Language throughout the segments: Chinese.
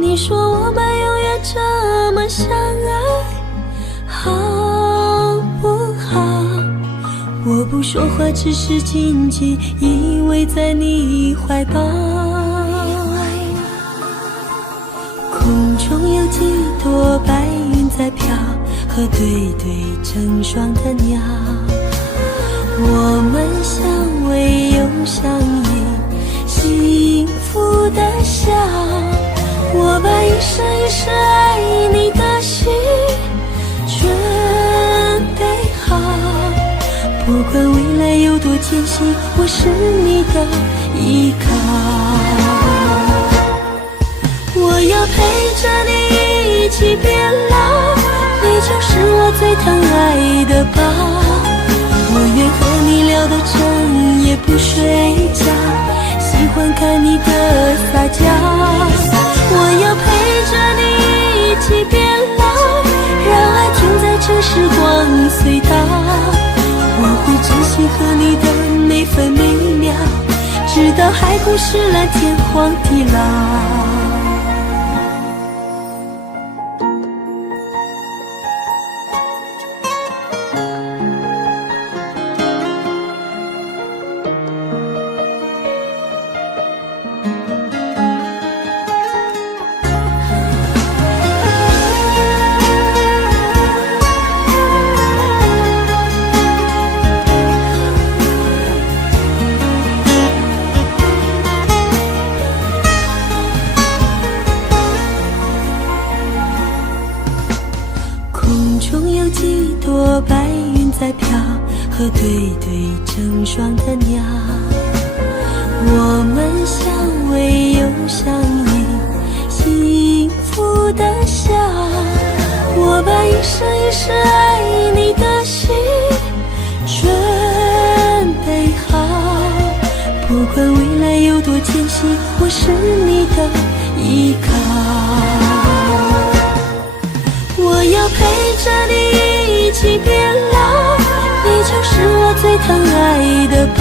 你说我们永远这么相爱，好不好？我不说话，只是紧紧依偎在你怀抱。空中有几朵白云在飘，和对对成双的鸟。我们相偎又相依，幸福的笑。我把一生一世爱你的心准备好，不管未来有多艰辛，我是你的依靠。我要陪着你一起变老，你就是我最疼爱的宝。我愿和你聊到整夜不睡觉，喜欢看你的撒娇。我要陪着你一起变老，让爱停在这时光隧道。我会珍惜和你的每分每秒，直到海枯石烂，天荒地老。白云在飘，和对对成双的鸟。我们相偎又相依，幸福的笑。我把一生一世爱你的心准备好，不管未来有多艰辛，我是你的依靠。我要陪着你一起变老，你就是我最疼爱的宝。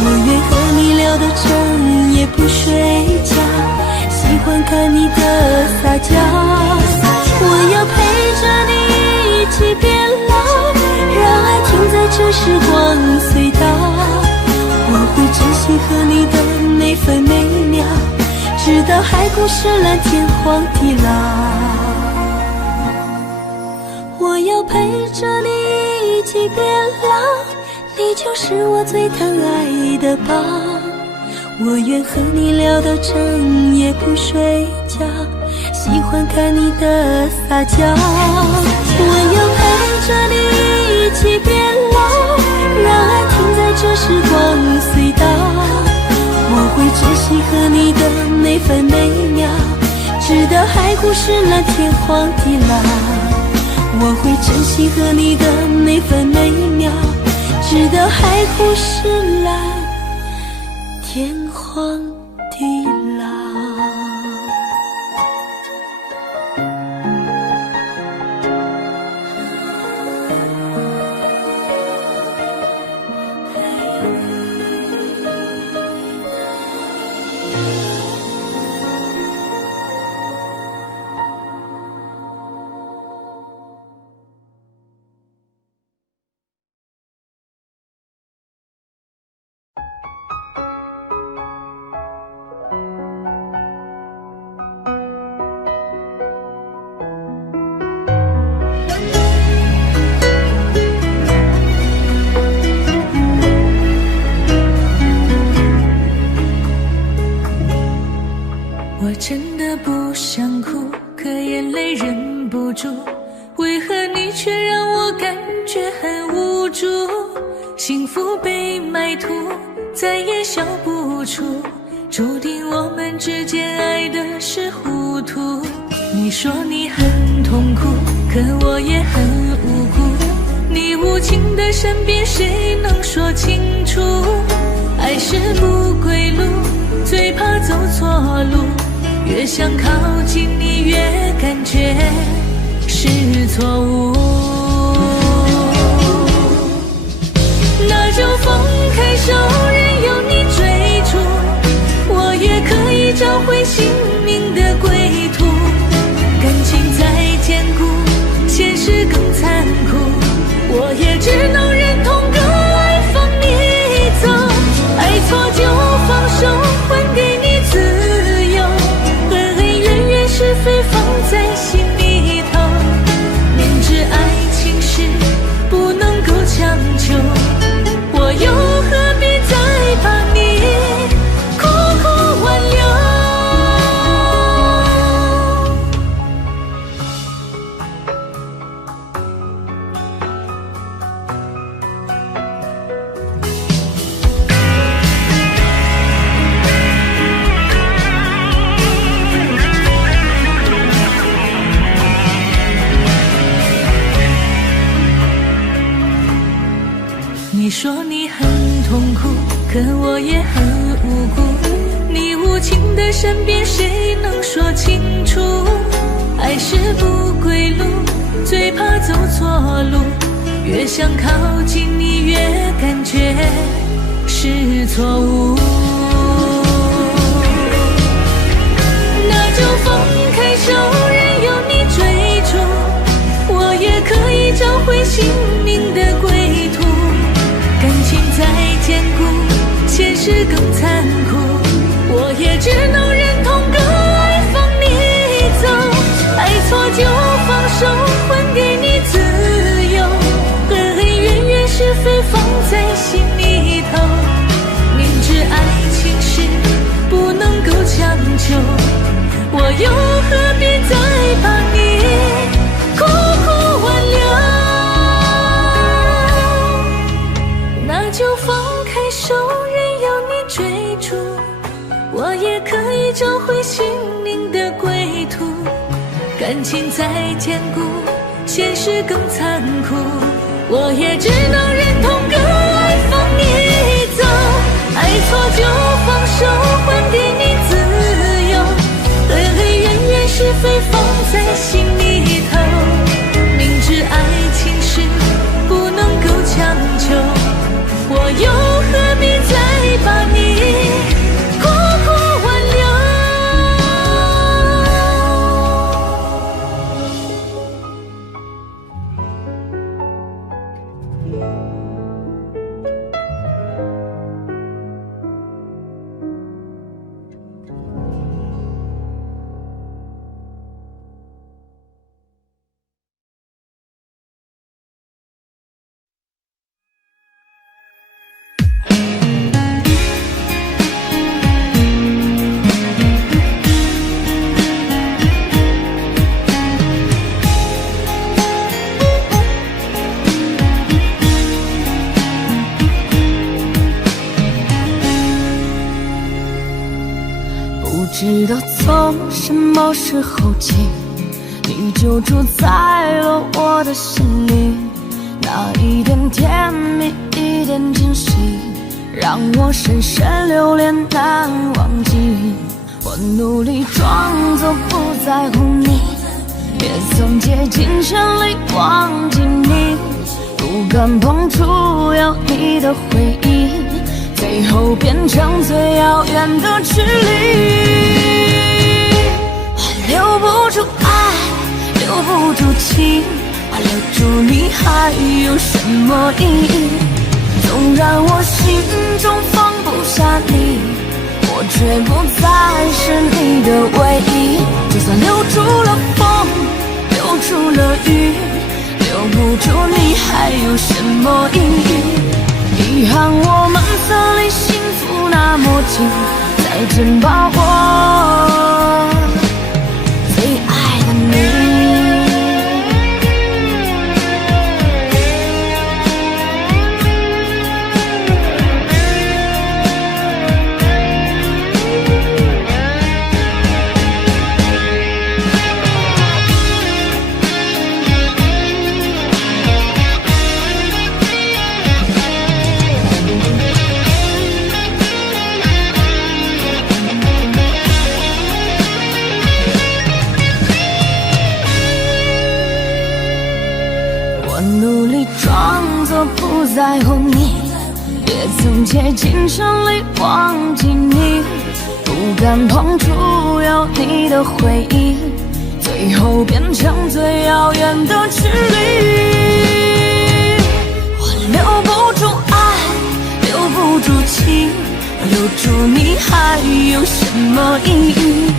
我愿和你聊到整夜不睡觉，喜欢看你的撒娇。我要陪着你一起变老，让爱停在这时光隧道。我会珍惜和你的每分每秒，直到海枯石烂，天荒地老。我要陪着你一起变老，你就是我最疼爱的宝。我愿和你聊到整夜不睡觉，喜欢看你的撒娇。我要陪着你一起变老，让爱停在这时光隧道。我会珍惜和你的每分每秒，直到海枯石烂，天荒地老。我会珍惜和你的每分每秒，直到海枯石烂，天荒地老。我真的不想哭，可眼泪忍不住，为何你却让我感觉很无助？幸福被埋土，再也笑不出，注定我们之间爱的是糊涂。你说你很痛苦，可我也很无辜，你无情的身边谁能说清楚？爱是不归路，最怕走错路，越想靠近你越感觉是错误。那就放开手，任由你追逐，我也可以找回姓名的归可我也很无辜。你无情的身边，谁能说清楚？爱是不归路，最怕走错路。越想靠近你，越感觉是错误。那就放开手，任由你追逐，我也可以找回心灵的归途。感情再坚固，现实更残酷，我也只能忍痛割爱放你走。爱错就放手，还给你自由，恩恩怨怨是非放在心里头。明知爱情是不能够强求，我又何必再把你苦苦挽留？那就放开手，任由你追逐，我也可以找回心灵的归途。感情再坚固，现实更残酷，我也只能忍痛割爱放你走。爱错就放手，还给你自由，恩恩怨怨是非放在心里头。明知爱情是不能够强求，我又何必再把你苦苦挽留？不知道从什么时候起，你就住在了我的心里。那一点甜蜜，一点惊喜，让我深深留恋难忘记。我努力装作不在乎你，也曾竭尽全力忘记你，不敢碰触有你的回忆，最后变成最遥远的距离。我留不住爱，留不住情，我留住你还有什么意义？纵然我心中放不下你，我却不再是你的唯一。就算留住了风，留住了雨，留不住你还有什么意义？遗憾我们曾离幸福那么近，再见吧我最爱的你。不在乎你，也曾竭尽全力忘记你，不敢碰触有你的回忆，最后变成最遥远的距离。我留不住爱，留不住情，留住你还有什么意义？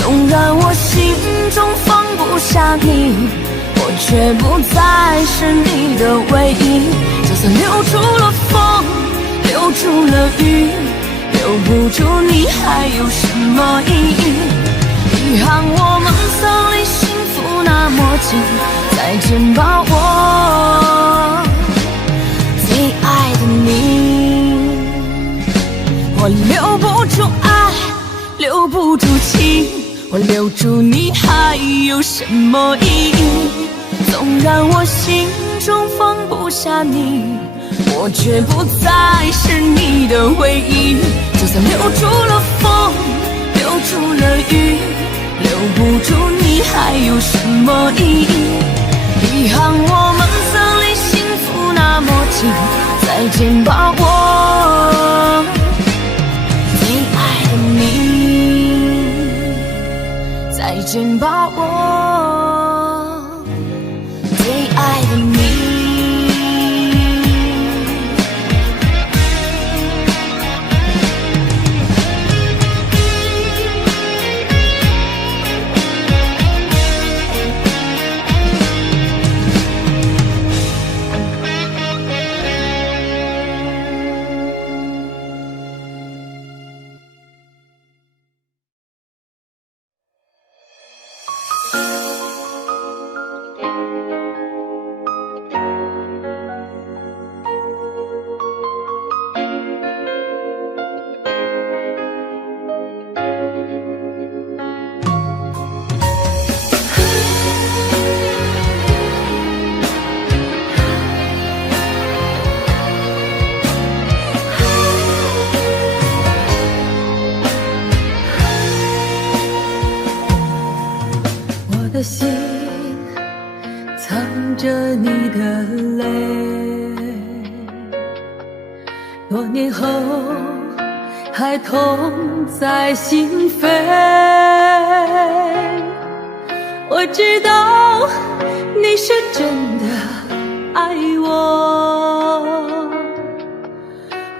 纵然我心中放不下你，我却不再是你的唯一。就算留住了风，留住了雨，留不住你还有什么意义？遗憾我们曾离幸福那么近，再见吧我最爱的你。我留不住爱，留不住情，我留住你还有什么意义？纵然我心中放不下你，我却不再是你的唯一。就算留住了风，留住了雨，留不住你还有什么意义？遗憾我们曾离幸福那么近，再见吧我最爱的你，再见吧我最爱的你。我的心藏着你的泪，多年后还痛在心扉。我知道你是真的爱我，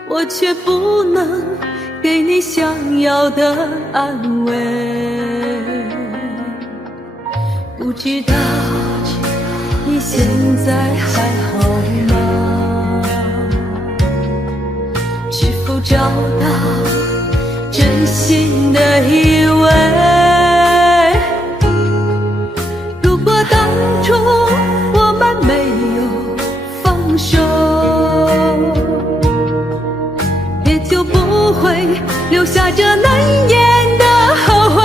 我却不能给你想要的安慰。不知道你现在还好吗？是否找到真心的依偎？如果当初我们没有放手，也就不会留下这难言的后悔。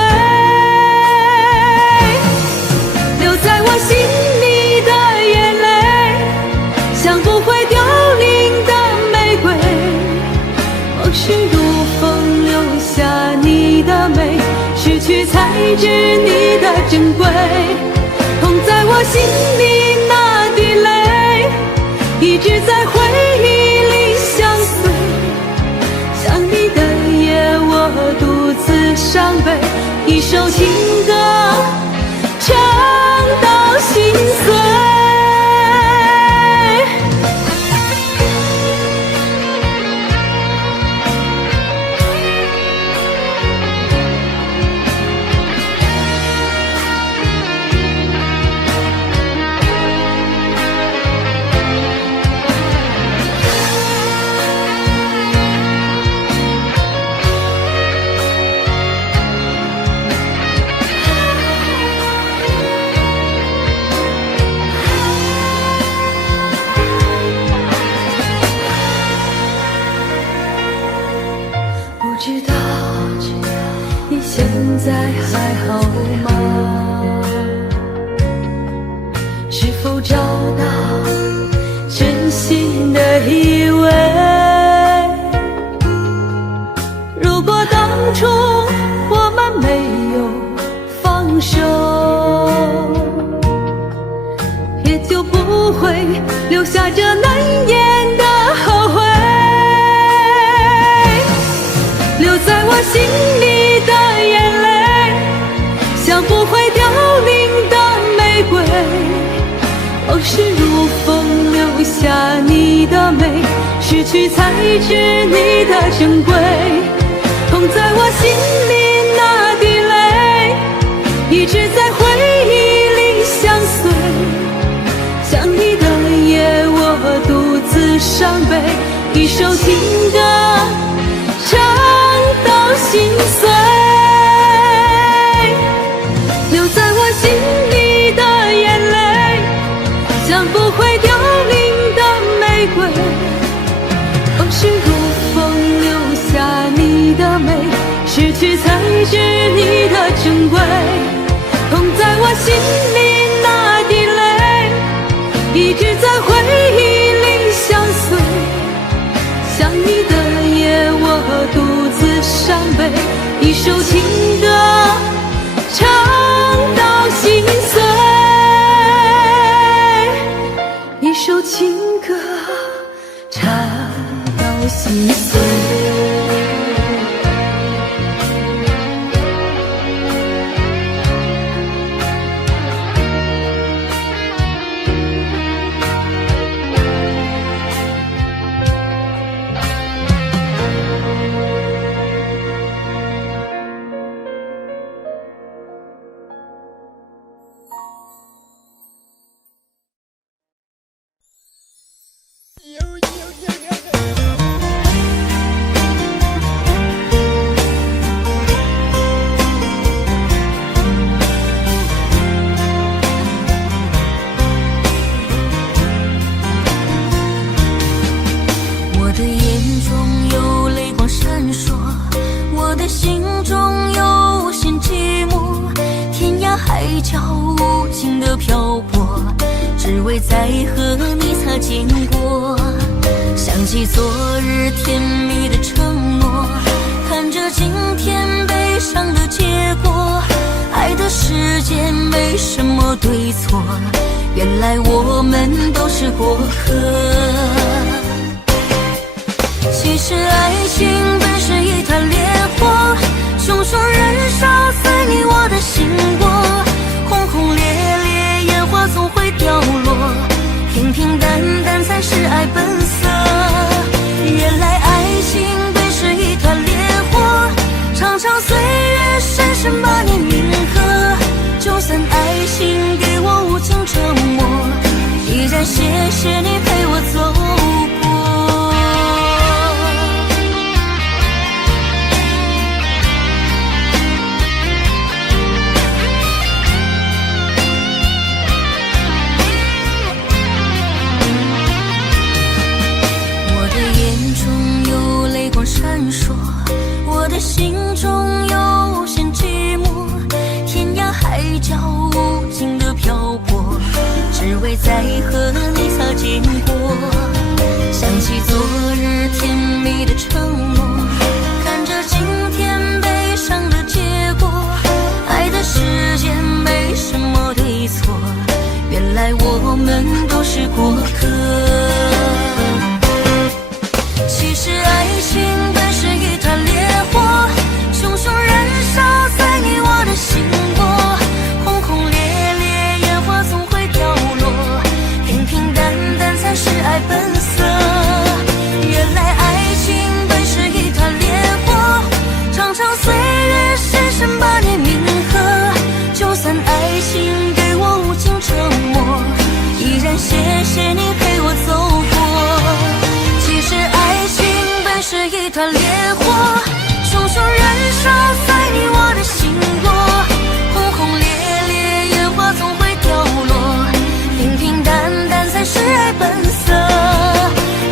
心里的眼泪，像不会凋零的玫瑰，往事如风留下你的美，失去才知你的珍贵。痛在我心里那滴泪，一直在回忆里相随。想你的夜，我独自伤悲，一首情歌唱到心碎。不知道你现在还好吗？是否找到真心的依偎？如果当初我们没有放手，也就不会留下这难言的后悔。留在我心里的眼泪，像不会凋零的玫瑰，往事如风留下你的美，失去才知你的珍贵。痛在我心里那滴泪，一直在回忆里相随。想你的夜，我独自伤悲，一首情歌唱到心碎。留在我心里的眼泪，像不会凋零的玫瑰，往事如风留下你的美，失去才知你的珍贵。痛在我心里那滴泪，一直在回忆里相随。为在和你擦肩过。想起昨日甜蜜的承诺，看着今天悲伤的结果。爱的世界没什么对错，原来我们都是过客。其实爱情本是一团烈火，熊熊燃烧在你我的心窝。轰轰烈烈，烟花总会掉落，平平淡淡才是爱本色。原来爱情本是一团烈火，长长岁月，深深把你铭刻。就算爱情给我无情折磨，依然谢谢你陪我走过。闪烁，我的心中有些寂寞，天涯海角无尽的漂泊，只为在和你擦肩过。想起昨日甜蜜的承诺，看着今天悲伤的结果。爱的世界没什么对错，原来我们都是过客。其实爱情本是一团烈火，熊熊燃烧在你我的心窝。轰轰烈烈，烟花总会掉落，平平淡淡才是爱本色。原来爱情本是一团烈火，长长岁月，深深把你铭刻。就算爱情给我无情折磨，依然谢谢你陪我走过。其实爱情本是一团烈火，熊熊燃烧在你我的心窝。轰轰烈烈，烟花总会掉落，平平淡淡才是爱本色。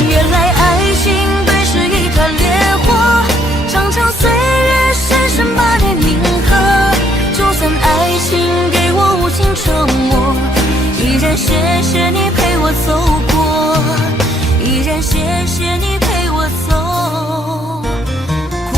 原来爱情本是一团烈火，长长岁月，深深把你铭刻。就算爱情给我无情折磨，依然谢谢你陪我走过，依然谢谢你陪我走过。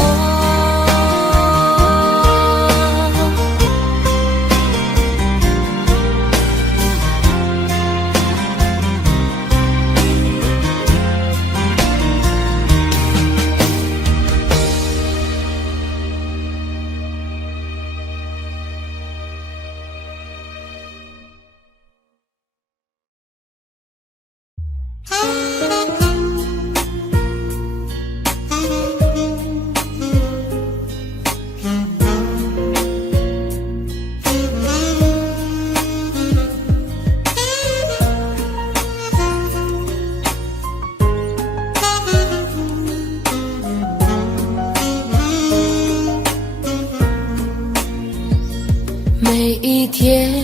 每一天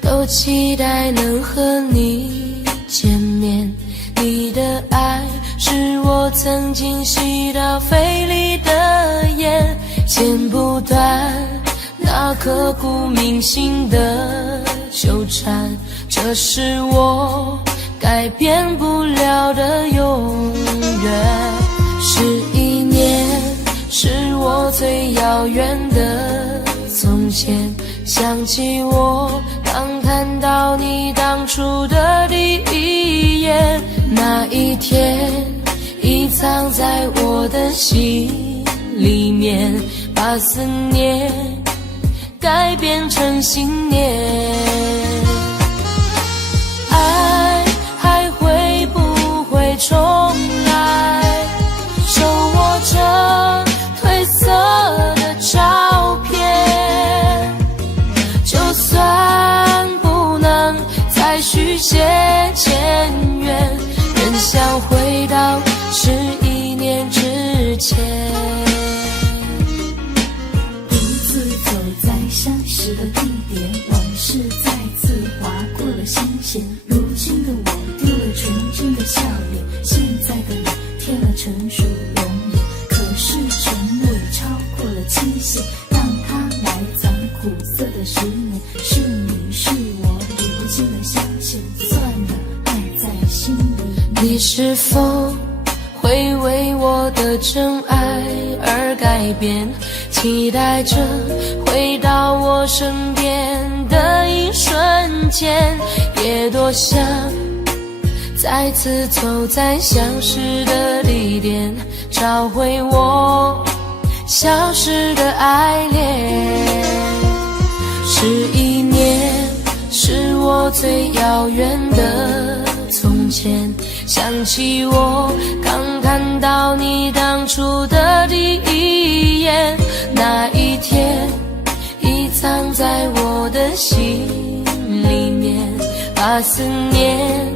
都期待能和你见面，你的爱是我曾经吸到肺里的烟，剪不断那刻骨铭心的纠缠，这是我改变不了的永远。11年是我最遥远的从前，想起我刚看到你当初的第一眼，那一天已藏在我的心里面，把思念改变成信念。爱还会不会重来？手握着褪色的照片，就算不能再续写前缘，仍想回到11年之前。独自走在相识的地点，往事再次划过了心弦。如今的我丢了纯真的笑脸，现在的你添了成熟容颜。可是承诺已超过了期限，让它埋藏苦涩的10年。是你是我，已不尽的相欠，算了。你是否会为我的真爱而改变，期待着回到我身边的一瞬间，也多想再次走在相识的地点，找回我消失的爱恋。11年是我最遥远的从前，想起我刚看到你当初的第一眼，那一天已藏在我的心里面，把思念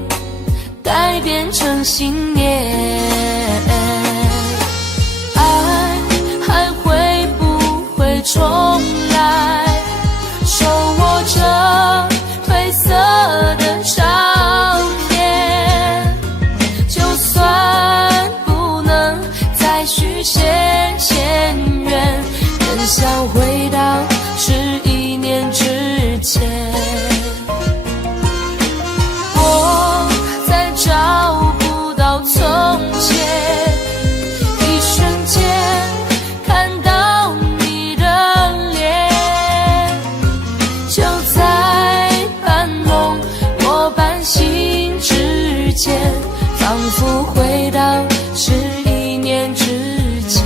改变成信念。爱还会不会重来，手握着褪色的照片，就算不能再续线牵缘，仍想回到11年之前。我再找不到从前，一瞬间看到你的脸，就在半梦或半醒之间，仿佛回到11年之前。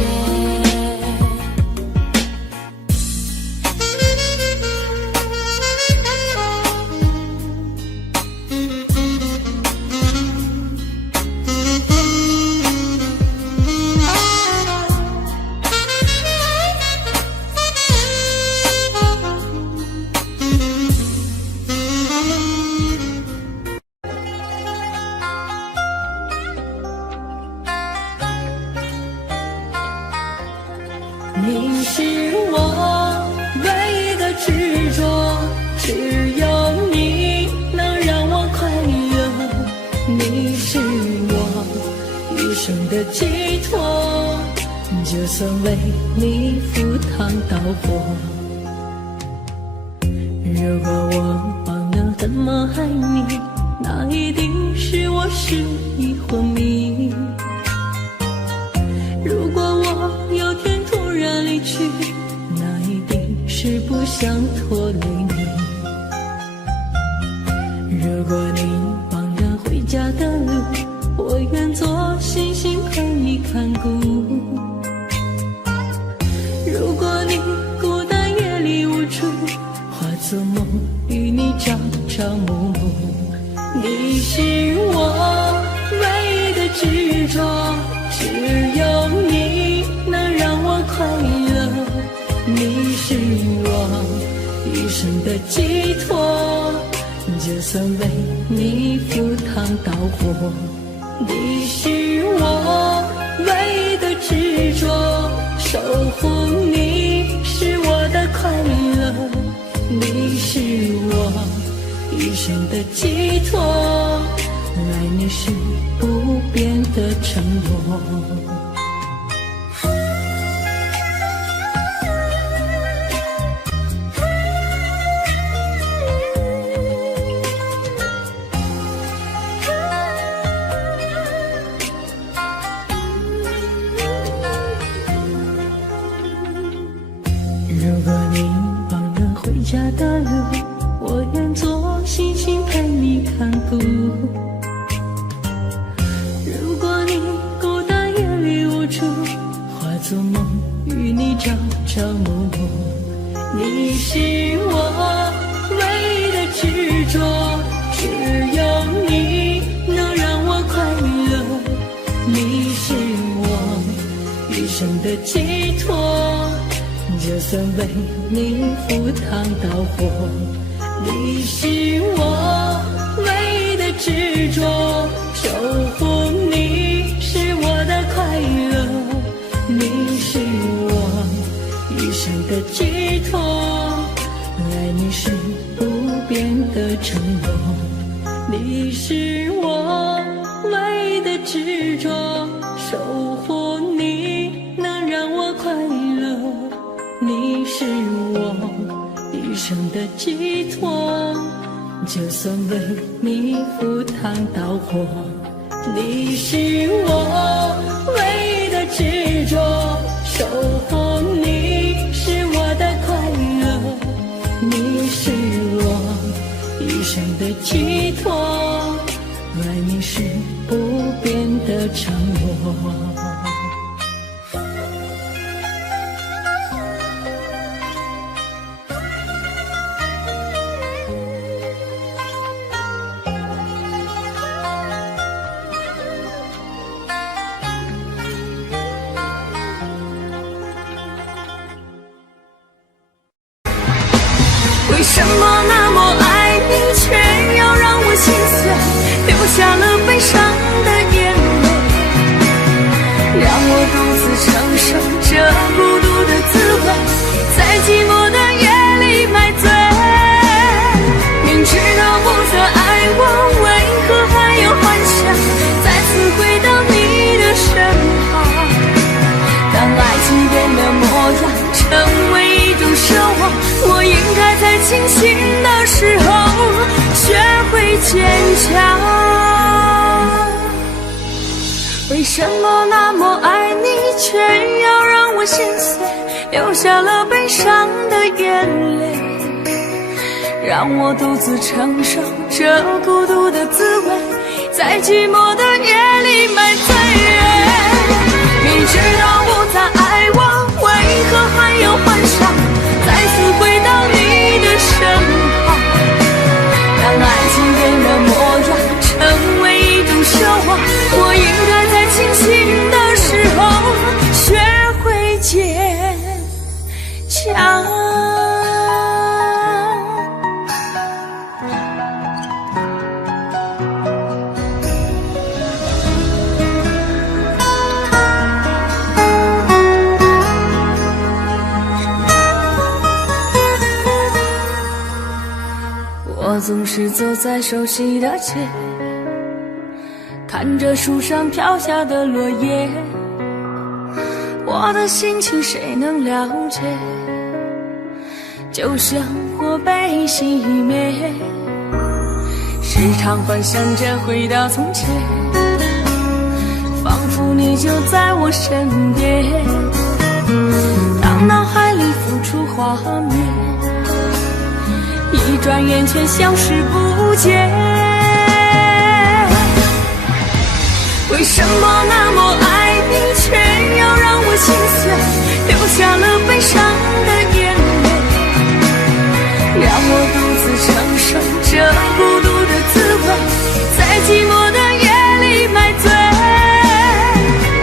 你是我唯一的执着，只有你能让我快乐。你是我一生的寄托，就算为你赴汤蹈火。如果我忘了怎么爱你，那一定是我失忆昏迷。如果我有天突然离去，那一定是不想拖累你。如果你忘了回家的路，我愿做星星陪你看顾。如果你孤单夜里无助，化作梦与你朝朝暮暮。你是我唯一的执着，只有你能让我快乐。你是我一生的寄托，就算为你赴汤蹈火。你是我唯一的执着，守护你是我的快乐。你是我一生的寄托，爱你是不变的承诺。如果你忘了回家的路，我愿做星星陪你看顾。如果你孤单夜里无助，化作梦与你朝朝暮暮。你是我唯一的执着，只有你能让我快乐。你是我一生的寄托，就算为你赴汤蹈火。你是我唯一的执着，守护你是我的快乐。你是我一生的寄托，爱你是不变的承诺。你是我唯一的执着，守护你能让我快乐。你是我一生的寄托，就算为你赴汤蹈火。你是我唯一的执着，守候你是我的快乐，你是我一生的寄托，爱你是不变的承诺。为什么那么爱你，却要让我心碎，流下了悲伤的眼泪，让我独自承受这孤独的滋味，在寂寞的夜里买醉。明知道不再爱我，为何还有幻想再次回到你的身旁？当爱情变了模样，成为一种奢望，我应该在清醒的时候学会坚强。为什么那么爱你，却要让我心碎，流下了悲伤的眼泪，让我独自承受这孤独的滋味，在寂寞的夜里买醉。明知道不再爱我，为何还有幻想再次回到你的身旁？当爱情变了模样，成为一种奢望，我应该在清醒的时候学会坚强。我总是走在熟悉的街，看着树上飘下的落叶，我的心情谁能了解？就像火被熄灭，时常幻想着回到从前，仿佛你就在我身边，当脑海里浮出画面，一转眼却消失不见。为什么那么爱你，却要让我心碎，流下了悲伤的眼泪，让我独自承受这孤独的滋味，在寂寞的夜里买醉。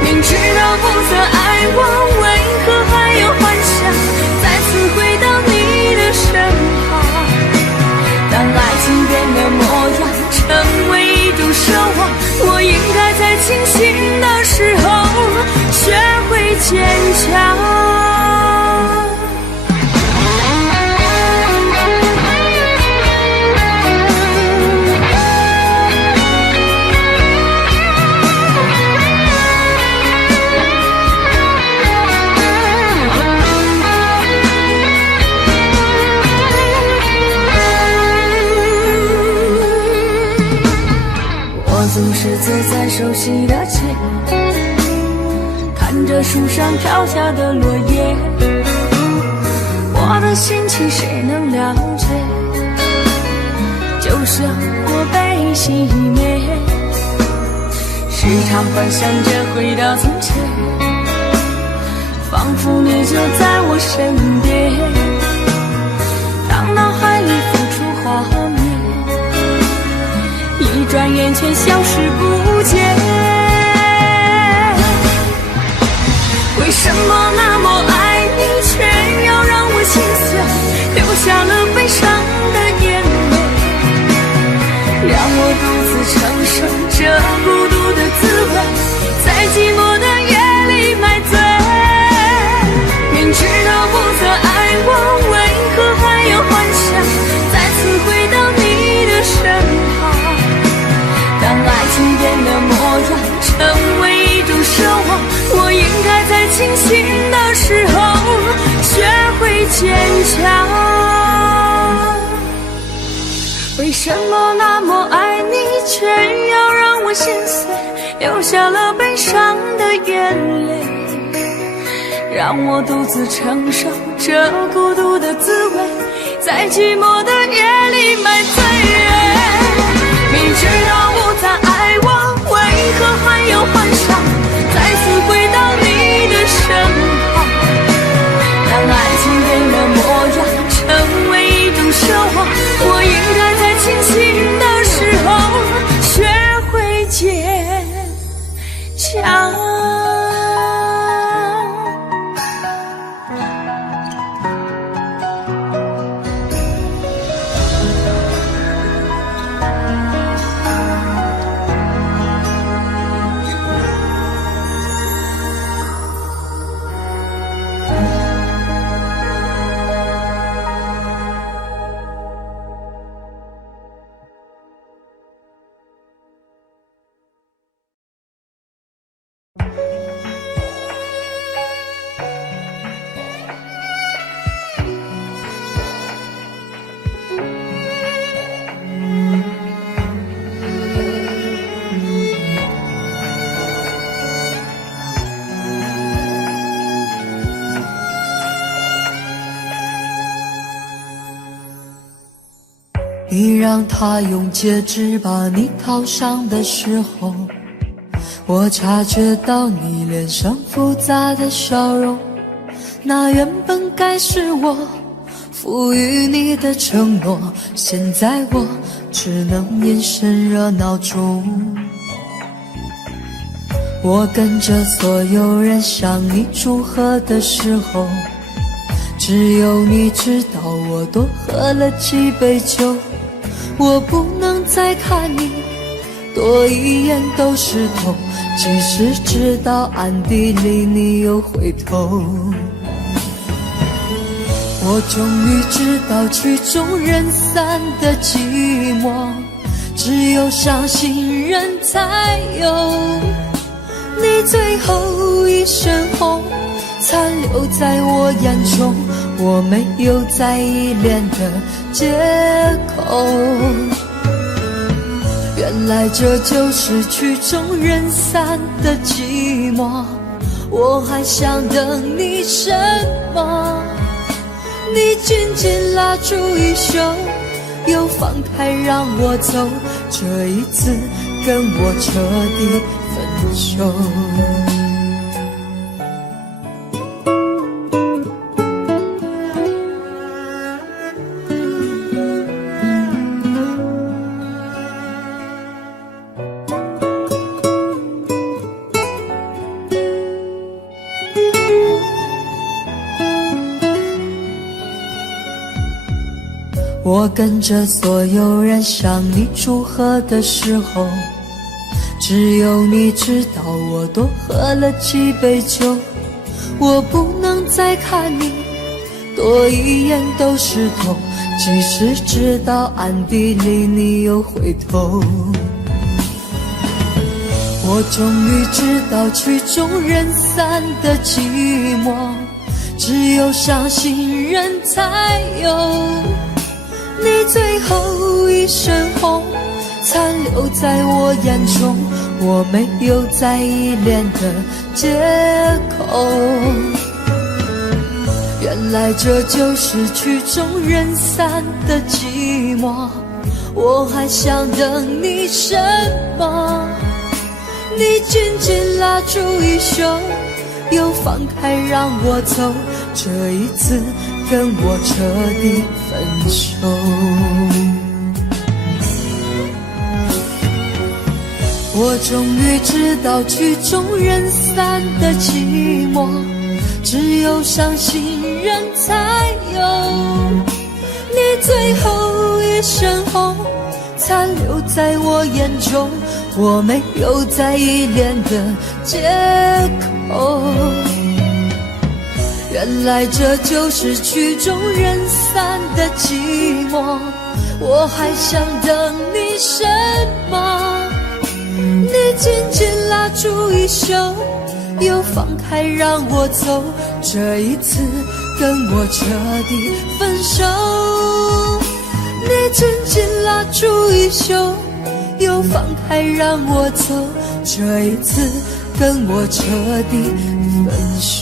明知道不再爱我，为何还有幻想再次回到你的身旁？当爱情变了模样，成为一种奢望，我应该在清醒的时候学会坚强。总是走在熟悉的街，看着树上飘下的落叶，我的心情谁能了解？就像火被熄灭，时常幻想着回到从前，仿佛你就在我身边，当脑海里浮出画面，一转眼却消失不见。为什么那么爱你，却要让我心碎，流下了悲伤的眼泪，让我独自承受这孤独的滋味，在寂寞的夜里买醉。明知道不再爱我，为何还有幻想再次回到你的身旁？当爱情变了模样，成为一种奢望，我应该在清醒的时候学会坚强。为什么那么爱你，却要让我心碎，流下了悲伤的眼泪，让我独自承受这孤独的滋味，在寂寞的夜里买醉人。明知道不再爱我，为何还有幻想再次回到你的身旁？当爱情变了模样，成为一种奢望，我应该在清醒的时候学会坚强。你让他用戒指把你套上的时候，我察觉到你脸上复杂的笑容，那原本该是我赋予你的承诺，现在我只能眼神热闹中。我跟着所有人向你祝贺的时候，只有你知道我多喝了几杯酒。我不能再看你多一眼都是痛，即使知道暗地里你又回头。我终于知道曲终人散的寂寞，只有伤心人才有。你最后一身红残留在我眼中，我没有再依恋的借口。原来这就是曲终人散的寂寞，我还想等你什么？你紧紧拉住衣袖，又放开让我走，这一次跟我彻底分手。我跟着所有人向你祝贺的时候，只有你知道我多喝了几杯酒。我不能再看你多一眼都是痛，即使知道暗地里你又回头。我终于知道曲终人散的寂寞，只有伤心人才有。你最后一身红残留在我眼中，我没有再依恋的借口。原来这就是曲终人散的寂寞，我还想等你什么？你紧紧拉住衣袖，又放开让我走，这一次跟我彻底分手。我终于知道曲终人散的寂寞，只有伤心人才有。你最后一身红残留在我眼中，我没有再依恋的借口。原来这就是曲终人散的寂寞，我还想等你什么？你紧紧拉住衣袖，又放开让我走，这一次跟我彻底分手。你紧紧拉住衣袖，又放开让我走，这一次跟我彻底分手。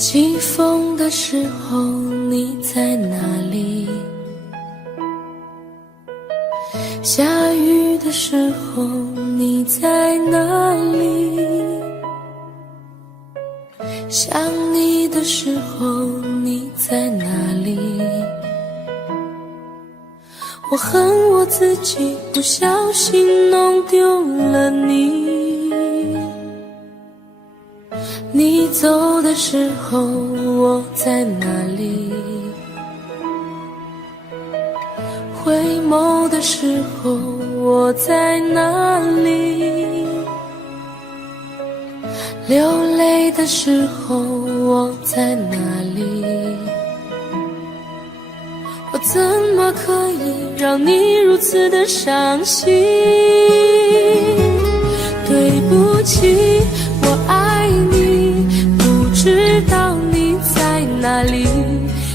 起风的时候你在哪里？下雨的时候你在哪里？想你的时候你在哪里？我恨我自己不小心弄丢了你。你走的时候我在哪里？回眸的时候我在哪里？流泪的时候我在哪里？我怎么可以让你如此的伤心？对不起，我爱你，不知道你在哪里，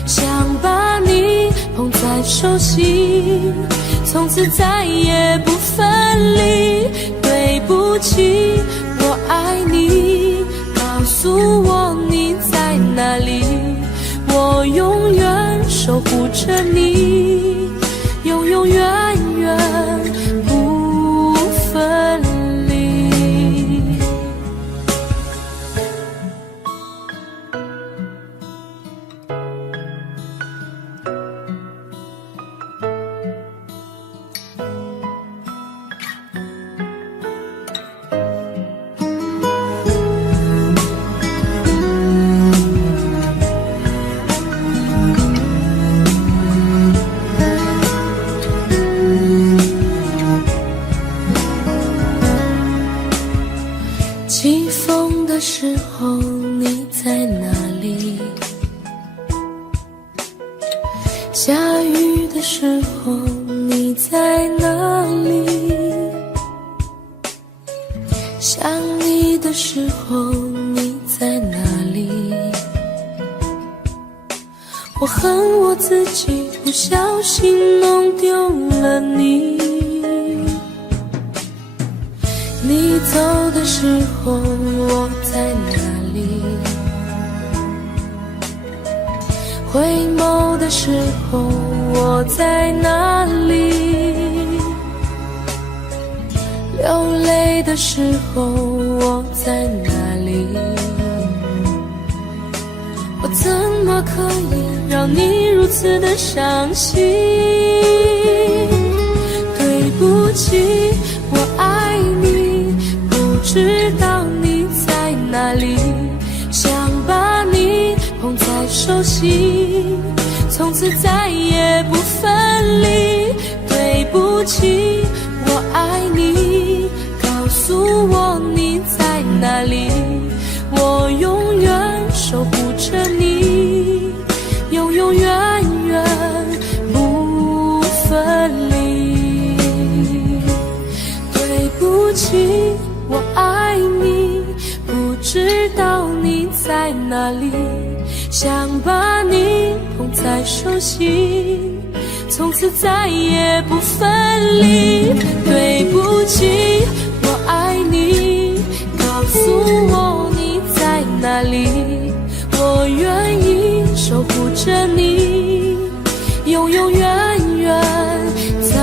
想把你捧在手心，从此再也不分离。对不起，我爱你，告诉我你在哪里，我永远守护着你，永永远远不分离。起风的时候你在哪里？下雨的时候你在哪里？想你的时候你在哪里？我恨我自己不小心弄丢了你。你走的时候我在哪里？回眸的时候我在哪里？流泪的时候我在哪里？我怎么可以让你如此的伤心？对不起，我爱你，不知道你在哪里，想把你捧在手心，从此再也不分离。对不起，我爱你，告诉我你在哪里，我永远守护着你，永永远远不分离。对不起，我爱你，不知道你在哪里，想把你捧在手心，从此再也不分离。对不起，我爱你，告诉我你在哪里，我愿意守护着你，永永远远在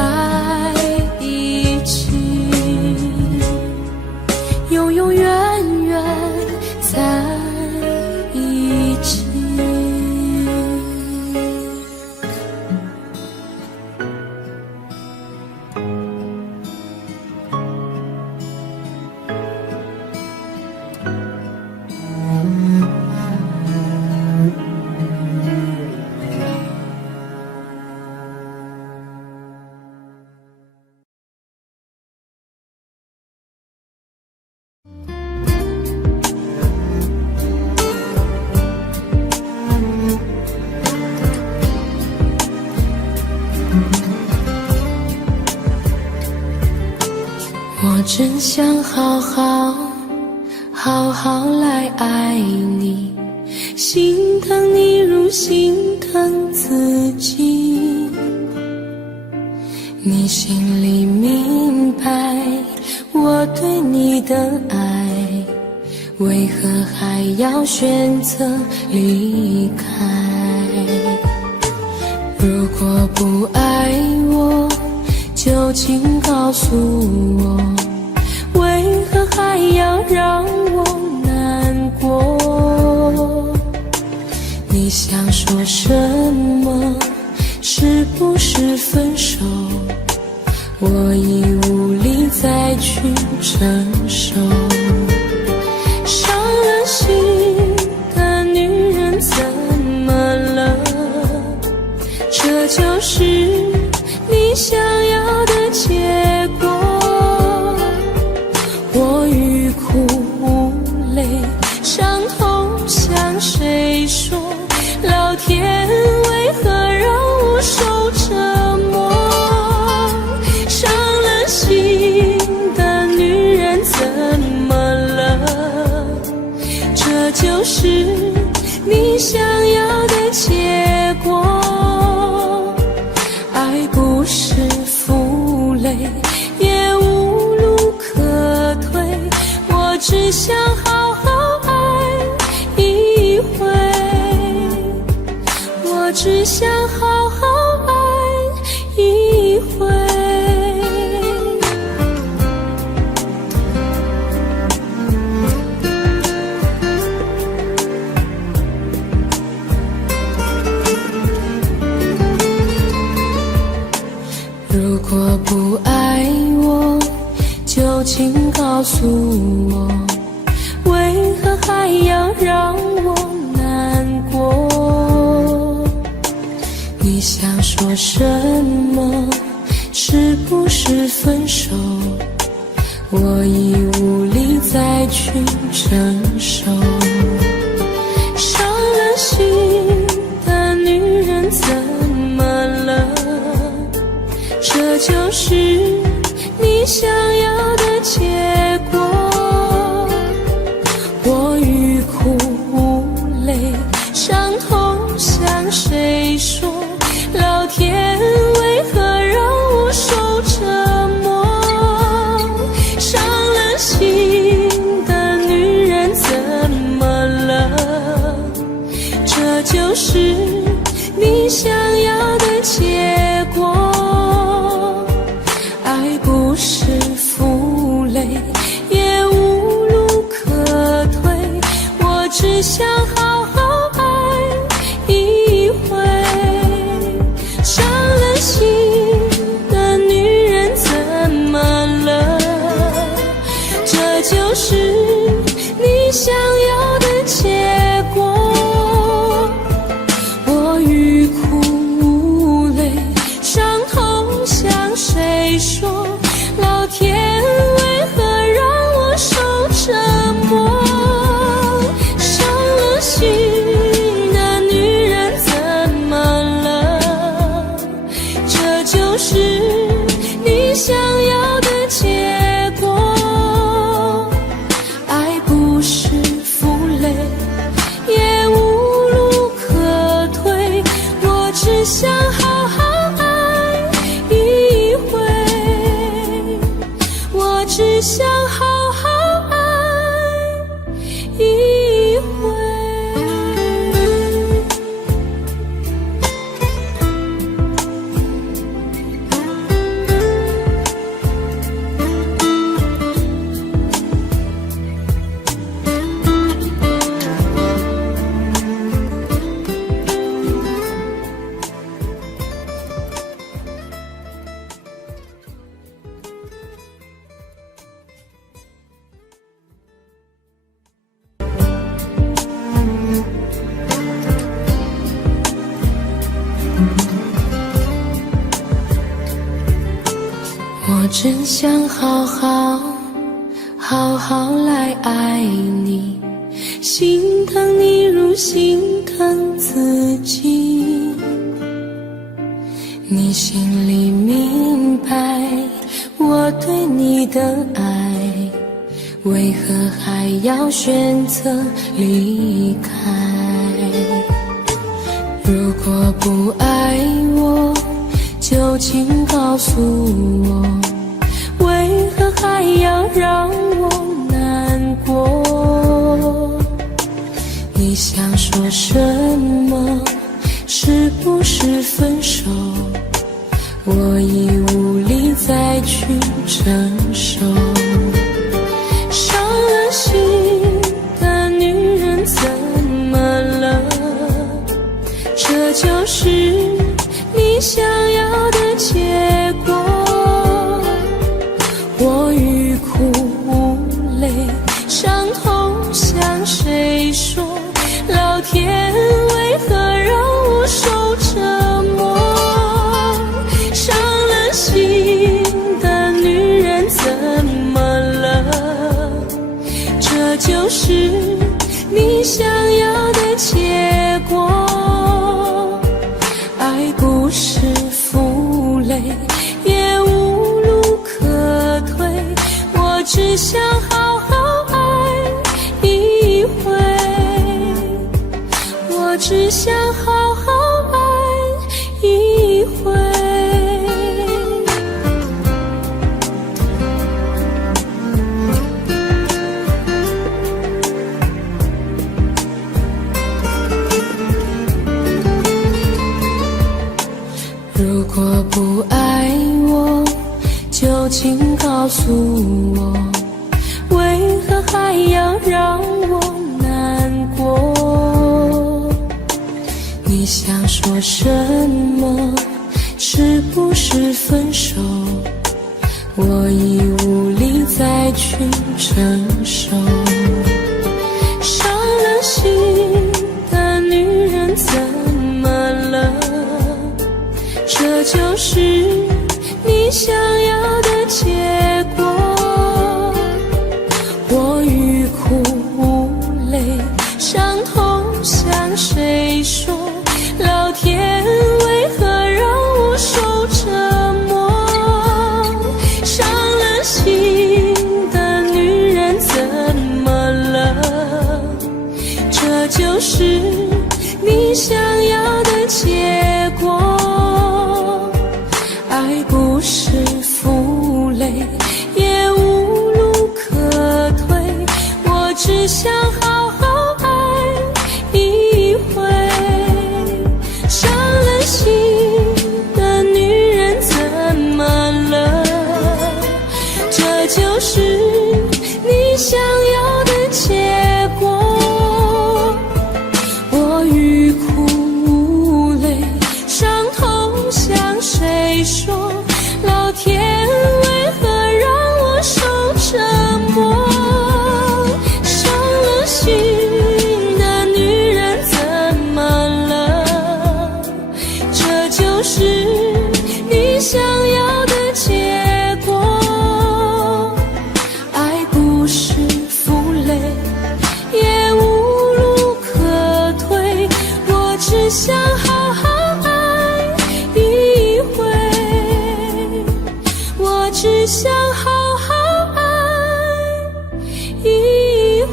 真想好好来爱你，心疼你如心疼自己。你心里明白我对你的爱，为何还要选择离开？如果不爱我，就请告诉我，为何还要让我难过？你想说什么？是不是分手？我已无力再去承受。伤了心的女人怎么了？这就是你想要的结果。我欲哭无泪，伤痛向谁说？老天为何让我受折磨？伤了心的女人怎么了？这就是你想要的结果。爱不是负累，也无路可退，我只想好好爱一回，我只想好好爱一回。如果不爱我，就请告诉我，为何还要让我难过？你想说什么？是不是分手？我已无力再去承受。伤了心的女人怎么了？这就是你想要的结果。我欲哭无泪，伤痛向谁说？老天为何让我受折磨？伤了心的女人怎么了？这就是你想要的结果。爱不是负累，也无路可退，我只想好好爱一回。伤了心的女人怎么了？这就是你想要的结果。我欲哭无泪，伤痛向谁说？老天为何让我受折磨？伤了心的女人怎么了？这就是你想要的结果。爱不是负累，也无路可退，我只想好好爱一回，我只想好好爱一回。我真想好好来爱你，心疼你如心疼自己。你心里明白我对你的爱，为何还要选择离开？如果不爱我，就请告诉我，为何还要让我难过？你想说什么？是不是分手？我已无力再去承受。伤了心的女人怎么了？这就是你想要的结果。我欲哭无泪，伤痛向谁说？老天为何让我受折磨？伤了心的女人怎么了？这就是你想要的结果。爱不是负累，也无路可退，我只想好好爱一回，我只想好好爱一回。如果不爱我，就请告诉我，为何还要让我难过？你想说什么？是不是分手？我已无力再去承受。伤了心的女人怎么了？这就是你想要的结果。我欲哭无泪，伤痛向谁说？老天为何让我受折磨？伤了心的女人怎么了？这就是你想要的结果。爱不是负累，也无路可退，我只想好好爱一回。伤了心的女人怎么了？这就是你想要的结果。我欲哭无泪，伤痛向谁说？老天为何让我受折磨？伤了心的女人怎么了？这就是你想要的结果。爱不是负累，也无路可退，我只想好好爱一回，我只想好好爱一回。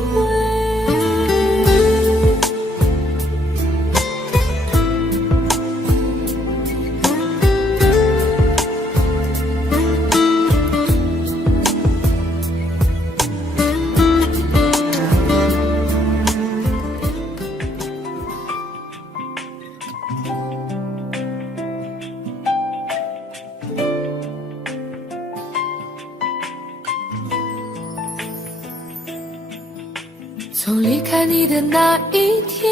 从离开你的那一天，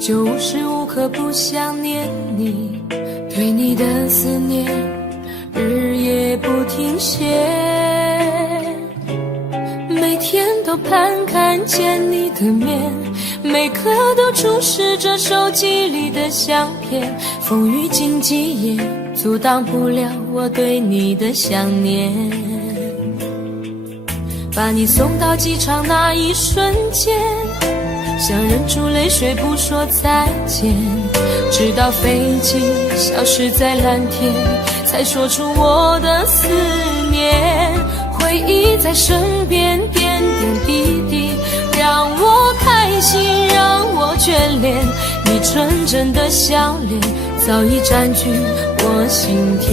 就无时无刻不想念你，对你的思念日夜不停歇，每天都盼看见你的面，每刻都注视着手机里的相片，风雨经济也阻挡不了我对你的想念。把你送到机场那一瞬间，想忍住泪水不说再见，直到飞机消失在蓝天，才说出我的思念。回回忆在身边点点滴滴，让我开心，让我眷恋。你纯真的笑脸早已占据我心田。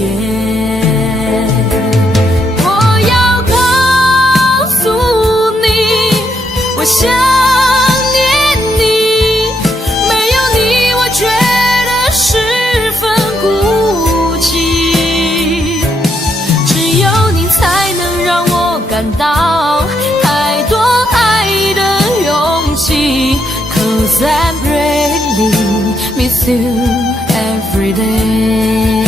我要告诉你，我想念你，没有你我觉得十分孤寂，只有你才能让我感到太多爱的勇气。 Cause I really miss you every day。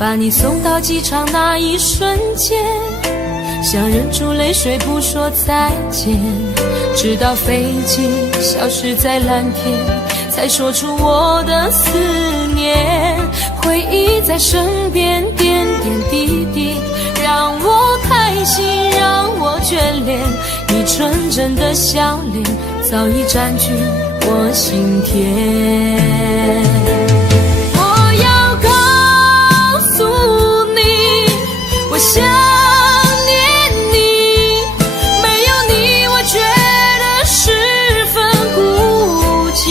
把你送到机场那一瞬间，想忍住泪水不说再见，直到飞机消失在蓝天，才说出我的思念。回忆在身边点点滴滴，让我开心，让我眷恋。你纯真的笑脸早已占据我心田。我想念你，没有你我觉得十分孤寂，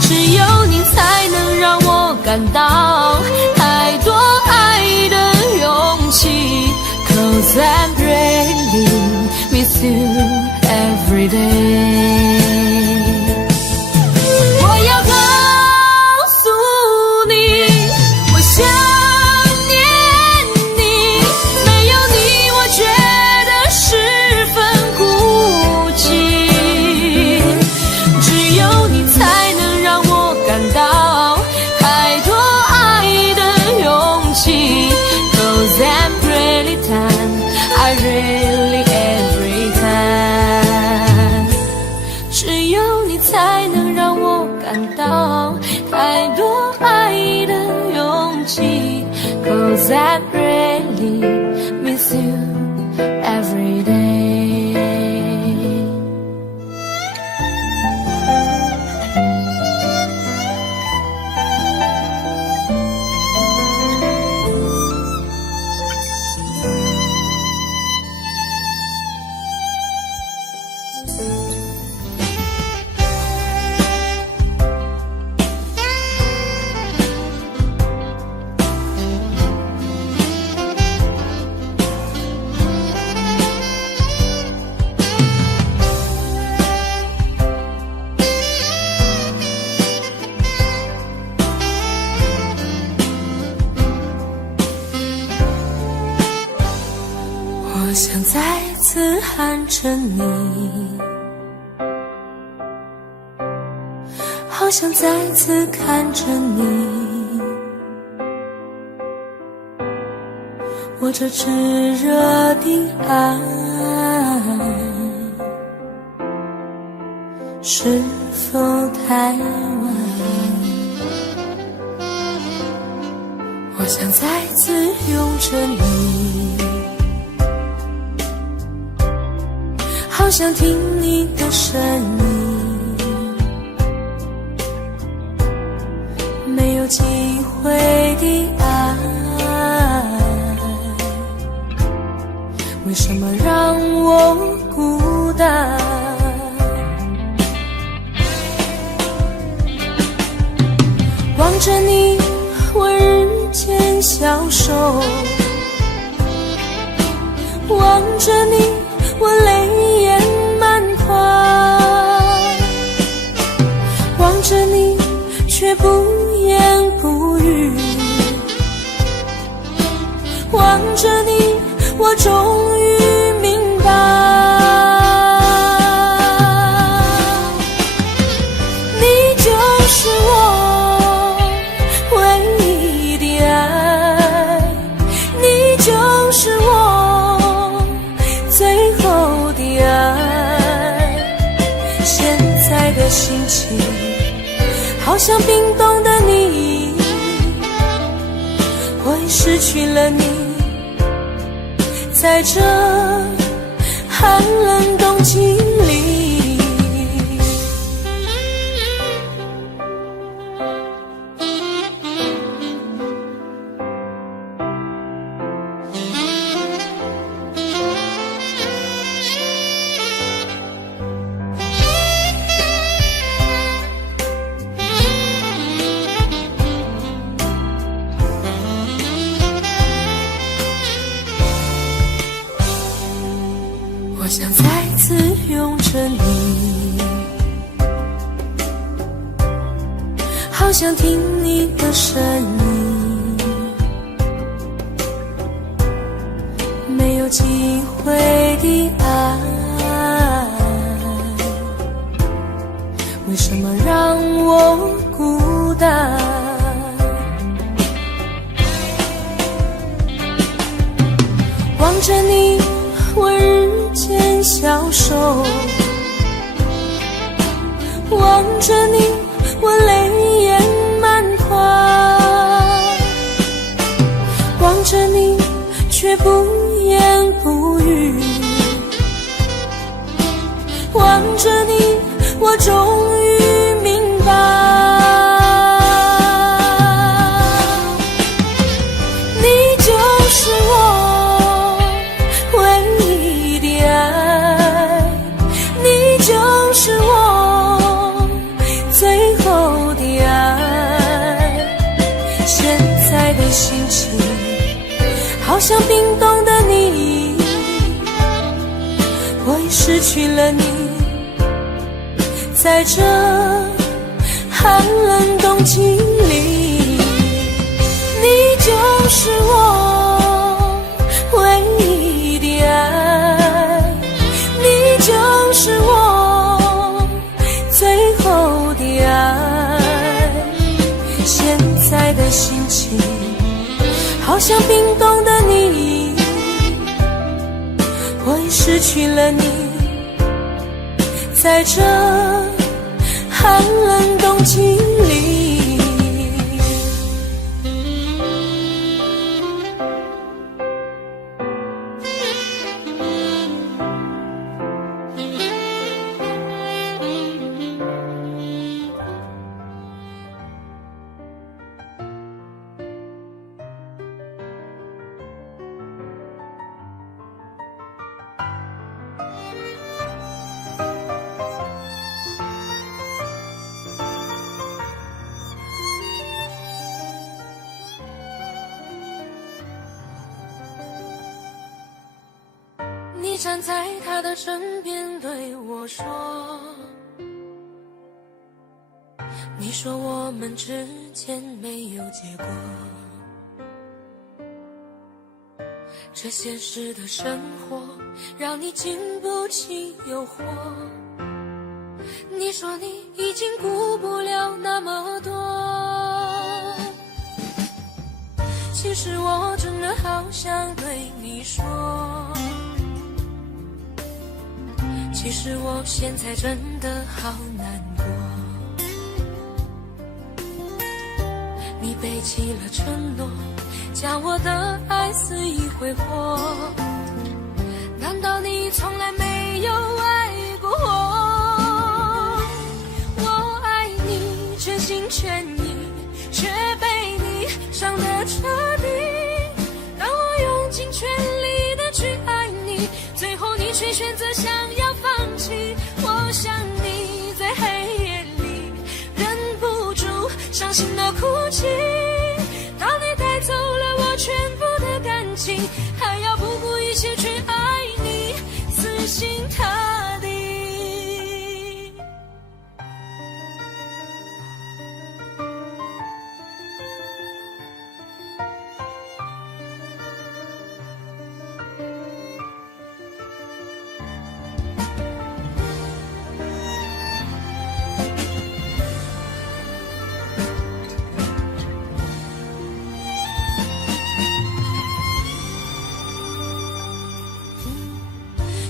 只有你才能让我感到太多爱的勇气。 Cause I really miss you every day。 我要告诉你，我想I really every time， 只有你才能让我感到太多爱的勇气。 Cause I really miss you every day。我想再次喊着你，好想再次看着你，我这炙热的爱是否太晚？我想再次拥着你，好想听你的声音，没有机会的爱，为什么让我孤单？望着你，我日渐消瘦，望着你，我泪眼满眶，望着你却不言不语，望着你我终于明白，你就是我唯一的爱，你就是我在的心情，好像冰冻的你，我已失去了你，在这寒冷冬季里。我想再次拥着你，好想听你的声音，没有机会的爱，为什么让我孤单？望着你，我日渐消瘦，望着你，我泪眼满眶，望着你，却不言不语，望着你，我终于明白，你就是我唯一的爱，你就是我最后的爱。现在的心情好像冰冻的你，我已失去了你，在这寒冷冬季里，你就是我唯一的爱，你就是我最后的爱。现在的心情好像冰冻的你，我已失去了你，在这寒冷冬季里。你站在他的身边对我说，你说我们之间没有结果，这现实的生活让你经不起诱惑，你说你已经顾不了那么多，其实我真的好想对你说，其实我现在真的好难过，你背弃了承诺，将我的爱肆意挥霍，难道你从来没有爱过我？我爱你全心全意，却被你伤得彻底，当我用尽全力的去爱你，最后你却选择想要放弃，我想你在黑夜里忍不住伤心的哭泣，当你带走了我全部的感情，还要不顾一切去爱你，死心塌地。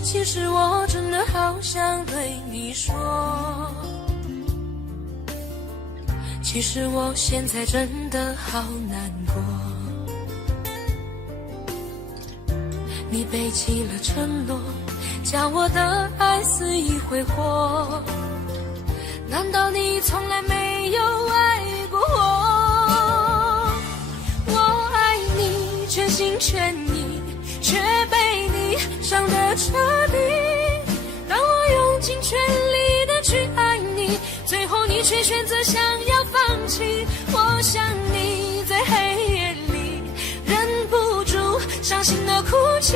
其实我真的好想对你说，其实我现在真的好难过，你背弃了承诺，将我的爱肆意挥霍，难道你从来没有爱过我？我爱你全心全意，却被你伤得彻底，当我用尽全力的去爱你，最后你却选择想要放弃。我想你在黑夜里忍不住伤心的哭泣，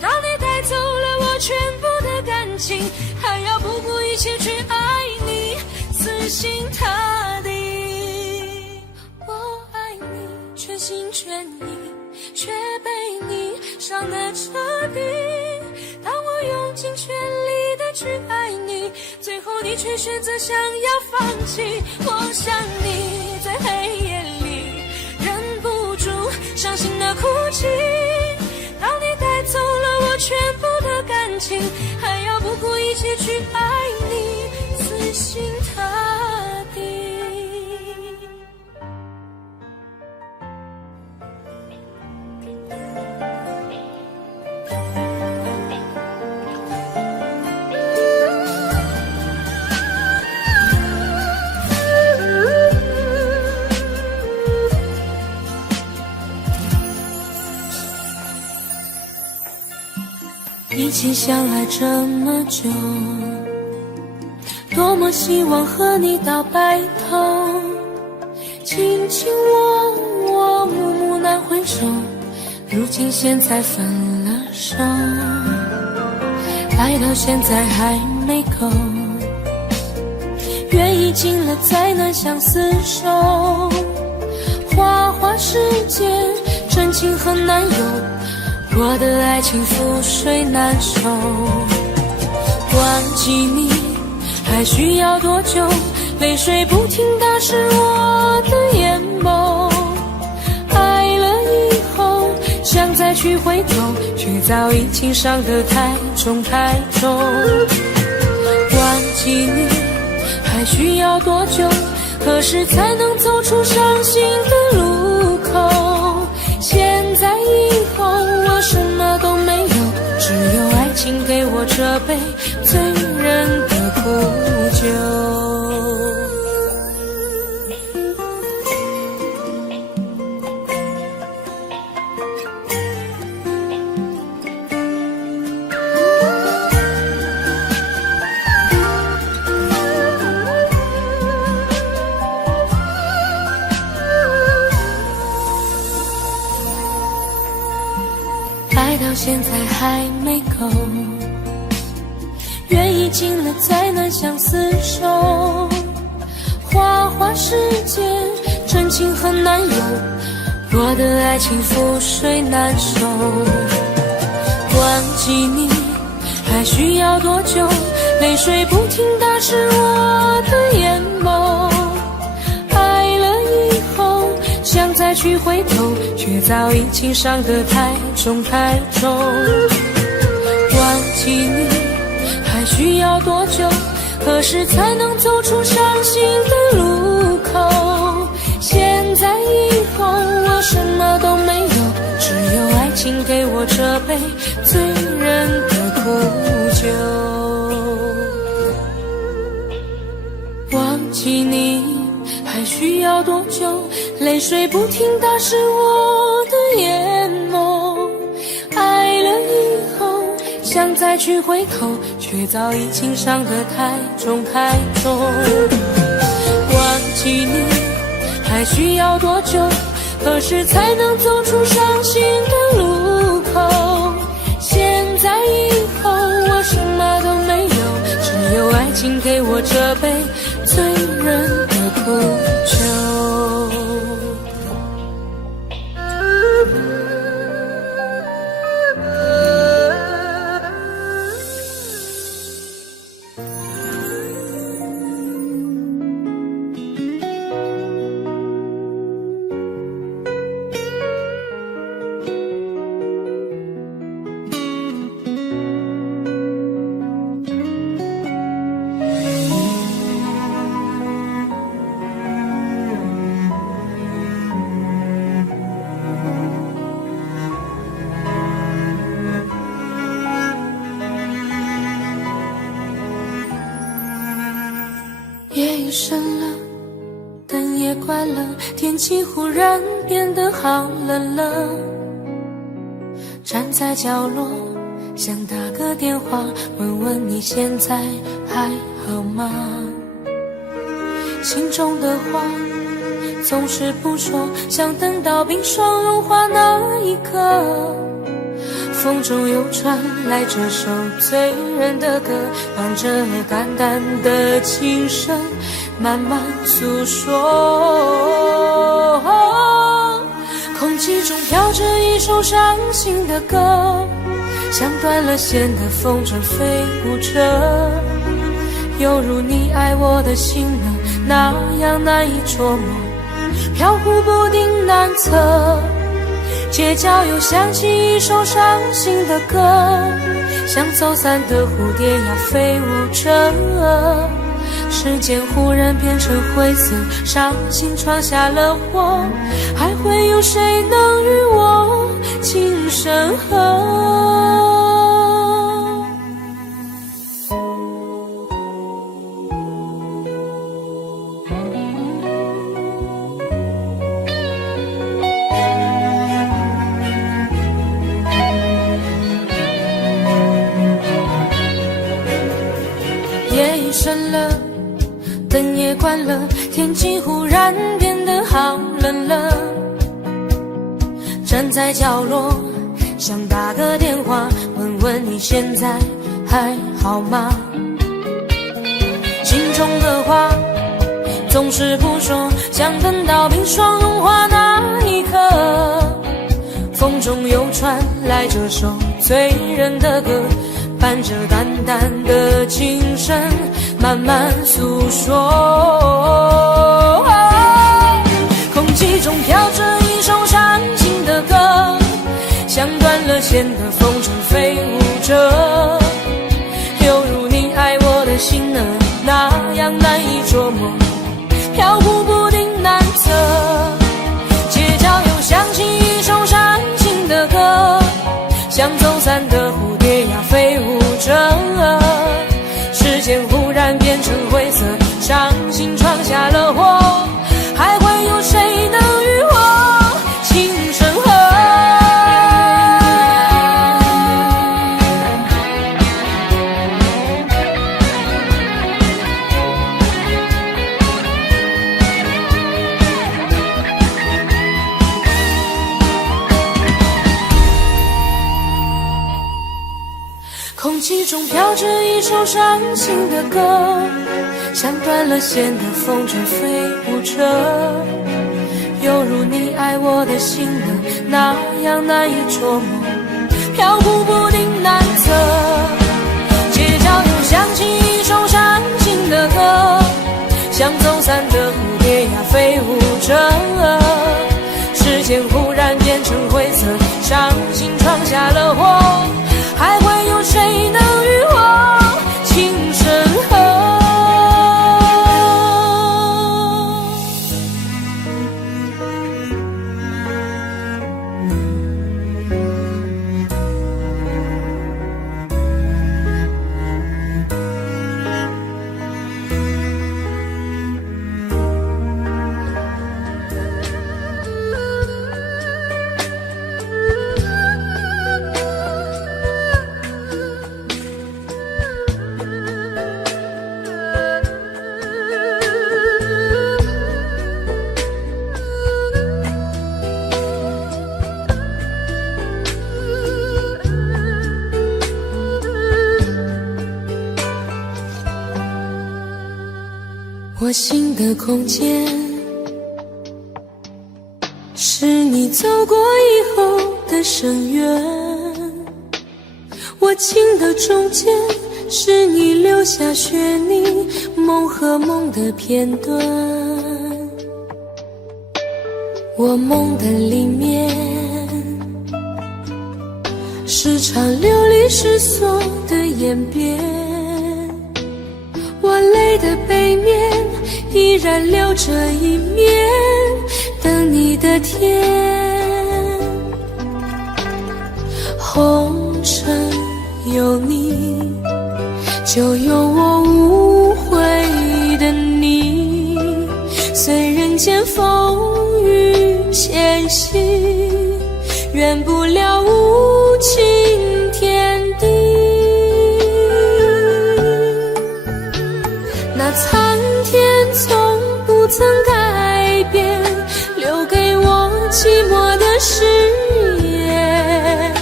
当你带走了我全部的感情，还要不顾一切去爱你，死心塌地。我爱你全心全意，却被你伤得彻底，当我用尽全力的去爱你，最后你却选择想要放弃。我想你在黑夜里忍不住伤心的哭泣，当你带走了我全部的感情，还要不顾一切去爱你，死心塌地。一起相爱这么久，多么希望和你到白头，卿卿我我，暮暮难回首，如今现在分了手，爱到现在还没够，缘已尽了再难相厮守，花花世界真情很难有，我的爱情覆水难收，忘记你还需要多久？泪水不停打湿我的眼眸，爱了以后想再去回头，却早已经伤得太重太重。忘记你还需要多久？何时才能走出伤心的路口？现在以后我什么都没有，只有爱情给我这杯醉人的苦酒。爱到现在还没够，缘已尽了再难相厮守，花花世界真情很难有，我的爱情覆水难收。忘记你还需要多久？泪水不停打湿我的眼眸，爱了以后想再去回头，却早已经伤得太重太重。忘记你还需要多久？何时才能走出伤心的路口？现在以后我什么都没有，只有爱情给我这杯醉人的苦酒。忘记你还需要多久？泪水不停打湿我的眼眸，爱了以后想再去回头，却早已经伤得太重太重。忘记你还需要多久？何时才能走出伤心的路口？现在以后我什么都没有，只有爱情给我这杯醉人的苦酒。夜已深了，灯也关了，天气忽然变得好冷了。站在角落，想打个电话，问问你现在还好吗？心中的话总是不说，想等到冰霜融化那一刻。风中又传来这首醉人的歌，伴着淡淡的琴声慢慢诉说。空气中飘着一首伤心的歌，像断了线的风筝飞舞着，犹如你爱我的心呢，那样难以捉摸，飘忽不定难测。街角又响起一首伤心的歌，像走散的蝴蝶呀飞舞着，时间忽然变成灰色，伤心闯下了祸，还会有谁能与我情深合？深了，灯也关了，天气忽然变得好冷了。站在角落，想打个电话，问问你现在还好吗？心中的话总是不说，想等到冰霜融化那一刻。风中又传来这首醉人的歌，伴着淡淡的琴声慢慢诉说。空气中飘着一首伤心的歌，像断了线的风筝飞舞着，犹如你爱我的心呢，那样难以捉摸，飘忽不定难测。街角又响起一首伤心的歌，像走散的蝴蝶呀飞舞着，时间忽然变成灰色，伤心闯下了祸，还会有谁能与我情深合？空气中飘着一首伤心的歌，像断了线的风筝飞舞着，犹如你爱我的心呢，那样难以捉摸，飘忽不定难测。街角又响起一首伤心的歌，像走散的蝴蝶呀飞舞着，时间忽然变成灰色，伤心闯下了祸，还会有谁能与我情深合？我心的空间，是你走过以后的深渊，我情的中间，是你留下血泥梦和梦的片段。我梦的里面，是场流离失所的演变，我泪的背面依然留着一面等你的天。红尘有你，就有我无悔的你。间风雨前行，圆不了无情天地。那苍天从不曾改变，留给我寂寞的誓言。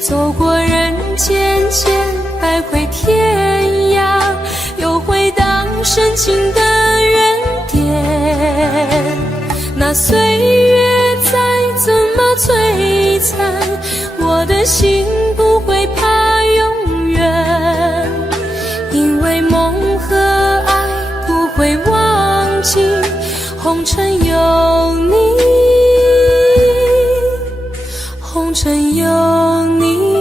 走过人间千百回天涯，又回到深情的原点。那岁月再怎么摧残，我的心不会怕永远，因为梦和爱不会忘记，红尘有你，红尘有你。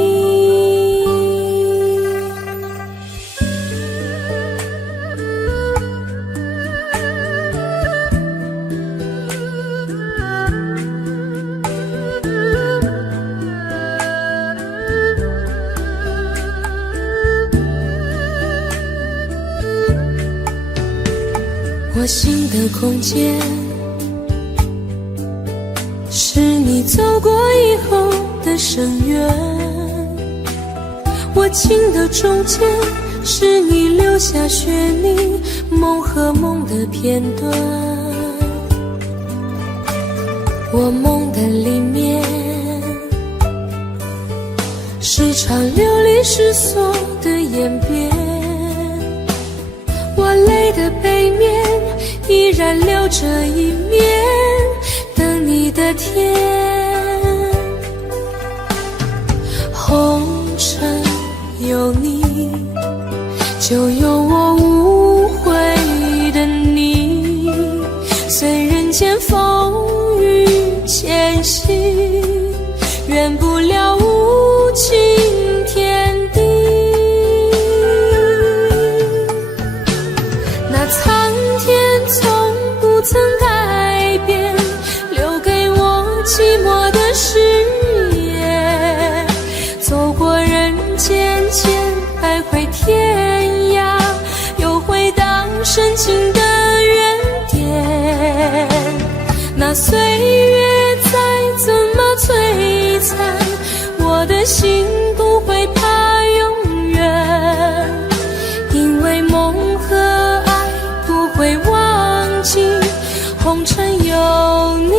我心的空间，是你走过以后的深渊；我情的中间，是你留下血泥梦和梦的片段。我梦的里面，是场流离失所的演变。我泪的背面，依然留着一面等你的天。红尘有你，就有我无悔的你。随人间风雨前行，圆不了无情天地。那苍天从不曾改变，留给我寂寞的誓言。走过人间千百回天涯，又回到深情的原点。那岁月再怎么摧残，我的心不会怕永远，因为梦和爱不会忘记，红尘有你，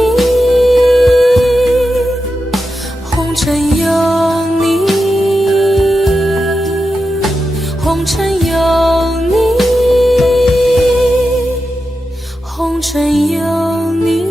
红尘有你，红尘有你，红尘有你。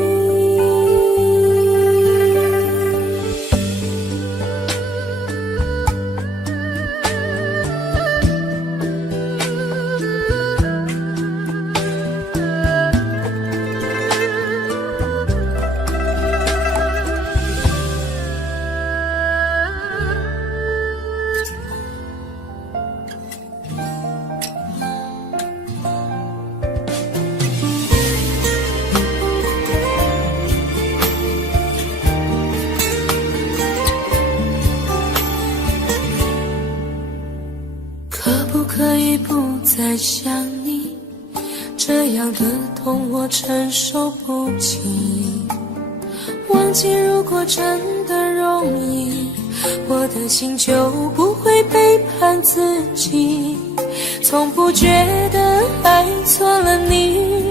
可以不再想你，这样的痛我承受不起。忘记如果真的容易，我的心就不会背叛自己。从不觉得爱错了你，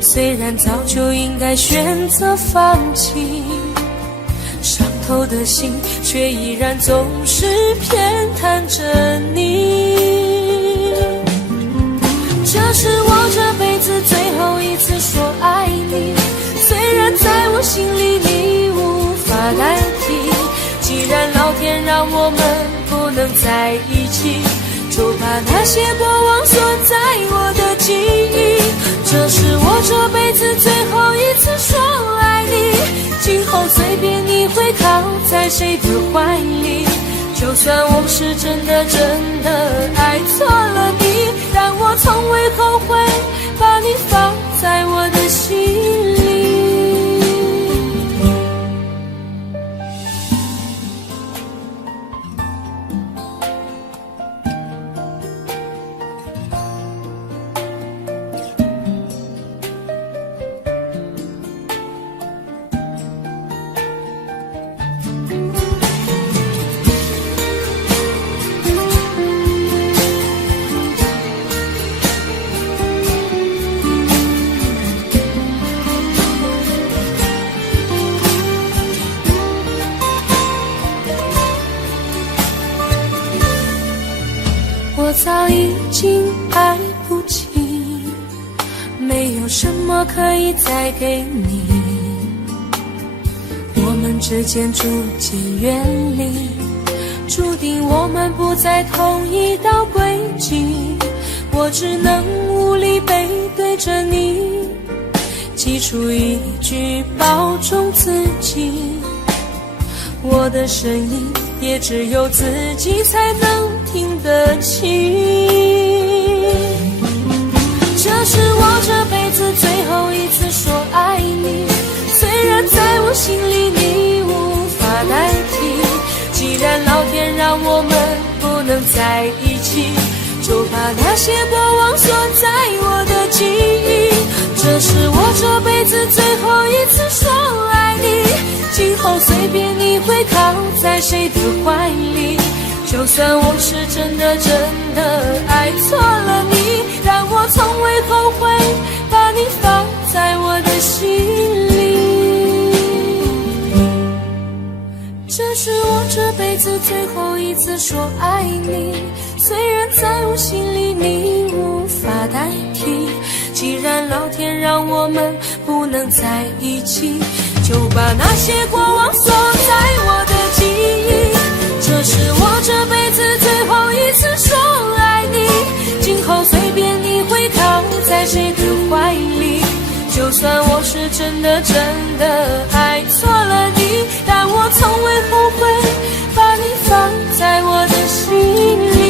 虽然早就应该选择放弃，伤透的心却依然总是偏袒着你。这是我这辈子最后一次说爱你，虽然在我心里你无法代替。既然老天让我们不能在一起，就把那些过往锁在我的记忆。这是我这辈子最后一次说爱你，今后随便你会靠在谁的怀里。就算我是真的爱错了你，但我从未后悔把你放在我的心里。有什么可以再给你，我们之间逐渐远离，注定我们不在同一道轨迹，我只能无力背对着你，挤出一句保重自己，我的声音也只有自己才能听得清。这是我这辈子最后一次说爱你，虽然在我心里你无法代替，既然老天让我们不能在一起，就把那些过往锁在我的记忆。这是我这辈子最后一次说爱你，今后随便你会靠在谁的怀里，就算我是真的爱错了你，但我从未后悔把你放在我的心里。这是我这辈子最后一次说爱你，虽然在我心里你无法代替，既然老天让我们不能在一起，就把那些过往锁在我的记忆。这是我这辈子最后一次说爱你，今后随便你会靠在谁的怀里，就算我是真的爱错了你，但我从未后悔把你放在我的心里。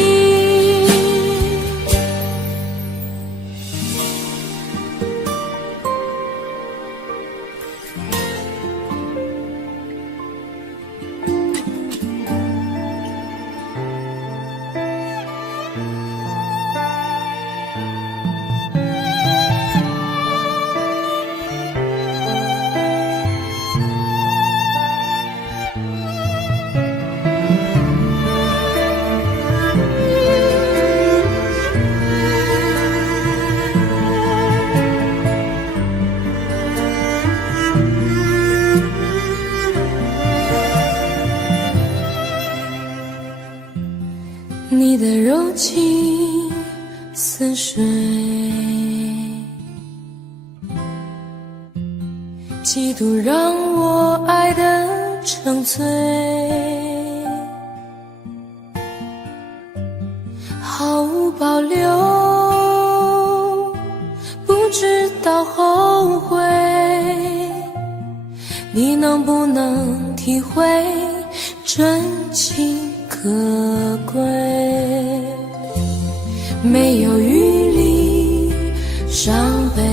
你的柔情似水，嫉妒让我爱得沉醉，毫无保留，不知道后悔，你能不能体会真情可贵？没有余力伤悲，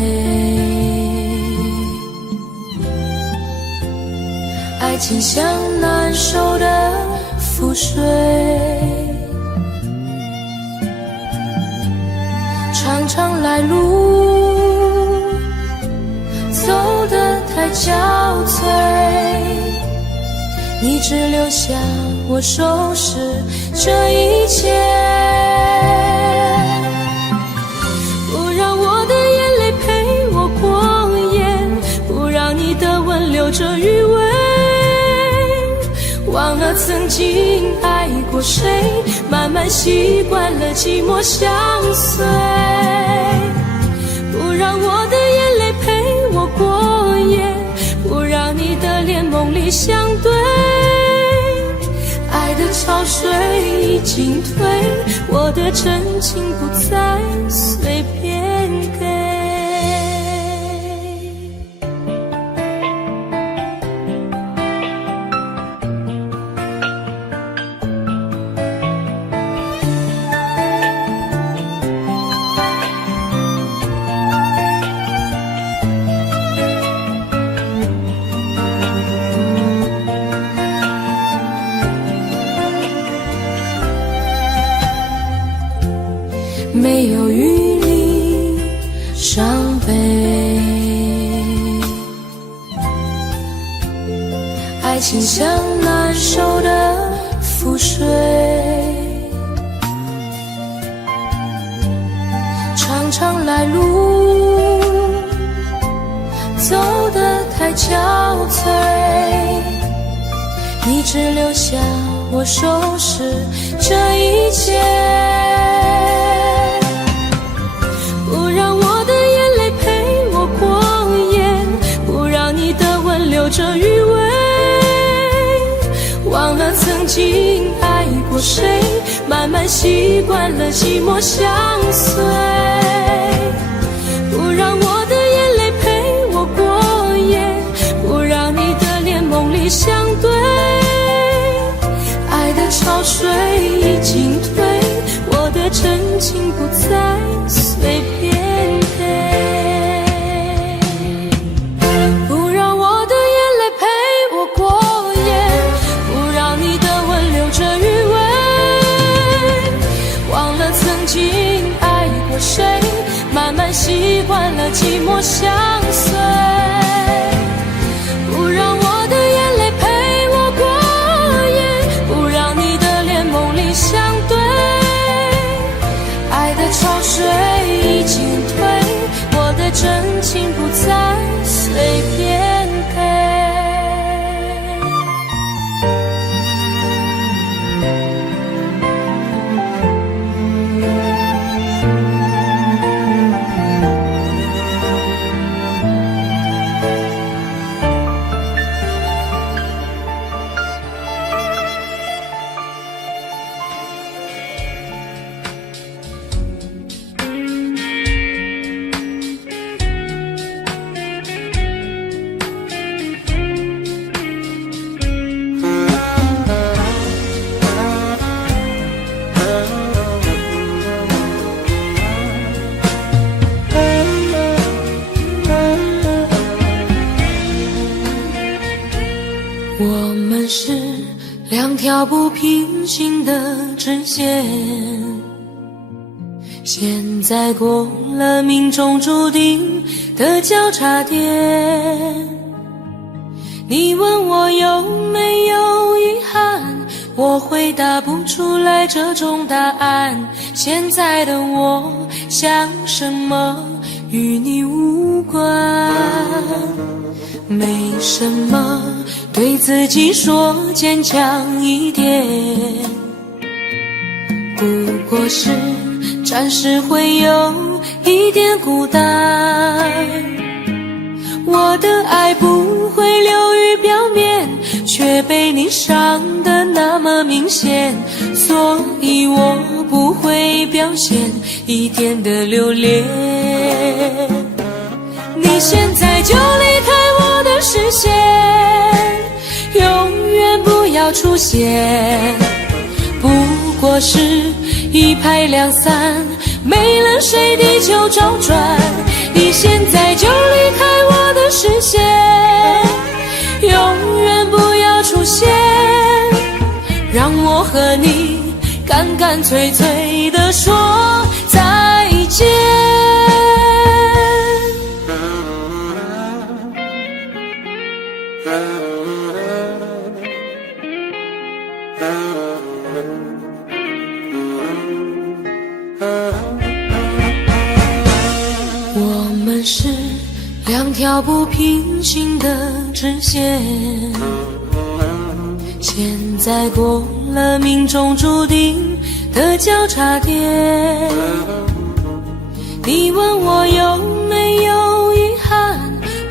爱情像难收的覆水，常常来路走得太憔悴，你只留下我收拾这一切，不让我的眼泪陪我过夜，不让你的吻留着余味，忘了曾经爱过谁，慢慢习惯了寂寞相随，不让我的眼泪陪我过夜，不让你的脸梦里相对，爱的潮水已经退，我的真情不再随便给。没有余力伤悲，爱情像难收的覆水，常常来路走得太憔悴，你只留下我收拾这一切，不让我的眼泪陪我经爱过谁，慢慢习惯了寂寞相随。不让我的眼泪陪我过夜，不让你的脸梦里相对。爱的潮水已经退，我的真情不再随便给。不让我的眼泪陪我过夜，不让你的吻留着余味。忘了曾经爱过谁，慢慢习惯了寂寞相随。不让我的眼泪陪我过夜，不让你的脸梦里相对。爱的潮水已经退，我的真情不再随便给。我们是两条不平行的直线，现在过了命中注定的交叉点。你问我有没有遗憾，我回答不出来这种答案。现在的我想什么与你无关，没什么，对自己说坚强一点，不过是暂时会有一点孤单。我的爱不会流于表面，却被你伤得那么明显，所以我不会表现一点的留恋。你现在就离开我的视线，永远不要出现，不过是一拍两散，没了谁地球周转。你现在就离开我的视线，永远不要出现，让我和你干干脆脆地说再见。我们是两条不平行的直线，现在过了命中注定的交叉点。你问我有没有遗憾，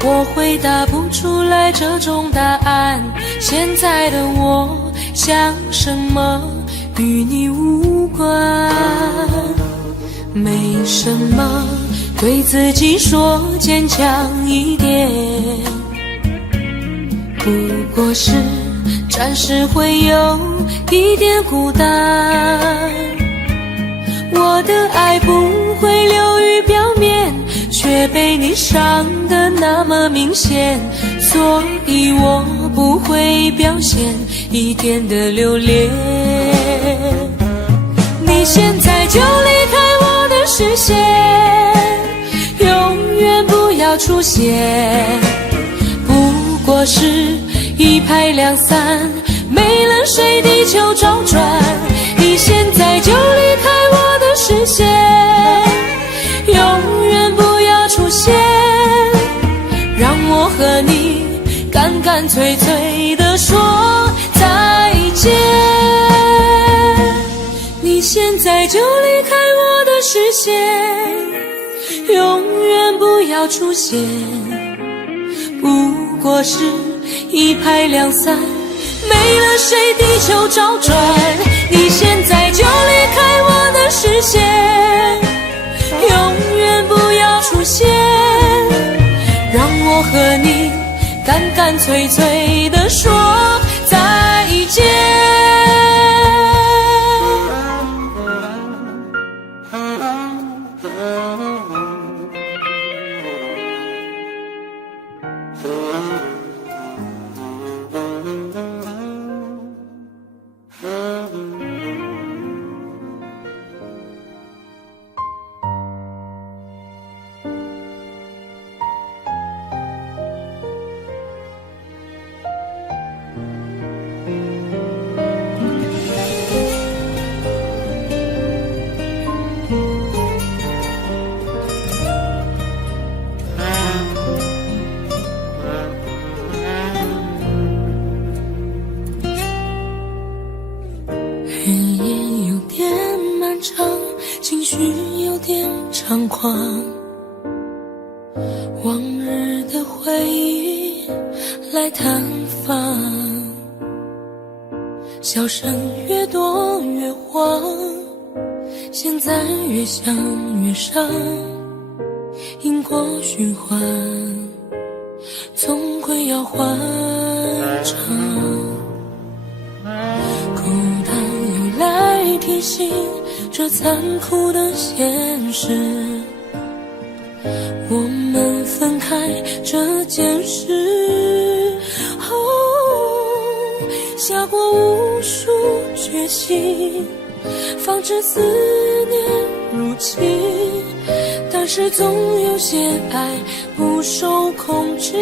我回答不出来这种答案。现在的我想什么与你无关，没什么，对自己说坚强一点，不过是暂时会有一点孤单。我的爱不会流于表面，却被你伤得那么明显，所以我不会表现一点的留恋。你现在就离开我的视线，永远不要出现，不过是一拍两散，没了谁地球周转。你现在就离开我的视线，永远不要出现，让我和你干干脆脆地说再见。你现在就离开我的视线，永远不要出现，不过是一拍两散，没了谁地球找转，你现在就离开我的视线，永远不要出现，让我和你干干脆脆地说再见。日夜有点漫长，情绪有点猖狂，往日的回忆来探访，笑声越多越慌，现在越想越伤，因果循环总归要还账，孤单又来提醒这残酷的现实，我们分开这件事，下过无数决心，防止思念入侵，但是总有些爱不受控制，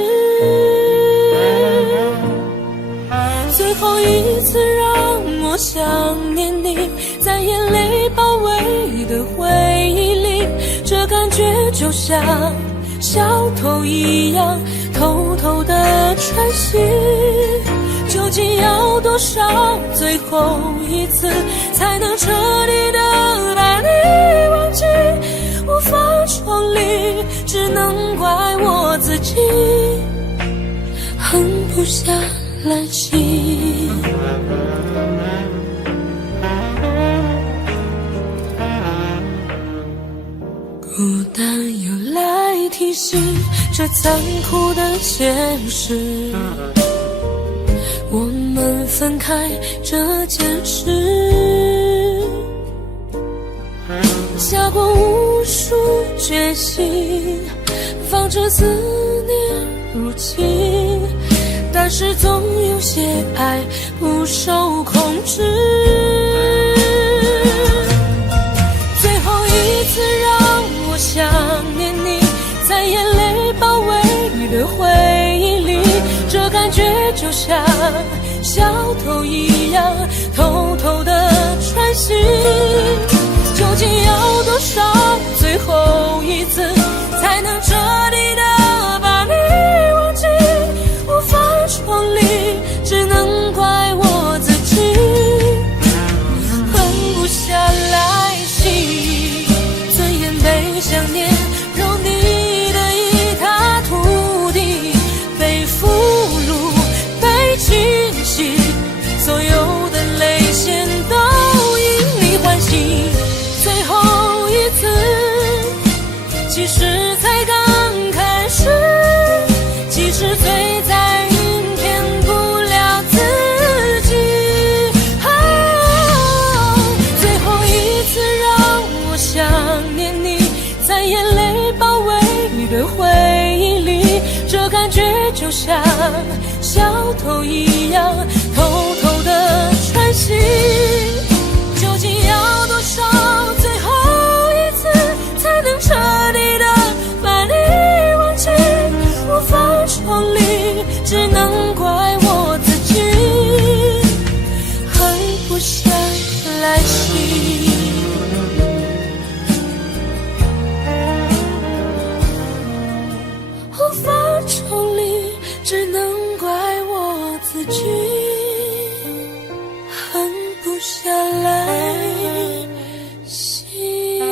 最后一次让我想念你，在眼泪包围的回忆里，这感觉就像小偷一样偷偷的穿行，究竟要多少最后一次才能彻底的把你忘记，无法重离，只能怪我自己狠不下来心。孤单又来提醒这残酷的现实，我们分开这件事，下过无数决心，防止思念入侵，但是总有些爱不受控制，最后一次让我想念你，在眼泪包围的回忆里，这感觉就像小偷一样偷偷的穿行，究竟要多少最后一次才能彻底的把你忘记，无法重离，只能怪我自己狠不下来心，尊严被想念揉泥的一塌涂地，被俘虏被清洗，所有的泪腺都因你唤醒，最后一次其实才刚开始，即使醉在云骗不了自己，最后一次让我想念你，在眼泪包围的回忆里，这感觉就像小偷一样偷偷的穿行，究竟要多少最后一次才能彻底的把你忘记，无法重离，只能怪我自己狠不下来心，无法重离，只能怪我自己狠不下来心。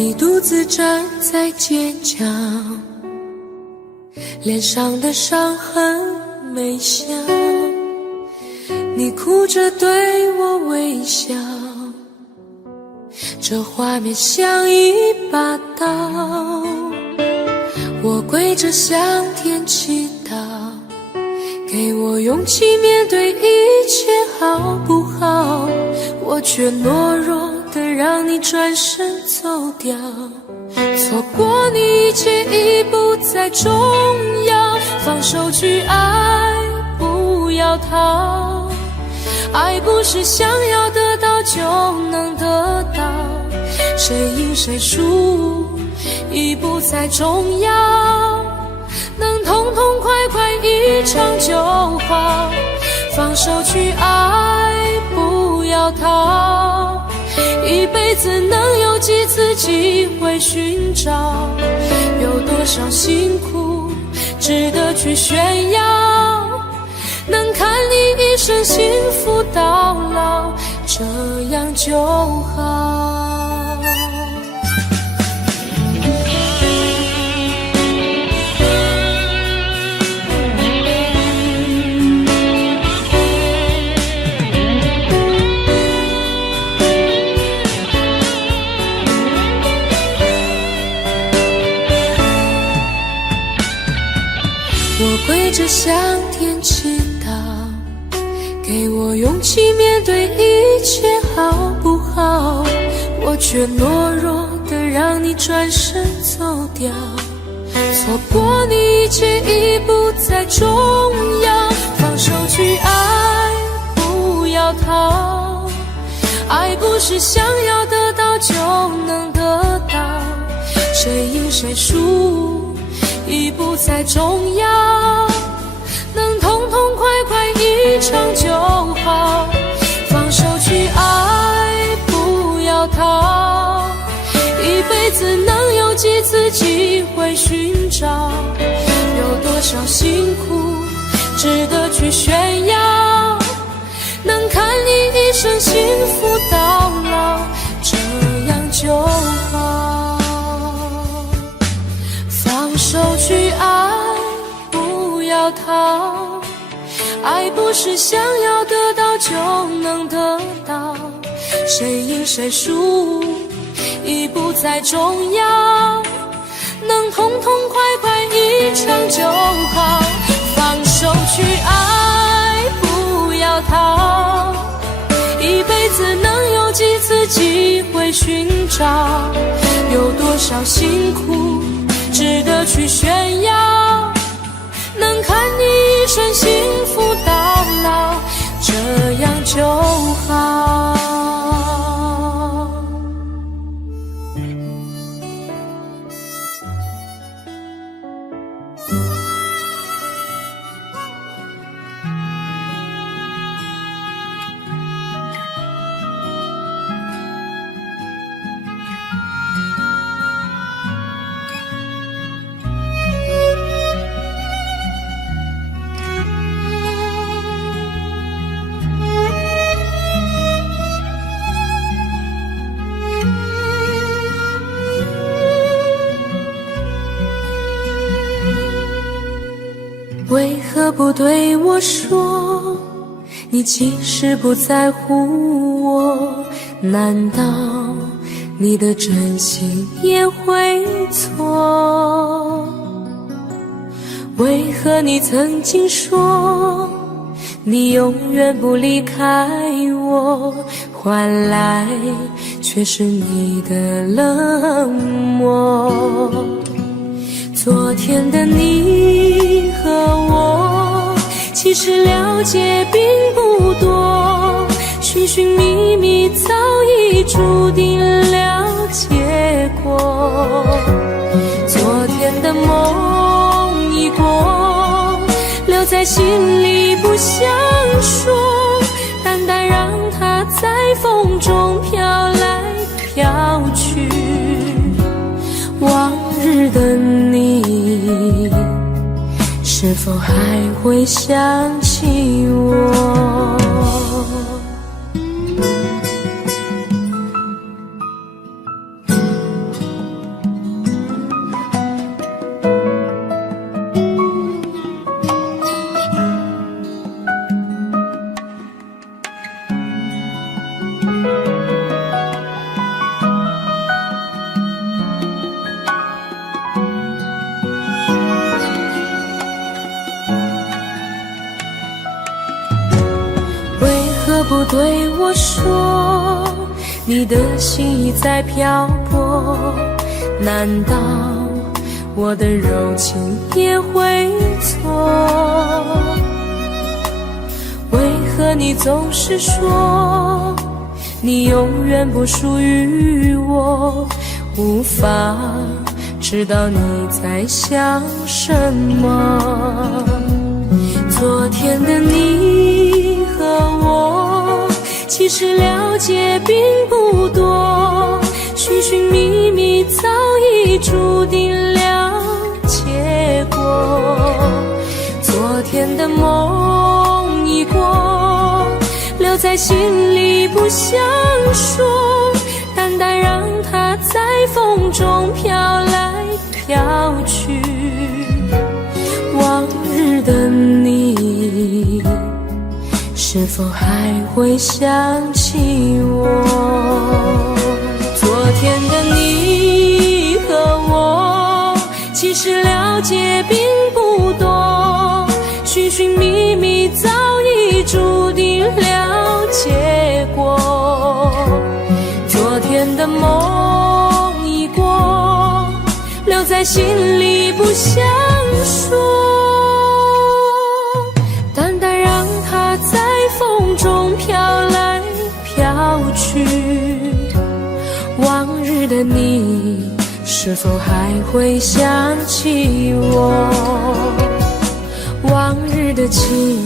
你独自站在街角，脸上的伤痕没消，你哭着对我微笑，这画面像一把刀，我跪着向天祈祷，给我勇气面对一切好不好，我却懦弱的让你转身走掉，错过你一切已不再重要，放手去爱，不要逃，爱不是想要得到就能得到，谁赢谁输已不再重要，能痛痛快快一场就好，放手去爱，不要逃，一辈子能有几次机会寻找，有多少辛苦值得去炫耀，能看你一生幸福到老，这样就好。我跪着向天祈祷，给我勇气面对一切好不好，我却懦弱的让你转身走掉，错过你一切已不再重要，放手去爱，不要逃，爱不是想要得到就能得到，谁赢谁输已不再重要，能痛痛快快一场就好，放手去爱，不要逃，一辈子能有几次机会寻找，有多少辛苦值得去炫耀，能看你一生幸福到老，这样就好，放手去爱，不要逃，爱不是想要得到就能得到，谁赢谁输已不再重要，能痛痛快快一场就好，放手去爱，不要逃，一辈子能有几次机会寻找，有多少辛苦值得去炫耀，能看你一生幸福到老，这样就好。为何不对我说，你其实不在乎我？难道你的真心也会错？为何你曾经说你永远不离开我，换来却是你的冷漠？昨天的你和我其实了解并不多，寻寻觅觅早已注定了结果。昨天的梦已过，留在心里不想说，淡淡让它在风中飘来飘去。往日的你，是否还会想起我？么不对我说？你的心已在漂泊，难道我的柔情也会错？为何你总是说你永远不属于我？无法知道你在想什么。昨天的你和我其实了解并不多，寻寻觅觅早已注定了结果。昨天的梦已过，留在心里不想说，淡淡让它在风中飘来飘去。往日的你，是否还会想起我？昨天的你和我其实了解并不多，寻寻觅觅早已注定了结果。昨天的梦已过，留在心里不想说，淡淡让它在风中飘来飘去。往日的你，是否还会想起我？往日的情，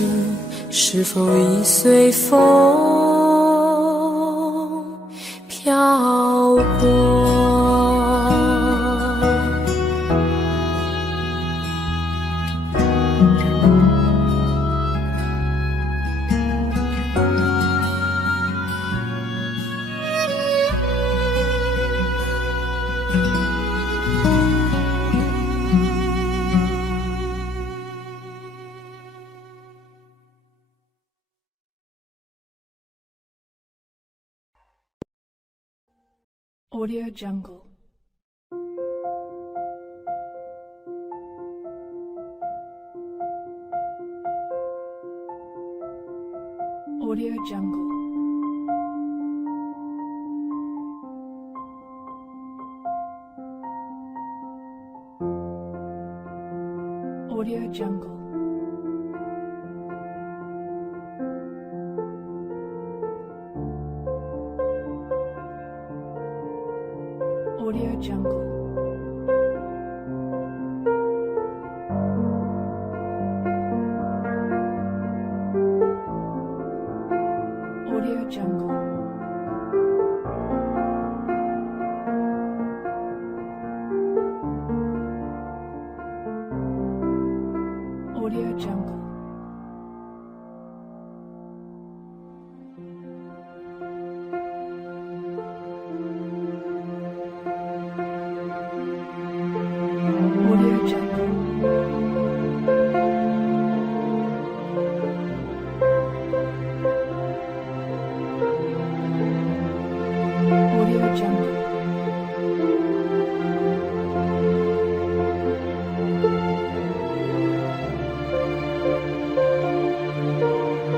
是否已随风飘过Audio Jungle. Audio Jungle. Audio Jungle. Audio Jungle. Audio Jungle. Audio Jungle. Audio Jungle. Audio Jungle.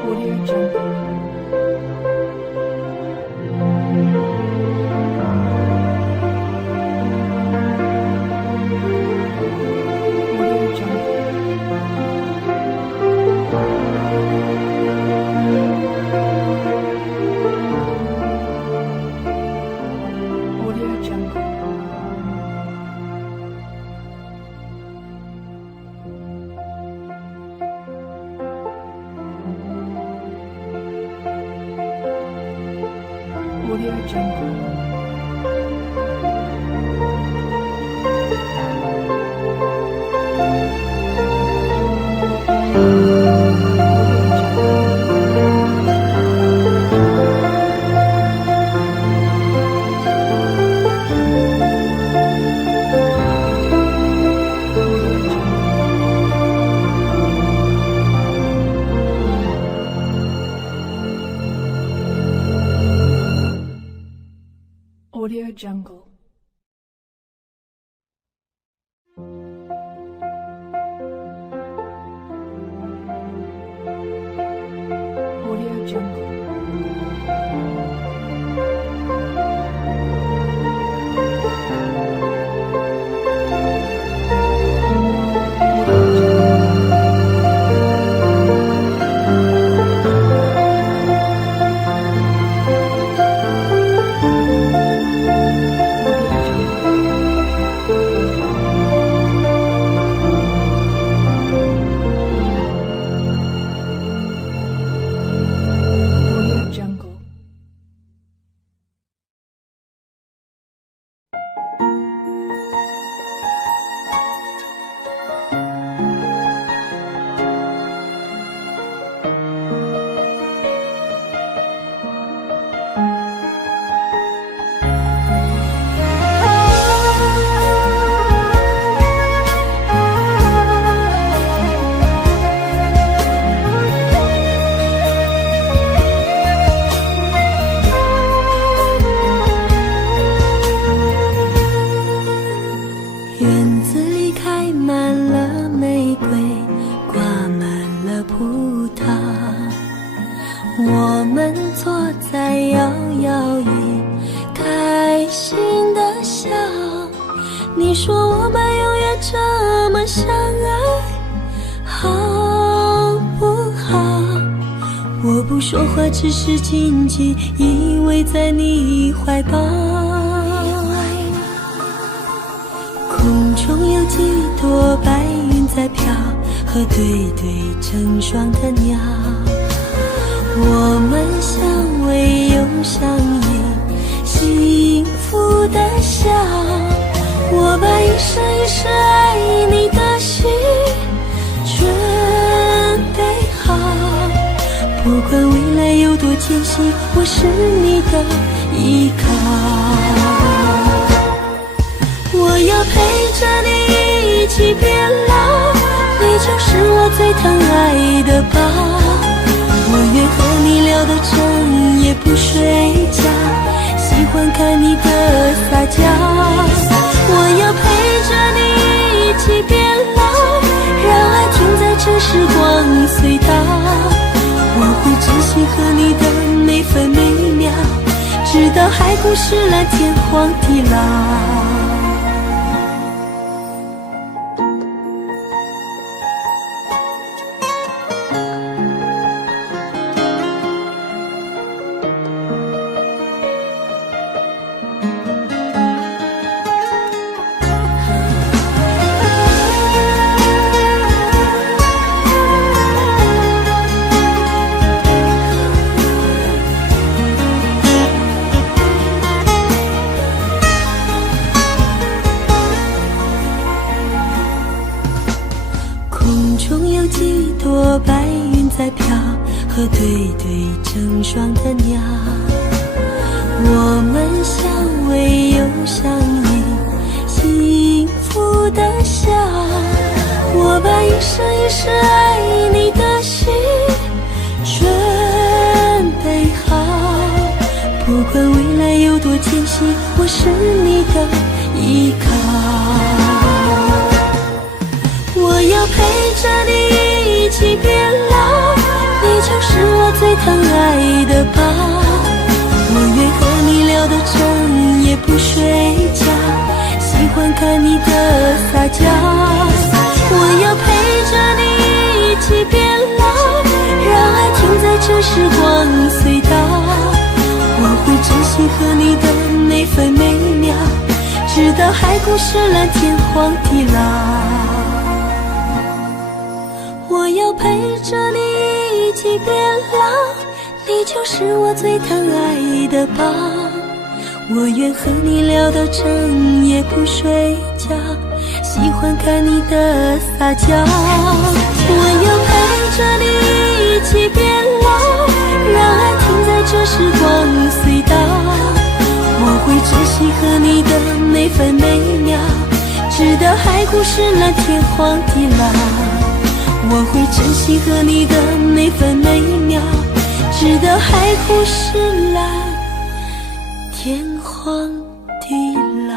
Audio Jungle. Audio Jungle. Audio Jungle. Audio Jungle. Audio Jungle. 院子里开满了玫瑰，挂满了葡萄，我们坐在摇摇椅，开心的笑。你说我们永远这么相爱，好不好？我不说话，只是紧紧依偎在你怀抱。空中有几朵白云在飘，和对对成双的鸟。我们相偎又相依，幸福的笑。我把一生一世爱你的心准备好，不管未来有多艰辛，我是你的依靠。我要陪着你一起变老，你就是我最疼爱的宝。我愿和你聊到整夜不睡觉，喜欢看你的撒娇。我要陪着你一起变老，让爱停在这时光隧道。我会珍惜和你的每分每秒，直到海枯石烂，天荒地老。空中有几朵白云在飘，和对对成双的鸟。我们相偎又相依，幸福的笑。我把一生一世爱你的心准备好，不管未来有多艰辛，我是你的依靠。我要陪着你一起变老，你就是我最疼爱的宝。我愿和你聊到整夜不睡觉，喜欢看你的撒娇。我要陪着你一起变老，让爱停在这时光隧道。我会珍惜和你的每分每秒，直到海枯石烂，天荒地老。我要陪着你一起变老，你就是我最疼爱的宝。我愿和你聊到整夜不睡觉，喜欢看你的撒娇。我要陪着你一起变老，让爱停在这时光隧道。我会珍惜和你的每分每秒，直到海枯石烂，天荒地老。我会珍惜和你的每分每秒，直到海枯石烂，天荒地老。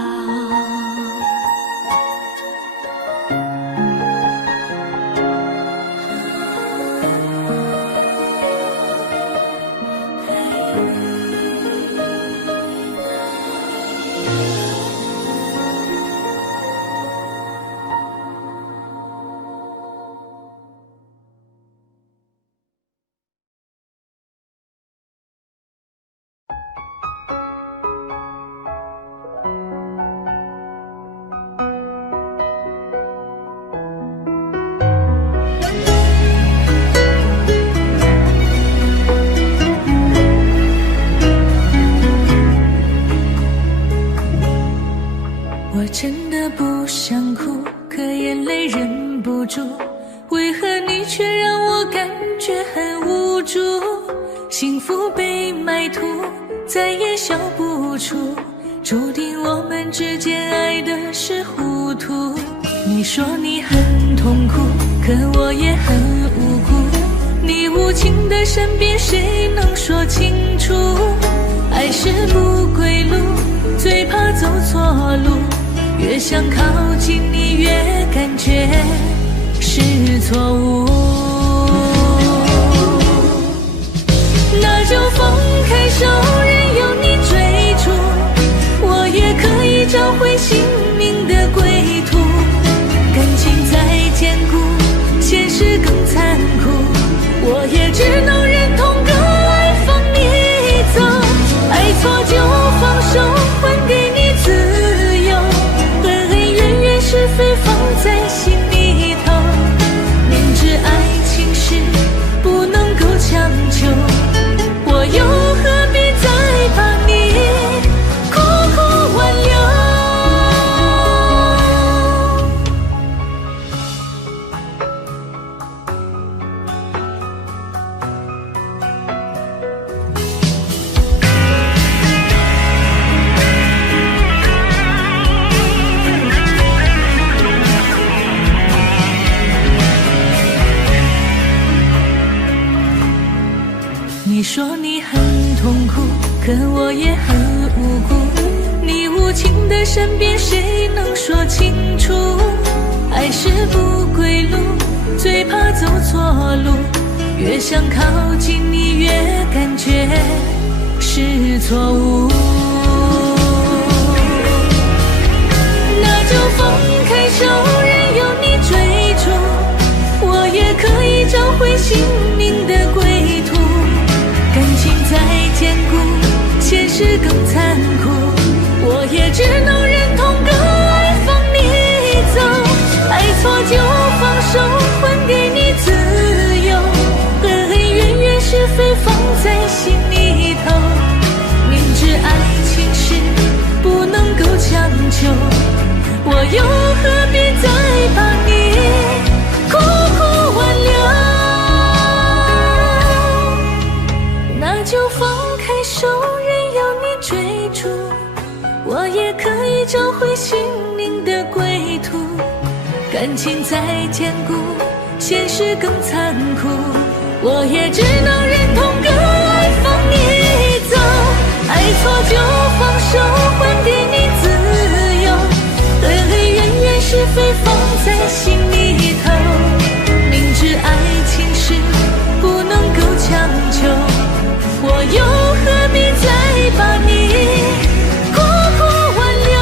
住，为何你却让我感觉很无助？幸福被埋土，再也笑不出，注定我们之间爱的是糊涂。你说你很痛苦，可我也很无辜，你无情的身边谁能说清楚？爱是不归路，最怕走错路，越想靠近你越感觉是错误。那就放开手，任由你追逐，我也可以找回心灵的归途。感情再坚固，现实更残酷，我也只能忍痛割爱放你走。爱错就放手，还给你自由，恩恩怨怨是非放在心里头，明知爱情是不能够强求，我又何必再把你苦苦挽留。你说你很痛苦，可我也很无辜，你无情的身边谁能说清楚？爱是不归路，最怕走错路，越想靠近你越感觉是错误。那就放开手，任由你追逐，我也可以找回心灵的归途。感情再坚固，现实更残酷，我也只能忍痛割爱放你走。爱错就放手，还给你自由，恩恩怨怨是非放在心里头，明知爱情是不能够强求，我又何必再把你苦苦挽留。那就放开手，任由你追逐，我也可以找回心灵的归途。感情再坚固，现实更残酷，我也只能忍痛割爱放你走。爱错就放手，还给你自由，恩恩怨怨是非放在心里头，明知爱情是不能够强求，我又何必再把你苦苦挽留。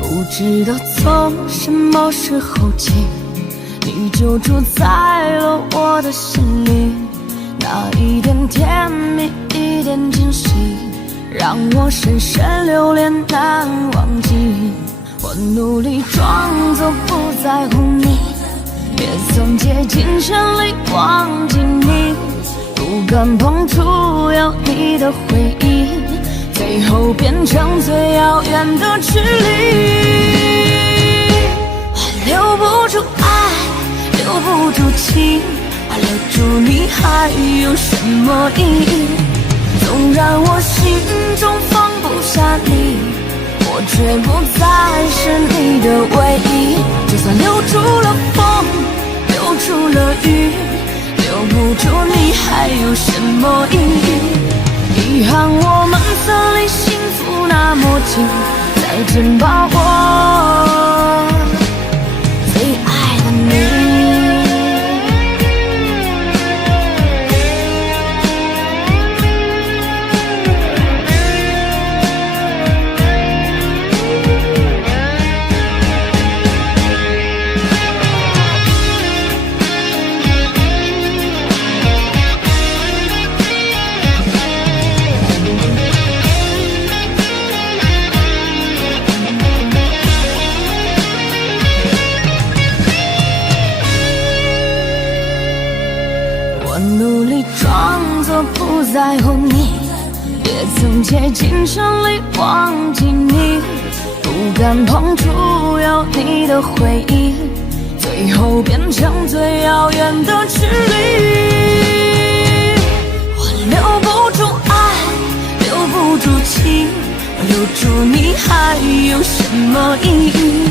不知道从什么时候起，你就住在了我的心里，那一点甜蜜，一点惊喜，让我深深留恋难忘记。我努力装作不在乎你，也曾竭尽全力忘记你，不敢碰触有你的回忆，最后变成最遥远的距离。我留不住爱，留不住情，我留住你还有什么意义？纵然我心中放不下你，我却不再是你的唯一。就算留住了风，留住了雨，留不住你还有什么意义？遗憾我们曾离幸福那么近，再真把握最爱的你。在乎你，也曾竭尽全力忘记你，不敢碰触有你的回忆，最后变成最遥远的距离。我留不住爱，留不住情，留住你还有什么意义？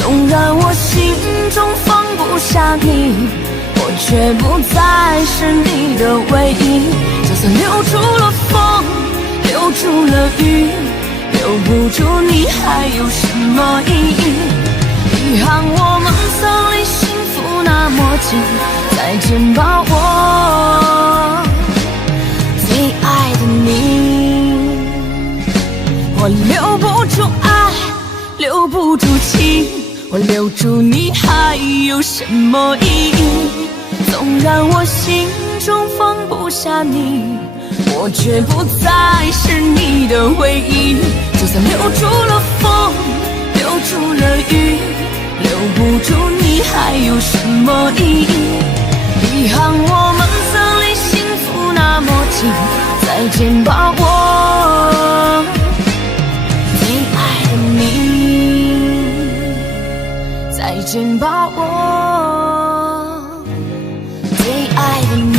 纵然我心中放不下你，我却不再是你的唯一。就算留住了风，留住了雨，留不住你还有什么意义？遗憾我们曾离幸福那么近，再见吧我最爱的你。我留不住爱，留不住情，我留住你还有什么意义？纵然我心中放不下你，我却不再是你的唯一。就算留住了风，留住了雨，留不住你还有什么意义？遗憾我们曾离幸福那么近，再见吧我最爱的你，再见吧我最爱的你。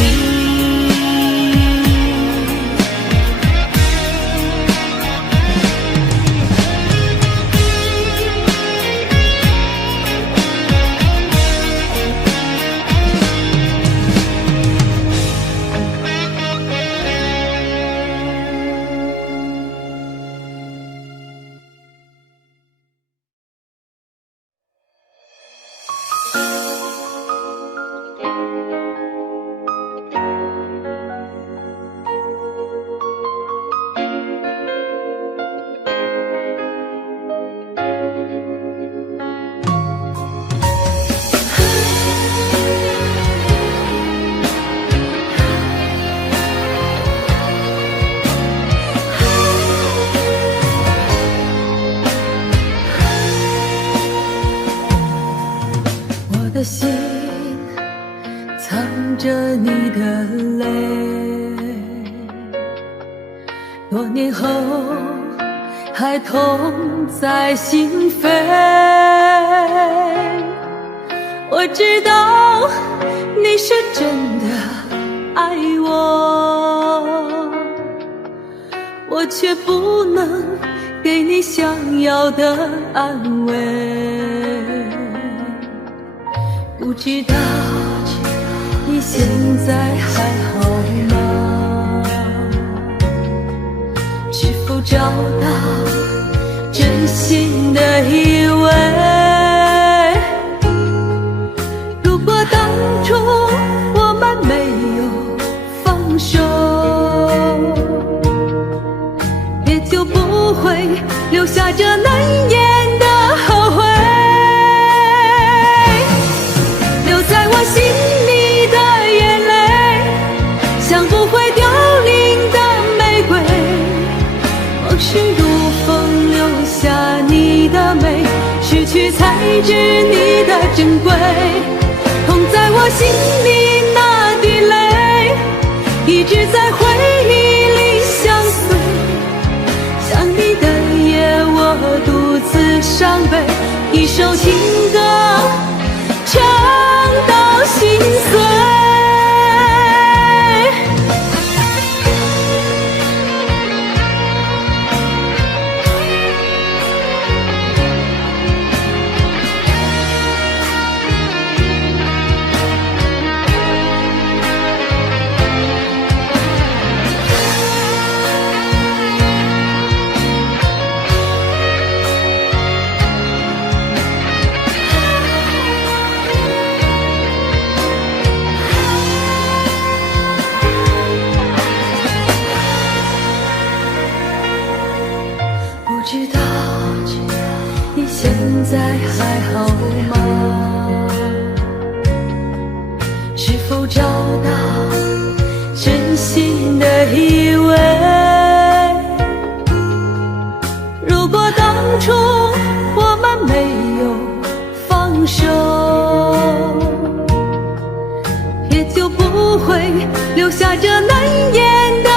我的心藏着你的泪，多年后还痛在心扉。我知道你是真的爱我，我却不能给你想要的安慰。不知道你现在还好吗？是否找到真心的依偎？如果当初我们没有放手，也就不会留下这难言的后悔。在我心里的眼泪，像不会凋零的玫瑰，往事如风留下你的美，失去才知你的珍贵。痛在我心里那滴泪，一直在回忆里相随。想你的夜，我独自伤悲，一首情歌唱到心碎。不知道你现在还好吗？是否找到真心的依偎？如果当初我们没有放手，也就不会留下这难言的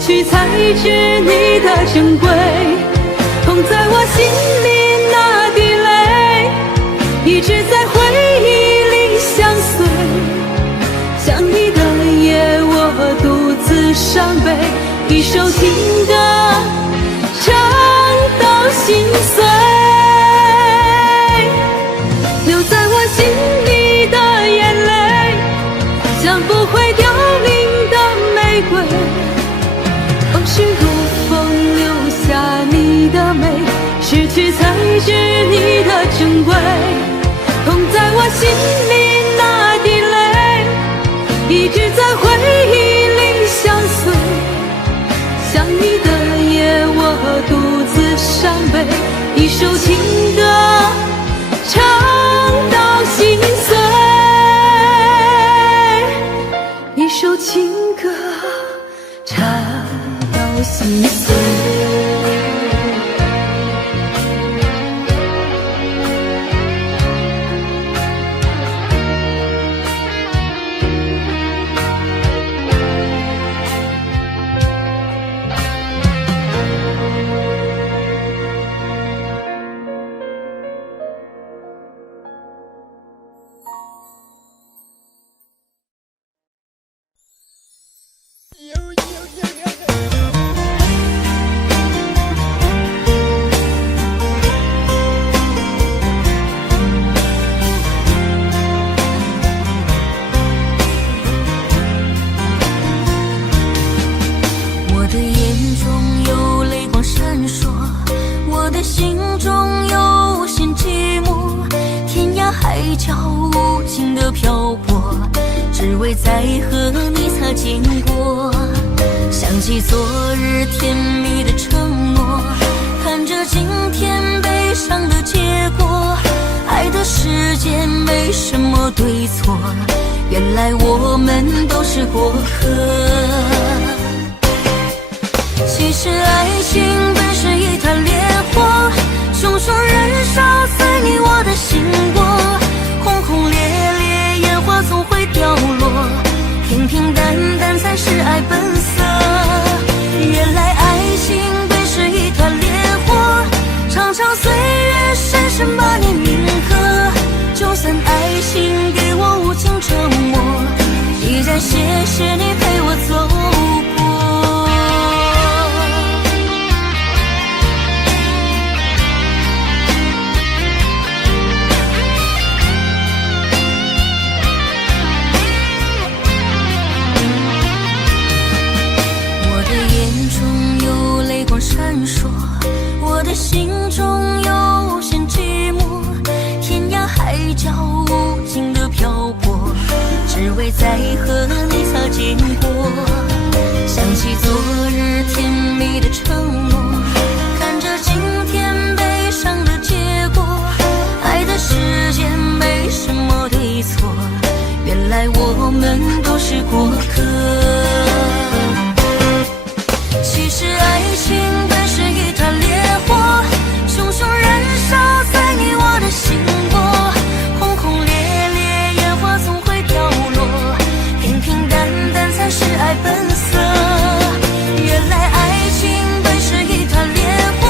去才知你的珍贵。痛在我心里那滴泪，一直在回忆里相随。想你的夜，我独自伤悲，一首情歌唱到心碎。留在我心里的眼泪，像不会凋零的玫瑰。往事如风，留下你的美，失去才知你的珍贵。痛在我心里那滴泪，一直在回忆里相随。想你的夜，我独自伤悲，一首情歌唱到心碎，一首情歌唱到心碎。我的眼中有泪光闪烁，我的心中有无限寂寞，天涯海角无尽的漂泊，只为再和你擦肩过。想起昨日甜蜜的承诺，看着今天悲伤的结果，爱的世界没什么对错，原来我们都是过客。其实爱情本是一团烈火，熊熊燃烧在你我的心窝，轰轰烈烈烟花总会掉落，平平淡淡才是爱本色。原来爱情本是一团烈火，长长岁月深深把你铭刻，就算爱情给我无情折磨，依然谢谢你陪我走过。闪烁，我的心中有无限寂寞，天涯海角无尽的漂泊，只为再和你擦肩过。想起昨日甜蜜的承诺，看着今天悲伤的结果，爱的世界没什么对错，原来我们都是过客。其实爱情本是一团烈火，熊熊燃烧在你我的心窝，轰轰烈烈烟花总会掉落，平平淡淡才是爱本色。原来爱情本是一团烈火，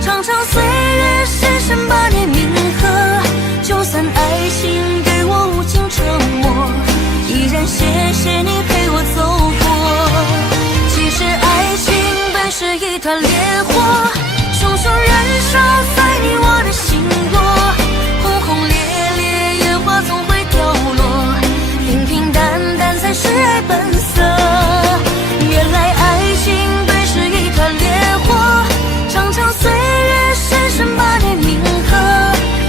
长长岁月深深把你铭刻，就算爱情给我无情折磨，依然谢谢你陪我走过。其实爱情本是一团烈火，熊熊燃烧在你我的心窝，轰轰烈烈烟花总会掉落，平平淡淡才是爱本色。原来爱情本是一团烈火，长长岁月深深把你铭刻，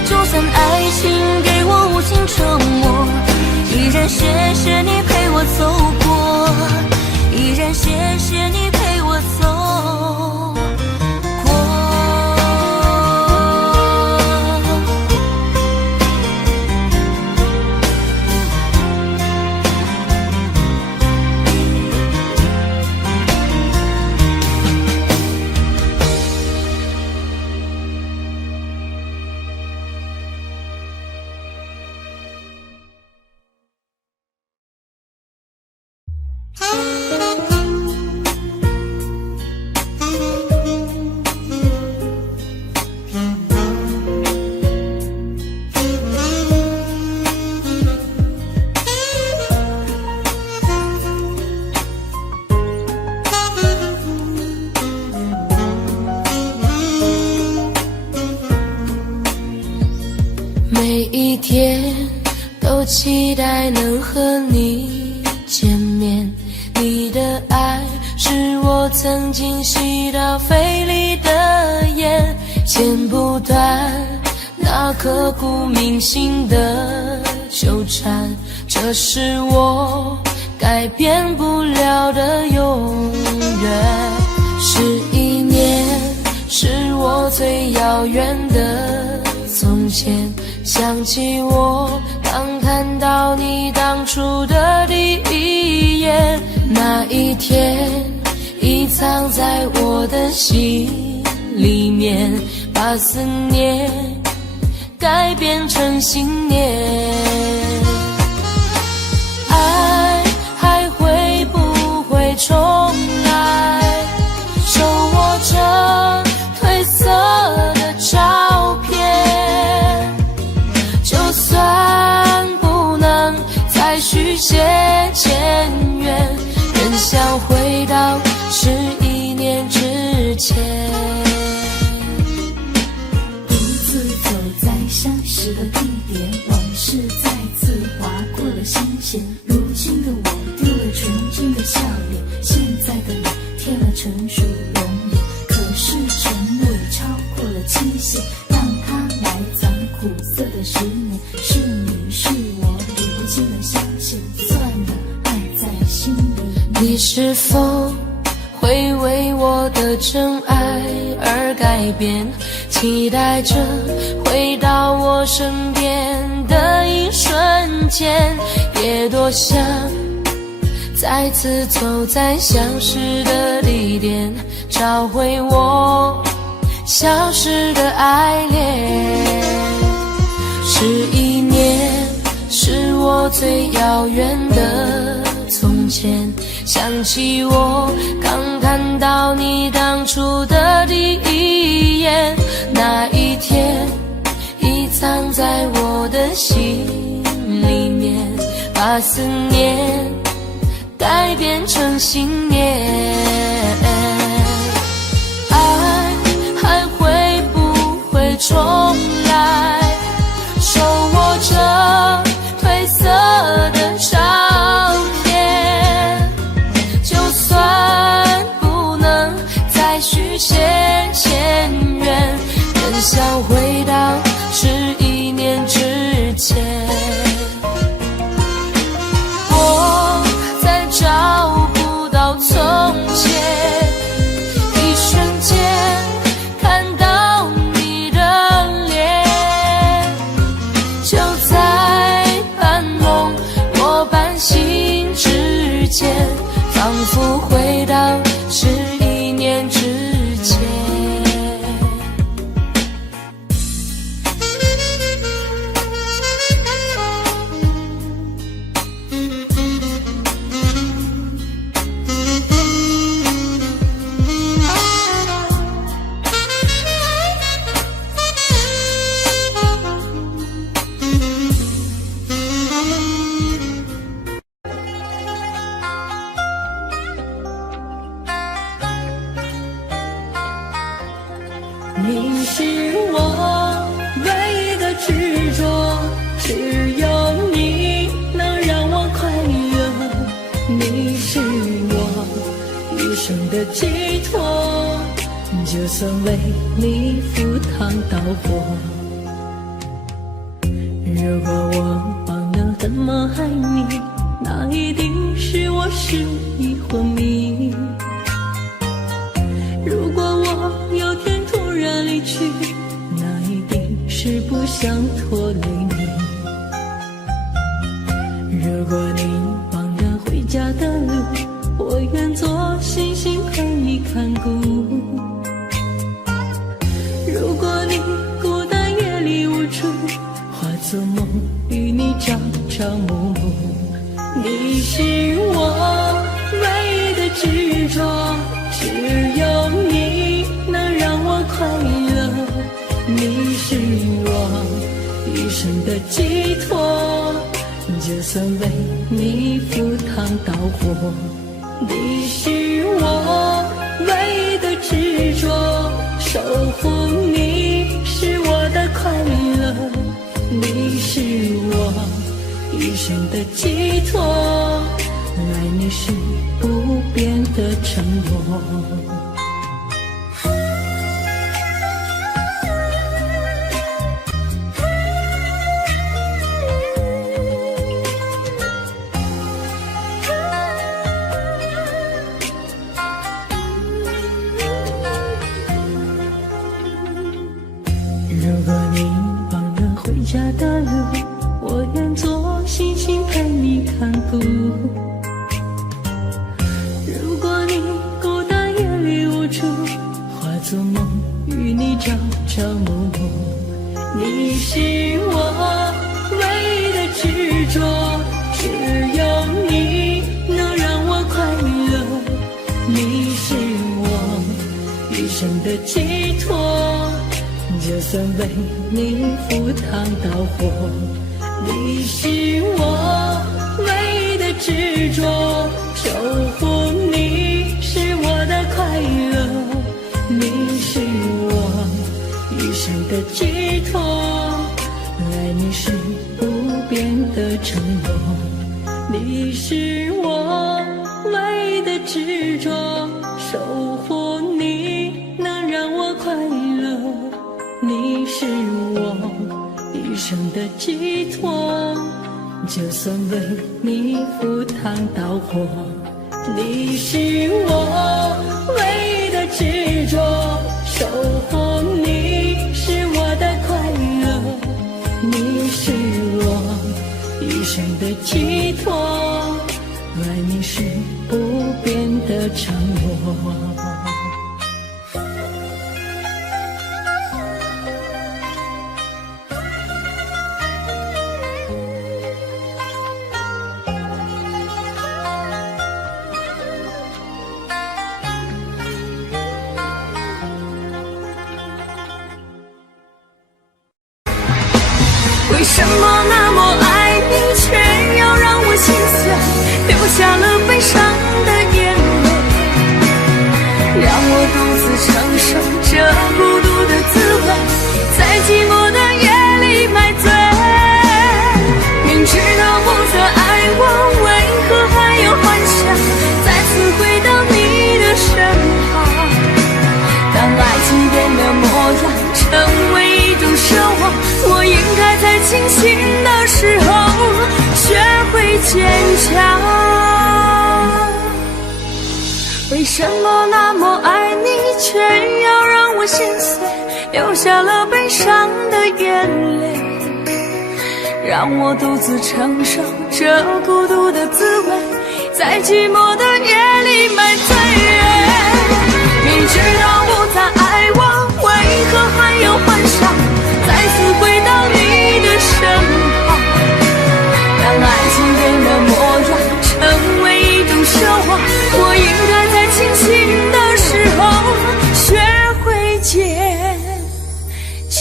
就算爱情给我无情折磨，依然谢谢你陪我走过，依然谢谢你陪我走过。天都期待能和你见面，你的爱是我曾经吸到肺里的烟，剪不断那刻骨铭心的纠缠，这是我改变不了的永远。11年是我最遥远的从前，想起我刚看到你当初的第一眼，那一天已藏在我的心里面，把思念改变成信念。爱还会不会重来？手握着褪色的照片，就算不能再续写前缘，仍想回到11年之前。独自走在相识的地点，往事再次划过了心弦。如今的我丢了纯真的笑脸，现在的你添了成熟容颜。可是承诺已超过了期限，让它埋藏苦涩的10年。是你是我，如今的相欠，算了，爱在心里。你是否会为我的真爱而改变？期待着回到我身边的一瞬间，也多想再次走在相识的地点，找回我消失的爱恋。11年是我最遥远的从前，想起我刚看到你当初的第一眼，那一天已藏在我的心里面，把思念改变成信念。爱还会不会重来？手握着褪色的照片，就算不能再续写前缘，仍想回到11年之前。我再找不到从前，一瞬间看到你的脸，就在半梦或半醒之间，仿佛回到11年之前。你是我唯一的执着，只有你能让我快乐。你是我一生的寄托，就算为你赴汤蹈火。如果我忘了怎么爱你，那一定是我失忆昏迷。如果我有天突然离去，那一定是不想拖累你。如果你忘了回家的路，我愿做星星陪你看顾。如果你孤单夜里无助，化作梦与你朝朝暮暮。你是我唯一的执着，只有你能让我快乐。你是我一生的寄托，就算为你赴汤蹈火。你是我唯一的执着，守护你是我的快乐。你是生的寄托，爱你是不变的承诺。如果你忘了回家的路，我愿做星星陪你看顾。如果你孤单夜里无助，化作梦与你朝朝暮暮。你是我唯一的执着，只有你能让我快乐。你是我余生的寄托，就算为你赴汤蹈火。你是我唯一的执着，守护你是我的快乐。你是我余生的寄托，爱你是不变的承诺。你是我唯一的执着，守护你能让我快乐。你是我余生的寄托，就算为你赴汤蹈火。你是我唯一的执着，守护你是我的快乐。你是我余生的寄托，爱你是不变的承诺。为什么那么爱你，却要让我心碎，流下了悲伤的眼泪，让我独自承受这孤独的滋味，在寂寞的夜里买醉。明知道不再爱我，为何还有幻想再次回到你的身旁？当爱情变了模样，成为一种奢望，我应该在清醒的时候学会坚强。为什么那么爱你，却要让我心碎，流下了悲伤的眼泪，让我独自承受这孤独的滋味，在寂寞的夜里买醉。明知道不再爱我，为何还有幻想再次回到你的身旁？当爱情变了模样，成为一种奢望，我应该在清醒的时候学会坚强。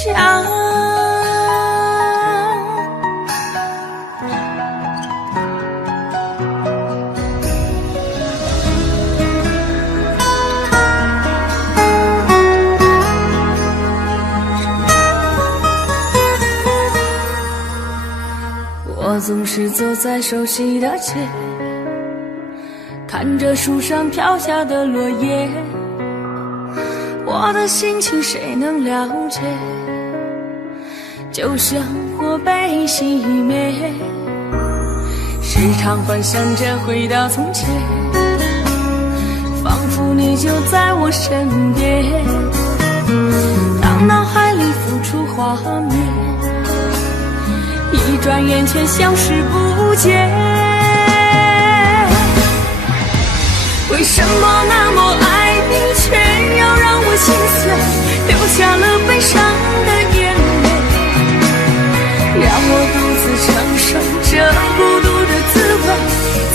我总是走在熟悉的街，看着树上飘下的落叶，我的心情谁能了解？就像火被熄灭，时常幻想着回到从前，仿佛你就在我身边，当脑海里浮出画面，一转眼却消失不见。为什么那么爱你，却要让我心碎，流下了悲伤的眼泪，让我独自承受这孤独的滋味，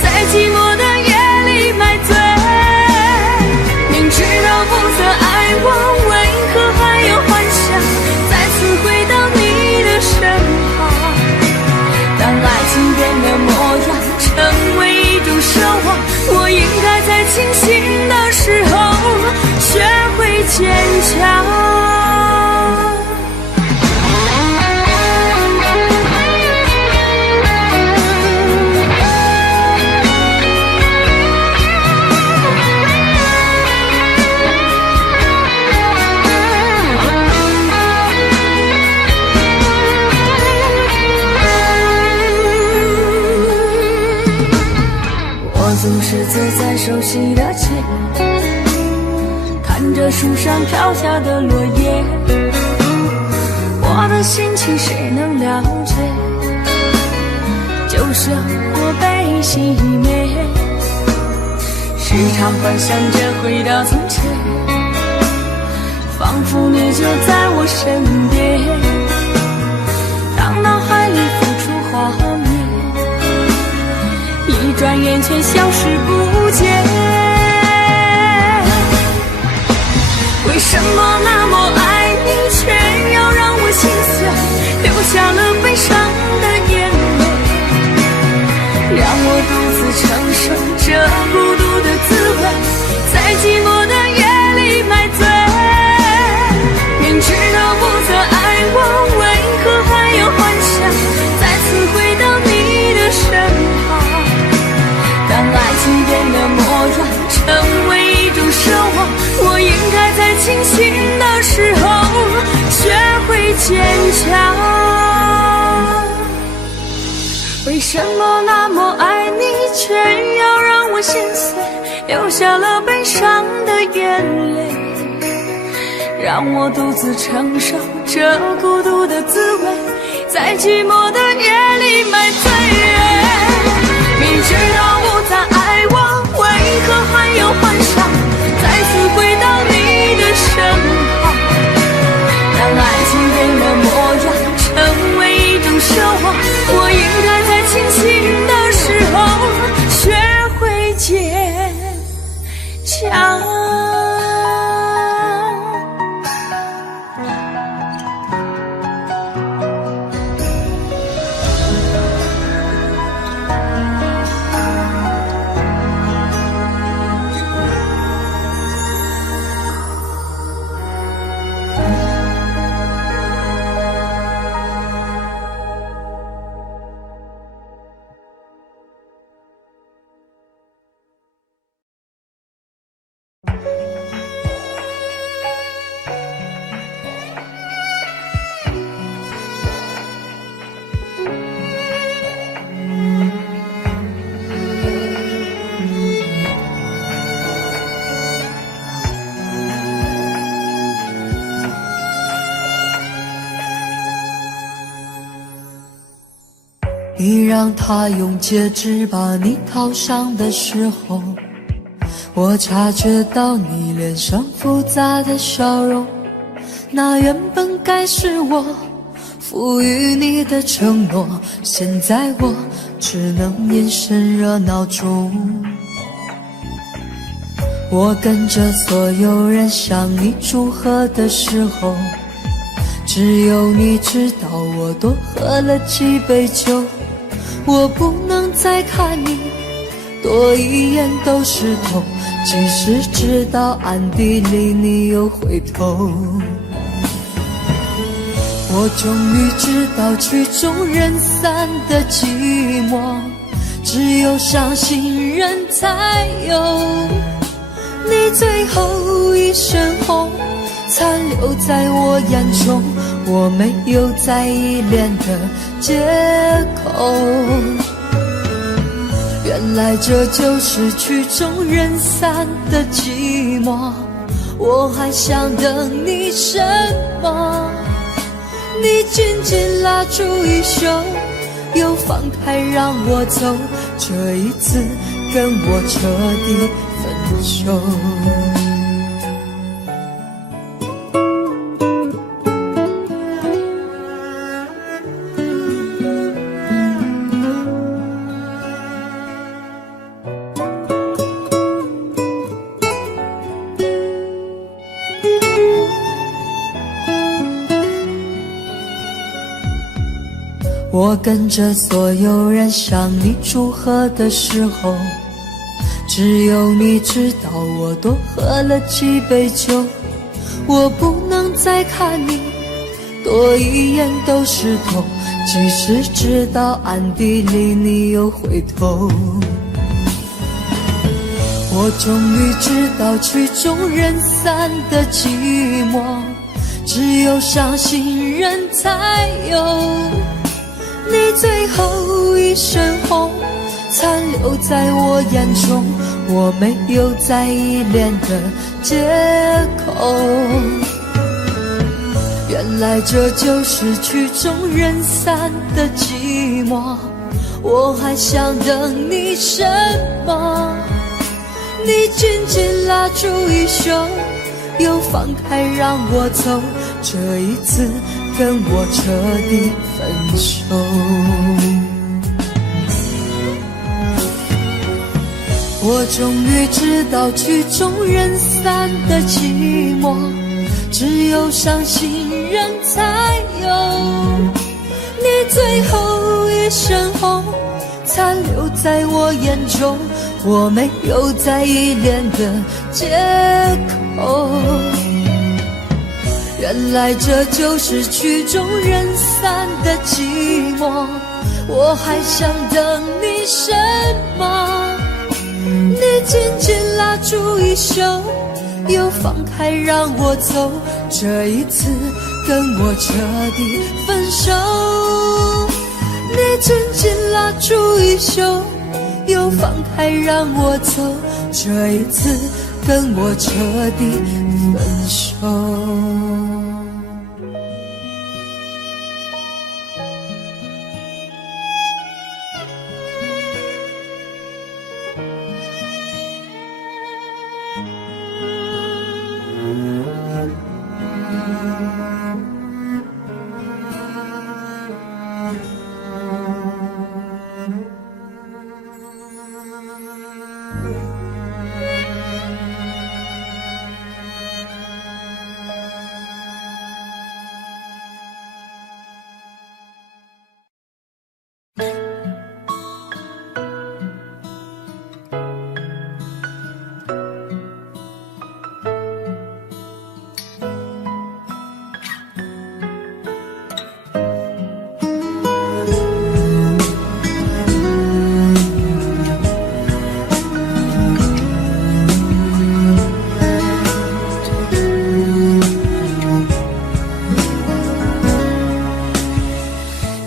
在寂寞的夜里买醉。明知道不再爱我，为何还有幻想再次回到你的身旁？当爱情变了模样，成为一种奢望，我应该在清醒的时候学会坚强。是走在熟悉的街，看着树上飘下的落叶，我的心情谁能了解？旧生活被熄灭，时常幻想着回到从前，仿佛你就在我身边，当脑海里浮出画面，一转眼却消失不见。为什么那么爱你，却要让我心碎，流下了悲伤的眼泪，让我独自承受这孤独的滋味，在寂寞的夜里买醉。明知道不再爱我，为何还有幻想再次回到你的身旁？当爱情变了模样，成为一种奢望，我应该在清醒的时候学会坚强。为什么那么爱你，却要让我心碎，流下了悲伤的眼泪，让我独自承受这孤独的滋味，在寂寞的夜里买醉。明知道不再爱我，为何还有幻想再次回到你的身旁？当爱情变了模样，成为一种奢望，我应该在清醒的时候学会坚强。你让他用戒指把你套上的时候，我察觉到你脸上复杂的笑容，那原本该是我赋予你的承诺，现在我只能眼神热闹中。我跟着所有人向你祝贺的时候，只有你知道我多喝了几杯酒。我不能再看你多一眼都是痛，即使知道暗地里你又回头。我终于知道曲终人散的寂寞，只有伤心人才有。你最后一身红残留在我眼中，我没有再依恋的借口。原来这就是曲终人散的寂寞，我还想等你什么？你紧紧拉住衣袖，又放开让我走，这一次跟我彻底分手。我跟着所有人向你祝贺的时候，只有你知道我多喝了几杯酒。我不能再看你多一眼都是痛，即使知道暗地里你又回头。我终于知道曲终人散的寂寞，只有伤心人才有。你最后一身红残留在我眼中，我没有再依恋的借口。原来这就是曲终人散的寂寞，我还想等你什么？你紧紧拉住衣袖，又放开让我走，这一次跟我彻底分手。我终于知道曲终人散的寂寞，只有伤心人才有。你最后一身红残留在我眼中，我没有再依恋的借口。原来这就是曲终人散的寂寞，我还想等你什么？你紧紧拉住衣袖，又放开让我走，这一次跟我彻底分手。你紧紧拉住衣袖，又放开让我走，这一次跟我彻底分手。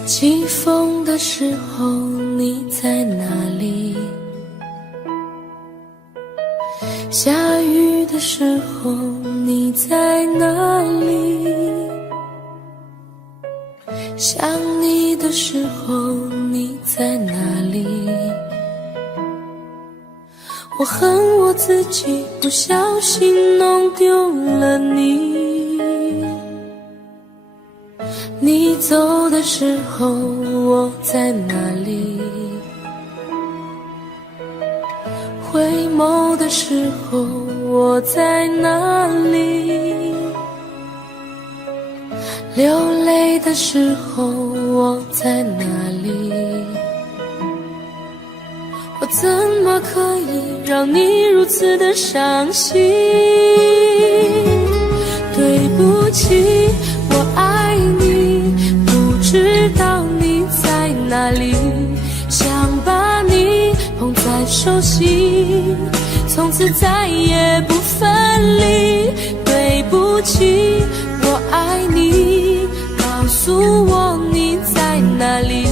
起风的时候你在哪里？下雨的时候你在哪里？想你的时候你在哪里？我恨我自己不小心弄丢了你。你走的时候我在哪里？回眸的时候我在哪里？流泪的时候我在哪里？我怎么可以让你如此的伤心？对不起，我爱你，不知道你在哪里，想把你捧在手心，从此再也不分离。对不起，我爱你，告诉我你在哪里，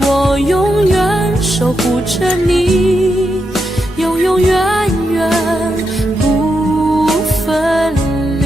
我永远守护着你，永永远远不分离。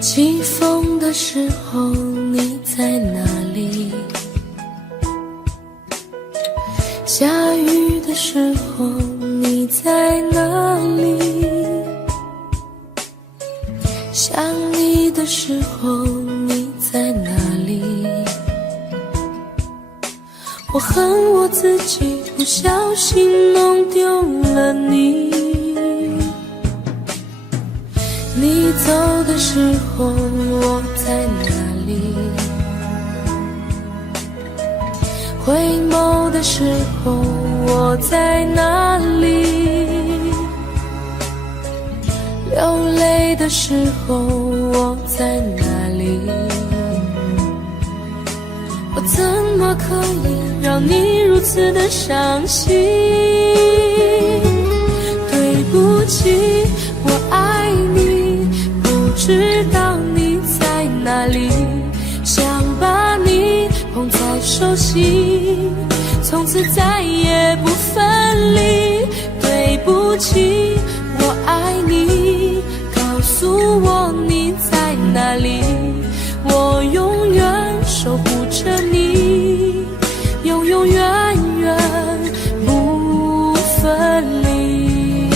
起风的时候你在哪里？下雨的时候你在哪里？想你的时候你在哪里？我恨我自己不小心弄丢了你。你走的时候我在哪里？回眸的时候我在哪里？流泪的时候我在哪里？我怎么可以让你如此的伤心？对不起，我爱你，不知道你在哪里，想把你捧在手心，从此再也不分离。对不起，我爱你，告诉我你在哪里，我永远守护着你，永永远远不分离。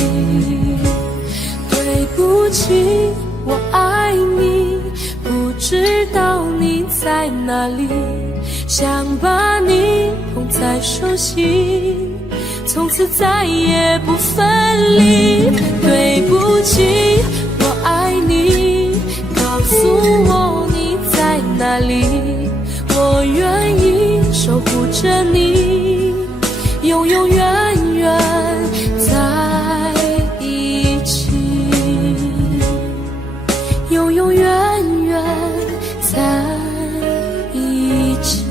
对不起，我爱你，不知道你在哪里，想把你捧在手心，从此再也不分离。对不起，我爱你，告诉我你在哪里，我愿意守护着你，永永远远在一起，永永远远在一起。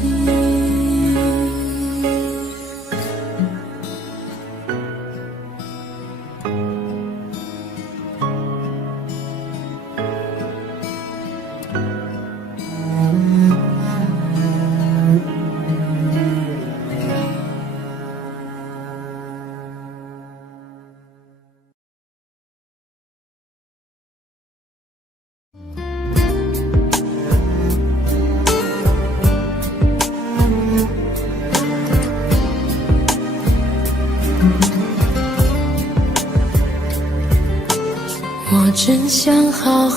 我真想好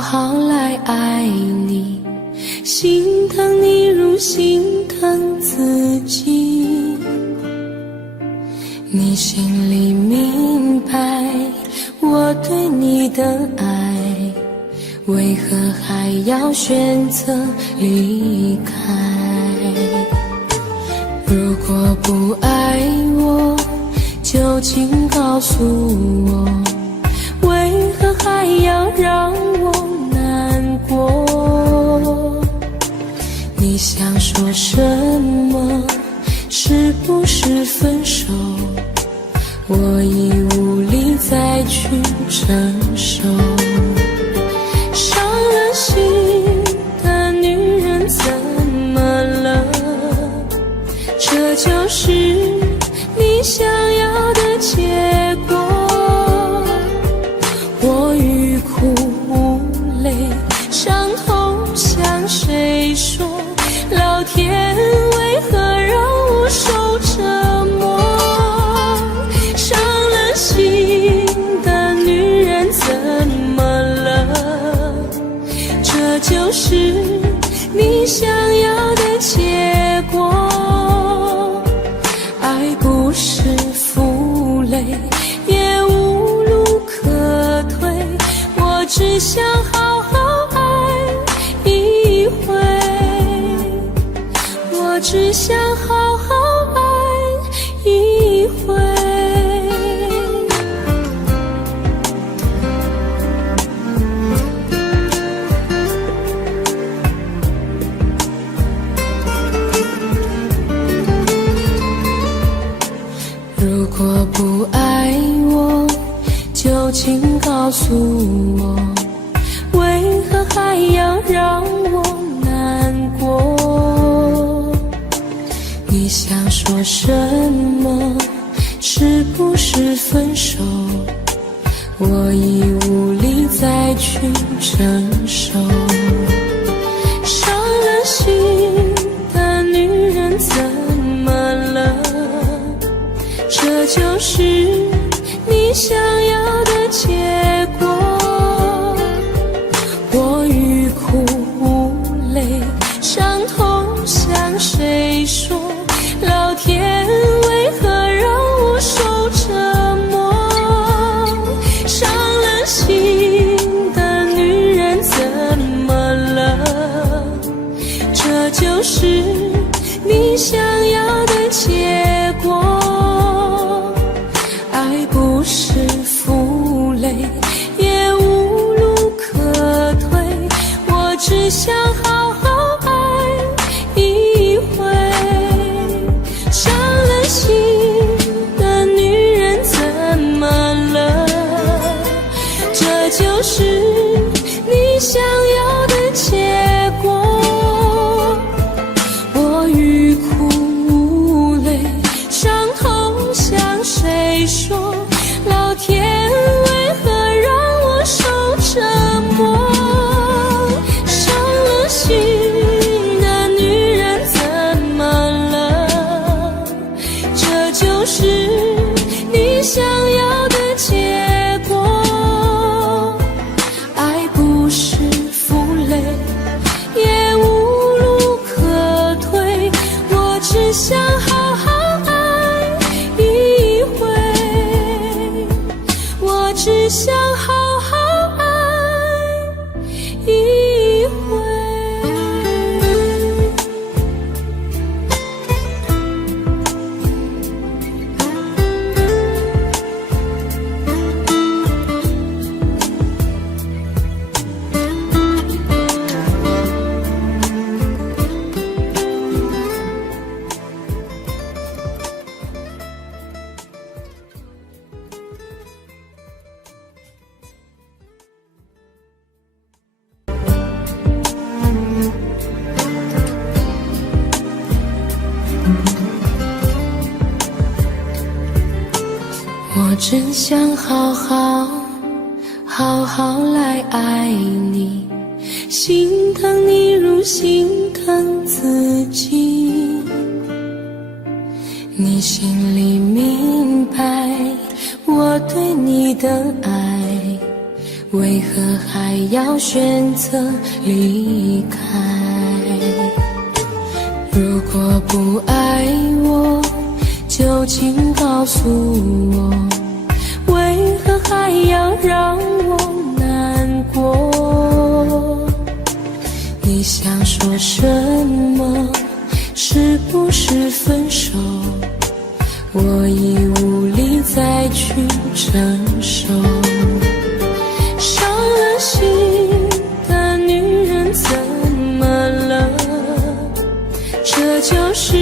好来爱你，心疼你如心疼自己。你心里明白我对你的爱，为何还要选择离开？如果不爱我，就请告诉我，为何还要让我难过？你想说什么？是不是分手？我已无力再去承受。伤了心的女人怎么了？这就是你想要的结果。我欲哭无泪，伤痛向谁说？老天为何让我受折磨？伤了心的女人怎么了？这就是你想要的结果。爱不是负累，也无路可退，我只想好好爱一回，我只想好好爱一回。如果不爱我，就请告诉我，为何还要让我难过？你想说什么？是不是分手？我已无力再去承受。伤了心的女人怎么了？这就是你想要的结果。我欲哭无泪，伤痛向谁说？老天为何让我受折磨？伤了心的女人怎只想好好爱一回。我真想好好来爱你，心疼你如心疼自己。你心里明白我对你的爱，为何还要选择离开？如果不爱我，就请告诉我，为何还要让我难过？你想说什么？是不是分手？我已无力再去承受。伤了心的女人怎么了？这就是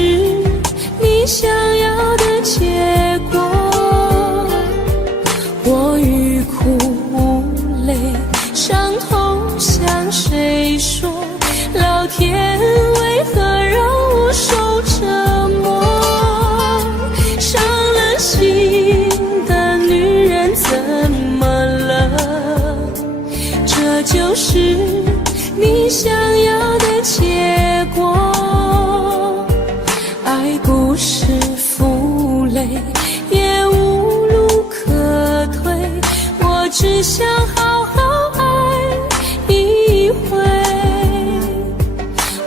你想要的结果。我欲哭无泪，伤痛向谁说？老天为何让我受折磨？伤了心的女人怎么了？这就是你想要的结果。爱不是负累，也无路可退，我只想好好爱一回，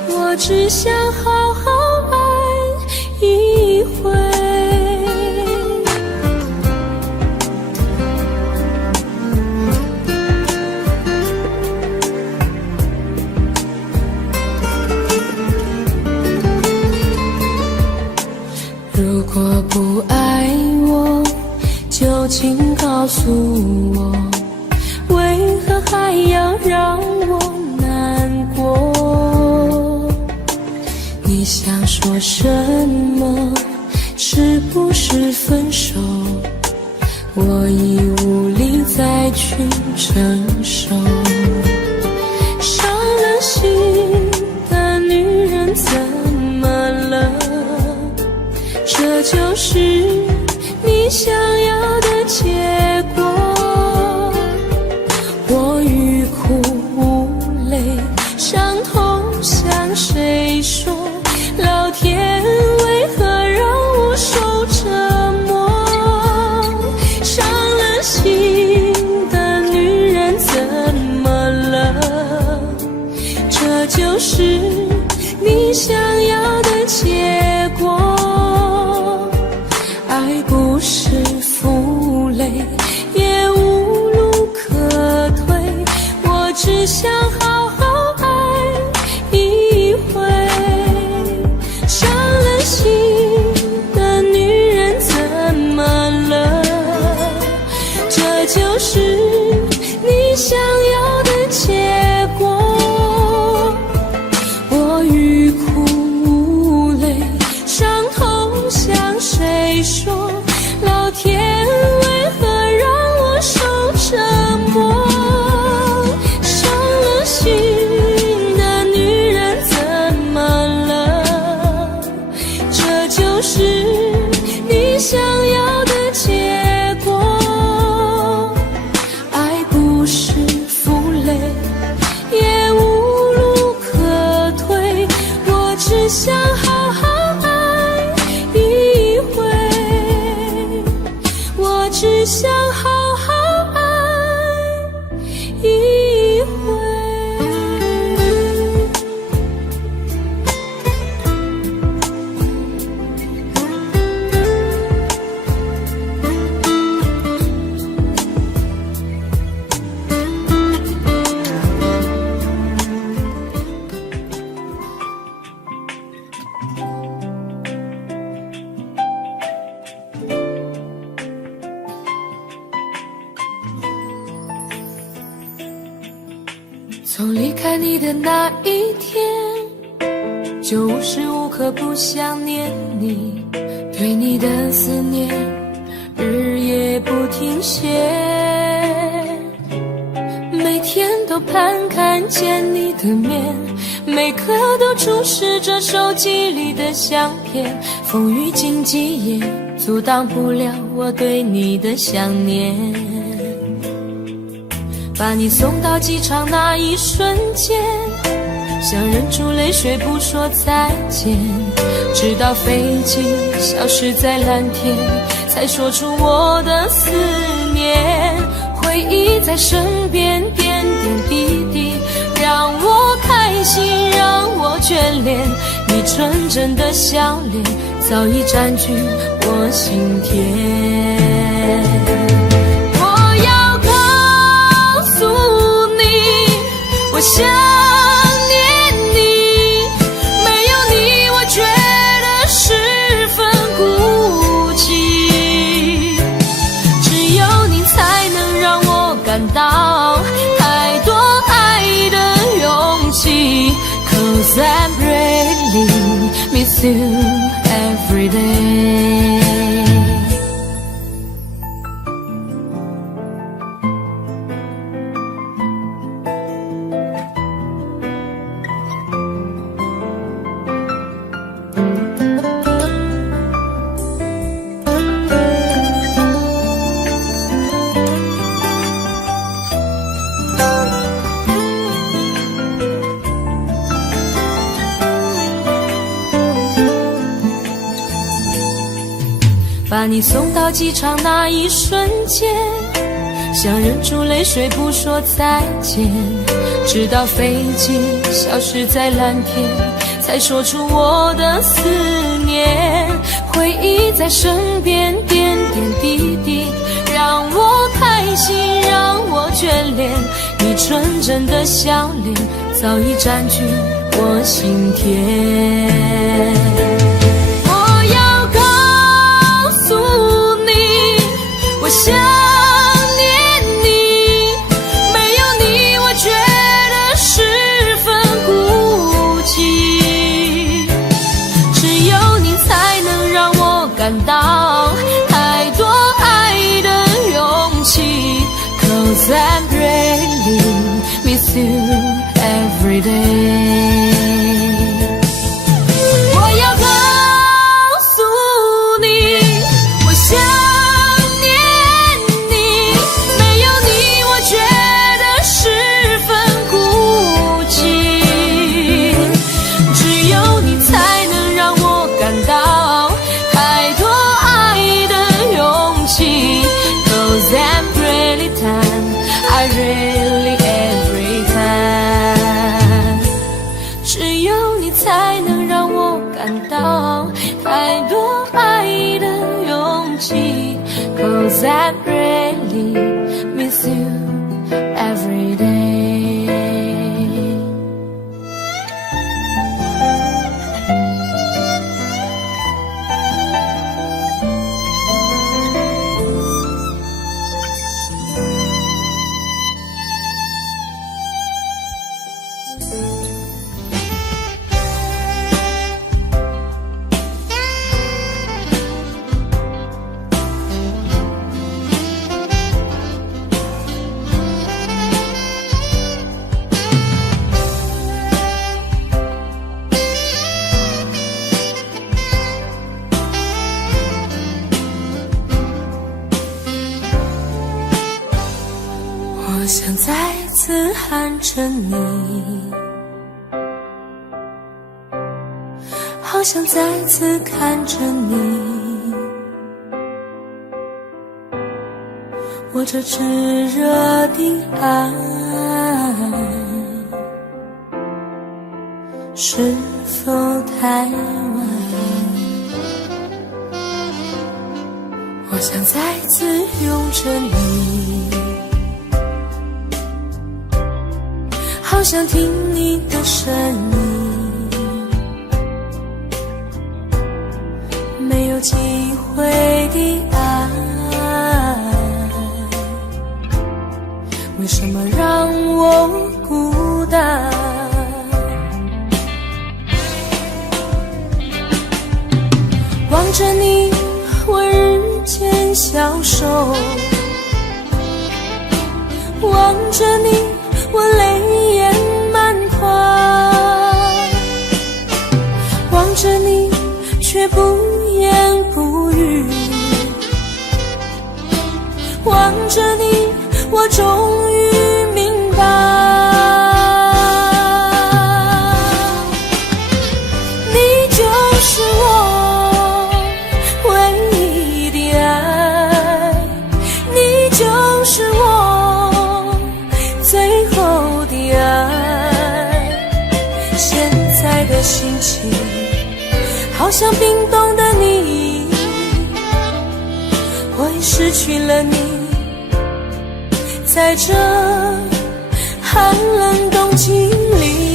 我只想好好爱一回。如果不爱我，就请告诉我，为何还要让我难过？你想说什么？是不是分手？我已无力再去承受。伤了心的女人怎么了？这就是你想要的结果。我欲哭无泪，伤痛向谁说？老天为何让我受折磨？伤了心的女人怎么了？这就是你想要的结果。爱不是负累，也无路可退，我只想好好爱一回。伤了心的女人怎么了？这就是你想要的结果。我欲哭无泪，伤痛向谁说？老天为何让我受折磨？伤了心的女人怎么了？这就是你想要的结果。爱不是负从离开你的那一天，就无时无刻不想念你，对你的思念日夜不停歇，每天都盼看见你的面，每刻都注视着手机里的相片，风雨经济也阻挡不了我对你的想念。把你送到机场那一瞬间，想忍住泪水不说再见，直到飞机消失在蓝天，才说出我的思念。回忆在身边点点滴滴，让我开心，让我眷恋，你纯真的笑脸早已占据我心田。我想念你，没有你我觉得十分孤寂，只有你才能让我感到太多爱的勇气。 Cause I really miss you every day。把你送到机场那一瞬间，想忍住泪水不说再见，直到飞机消失在蓝天，才说出我的思念。回忆在身边点点滴滴，让我开心，让我眷恋，你纯真的笑脸早已占据我心田。我想念你，没有你我觉得十分孤寂，只有你才能让我感到太多爱的勇气。 Cause I really miss you every day。 我要告诉你，我想I really every time， 只有你才能让我感到太多爱的勇气。 Cause I really miss you every day。我想再次喊着你，好想再次看着你，我这炙热的爱是否太晚？我想再次拥着你，好想听你的声音，没有机会的爱，为什么让我孤单？着你，我日渐消瘦，望着你，我泪眼满眶，望着你却不言不语，望着你，我终于明白，你就是我唯一的爱，你就是我最后的爱。现在的心情好像冰冻的你，我已失去了你，在这寒冷冬季里。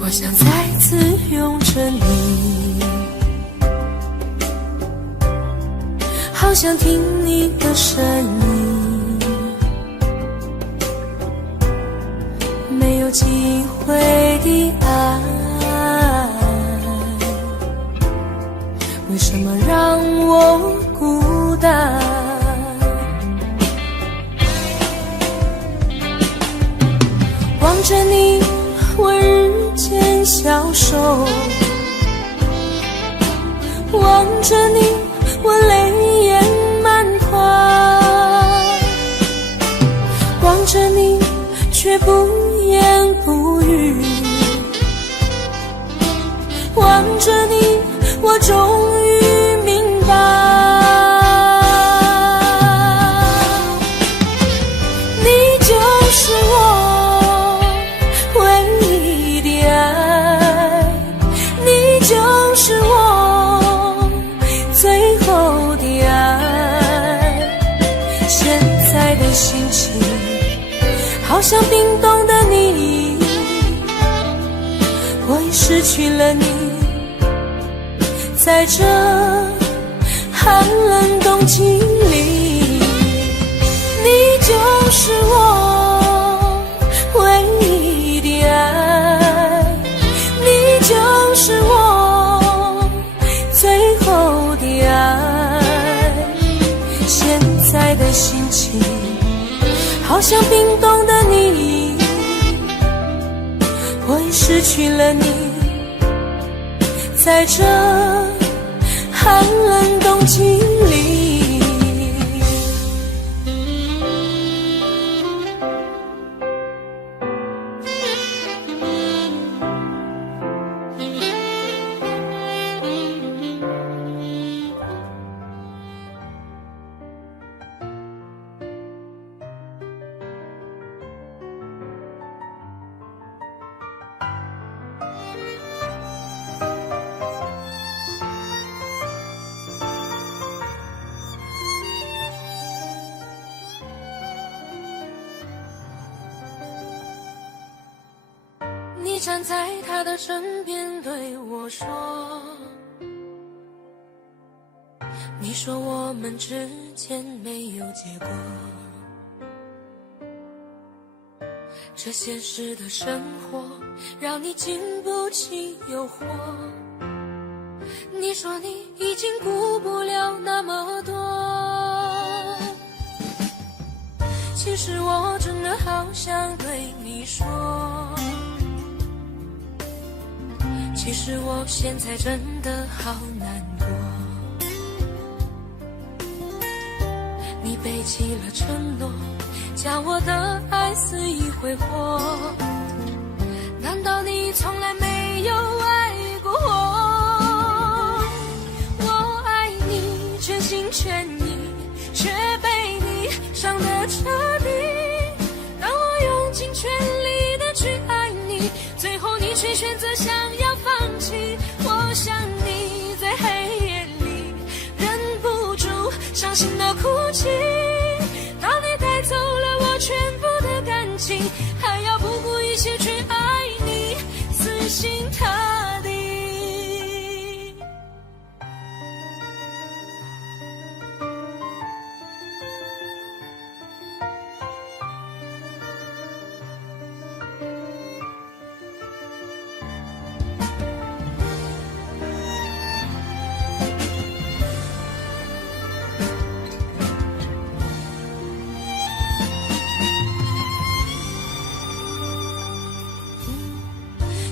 我想再次拥着你，好想听你的声音，没有机会的爱，为什么让我孤单？望着你，我日渐消瘦，望着你，我泪眼满眶，望着你，却不言不语，望着你，我终于明白，你就是我是我最后的爱。现在的心情好像冰冻的你，我已失去了你，在这寒冷冬季里，你就是我唯一的爱，你就是我最后的爱。现在的心情好像冰冻的你，我已失去了你，在这寒冷冬季里。你站在他的身边对我说，你说我们之间没有结果，这现实的生活让你经不起诱惑，你说你已经顾不了那么多，其实我真的好想对你说，其实我现在真的好难过，你背弃了承诺，将我的爱肆意挥霍，难道你从来没有爱过我？我爱你全心全意，却被你伤得彻底，当我用尽全力的去爱你，最后你却选择想要放弃，我想你在黑夜里忍不住伤心的哭泣，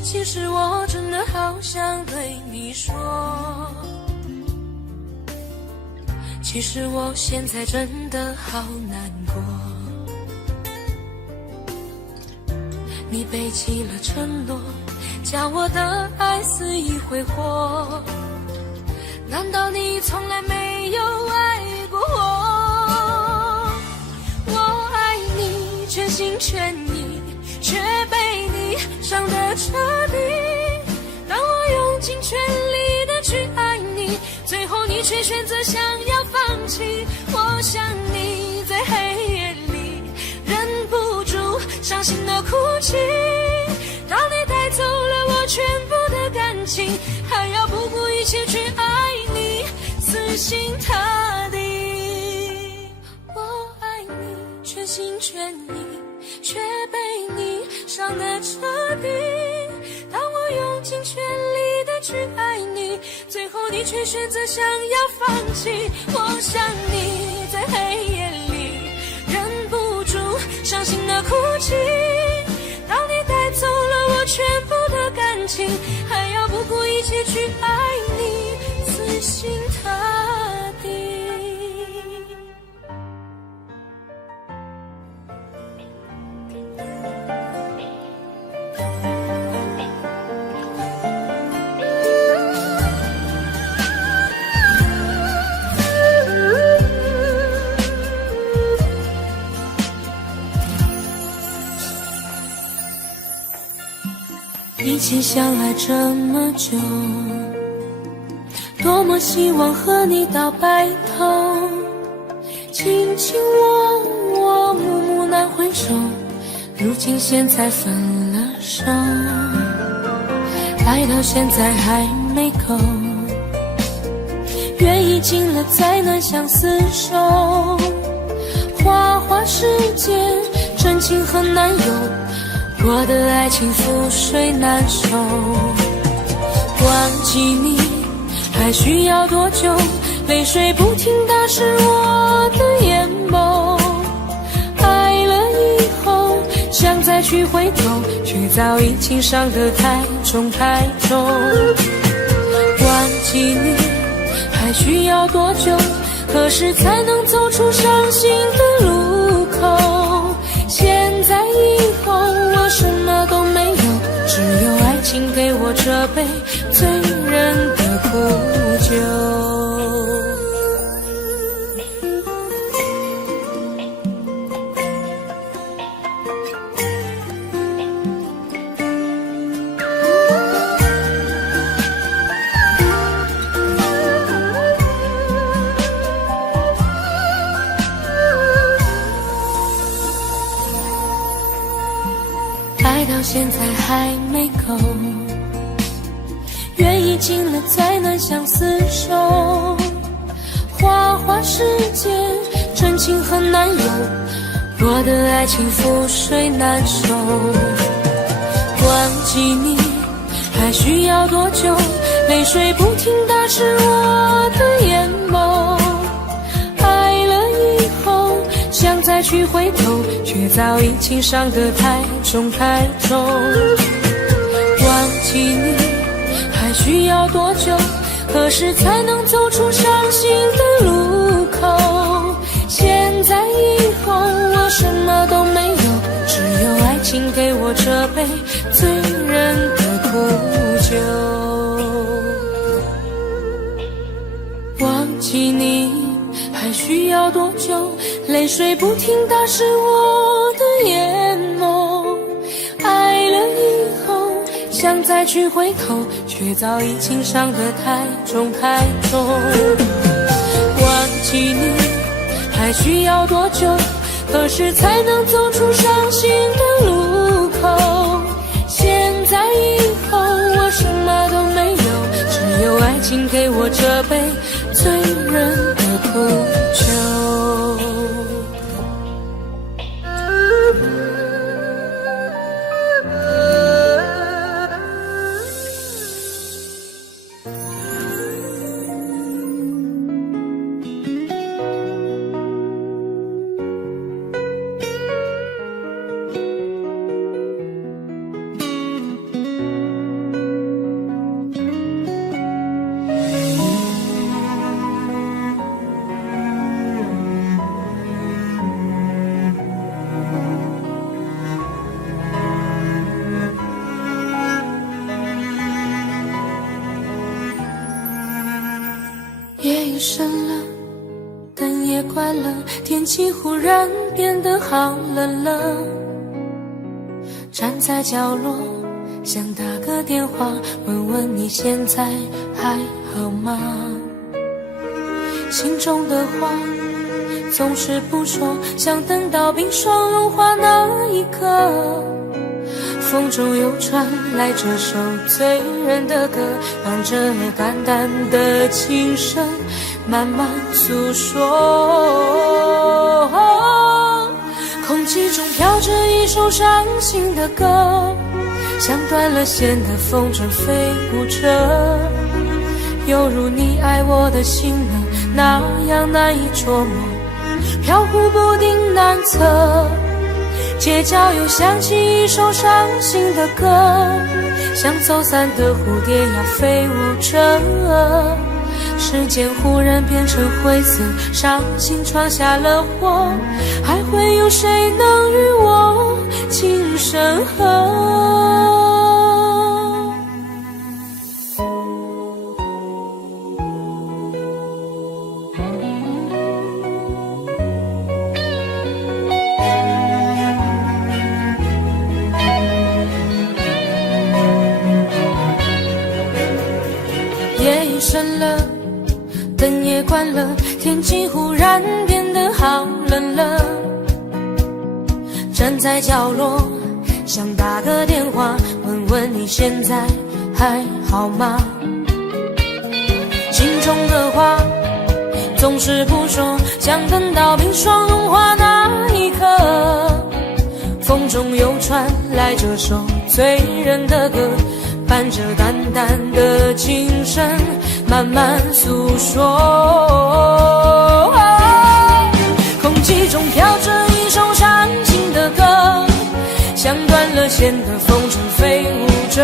其实我真的好想对你说，其实我现在真的好难过。你背弃了承诺，将我的爱肆意挥霍，难道你从来没有爱过我？我爱你，全心全意，却被你伤得彻底。当我用尽全力的去爱你，最后你却选择想要放弃。我想你在黑夜里忍不住伤心的哭泣，当你带走了我全部的感情，还要不顾一切去爱你，死心塌地。我爱你，全心全意，却被你伤得彻底。当我用尽全力的去爱你，最后你却选择想要放弃。我想你在黑夜里忍不住伤心的哭泣，当你带走了我全部的感情，还要不顾一切去爱你，死心塌地。一起相爱这么久，多么希望和你到白头，卿卿我我，暮暮难回首，如今现在分了手，爱到现在还没够，缘已尽了再难相厮守，花花世界真情很难有，我的爱情覆水难收。忘记你还需要多久？泪水不停打湿我的眼眸，爱了以后想再去回头，却早已经伤得太重太重。忘记你还需要多久？何时才能走出伤心的路口？现在以后我什么都没有，只有爱情给我这杯醉人的苦酒。爱到现在还没够，缘已尽了再难相厮守，花花世界真情很难有，我的爱情覆水难收。忘记你还需要多久？泪水不停打湿我的眼眸，爱了以后想再去回头，却早已经伤得太重太重。忘记你还需要多久？何时才能走出伤心的路口？现在以后我什么都没有，只有爱情给我这杯醉人的苦酒。忘记你还需要多久？泪水不停打湿我的眼眸，爱了以后想再去回头，却早已经伤得太重太重。忘记你还需要多久？何时才能走出伤心的路口？现在以后我什么都没有，只有爱情给我这杯醉人的苦酒。深了，灯也关了，天气忽然变得好冷了。站在角落，想打个电话，问问你现在还好吗？心中的话总是不说，想等到冰霜融化那一刻。风中又传来这首醉人的歌，伴着淡淡的琴声慢慢诉说。空气中飘着一首伤心的歌，像断了线的风筝飞舞着，犹如你爱我的心呢，那样难以捉摸，飘忽不定难测。街角又响起一首伤心的歌，像走散的蝴蝶呀飞舞着，时间忽然变成灰色，伤心闯下了祸，还会有谁能与我情深合？夜已深了，灯也关了，天气忽然变得好冷了。站在角落，想打个电话，问问你现在还好吗？心中的话总是不说，想等到冰霜融化那一刻。风中又传来这首醉人的歌，伴着淡淡的琴声慢慢诉说。空气中飘着一首伤心的歌，像断了线的风筝飞舞着，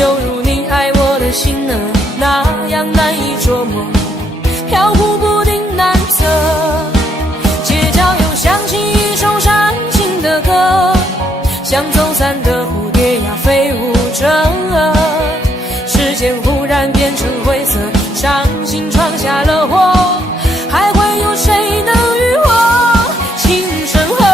犹如你爱我的心呢，那样难以捉摸，飘忽不定难测。街角又响起一首伤心的歌，像走散的蝴蝶呀飞舞着，时间忽然变成灰色，伤心闯下了祸，还会有谁能与我情深合？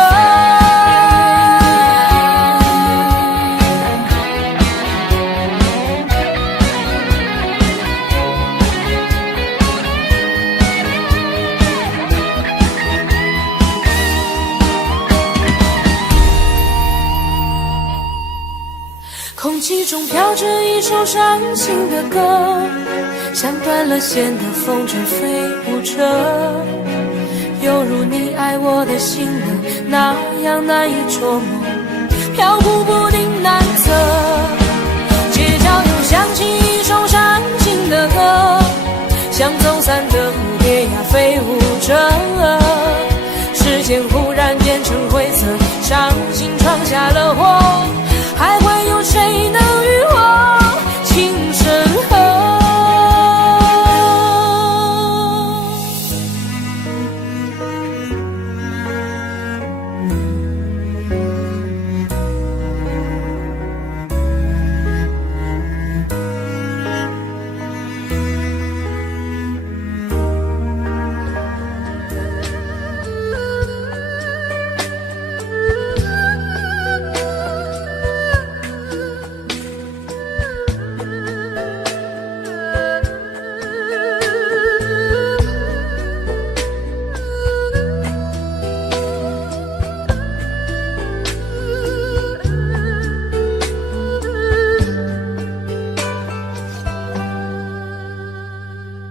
空气中飘着一首伤心的歌，像断了线的风筝飞舞着，犹如你爱我的心呢，那样难以捉摸，飘忽不定难测。街角又响起一首伤心的歌，像走散的蝴蝶呀飞舞着，时间忽然变成灰色，伤心闯下了祸，还会有谁能与我情深合？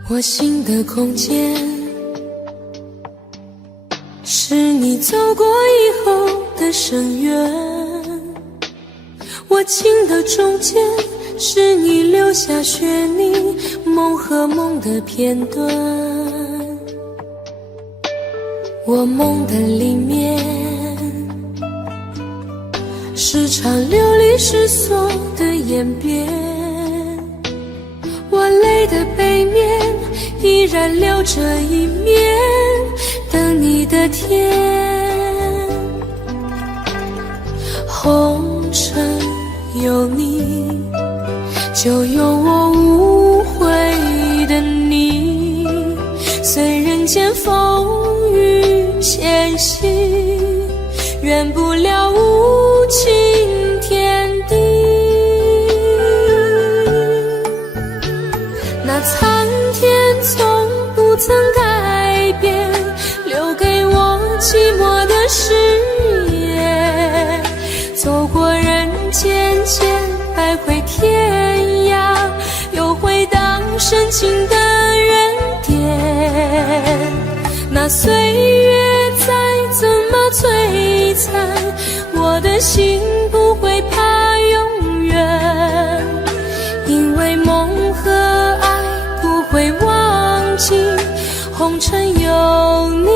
我心的空间，是你走过以后的深渊；我情的中间，是你留下血泥梦和梦的片段。我梦的里面，是场流离失所的演变。我泪的背面依然留着一面等你的天，红尘有你，就有我无悔的你。随人间风雨前行，圆不了无情天地。那苍天从不曾改变，留给我寂寞的誓言。走过人间千百回天涯，又回到深情的原点。那岁月再怎么摧残，我的心不会怕永远，因为梦和爱不会忘记，红尘有你，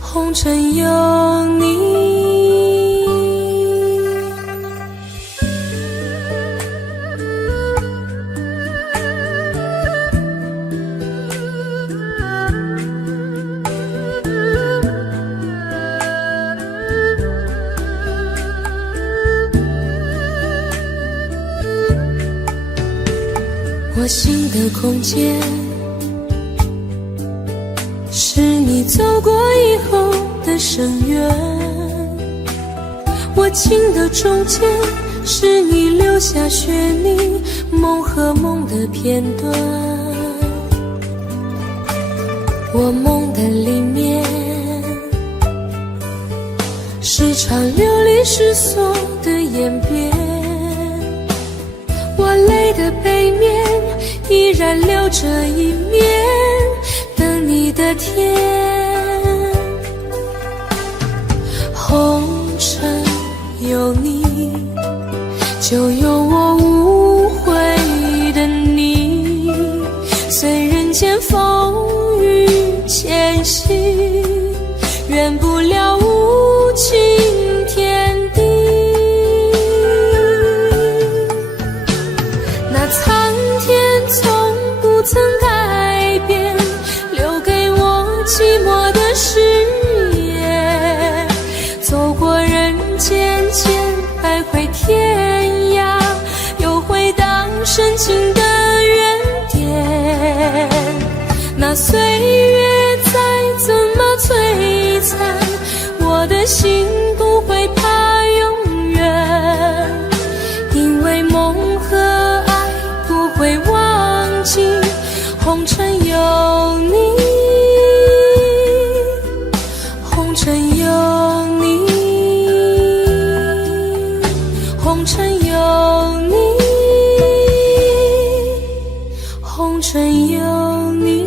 红尘有你。我心的空间，是你走过以后的深渊；我情的中间，是你留下血泥梦和梦的片段。我梦的里面，是场流离失所的演变。我泪的背面，依然留着一面等你的天。红尘有你，就有我无悔的你。随人间风雨前行，圆不了无情天地。那苍天从不曾改变，留给我寂寞的誓言。走过人间千百回天涯，又回到深情的原点。那岁月再怎么摧残，我的心不会怕永远，因为梦和爱不会忘记，红尘有你，红尘有你，红尘有你，红尘有你。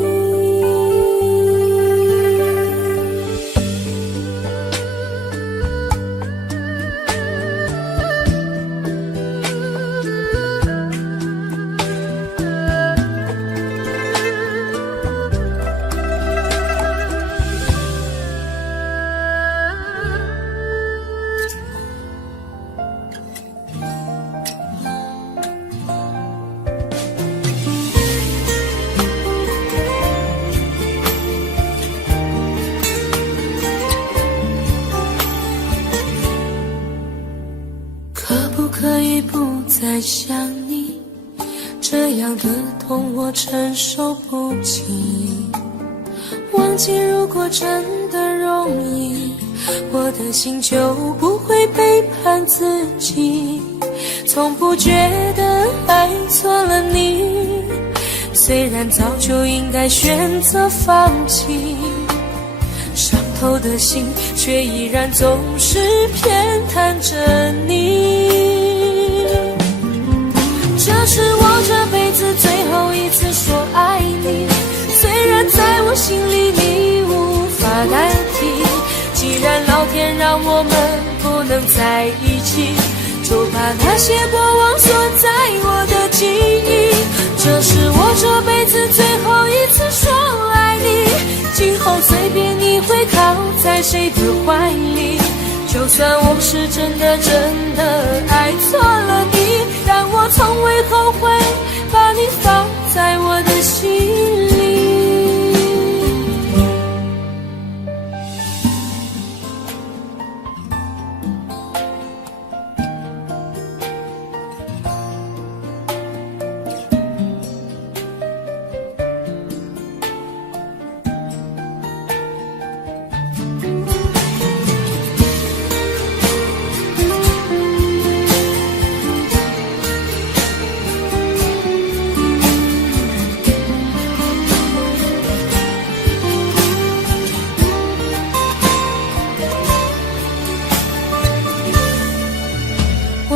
可以不再想你，这样的痛我承受不起。忘记如果真的容易，我的心就不会背叛自己。从不觉得爱错了你，虽然早就应该选择放弃，伤透的心却依然总是偏袒着你。这是我这辈子最后一次说爱你，虽然在我心里你无法代替。既然老天让我们不能在一起，就把那些过往锁在我的记忆。这是我这辈子最后一次说爱你，今后随便你会靠在谁的怀里。就算我是真的爱错了你，但我从未后悔把你放在我的心里。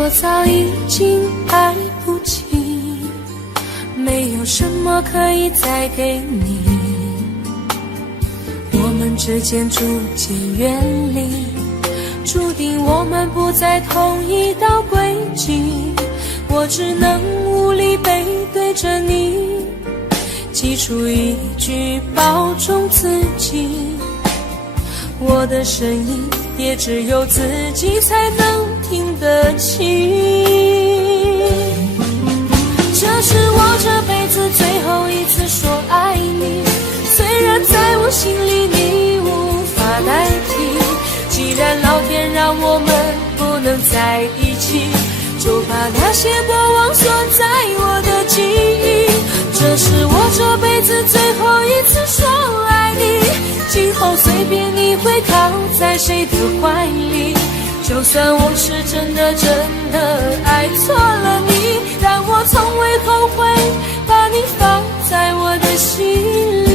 我早已经爱不及，没有什么可以再给你。我们之间逐渐远离，注定我们不在同一道轨迹。我只能无力背对着你，挤出一句保重自己。我的声音也只有自己才能听得清。这是我这辈子最后一次说爱你，虽然在我心里你无法代替。既然老天让我们不能在一起，就把那些过往锁在我的记忆。这是我这辈子最后一次说爱你，今后随便你会靠在谁的怀里。就算我是真的爱错了你，但我从未后悔把你放在我的心里。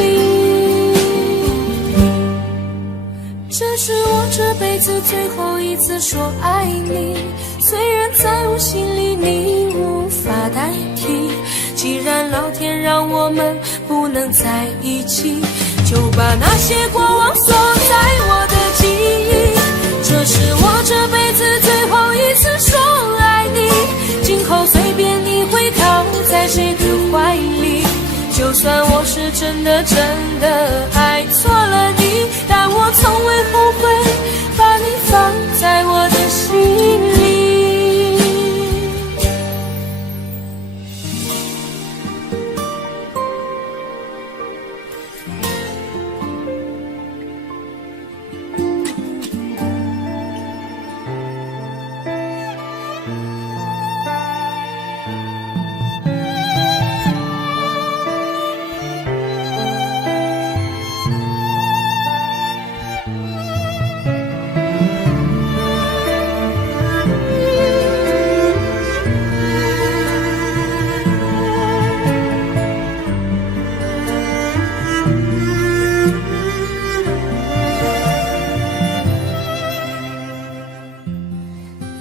这是我这辈子最后一次说爱你，虽然在我心里你无法代替。既然老天让我们不能在一起，就把那些过往锁在我的记忆。这是我这辈子最后一次说爱你，今后随便你会靠在谁的怀里。就算我是真的爱错了你，但我从未后悔把你放在我的心里。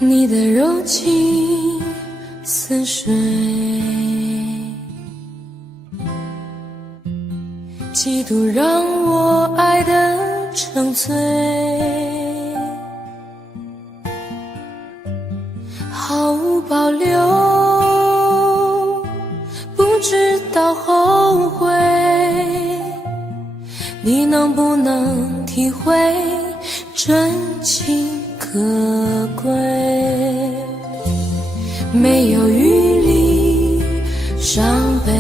你的柔情似水，几度让我爱得沉醉，毫无保留，不知道后悔。你能不能体会真情可贵？没有余力伤悲，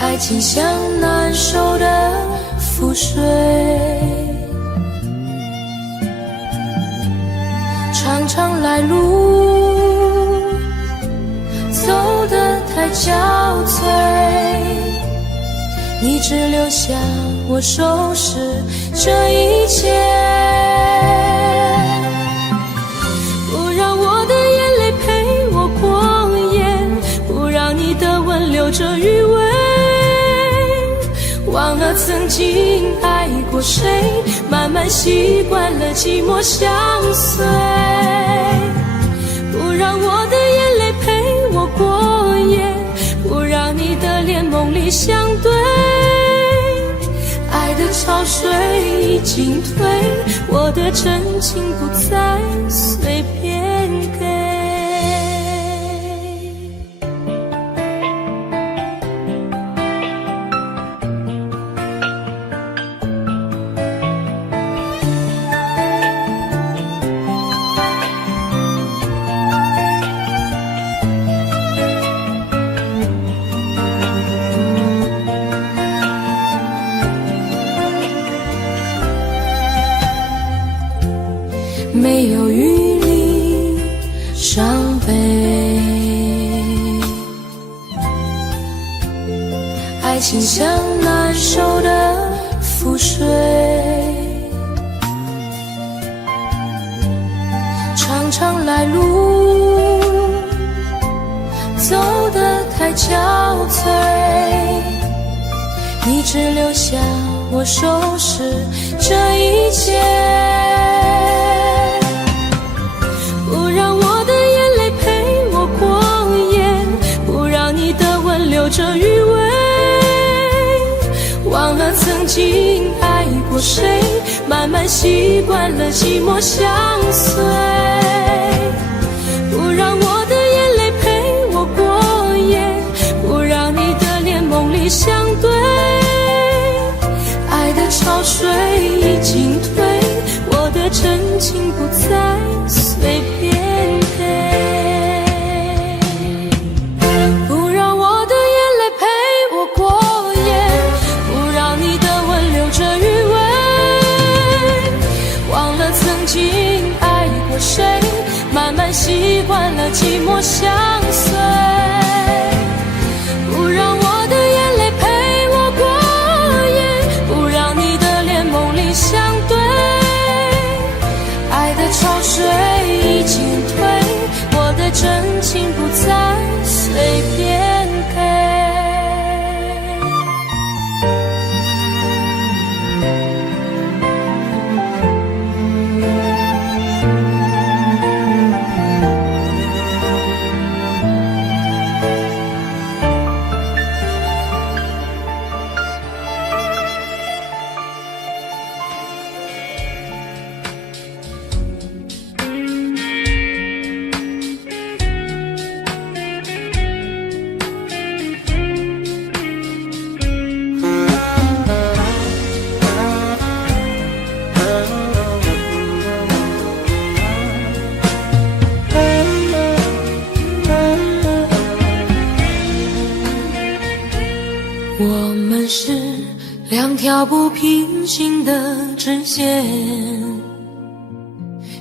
爱情像难收的覆水，常常来路走得太憔悴，你只留下我收拾这一切，不让我的眼泪陪我过夜，不让你的吻留着余味，忘了曾经爱过谁，慢慢习惯了寂寞相随，不让我的眼泪陪我过夜，不让你的脸梦里相对，爱的潮水已经退，我的真情不再随便给。没有余力伤悲，爱情像难收的覆水，常常来路走得太憔悴，你只留下我收拾这一切，过谁，慢慢习惯了寂寞相随。不让我的眼泪陪我过夜，不让你的脸梦里相对。爱的潮水已经退，我的真情不再随便给。不让我的眼泪陪我过夜，不让你的吻留着余味。忘了曾经爱过谁，慢慢习惯了寂寞相随。不让我的眼泪陪我过夜，不让你的脸梦里相对。爱的潮水已经退，我的真情不再随便给。我们是两条不平行的直线，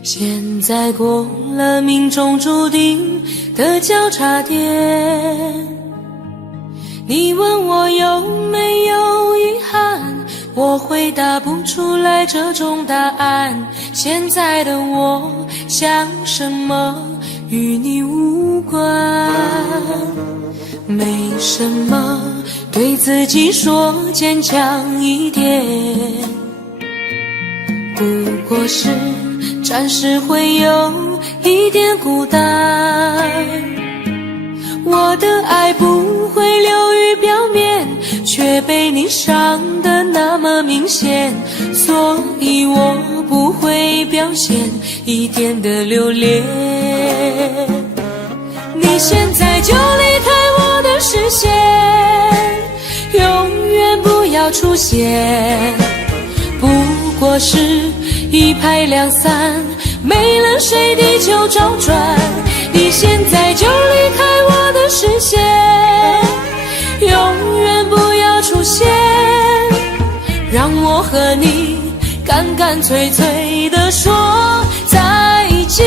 现在过了命中注定的交叉点。你问我有没有遗憾，我回答不出来这种答案。现在的我想什么与你无关，没什么，对自己说坚强一点，不过是暂时会有一点孤单。我的爱不会流于表面，却被你伤得那么明显，所以我不会表现一点的留恋。你现在就离开我的视线，永远不要出现，不过是一拍两散，没了谁地球周转。你现在就离开我的视线，永远不要出现，让我和你干干脆脆地说再见。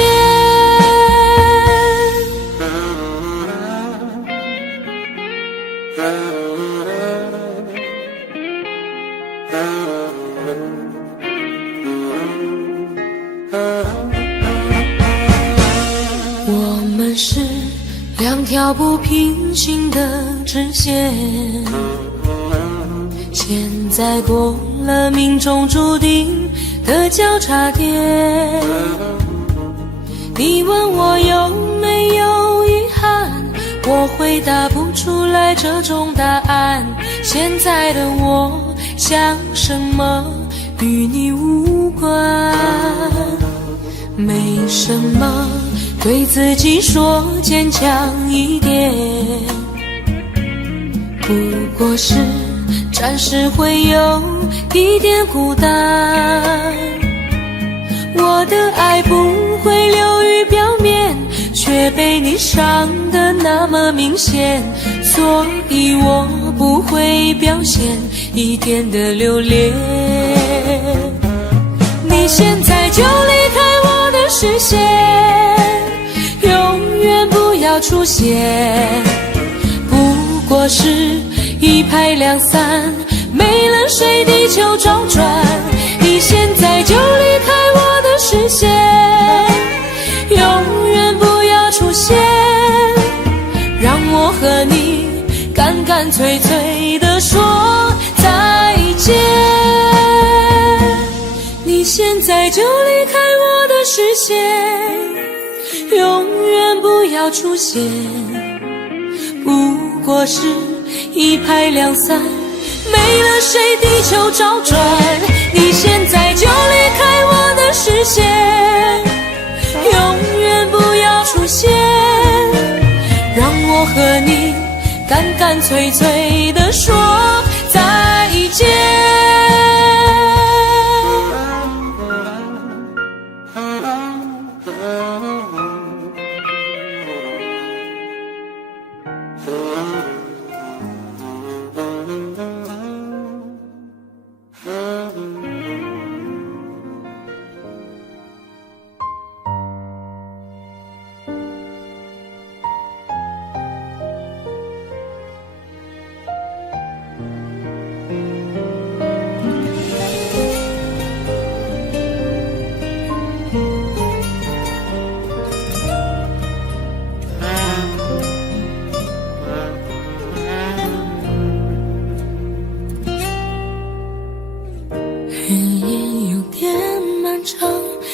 我们是两条不平行的直线，现在过了命中注定的交叉点。你问我有没有遗憾，我回答不出来这种答案。现在的我想什么与你无关，没什么，对自己说坚强一点，不过是暂时会有一点孤单。我的爱不会流于表面，却被你伤得那么明显，所以我不会表现一点的留恋。你现在就离开我的视线，永远不要出现，不过是一拍两散，没了谁地球周转。你现在就离开我的视线，永远不要出现，让我和你干干脆脆地说再见。你现在就离开我的视线，永远不要出现，不过是一拍两散，没了谁地球找转，你现在就离开我的视线，永远不要出现，让我和你干干脆脆地说再见。日夜有点漫长，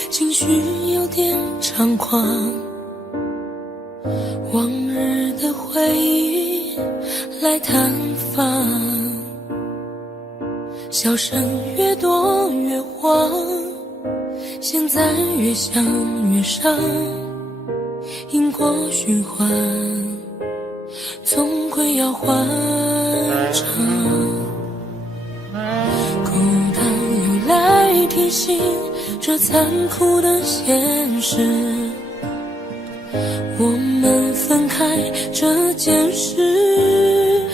情绪有点猖狂，往日的回忆来探访，笑声越多越慌，现在越想越伤，因果循环总归要还账，孤单又来提醒这残酷的现实，我们分开这件事，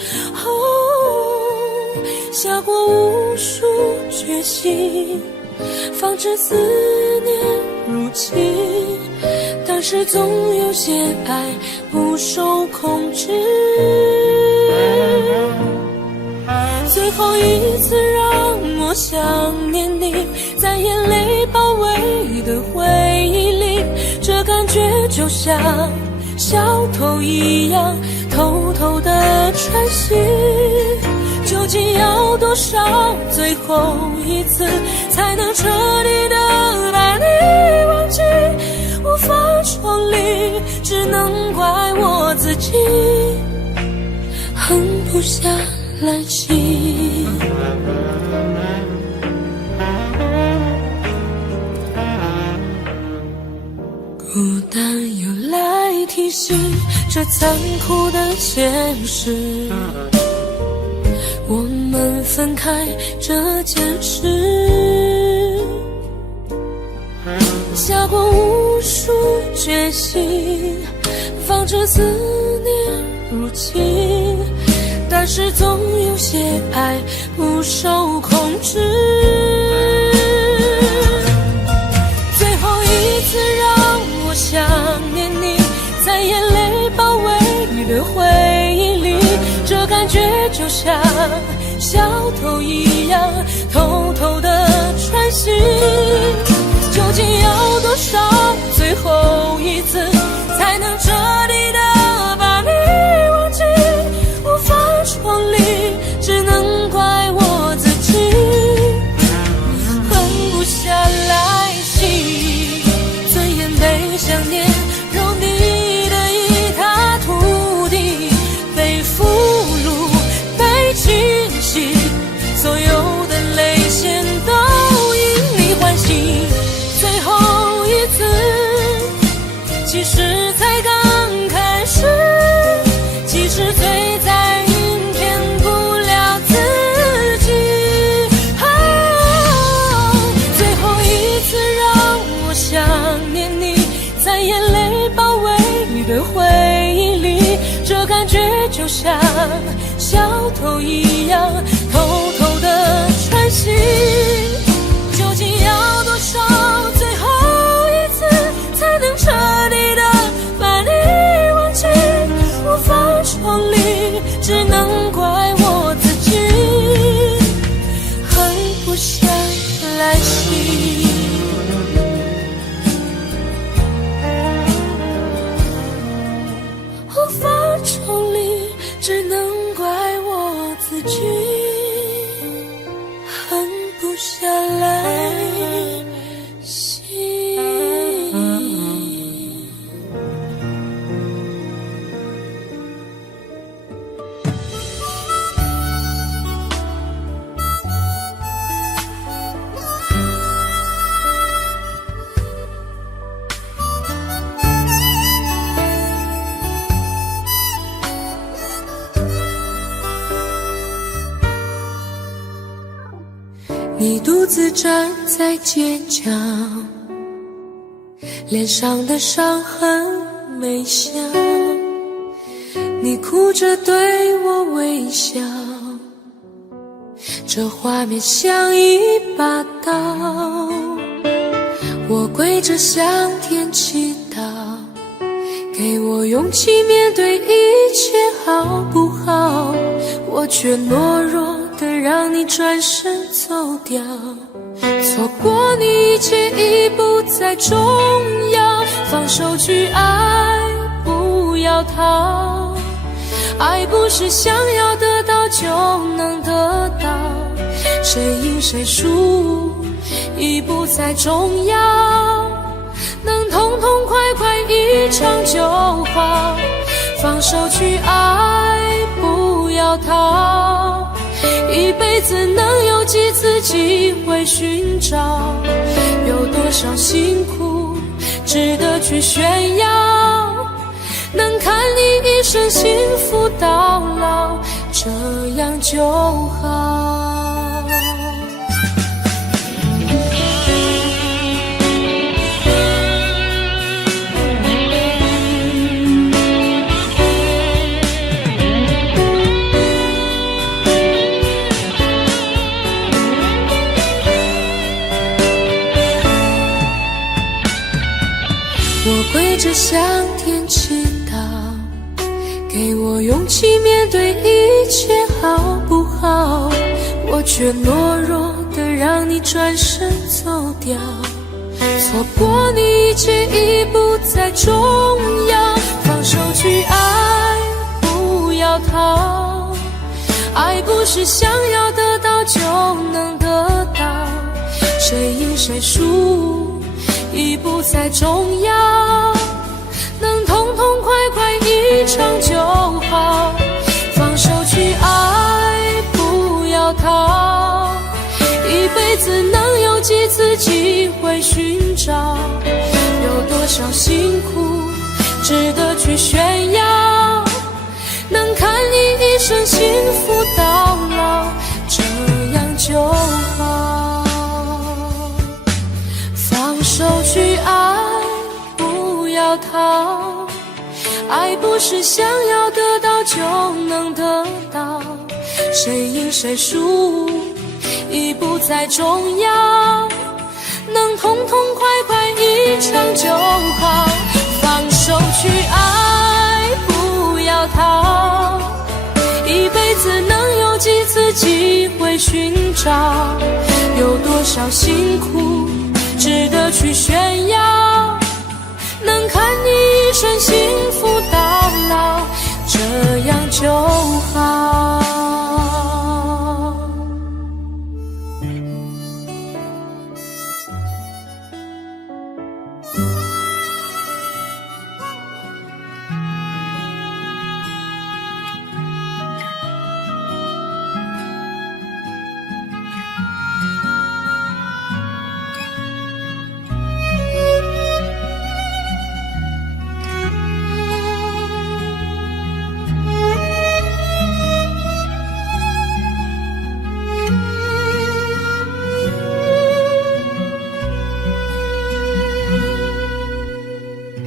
下过无数决心，防止思念入侵，但是总有些爱不受控制，最后一次让我想念你，在眼泪包围的回忆里，这感觉就像小偷一样偷偷的穿行，究竟要多少最后一次才能彻底的把你忘记，无法抽离，只能怪我自己狠不下来气。孤单又来提醒这残酷的现实，我们分开这件事，下过无数决心，防止思念入侵，但是总有些爱不受控制，最后一次让我想念你，在眼泪包围的回忆里，这感觉就像小偷一样偷偷的穿行，究竟要多少最后一次才能彻底的把你忘记，无法抽离，只能怪我自己狠不下来气，尊严被想念揉泥的一塌涂地，被俘虏被清洗，所有的泪腺都因你唤醒，最后一次其实才刚开始，其实最在意骗不了自己，最后一次让我想念你，在眼泪包围的回忆里，这感觉就像小偷一样偷偷的穿行，究竟要多少最后一次才能彻底的把你忘记，无法抽离，只能怪我自己狠不下来气，无法抽离，只能怪我自己狠不自站在街角，脸上的伤痕没消，你哭着对我微笑，这画面像一把刀，我跪着向天祈祷，给我勇气面对一切好不好，我却懦弱的让你转身走掉，错过你一切已不再重要，放手去爱，不要逃，爱不是想要得到就能得到，谁赢谁输已不再重要，能痛痛快快一场就好，放手去爱，不要逃，一辈子能有几次机会寻找，有多少辛苦值得去炫耀，能看你一生幸福到老，这样就好。我跪着向天祈祷，给我勇气面对一切好不好，我却懦弱的让你转身走掉，错过你一切已不再重要，放手去爱，不要逃，爱不是想要得到就能得到，谁赢谁输已不再重要，能痛痛快快一场就好，放手去爱，不要逃，一辈子能有几次机会寻找，有多少辛苦值得去炫耀，能看你一生幸福到老，这样就好。放手去爱，不要逃，爱不是想要得到就能得到，谁赢谁输已不再重要，能痛痛快快一场就好，放手去爱，不要逃，一辈子能有几次机会寻找，有多少辛苦值得去炫耀，能看你一生幸福到老，这样就好。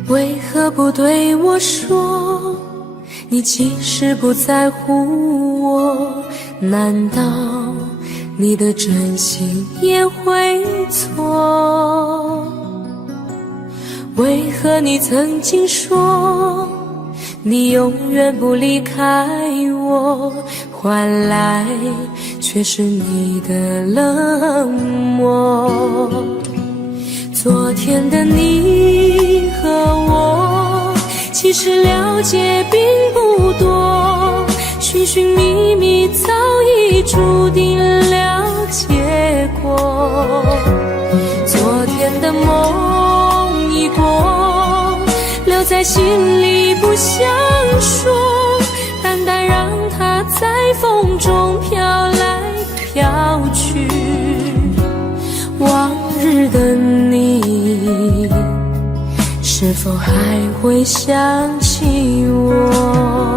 为何不对我说，你其实不在乎我？难道你的真心也会错？为何你曾经说你永远不离开我，换来却是你的冷漠？昨天的你和我其实了解并不多，寻寻觅觅早已注定了结果。昨天的梦已过，留在心里不想说，淡淡让它在风中飘来飘去。往日的你，是否还会想起我？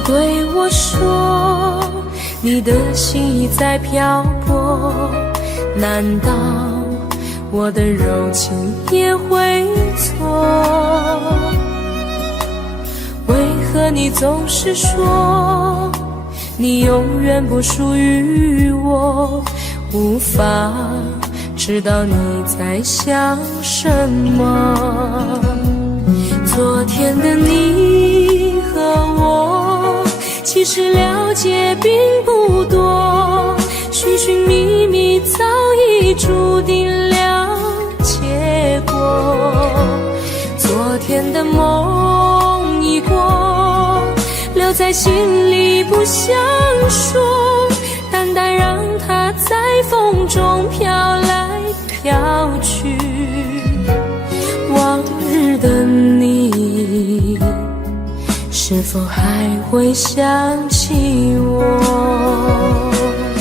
不对我说，你的心已在漂泊，难道我的柔情也会错？为何你总是说你永远不属于我，无法知道你在想什么？昨天的你和我其实了解并不多，寻寻觅觅早已注定了结果。昨天的梦已过，留在心里不想说，淡淡让它在风中飘来飘去。往日的你，是否还会想起我？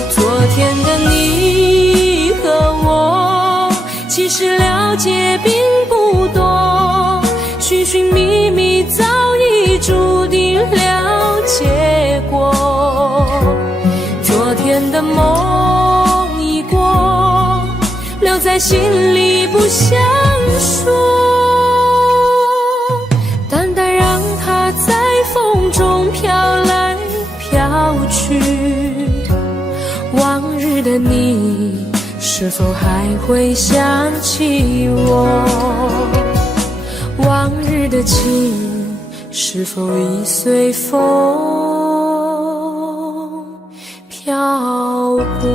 昨天的你和我其实了解并不多，寻寻觅觅早已注定了结果。昨天的梦已过，留在心里不想说，淡淡让它在风中飘来飘去。往日的你，是否还会想起我？往日的情，是否已随风飘过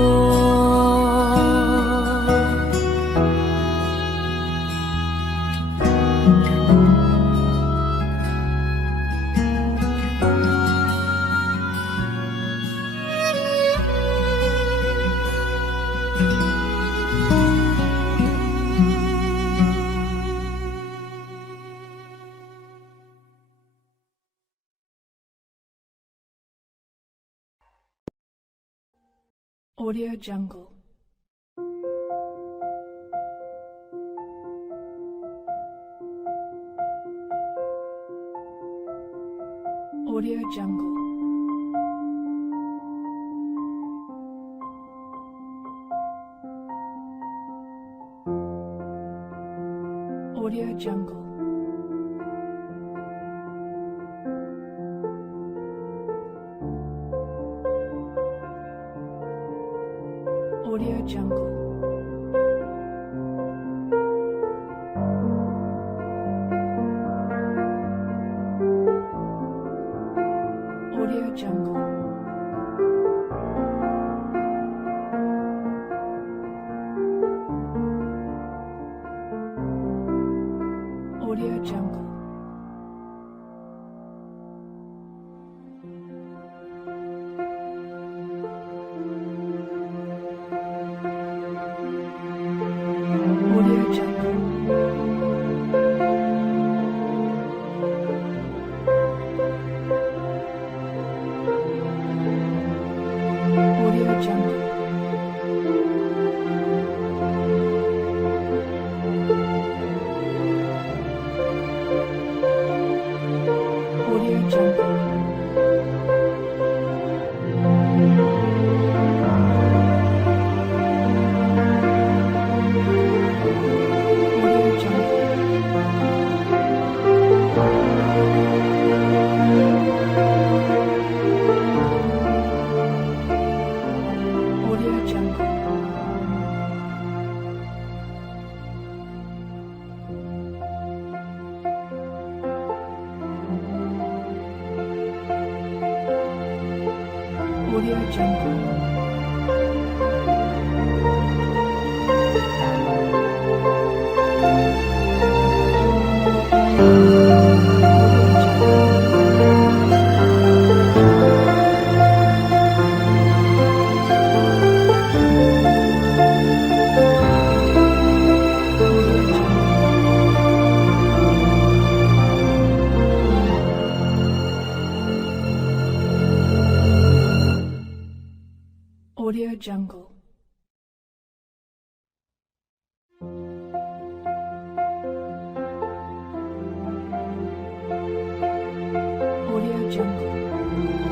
？Audio Jungle. Audio Jungle. Audio Jungle. Audio Jungle. Audio Jungle. Audio Jungle. Audio Jungle. Audio Jungle. Audio Jungle.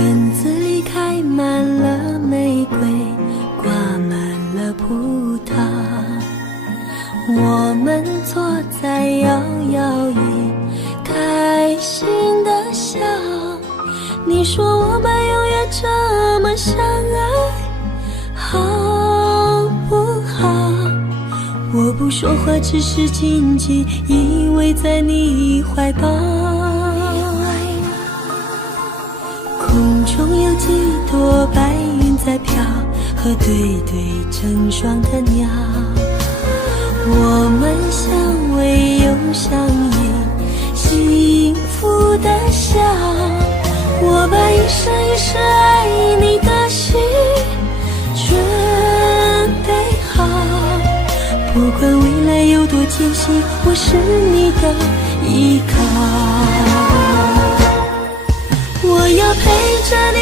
院子里开满了玫瑰，挂满了葡萄，我们坐在摇摇椅，开心的笑。你说我们永远这么相爱，好不好？我不说话，只是紧紧依偎在你怀抱。空中有几朵白云在飘，和对对成双的鸟。我们相偎又相依，幸福的笑。我把一生一世爱你的心准备好，不管未来有多艰辛，我是你的依靠。我要陪着你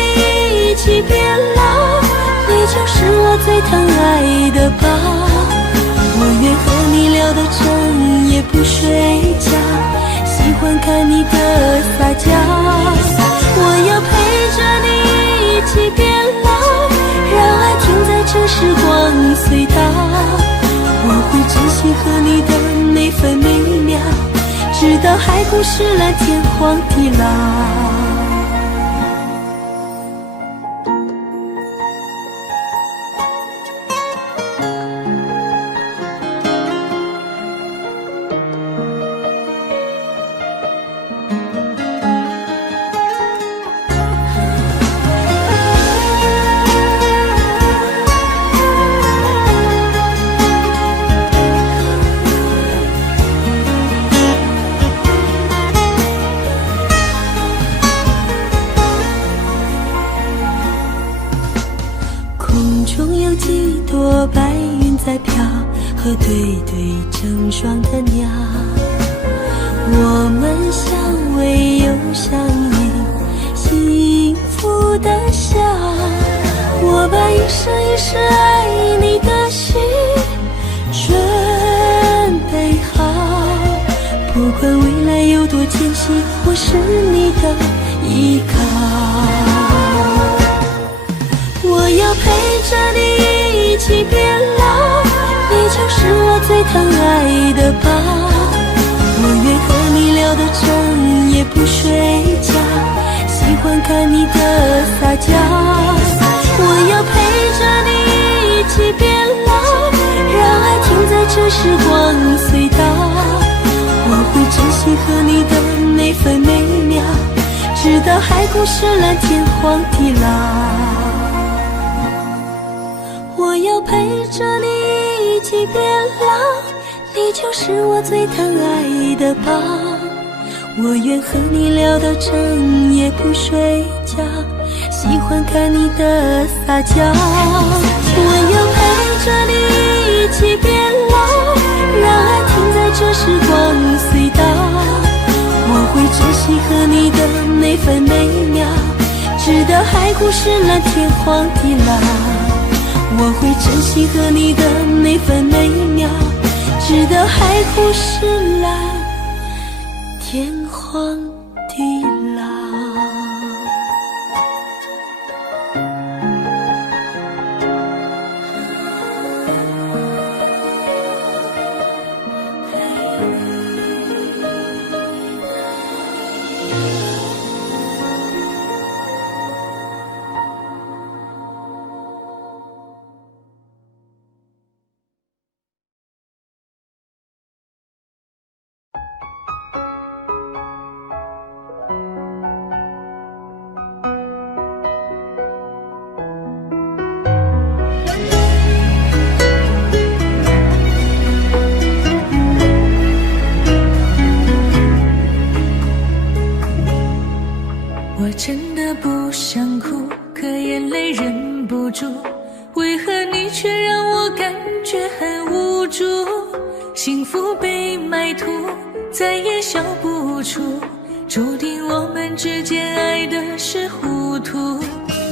一起变老，你就是我最疼爱的宝。我愿和你聊到整夜不睡觉，喜欢看你的撒娇。我要陪着你一起变老，让爱停在这时光隧道。我会珍惜和你的每分每秒，直到海枯石烂，天荒地老。几朵白云在飘，和对对成双的鸟。我们相偎又相依，幸福的笑。我把一生一世爱你的心准备好，不管未来有多艰辛，我是你的依靠。我要陪着你一起变老，你就是我最疼爱的宝。我愿和你聊到整夜不睡觉，喜欢看你的撒娇。我要陪着你一起变老，让爱停在这时光隧道。我会珍惜和你的每分每秒，直到海枯石烂，天荒地老。我要陪着你一起变老，你就是我最疼爱的宝。我愿和你聊到整夜不睡觉，喜欢看你的撒娇。我要陪着你一起变老，让爱停在这时光隧道。我会珍惜和你的每分每秒，直到海枯石烂，天荒地老。我会珍惜和你的每分每秒，直到海枯石烂，天荒地老。我真的不想哭，可眼泪忍不住，为何你却让我感觉很无助？幸福被埋土，再也笑不出，注定我们之间爱的是糊涂。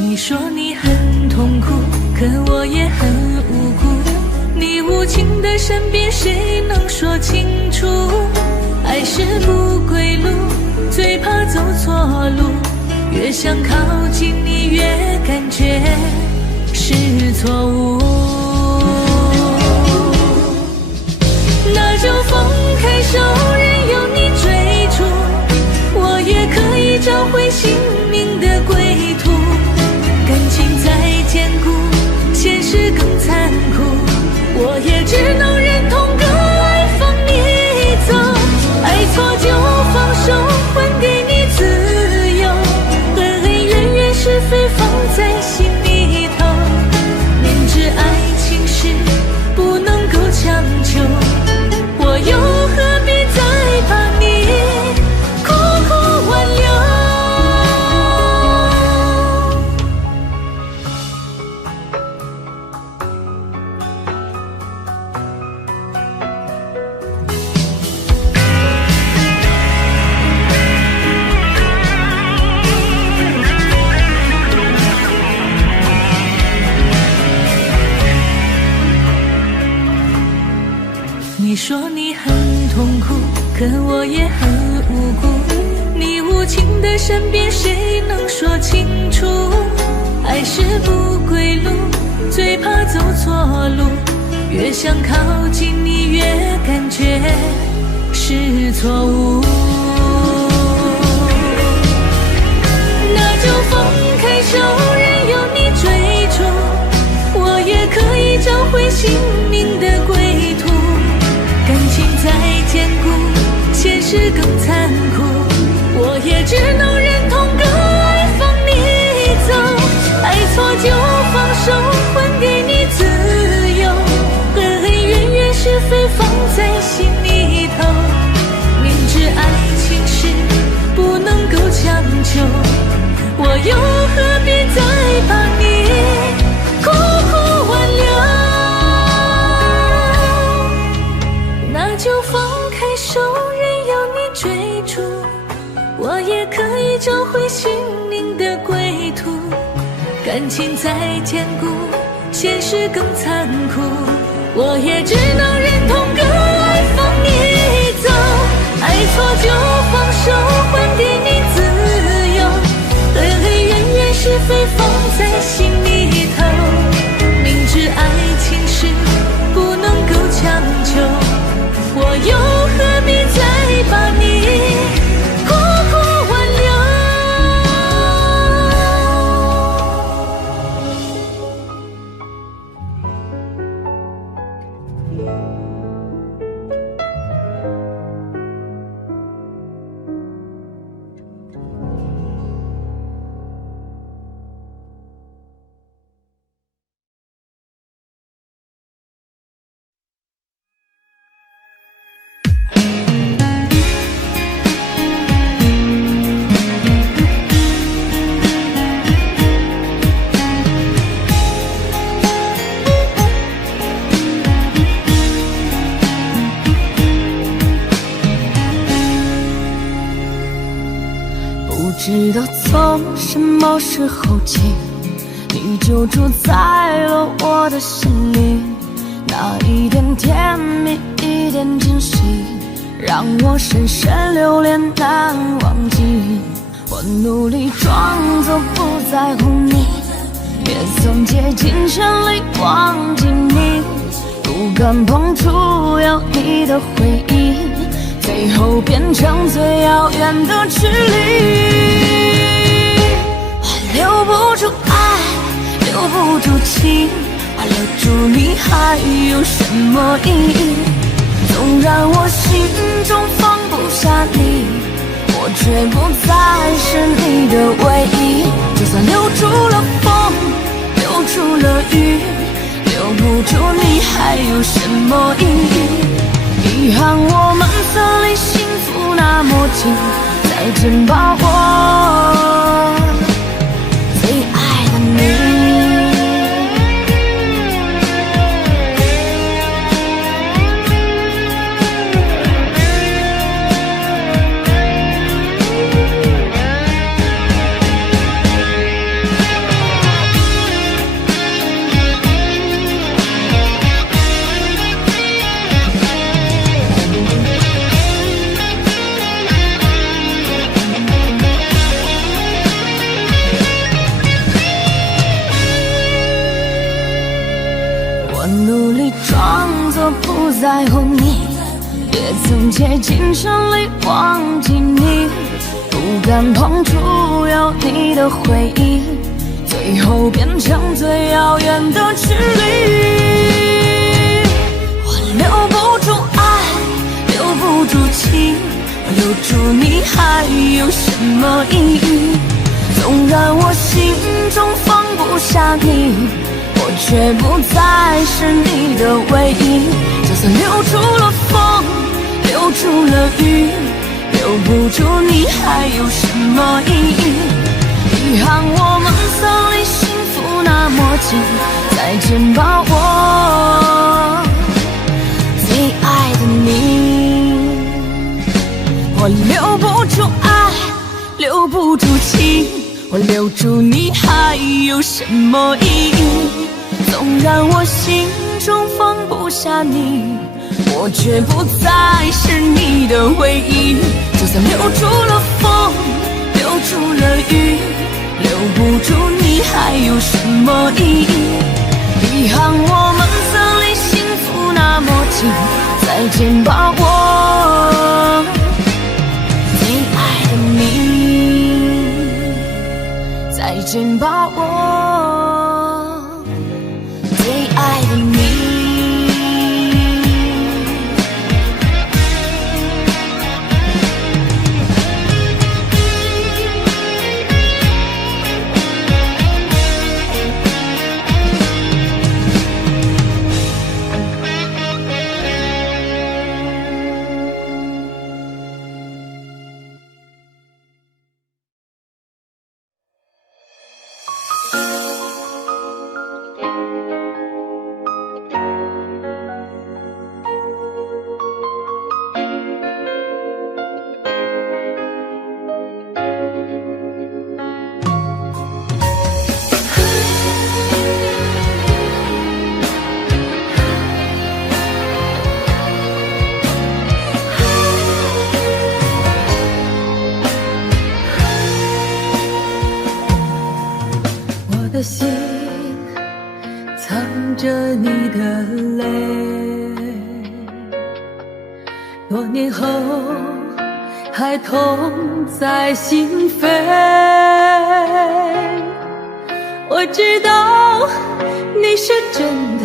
你说你很痛苦，可我也很无辜，你无情的身边谁能说清楚？爱是不归路，最怕走错路，越想靠近你越感觉是错误。那就放开手，任由你追逐，我也可以找回心灵的归途。感情再坚固，现实更残酷，我也只能忍痛割爱放你走。爱错就放手，还给你自由，恩恩怨怨是非放在心里头。明知爱情是不能够强求，我又何必再把你苦苦挽留。你说你很痛苦，可我也很无辜。你无情的身边，谁能说清楚？爱是不归路，最怕走错路。越想靠近你，越感觉是错误。那就放开手，任由你追逐，我也可以找回心灵的归途。感情再坚固，现实更残酷，我也只能忍痛割爱放你走。爱错就放手，还给你自由，恩恩怨怨是非放在心里头。明知爱情是不能够强求，我又何必再把你苦苦挽留。那就放开手，任由你追逐，我也可以找回心灵的归途。感情再坚固，现实更残酷，我也只能忍痛割爱放你走。爱错就放手，还给你自由，恩恩怨怨是非放在心里头。明知爱情是不能够强求，我又何必再把你苦苦挽留。不知道从什么时候起，你就住在了我的心里。那一点甜蜜，一点惊喜，让我深深留恋难忘记。我努力装作不在乎你，也曾竭尽全力忘记你，不敢碰触有你的回忆，最后变成最遥远的距离。我留不住爱，留不住情，我留住你还有什么意义？纵然我心中放不下你，我却不再是你的唯一。就算留住了风，留住了雨，留不住你还有什么意义？遗憾我们曾离幸福那么近，再见吧我最爱的你。在乎你，也曾竭尽全力忘记你，不敢碰触有你的回忆，最后变成最遥远的距离。我留不住爱，留不住情，留住你还有什么意义？纵然我心中放不下你，我却不再是你的唯一。就算留住了风，留住了雨，留不住你还有什么意义？遗憾我们曾离幸福那么近，再见吧我最爱的你。我留不住爱，留不住情，我留住你还有什么意义？纵然我心中放不下你，我却不再是你的唯一。就算留住了风，留住了雨，留不住你还有什么意义？遗憾我们曾离幸福那么近，再见吧我最爱的你，再见吧我最爱的你。我的心藏着你的泪，多年后还痛在心扉。我知道你是真的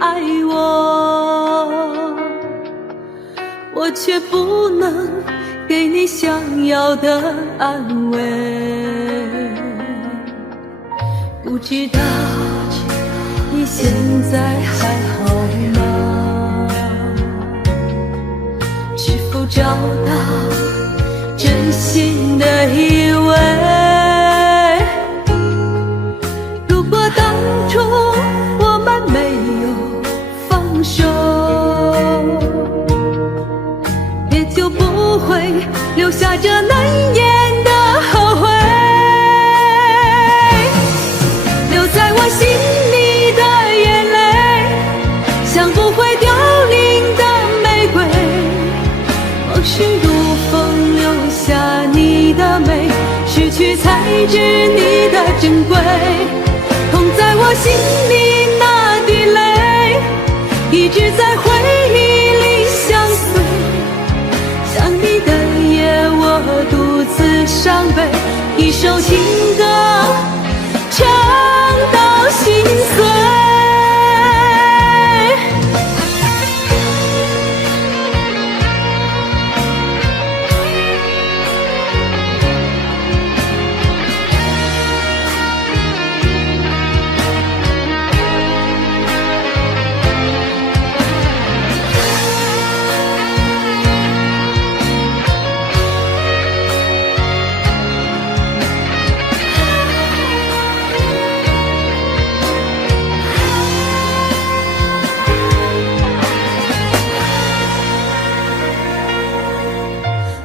爱我，我却不能给你想要的安慰。不知道你现在还好吗？是否找到真心的依偎？如果当初我们没有放手，也就不会留下这难言的后悔。我心里的眼泪，像不会凋零的玫瑰，往事如风留下你的美，失去才知你的珍贵。痛在我心里那滴泪，一直在回忆里相随。想你的夜，我独自伤悲，一首情歌唱到心碎。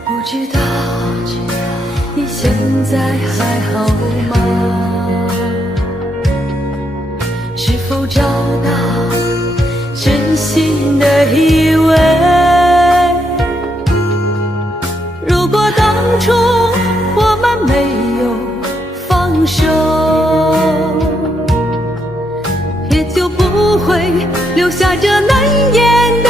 不知道你现在还好吗？是否找到真心的依偎？如果当初我们没有放手，也就不会留下这难言的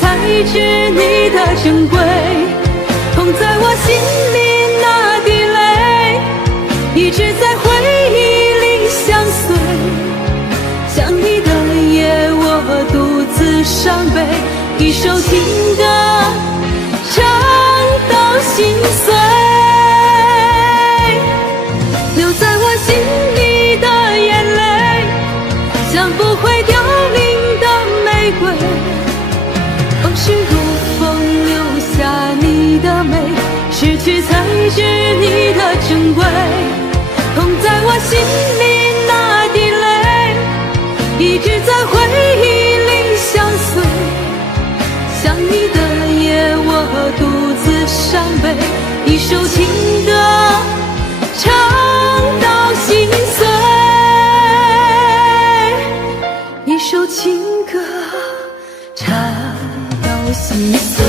才知你的珍贵。痛在我心里那滴泪，一直在回忆里相随。想你的夜，我独自伤悲，一首情歌唱到心碎。留在我心里的眼泪，像不会凋零的玫瑰。往事如风，留下你的美，失去才知你的珍贵。痛在我心里那滴泪，一直在回忆里相随。想你的夜，我独自伤悲，一首情歌唱到心碎，一首情歌唱到心碎。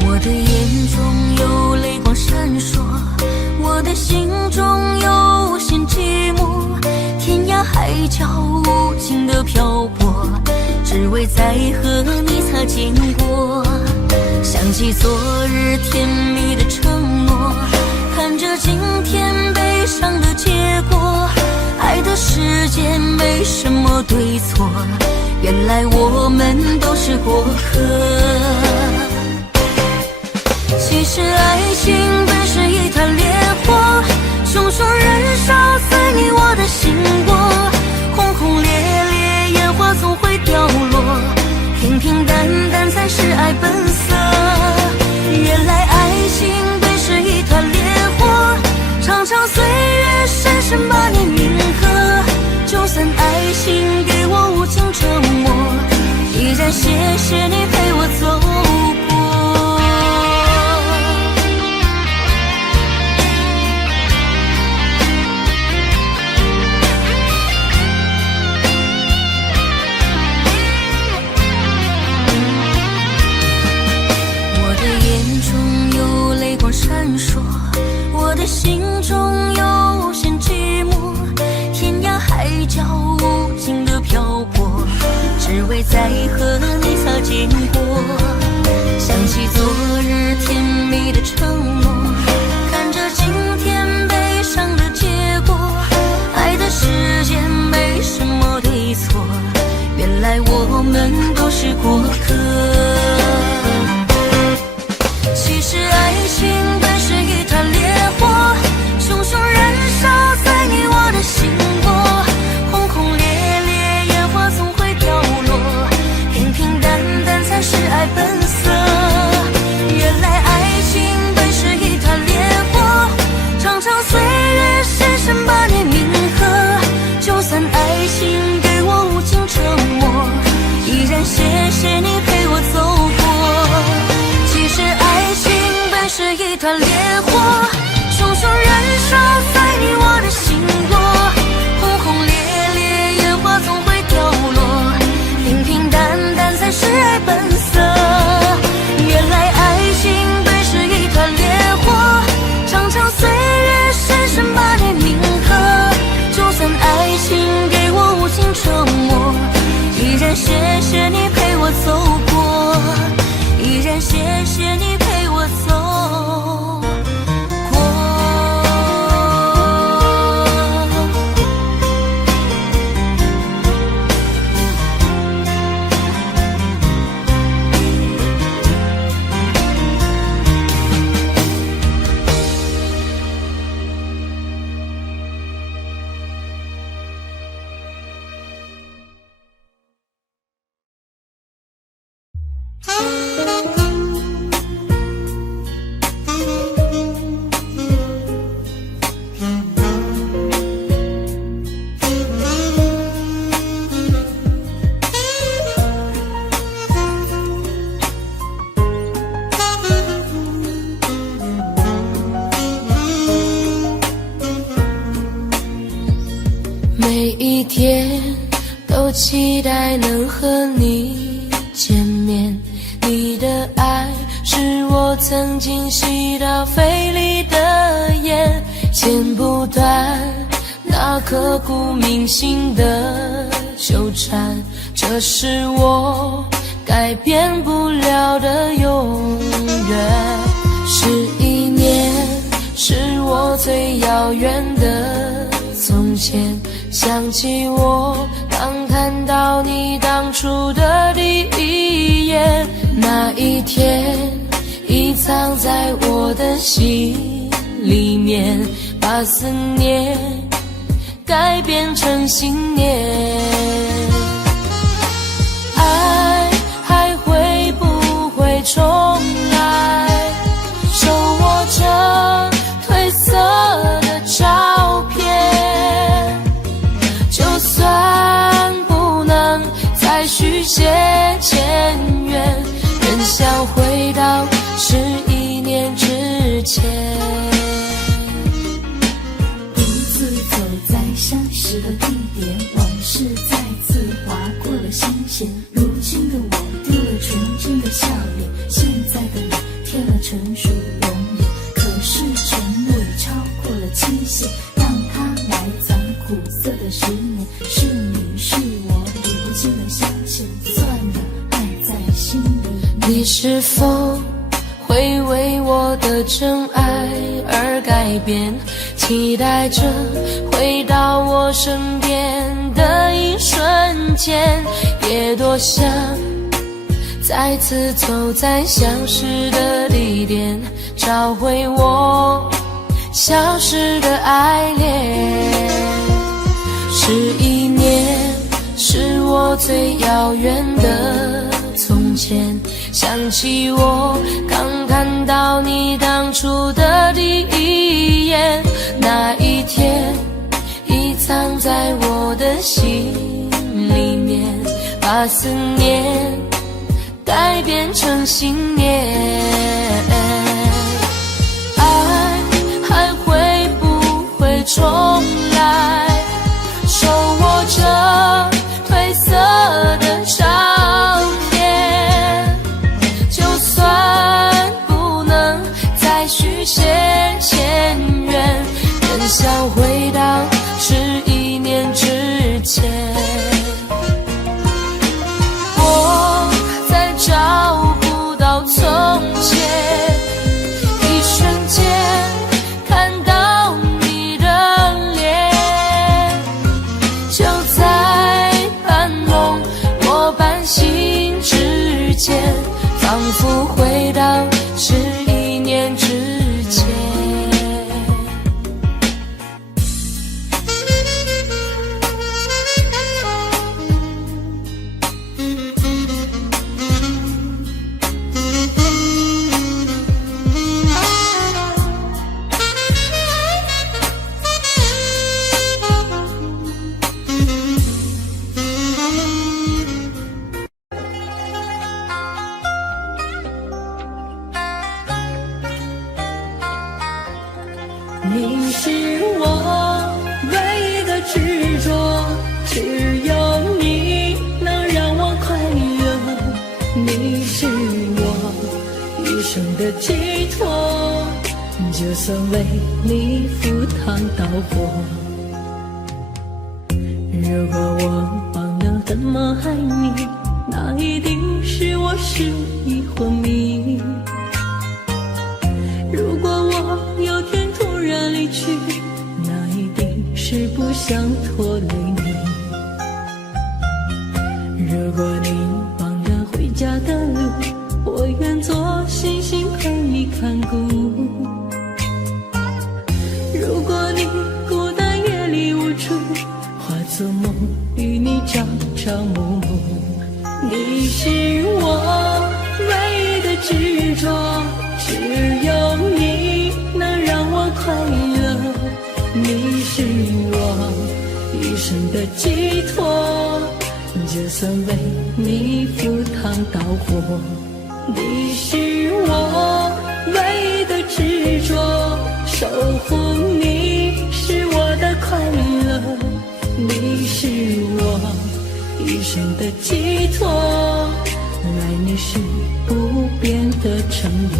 我的眼中有泪光闪烁，我的心中有些寂寞，天涯海角无尽的漂泊，只为再和你擦肩过。想起昨日甜蜜的承诺，看着今天悲伤的结果，爱的世界没什么对错，原来我们都是过客。其实爱情本是一团烈火，熊熊燃烧在你我的心窝，轰轰烈烈烟花总会掉落，平平淡淡才是爱本色。原来爱情本是一团烈火，长长岁月深深把你铭刻，就算爱情给我无情折磨，依然谢谢你陪我走过。闪烁，我的心中有些寂寞，天涯海角无尽的漂泊，只为再和你擦肩过。想起昨日甜蜜的承诺，看着今天悲伤的结果，爱的世界没什么对错，原来我们都是过客。其实爱情本是一团烈火，熊熊燃烧在你我的心窝，轰轰烈烈烟花总会掉落，平平淡淡才是爱本色。原来爱情本是一团烈火，长长岁月深深把你铭刻，就算爱情给我无情折磨，依然谢谢你陪我走过。其实爱情本是一团烈火，熊熊燃烧在你我的心窝，轰轰烈烈烟花总会掉落，平平淡淡才是爱本色。原来爱情本是一团烈火，长长岁月深深把你铭刻，就算爱情给我无情折磨，依然谢谢你陪我走过，依然谢谢你陪我走过。多期待能和你见面，你的爱是我曾经吸到肺里的烟，剪不断那刻骨铭心的纠缠，这是我改变不了的永远。11年是我最遥远的从前，想起我刚看到你当初的第一眼，那一天已藏在我的心里面，把思念改变成信念。爱还会不会重来？手握着褪色的照片，就算不能再续写前缘，仍想回到11年之前。独自走在相识的地点，往事再次划过了心弦。如今的我丢了纯真的笑脸，现在的你添了成熟容颜。可是沉默已超过了期限，让它埋藏苦涩的10年。是你是我流尽了相欠，算了，爱在心里。你是否会为我的真爱而改变？期待着回到我身边的一瞬间，也多想再次走在相识的地点，找回我消失的爱恋。11年是我最遥远的从前，想起我刚看到你当初的第一眼，那一天已藏在我的心里面，把思念改变成信念。爱还会不会重来？手握着褪色的照片，就算不能再续写前缘，仍想回到11年之前。我在找不到从前，一瞬间看到你的脸，就在半梦我半醒之间，仿佛回到11年之前。你是我唯一的执着，只有你能让我快乐。你是我一生的寄托，就算为你赴汤蹈火。如果我忘了怎么爱你，那一定是我失忆昏迷。如果我有天突然离去，那一定是不想拖累你。如果你忘了回家的路，我愿做星星陪你看顾。如果你孤单夜里无助，化作梦与你朝朝暮暮。你是我唯一的执着，只有你能让我快乐。你是我一生的寄托，就算为你赴汤蹈火。你是我唯一的执着，守护你是我的快乐。你是我一生的寄托，爱你是不变的承诺。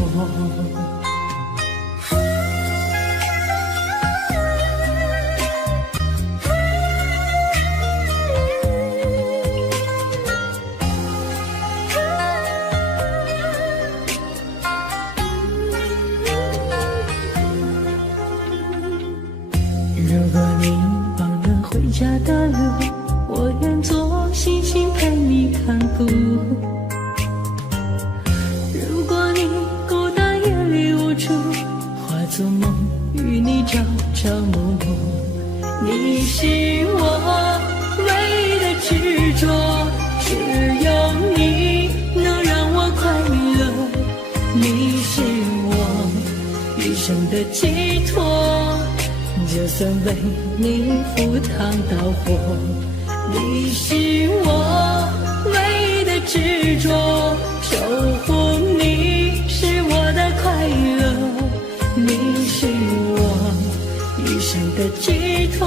如果你忘了回家的路，我愿做星星陪你看顾。如果你孤单夜里无助，化作梦与你朝朝暮暮。你是我唯一的执着，只有你能让我快乐。你是我一生的寄托，就算为你赴汤蹈火。你是我唯一的执着，守护你是我的快乐。你是我一生的寄托，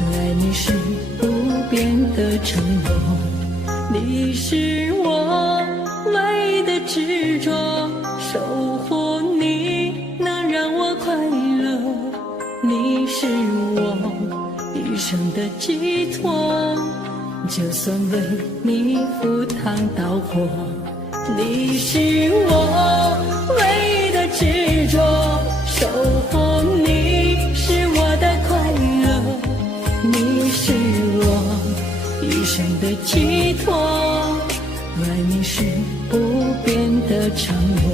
爱你是不变的承诺。你是我唯一的执着，守护你能让我快乐。你是我一生的寄托，就算为你赴汤蹈火。你是我唯一的执着，守护你是我的快乐。你是我一生的寄托，爱你是不变的承诺。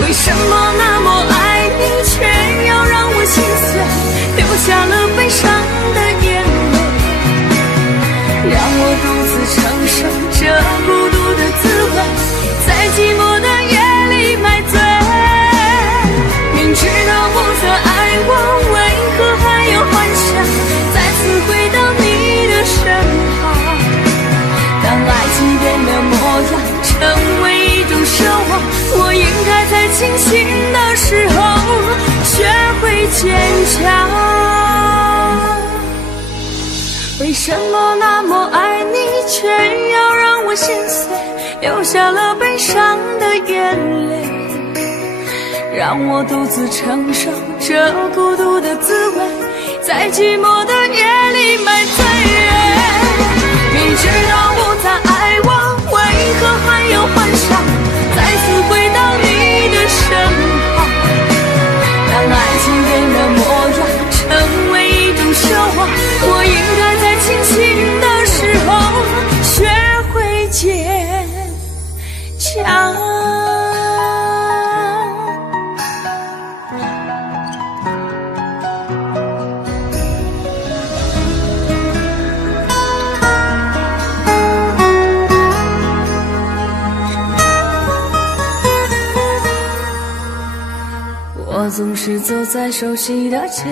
为什么那么爱你，却要让我心碎，流下了悲伤的眼泪，让我独自承受这孤独的滋味，在寂寞的夜里买醉。明知道不再爱我，为何还有幻想再次回到你的身旁？当爱情变了模样，成为一种奢望，我应该在清醒的时候学会坚强。为什么那么爱你，却要让我心碎，流下了悲伤的眼泪，让我独自承受这孤独的滋味，在寂寞的夜里买醉。明知道不再爱我，为何还有幻想再次回到你的身旁？当爱情变了模样，成为一种奢望，我应该在清醒的时候学会坚强。我总是走在熟悉的街，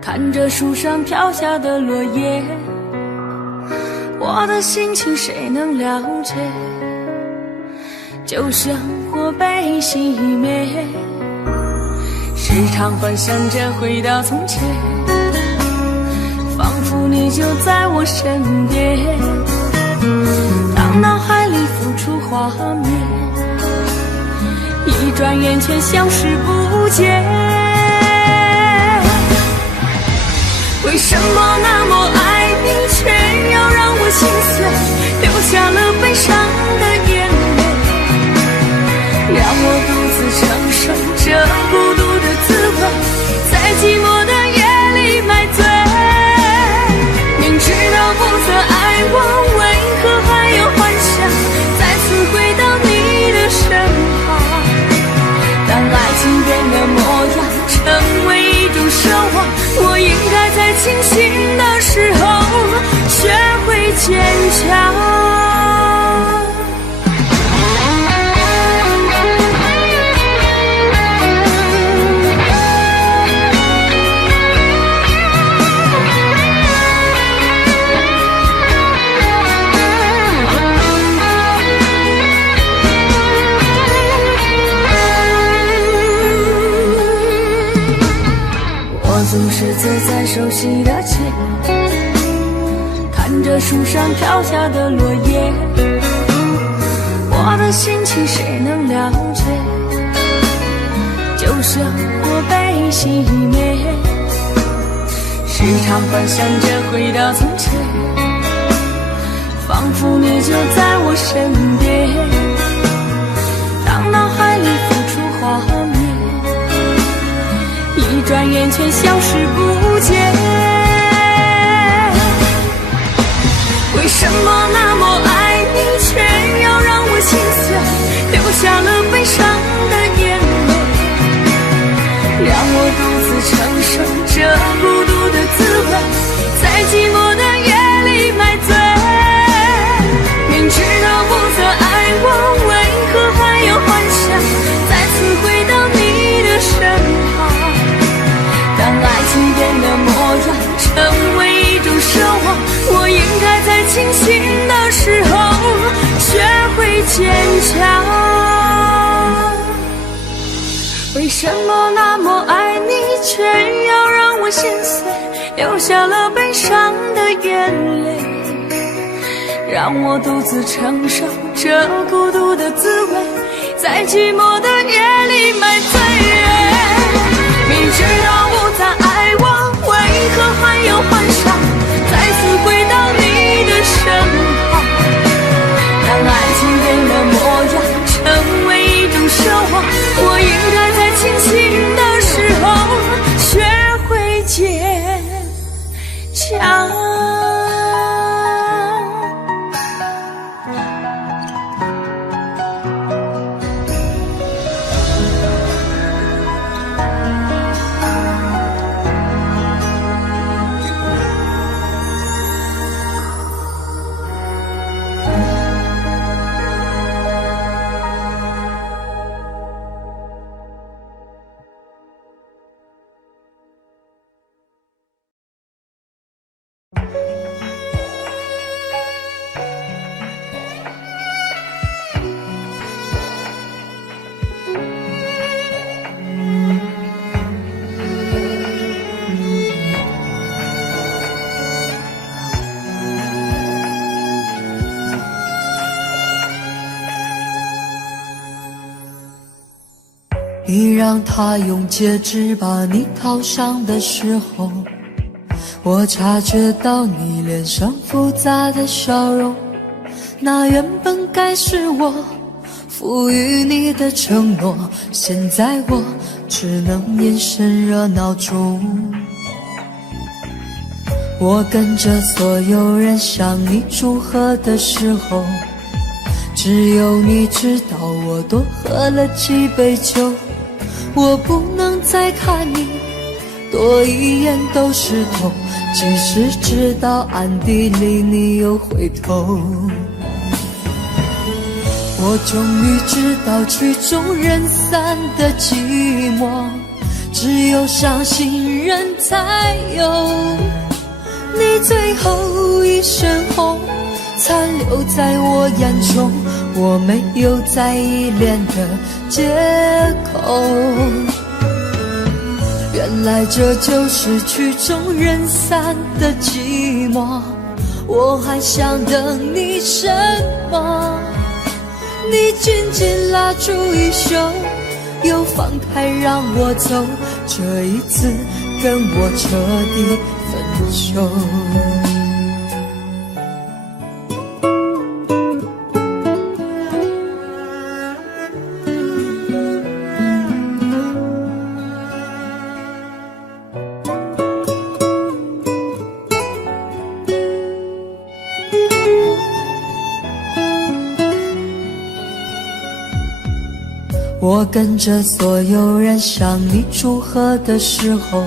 看着树上飘下的落叶，我的心情谁能了解？就像火被熄灭，时常幻想着回到从前，仿佛你就在我身边。当脑海里浮出画面，一转眼却消失不见。为什么那么爱你，却要让我心碎，流下了悲伤的眼泪，让我独自承受这孤独的滋味，在寂寞的夜里买醉。明知道不再爱我，为何还有幻想再次回到你的身旁？当爱情变了模样，成为一种奢望，我应该在清醒的时候学会坚强。走在熟悉的街，看着树上飘下的落叶，我的心情谁能了解？就像我被熄灭，时常幻想着回到从前，仿佛你就在我身边。当脑海里浮出画面，一转眼却消失不见。为什么那么爱你，却要让我心碎，流下了悲伤的眼泪，让我独自承受这孤独的滋味，在寂寞的夜里买醉。明知道不再爱我，为何还有幻想再次回到你的身旁？当爱情变得漠然，成为一种奢望，我应该在清醒的时候学会坚强。为什么那么爱你，却要让我心碎，流下了悲伤的眼泪，让我独自承受这孤独的滋味，在寂寞的夜里买醉。明知道不再爱我，为何还有幻想再次回到你的身旁？当爱情变得漠然，成为一种奢望，我应该在清醒的时候学会坚强。你让他用戒指把你套上的时候，我察觉到你脸上复杂的笑容，那原本该是我赋予你的承诺，现在我只能眼神热闹中。我跟着所有人向你祝贺的时候，只有你知道我多喝了几杯酒。我不能再看你多一眼都是痛，即使知道暗地里你又回头。我终于知道曲终人散的寂寞，只有伤心人才有。你最后一身红残留在我眼中，我没有再依恋的借口。原来这就是曲终人散的寂寞，我还想等你什么？你紧紧拉住衣袖，又放开让我走，这一次跟我彻底分手。我跟着所有人向你祝贺的时候，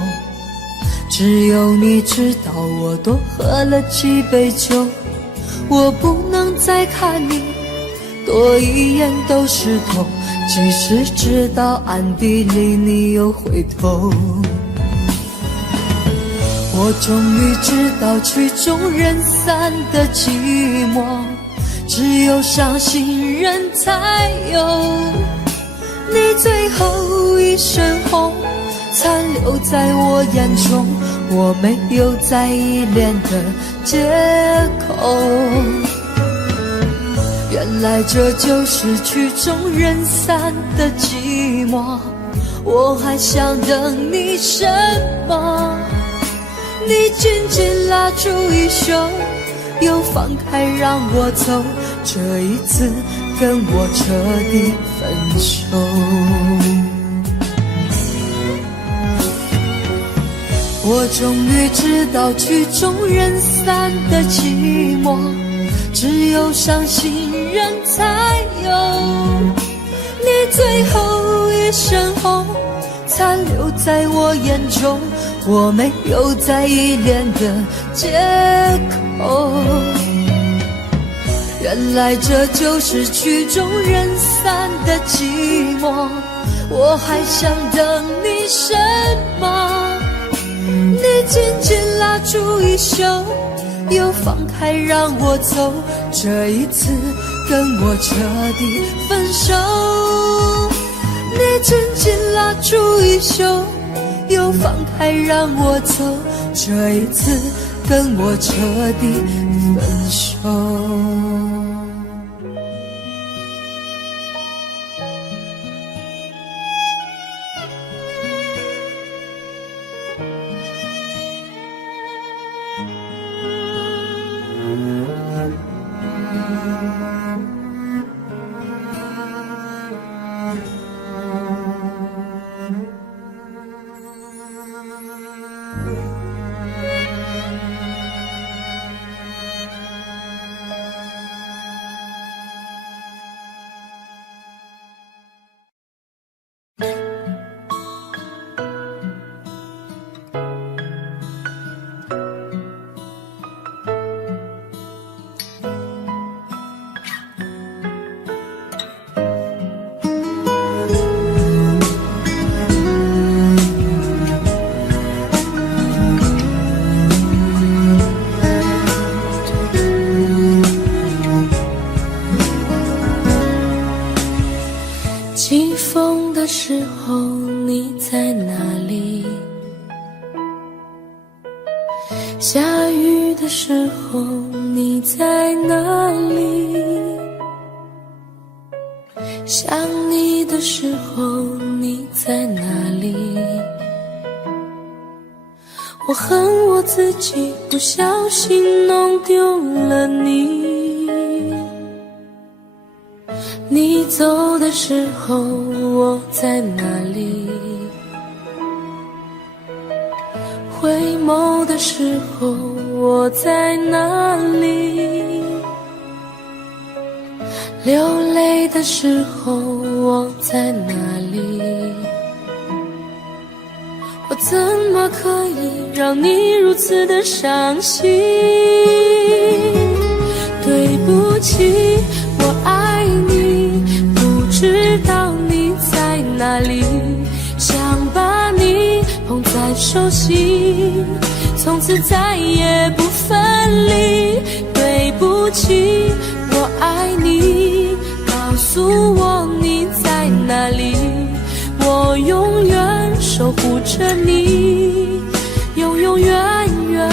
只有你知道我多喝了几杯酒。我不能再看你多一眼都是痛，即使知道暗地里你又回头。我终于知道曲终人散的寂寞，只有伤心人才有。你最后一身红残留留在我眼中，我没有再依恋的借口。原来这就是曲终人散的寂寞，我还想等你什么？你紧紧拉住衣袖，又放开让我走，这一次跟我彻底分手。我终于知道曲终人散的寂寞，只有伤心人才有。你最后一身红残留在我眼中，我没有再依恋的借口。原来这就是曲终人散的寂寞，我还想等你什么？你紧紧拉住衣袖，又放开让我走，这一次跟我彻底分手。你紧紧拉住衣袖，又放开让我走，这一次跟我彻底分手。起风的时候你在哪里？下雨的时候你在哪里？想你的时候你在哪里？我恨我自己不小心弄丢了你。你走的时候我在哪里？回眸的时候我在哪里？流泪的时候我在哪里？我怎么可以让你如此的伤心？对不起，我爱你，不知道你在哪里，想把你捧在手心，从此再也不分离。对不起，我爱你，告诉我你在哪里，我永远守护着你，永永远远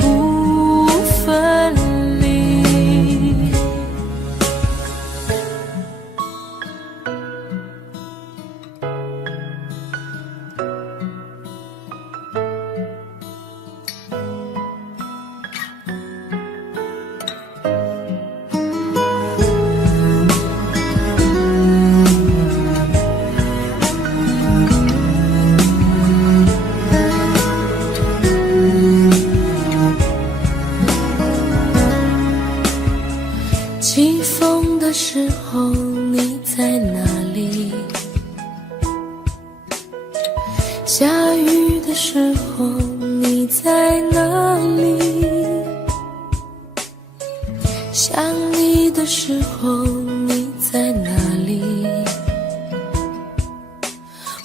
不分离。起风的时候你在哪里？下雨的时候你在哪里？想你的时候你在哪里？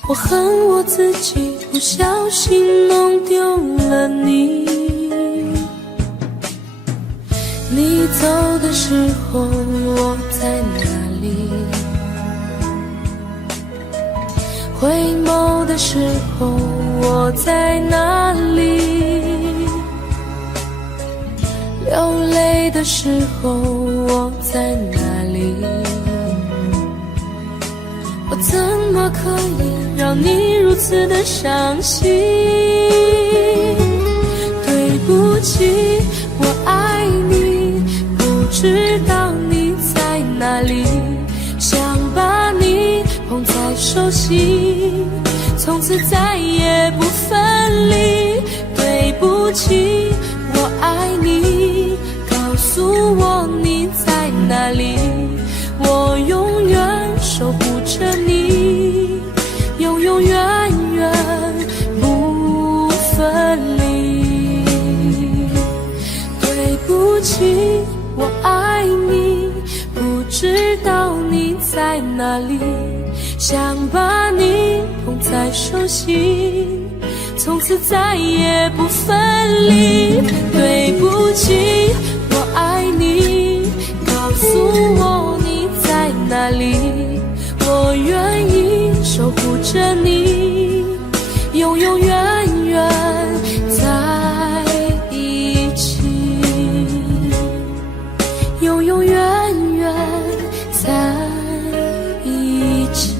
我恨我自己不小心弄丢了你。你走的时候我在哪里？回回眸的时候，我在哪里？流泪的时候，我在哪里？我怎么可以让你如此的伤心？对不起，我爱你，不知道你在哪里，想把你捧在手心，从此再也不分离。对不起，我爱你，告诉我你在哪里，我永远守护着你，永永远远不分离。对不起，我爱你，不知道你在哪里，想把你捧在手心，从此再也不分离。对不起，我爱你，告诉我你在哪里，我愿意守护着你，永永远远在一起，永永远远在一起。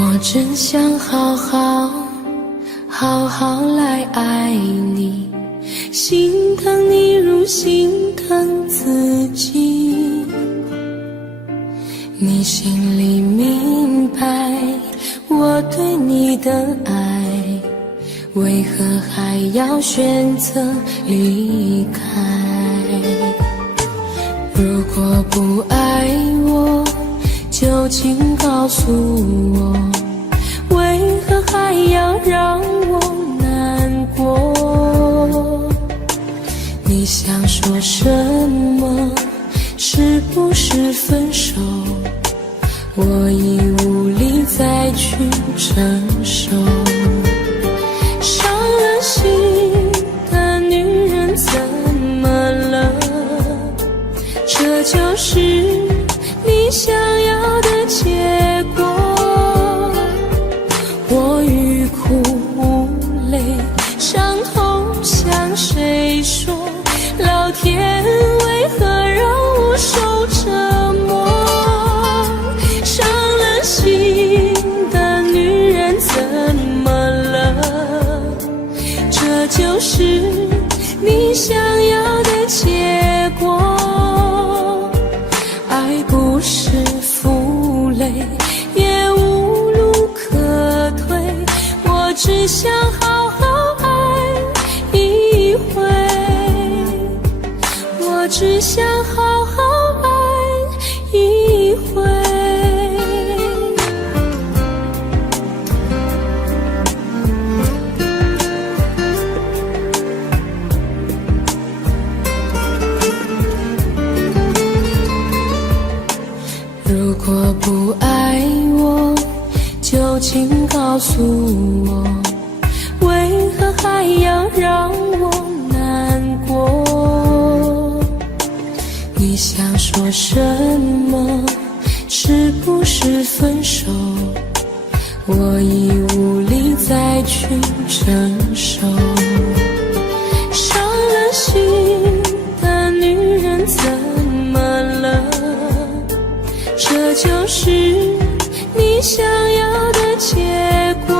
我真想好好来爱你，心疼你如心疼自己。你心里明白我对你的爱，为何还要选择离开？如果不爱我，就请告诉我，为何还要让我难过？你想说什么？是不是分手？我已无力再去承受。伤了心的女人怎么了？这就是你想要的结果。我欲哭无泪，伤痛向谁说？老天为何让我受折磨？伤了心的女人怎么了？这就是你想要的结果。爱不是负累，也无路可退，我只想好好爱一回，我只想好好爱一回。如果不爱我，就请告诉我，为何还要让我难过？你想说什么？是不是分手？我已无力再去承受。伤了心的女人怎么了？这就是你想要的结果。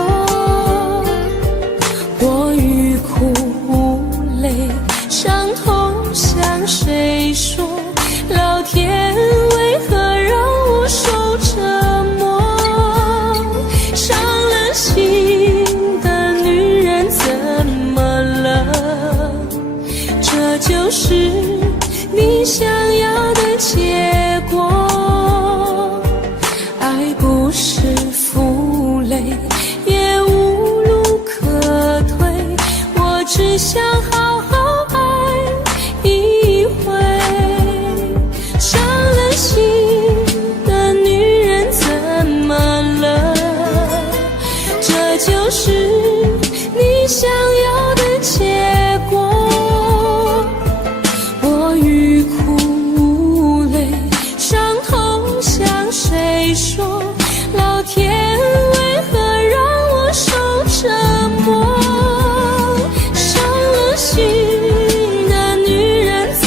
我欲哭无泪，伤痛向谁说？老天为何让我受折磨？伤了心的女人怎么了？想好好爱一回。伤了心的女人怎么了？这就是你想要的结果。我欲哭无泪，伤痛向谁说？老天为何让我受折磨？伤了心的女人怎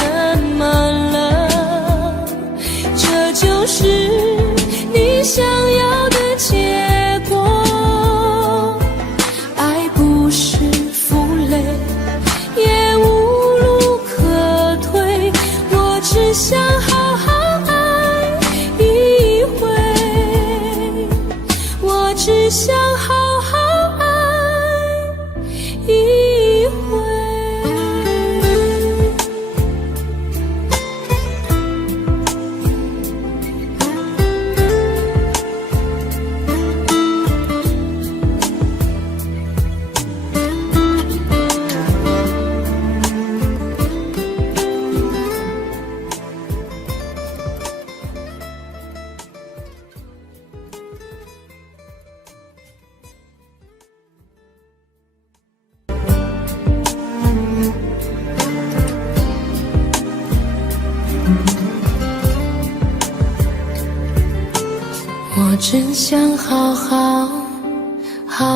么了？这就是你想要的结果。爱不是负累，也无路可退，我只想好好爱一回，我只想好好爱一回。我真想好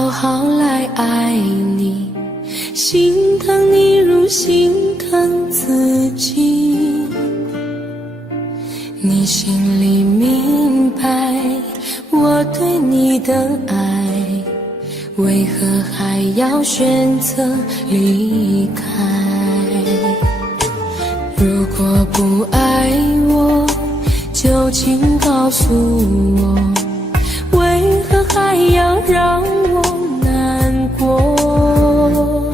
好来爱你，心疼你如心疼自己。你心里明白我对你的爱，为何还要选择离开？如果不爱我，就请告诉我，为何还要让我难过？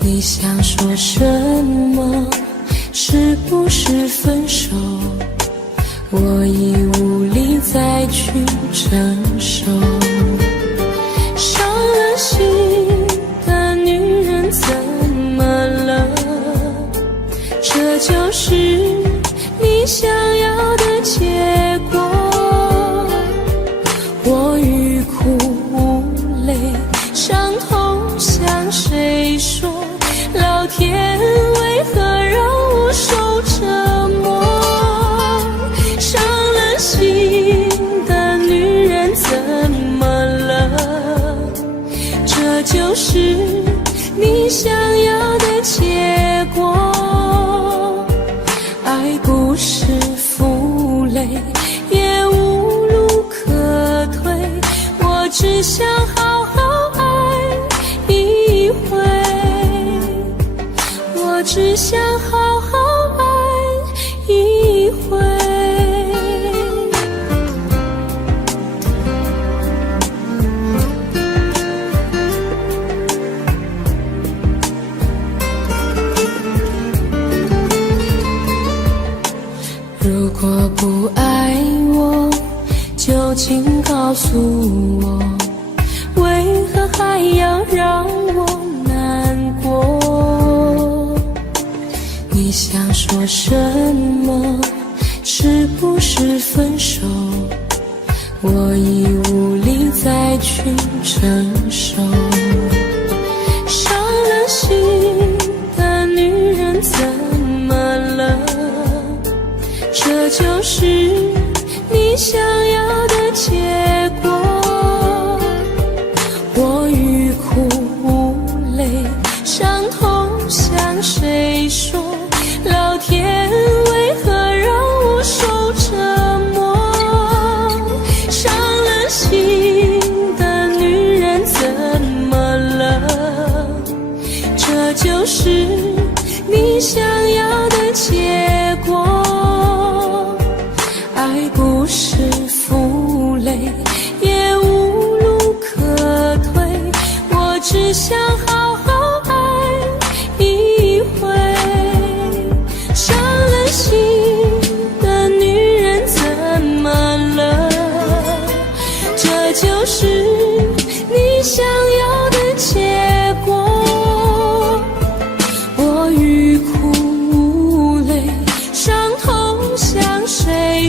你想说什么？是不是分手？我已无力再去承受。伤了心的女人怎么了？这就是你想要的结果。我欲哭无泪，伤痛向谁说？老天为何让我受折磨？伤了心的女人怎么了？这就是你想要的结果。爱不是负累，也无路可退，我只想好好爱一回，我只想好好爱一回。如果不爱我，就请告诉我，为何还要让我难过？你想说什么？是不是分手？我已无力再去承受。伤了心的女人怎么了？这就是你想要的结果。我欲哭无泪，伤痛向谁说？老天为何让我受折磨？伤了心的女人怎么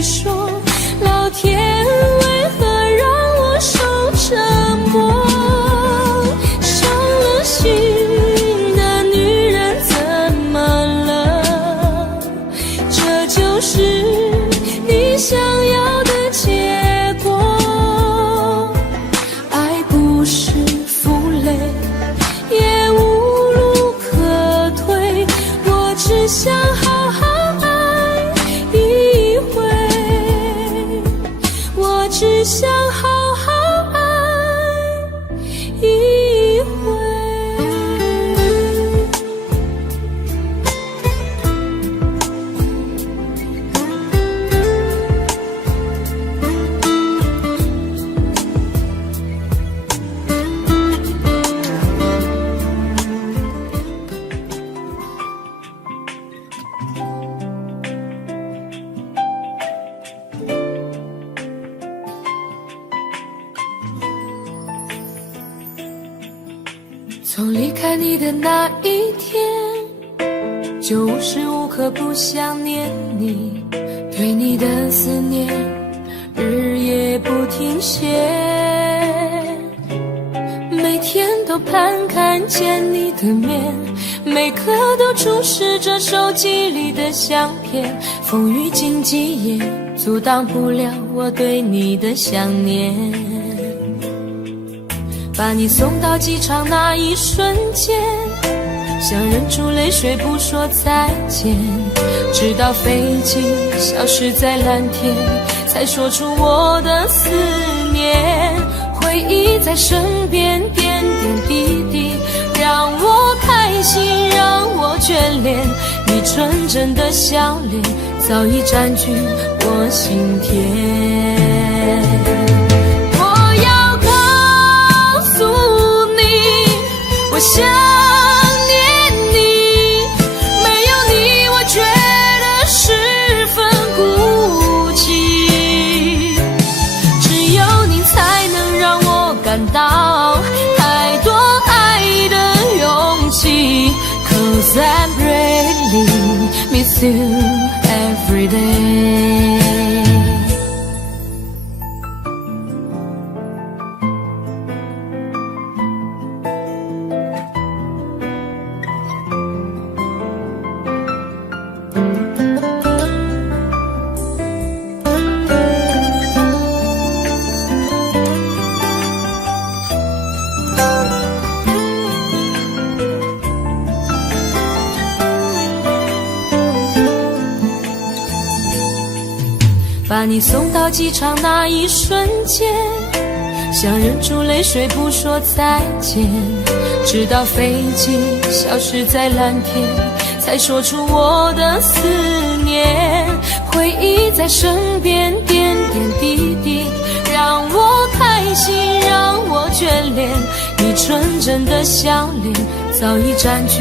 你说，老天为何让我受折磨？伤了心的女人怎么了？这就是你想要的结果。爱不是负累，也无路可退，我只想好好爱一回，我只想好好爱一回。从离开你的那一天，就无时无刻不想念你，对你的思念日夜不停歇，每天都盼看见你的面，每刻都注视着手机里的相片，风雨经济也阻挡不了我对你的想念。把你送到机场那一瞬间，想忍住泪水不说再见，直到飞机消失在蓝天，才说出我的思念。回忆在身边点点滴滴，让我开心，让我眷恋，你纯真的笑脸早已占据我心田。想念你，没有你我觉得十分孤寂，只有你才能让我感到太多爱的勇气。 Cause I really miss you every day。把你送到机场那一瞬间，想忍住泪水不说再见，直到飞机消失在蓝天，才说出我的思念。回忆在身边点点滴滴，让我开心，让我眷恋，你纯真的笑脸早已占据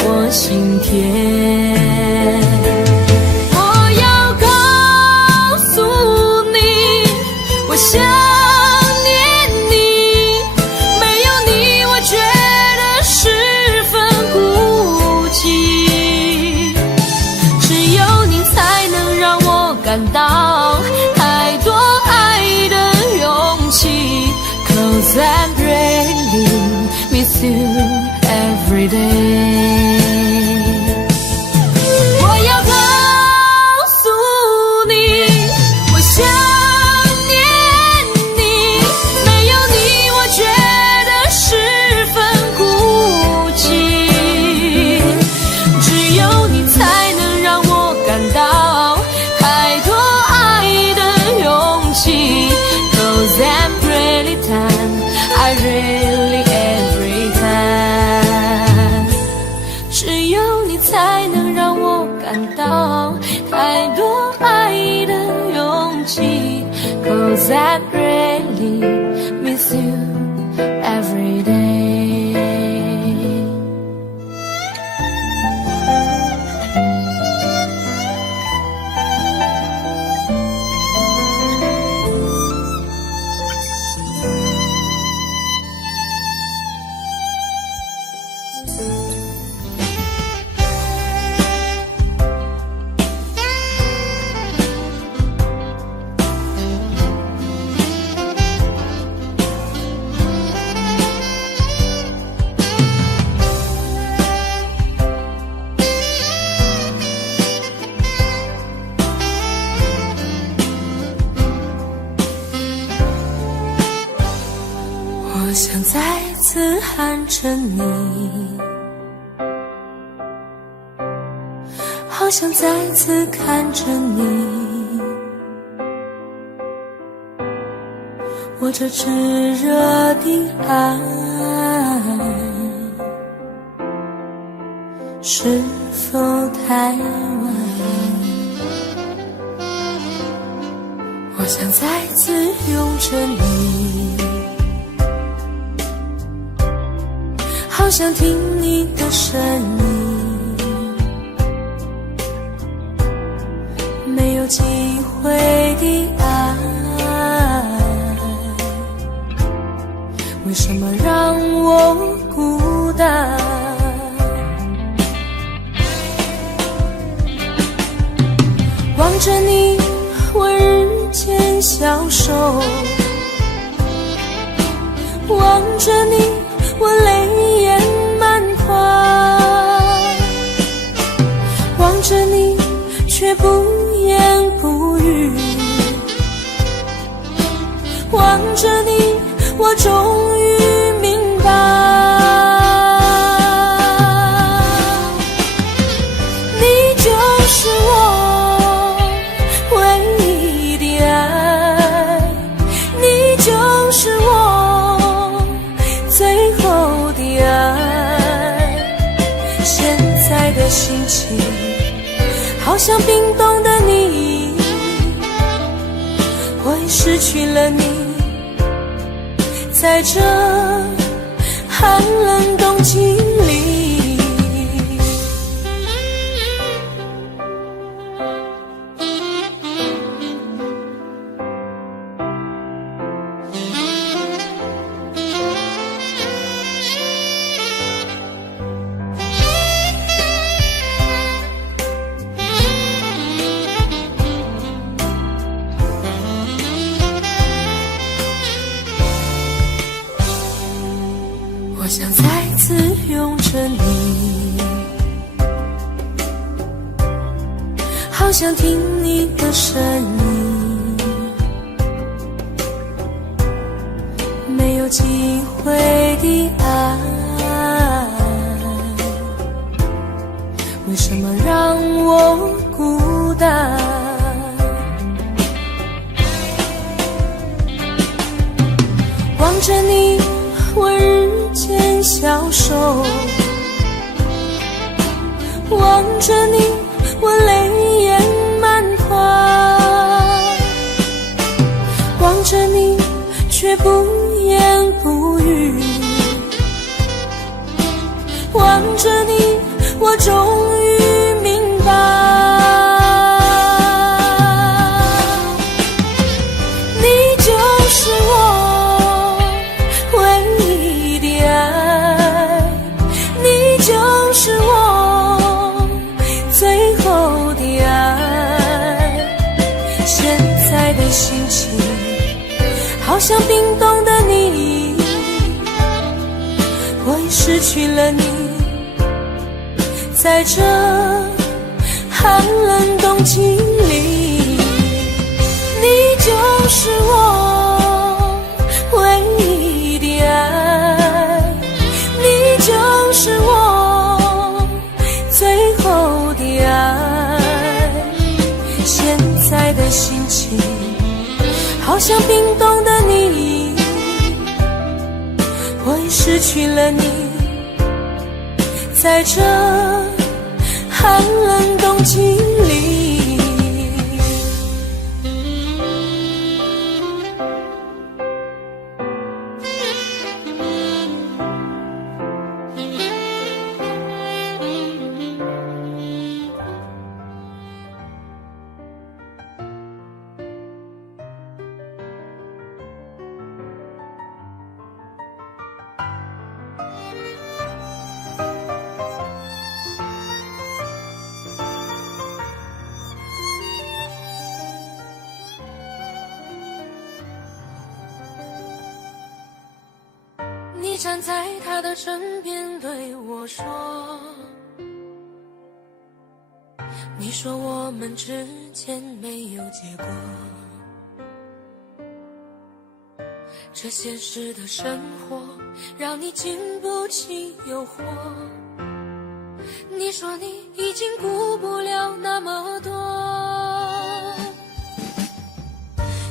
我心田。想念你，没有你我觉得十分孤寂，只有你才能让我感到太多爱的勇气。 Cause I really miss you every day。 我要告诉你，我想I really every time， 只有你才能让我感到太多爱的勇气。 Cause I really miss you every day。想再次喊着你，好想再次看着你，我这炙热的爱是否太晚？我想再次拥着你，好想听你的声音，没有机会的爱，为什么让我孤单？望着你，我日渐消瘦，望着你，我泪眼满眶，望着你，却不言不语，望着你，我终于明白，你就是我唯一的爱，你就是我最后的爱。现在的心情好像冰冻的你，我已失去了你，在这寒冷冬季里。我想再次拥着你，好想听你的声音，没有机会的爱，为什么让我孤单？望着你，我日渐消瘦，望着你，我泪眼满眶，望着你，却不言不语，望着你，我终于明白，你就是我唯一的爱，你就是我最后的爱。现在的心情好像冰冻的你，我已失去了你，在这寒冷冬季里。你就是我唯一的爱，你就是我最后的爱。现在的心情好像冰冻的你，我已失去了你，在这寒冷冬季里。你站在他的身边对我说，你说我们之间没有结果，这现实的生活让你经不起诱惑，你说你已经顾不了那么多，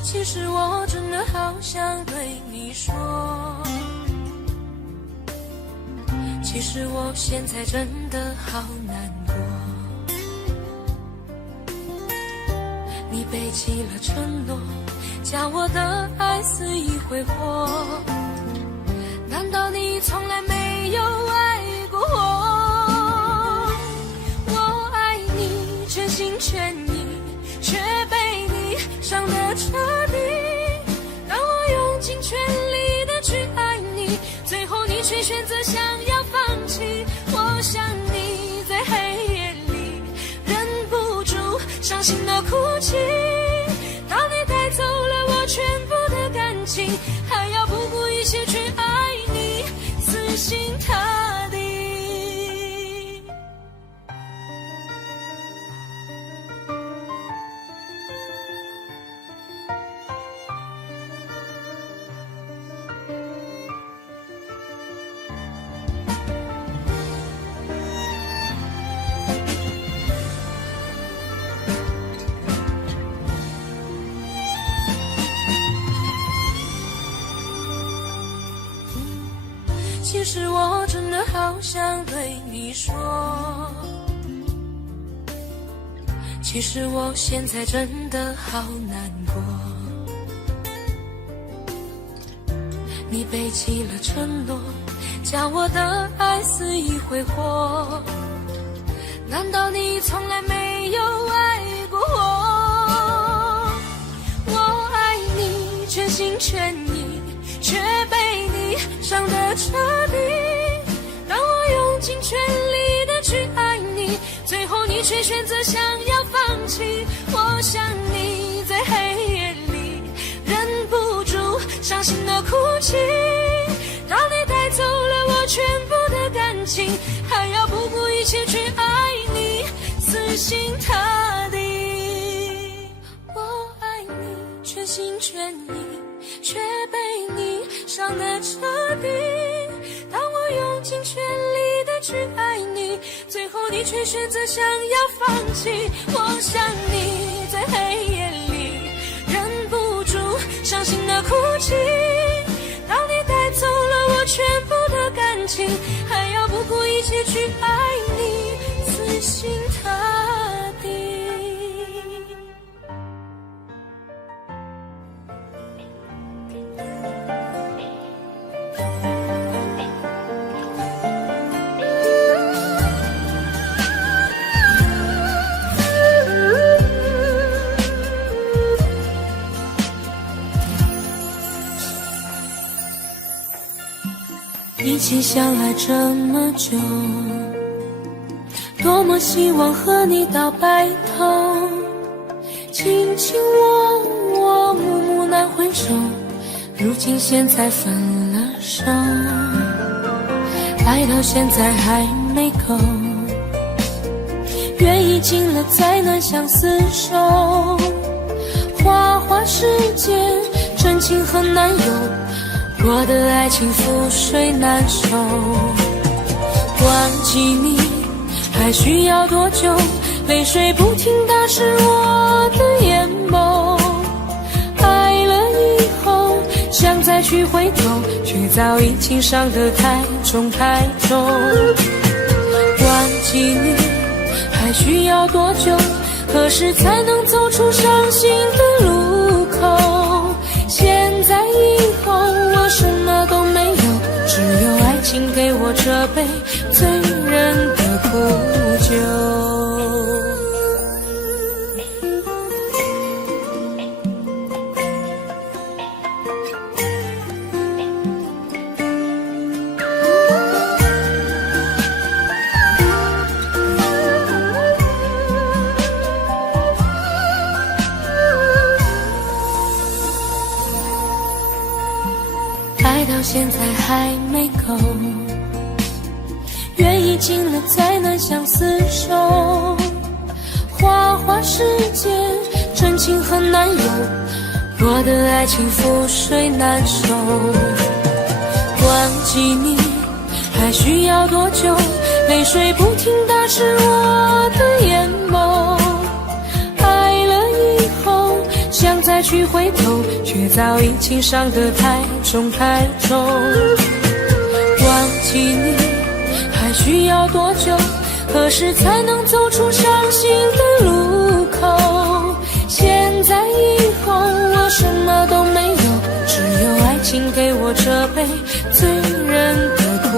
其实我真的好想对你说，其实我现在真的好难过，你背弃了承诺，将我的爱肆意挥霍，难道你从来没有爱过我？我爱你全心全意，却被你伤得彻底，当我用尽全力的去爱你，最后你却选择想要放弃，我想你在黑夜里忍不住伤心的哭泣，当你带走了我全部的感情，还要不顾一切去爱你，死心塌地。其实我真的好想对你说，其实我现在真的好难过，你背弃了承诺，将我的爱肆意挥霍，难道你从来没有爱过我？我爱你全心全意，却被你伤得彻底，当我用尽全力的去爱你，最后你却选择想要放弃，我想你在黑夜里忍不住伤心的哭泣，当你带走了我全部的感情，还要不顾一切去爱你，死心塌地。我爱你全心全意，却被你伤得彻底，当我用尽全力的去爱你，最后你却选择想要放弃，我想你在黑夜里忍不住伤心的哭泣，当你带走了我全部的感情，还要不顾一切去爱你，死心塌地。一起相爱这么久，多么希望和你到白头，卿卿我我，暮暮难回首，如今现在分了手，爱到现在还没够，缘已尽了再难相厮守，花花世界真情很难有，我的爱情覆水难收，忘记你还需要多久？泪水不停打湿我的眼眸，爱了以后想再去回头，却早已经伤得太重太重。忘记你还需要多久？何时才能走出伤心的路口？现在以后我什么都没有，只有爱情给我这杯醉人的苦酒。爱到现在还没够，缘已尽了再难相厮守，花花世界真情很难有，我的爱情覆水难收。忘记你还需要多久？泪水不停打湿我的眼眸。爱了以后想再去回头，却早已情伤得太重太重。忘记你还需要多久？何时才能走出伤心的路口？现在以后我什么都没有，只有爱情给我这杯醉人的苦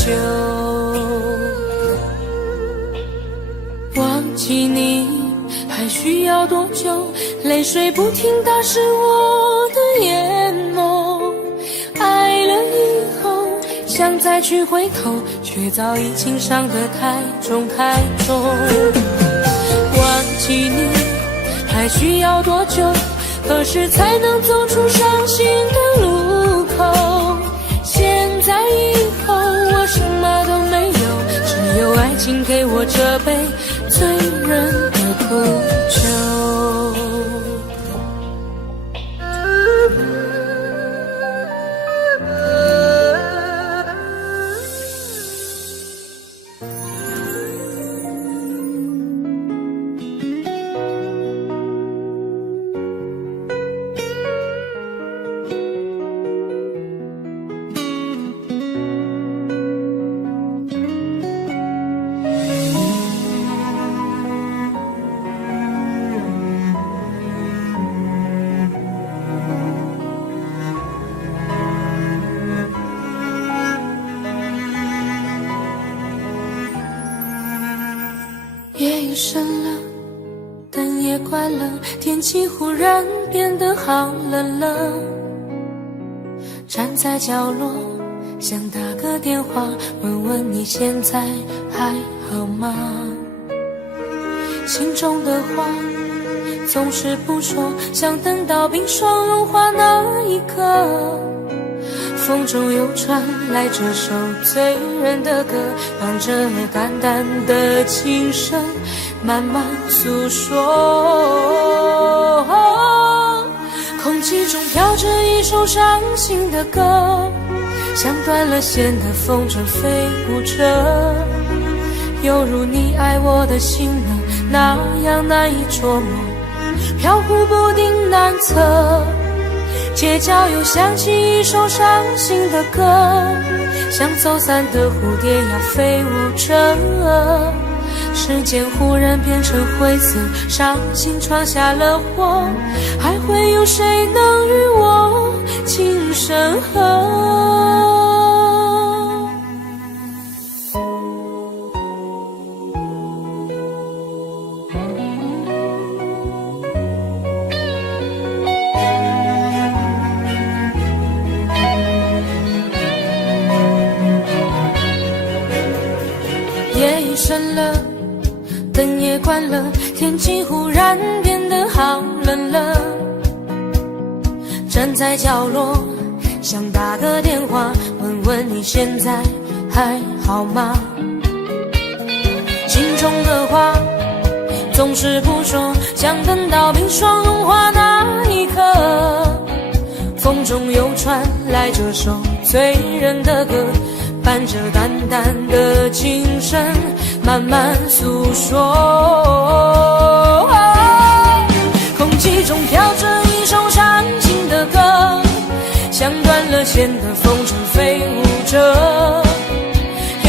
酒。忘记你还需要多久？泪水不停打湿我的眼眸。爱了以后想再去回头，却早已情伤得太重太重。忘记你还需要多久？何时才能走出伤心的路口？现在以后我什么都没有，只有爱情给我这杯醉人的苦酒。夜已深了，灯也关了，天气忽然变得好冷了。站在角落，想打个电话，问问你现在还好吗？心中的话总是不说，想等到冰霜融化那一刻。风中又传来这首醉人的歌，伴着淡淡的琴声慢慢诉说。空气中飘着一首伤心的歌，像断了线的风筝飞舞着，犹如你爱我的心呢，那样难以捉摸，飘忽不定难测。街角又响起一首伤心的歌，像走散的蝴蝶要飞舞着，时间忽然变成灰色，伤心闯下了祸，还会有谁能与我情深合？夜已深了，灯也关了，天气忽然变得好冷了。站在角落，想打个电话，问问你现在还好吗？心中的话总是不说，想等到冰霜融化那一刻。风中又传来这首醉人的歌，伴着淡淡的琴声慢慢诉说。空气中飘着一首伤心的歌，像断了线的风筝飞舞着，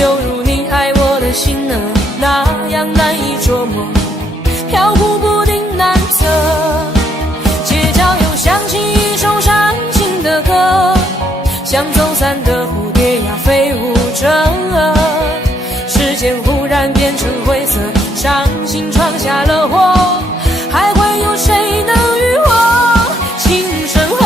犹如你爱我的心呢，那样难以捉摸，飘忽不定难测。街角又响起一首伤心的歌，像走散的蝴蝶呀飞舞着，时间忽然变成灰色，伤心闯下了祸，还会有谁能与我情深合？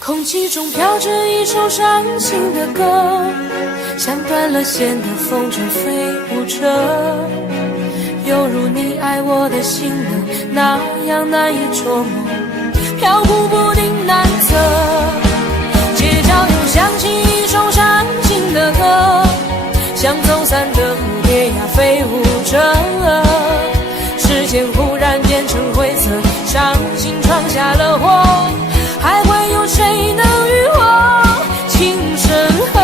空气中飘着一首伤心的歌，像断了线的风筝飞舞着，犹如你爱我我的心呢，那样难以捉摸，飘忽不定难测。街角又响起一首伤心的歌，像走散的蝴蝶呀飞舞着，时间忽然变成灰色，伤心闯下了祸，还会有谁能与我情深合？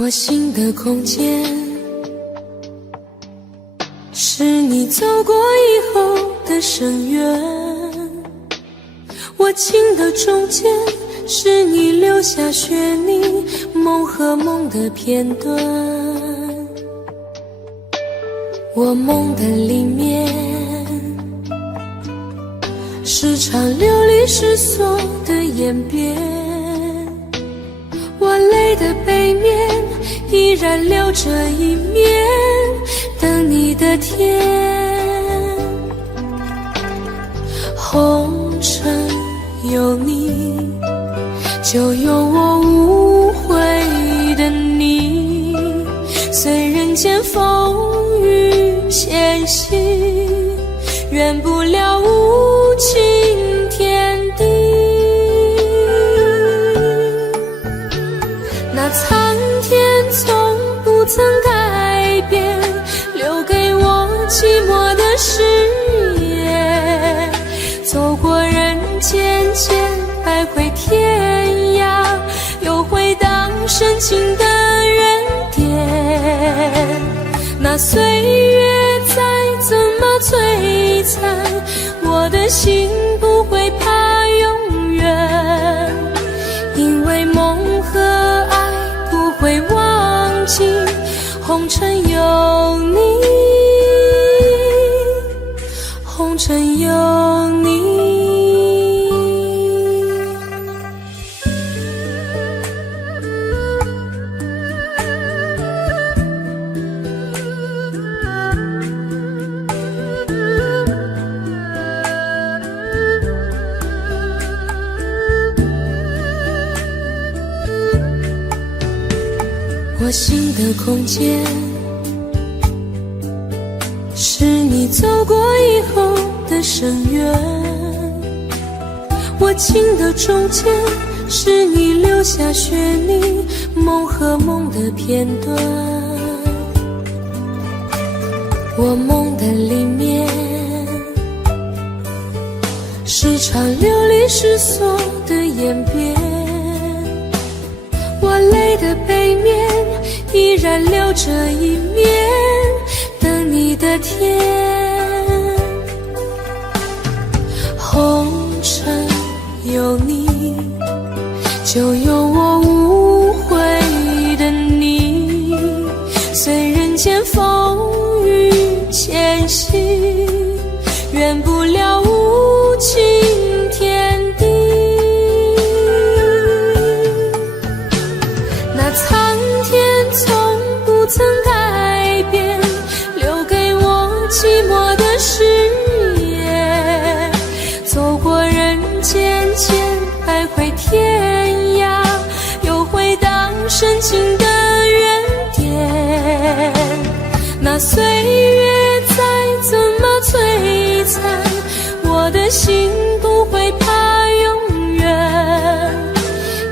我心的空间，是你走过以后的深渊，我情的中间，是你留下悬溺梦和梦的片段，我梦的里面，是场流离失所的演变，我泪的背面依然留着一面等你的天，红尘有你，就有我无悔的你，虽人间风雨险行，圆不了无情天地，那苍天从不曾改变留给我寂寞的誓言，走过人间间百回天涯，又回荡深情的原点，那岁月再怎么摧残，我的心不会怕永远，因为梦和爱不会忘记，红尘有你，红尘有你。我心的空间，是你走过以后的深渊，我情的中间，是你留下悬溺梦和梦的片段，我梦的里面，是场流离失所的演变，我泪的背面依然留着一面等你的天，红尘有你，就有我无悔的你，虽人间风雨险行，圆不了无情天地，那苍天从不曾改变留给我寂寞的誓言，走过人间间百回天涯，又回荡深情的原点，那岁月再怎么摧残，我的心不会怕永远，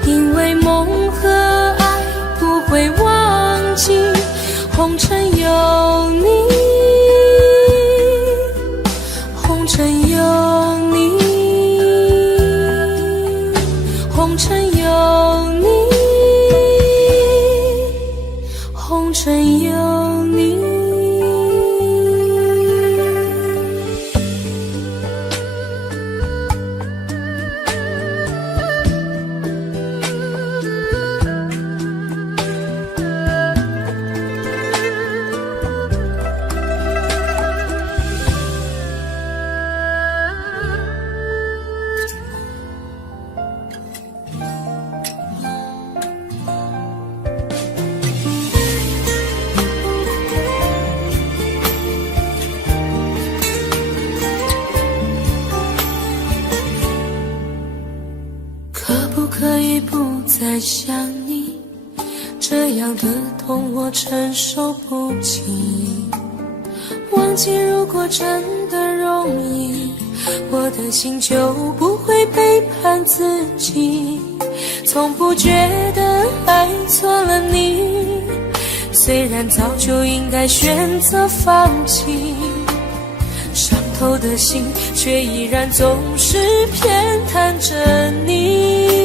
因为梦和爱不会忘记，红尘有你，红尘有你，红尘有你，红尘有你。再想你，这样的痛我承受不起。忘记如果真的容易，我的心就不会背叛自己。从不觉得爱错了你，虽然早就应该选择放弃，伤透的心却依然总是偏袒着你。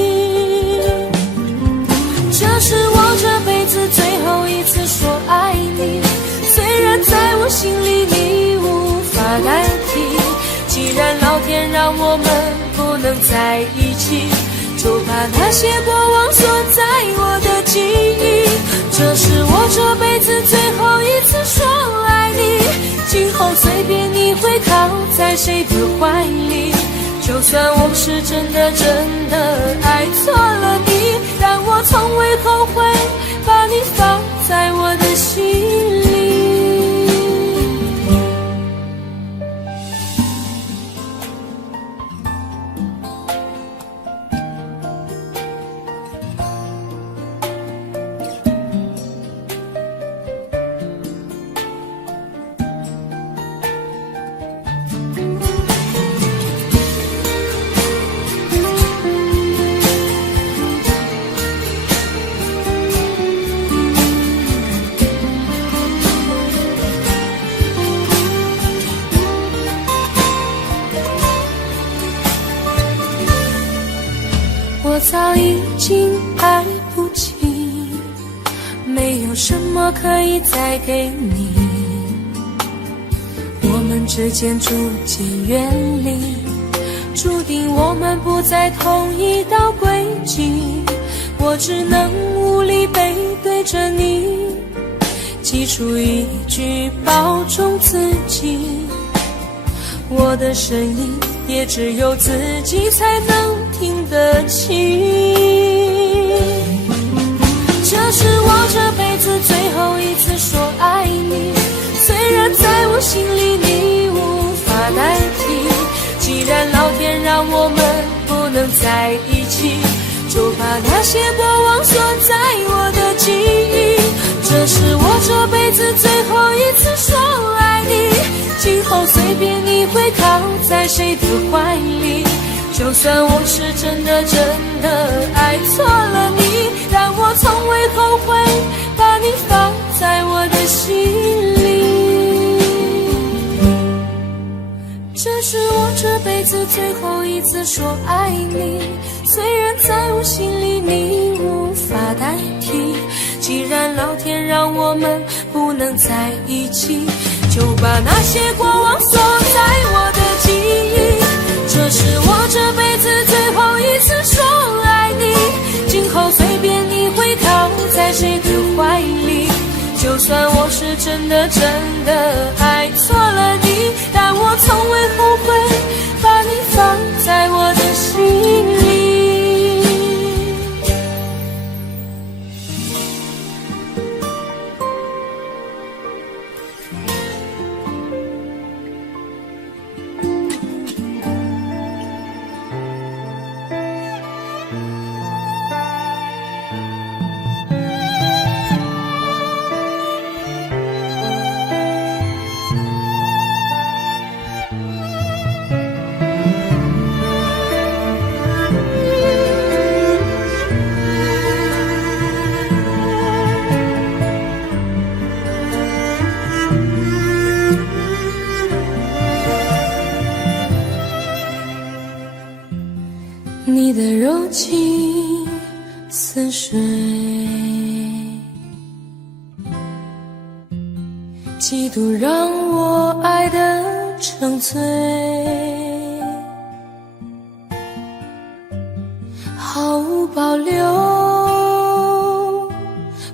这是我这辈子最后一次说爱你，虽然在我心里你无法代替。既然老天让我们不能在一起，就把那些过往锁在我的记忆。这是我这辈子最后一次说爱你，今后随便你会靠在谁的怀里。就算我是真的爱错了你，但我从未后悔把你放在我的心里。我早已经爱不起，没有什么可以再给你。我们之间逐渐远离，注定我们不在同一道轨迹。我只能无力背对着你，挤出一句保重自己。我的声音也只有自己才能听得清。这是我这辈子最后一次说爱你，虽然在我心里你无法代替。既然老天让我们不能在一起，就把那些过往锁在我的记忆。这是我这辈子最后一次说爱你，今后随便你会靠在谁的怀里。就算我是真的爱错了你，但我从未后悔把你放在我的心里。这是我这辈子最后一次说爱你，虽然在我心里你无法代替。既然老天让我们不能在一起，就把那些过往锁在我的记忆。这是我这辈子最后一次说爱你，今后随便你会靠在谁的怀里。就算我是真的爱错了你，但我从未后悔把你放在我的心里。你的柔情似水，嫉妒让我爱得成醉，毫无保留，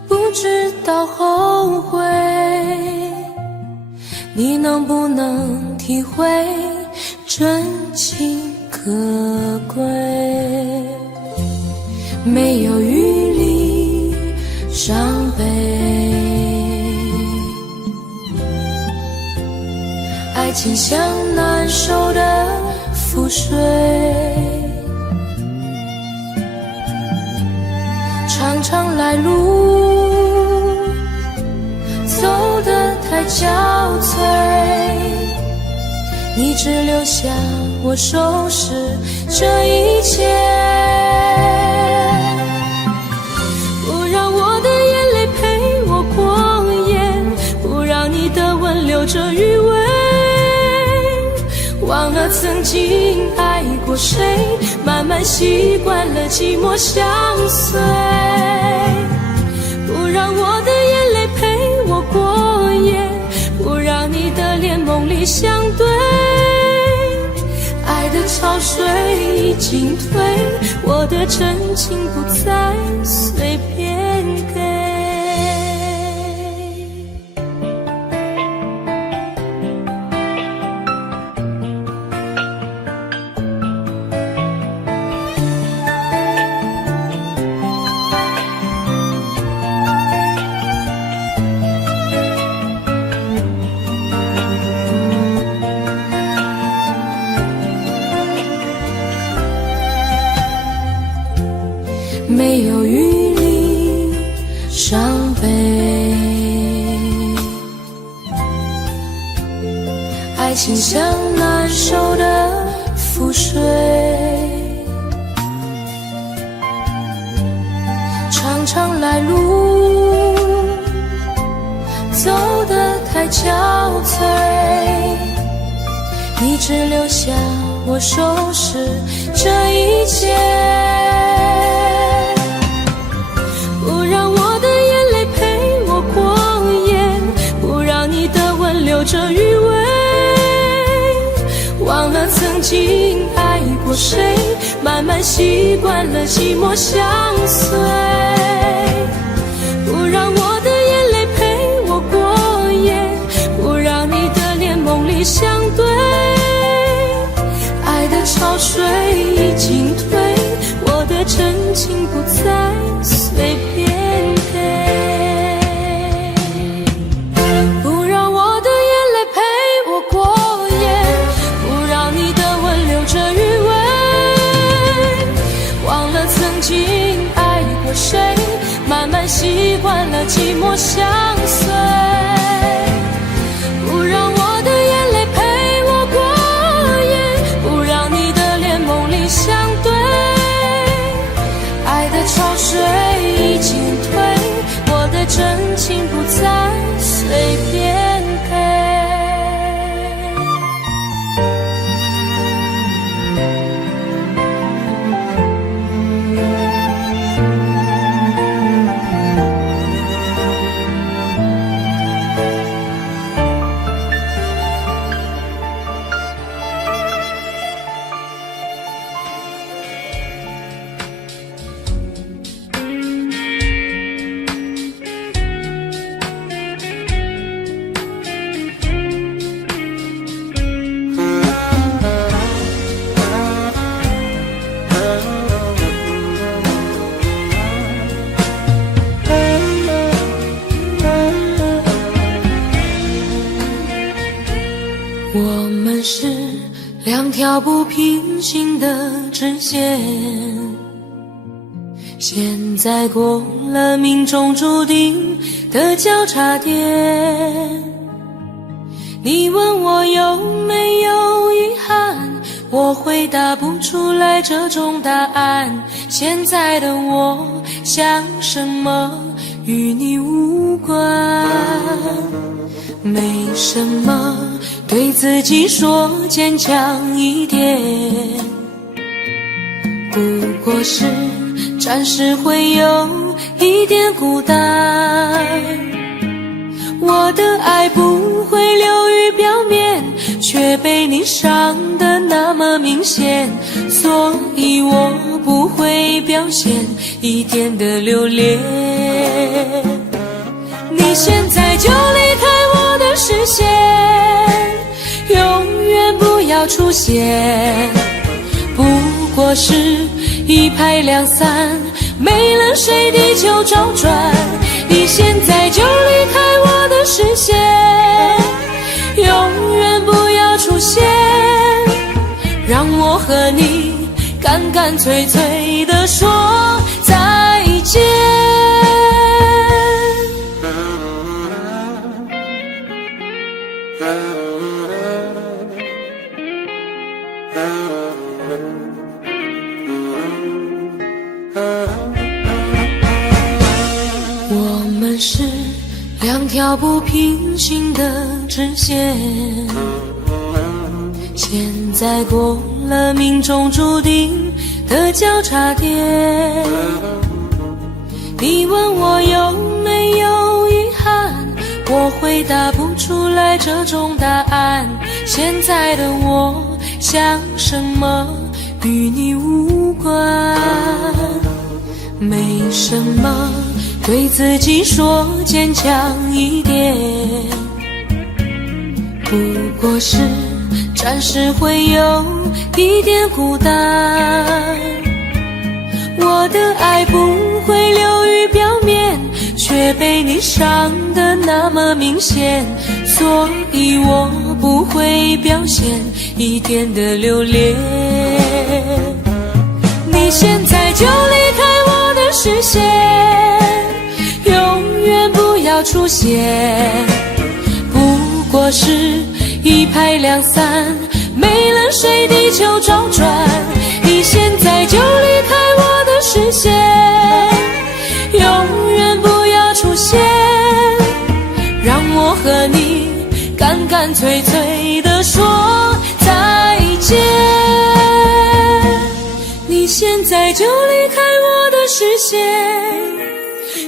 不知道后悔。你能不能体会真情可贵？没有余力伤悲，爱情像难收的覆水，常常来路走得太憔悴，你只留下我收拾这一切，不让我的眼泪陪我过夜，不让你的吻留着余味，忘了曾经爱过谁，慢慢习惯了寂寞相随，不让我的眼泪陪我过夜，不让你的脸梦里相对，爱的潮水已经退，我的真情不再随便给。没有余力伤悲，爱情像难收的覆水，常常来路走得太憔悴，你只留下我收拾这一切，不让我的眼泪陪我过夜，不让你的吻留着余味，忘了曾经爱过谁，慢慢习惯了寂寞相随，不让我的眼泪陪我过夜，不让你的脸梦里相对，爱的潮水已经退，我的真情不再随便给，不让我的眼泪陪我过夜，不让你的吻留着余味，忘了曾经爱过谁，慢慢习惯了寂寞相随，不让我的眼泪陪我过夜，不让你的脸梦里相对，爱的潮水已经退，我的真情不再随便给。我们是两条不平行的直线，现在过了命中注定的交叉点，你问我有没有遗憾，我回答不出来这种答案，现在的我想什么与你无关，没什么，对自己说坚强一点，不过是暂时会有一点孤单，我的爱不会流于表面，却被你伤得那么明显，所以我不会表现一点的留恋，你现在就离开我的视线，永远不要出现，不过是一拍两散，没了谁地球周转，你现在就离开我的视线，永远不要出现，让我和你干干脆脆地说再见。我们是两条不平行的直线，现在过了命中注定的交叉点。你问我有没有遗憾，我回答不出来这种答案。现在的我想什么与你无关，没什么，对自己说坚强一点，不过是暂时会有一点孤单。我的爱不会流于表面，却被你伤得那么明显，所以我不会表现一点的留恋。你现在就离开我的视线，永远不要出现，不过是一拍两散，没了谁地球找转。你现在就离开我的视线，永远不要出现，让我和你干干脆脆地说再见。你现在就离开我的视线，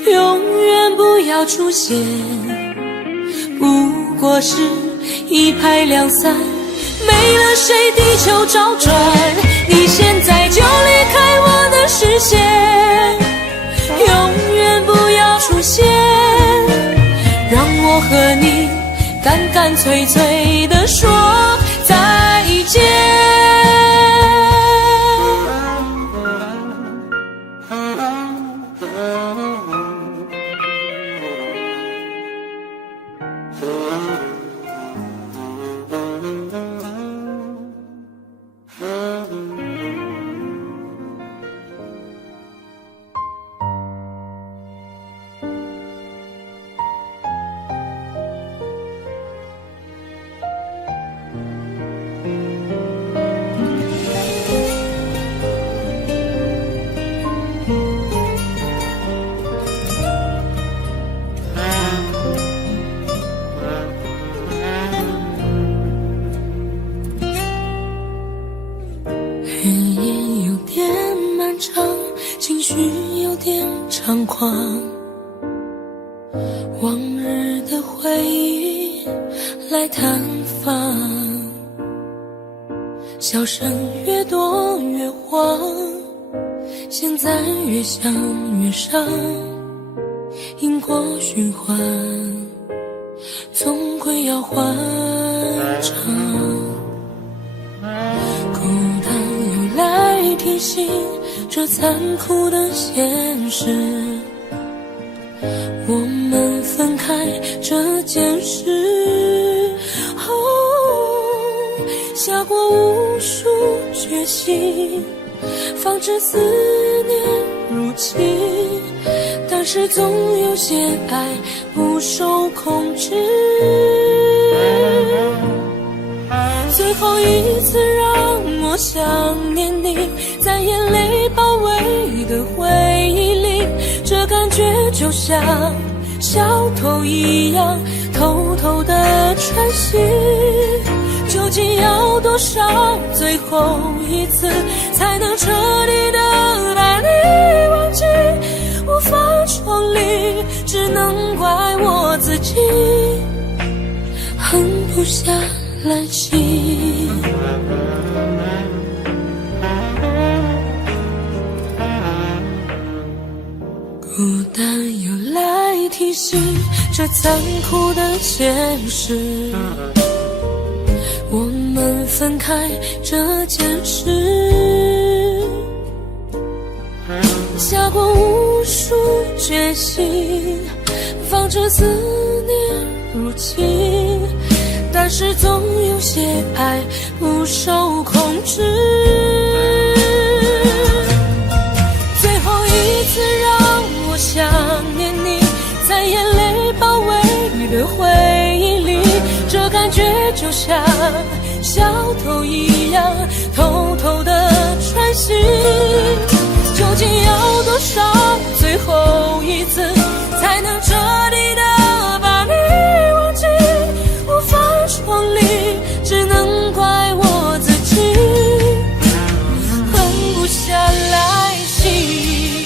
永远不要出现，不过是一拍两散，没了谁地球找转。你现在就离开我的视线，永远不要出现，让我和你干干脆脆地说再见。日夜有点漫长，情绪有点猖狂，往日的回忆来探访，笑声越多越慌，现在越想越伤，因果循环总归要还账。孤单又来提醒这残酷的现实，我们分开这件事，下过无数决心，防止思念入侵，但是总有些爱不受控制。最后一次让我想念你，在眼泪包围的回忆里，这感觉就像小偷一样偷偷的穿行。究竟要多少最后一次才能彻底的把你忘记？无法重离，只能怪我自己狠不下来气。孤单又来提醒这残酷的现实，我们分开这件事，下过无数决心，防止思念入侵，但是总有些爱不受控制。最后一次让我想念你，在眼泪包围的回忆里，这感感觉就像小偷一样偷偷的穿行，究竟要多少最后一次才能彻底的把你忘记？无法重离，只能怪我自己狠不下来心，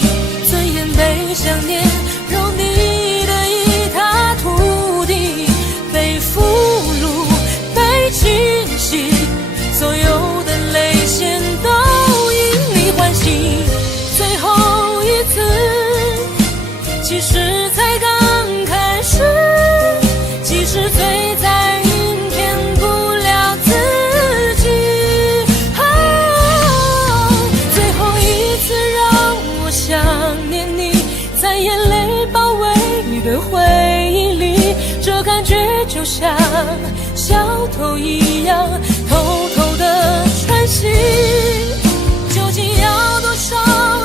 尊严被想念揉泥的一塌涂地，被俘虏被清洗，所有的泪腺都因你唤醒。最后一次其实才刚开始，即使最在意骗不了自己，最后一次让我想念你，在眼泪包围的回忆里，这感觉就像小偷一样偷偷的穿行，究竟要多少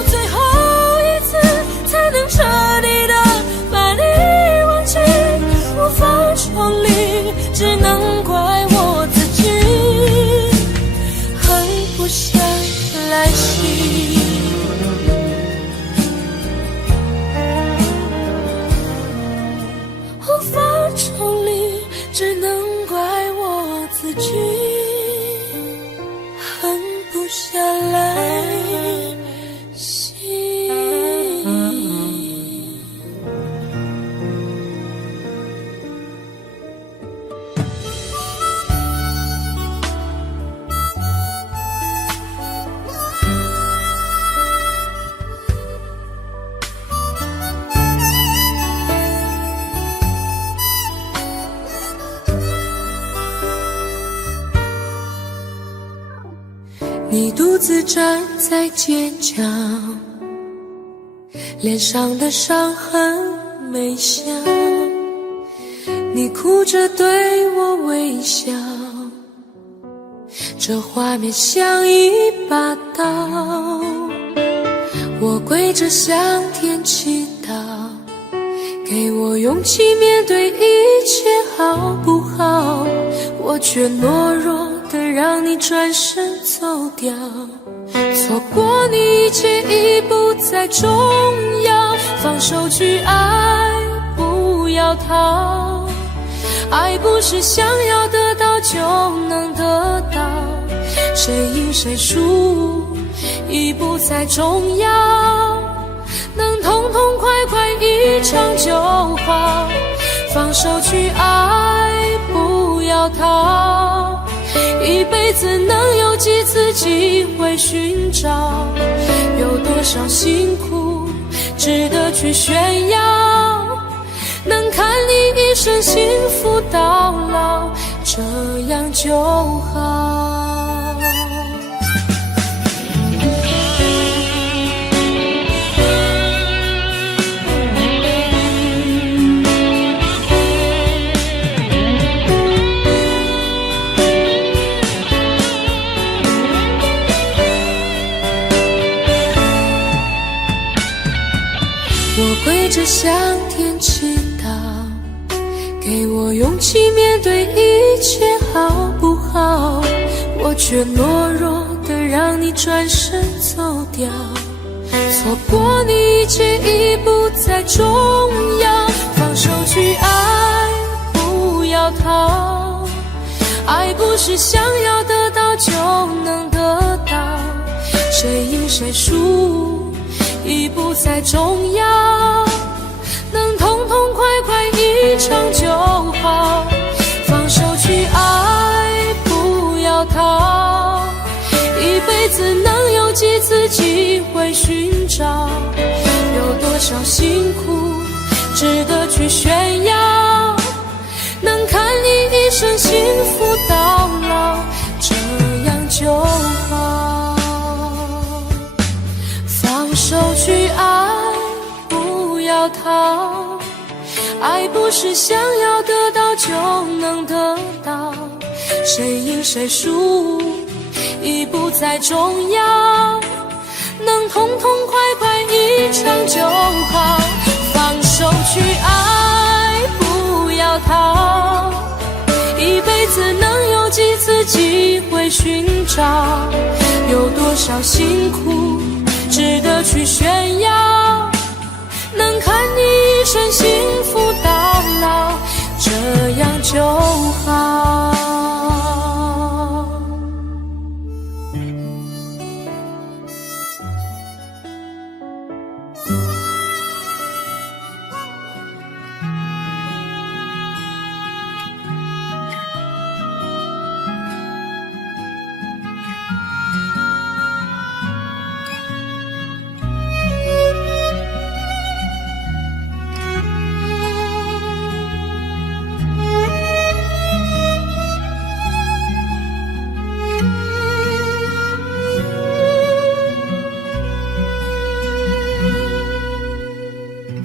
最后一次才能彻底的把你忘记？无法重离，只能怪我自己狠不下来心。无法重离，只能怪我自己狠不下来心。你独自站在街角，脸上的伤痕没消，你哭着对我微笑，这画面像一把刀，我跪着向天祈祷，给我勇气面对一切好不好？我却懦弱的让你转身走掉，错过你一切已不再重要，放手去爱，不要逃，爱不是想要得到就能得到，谁赢谁输已不再重要，能痛痛快快一场就好，放手去爱，不要逃，一辈子能有几次机会寻找，有多少辛苦值得去炫耀，能看你一生幸福到老，这样就好。我跪着向天祈祷，给我勇气面对一切好不好？我却懦弱的让你转身走掉，错过你一切已不再重要，放手去爱，不要逃，爱不是想要得到就能得到，谁赢谁输已不再重要，能痛痛快快一场就好，放手去爱，不要逃，一辈子能有几次机会寻找，有多少辛苦值得去炫耀，能看你一生幸福到老，这样就好，放手去爱，不要逃，爱不是想要得到就能得到，谁赢谁输已不再重要，能痛痛快快一场就好，放手去爱，不要逃，一一辈子能有几次机会寻找？有多少辛苦值得去炫耀？能看你一生幸福到老，这样就好。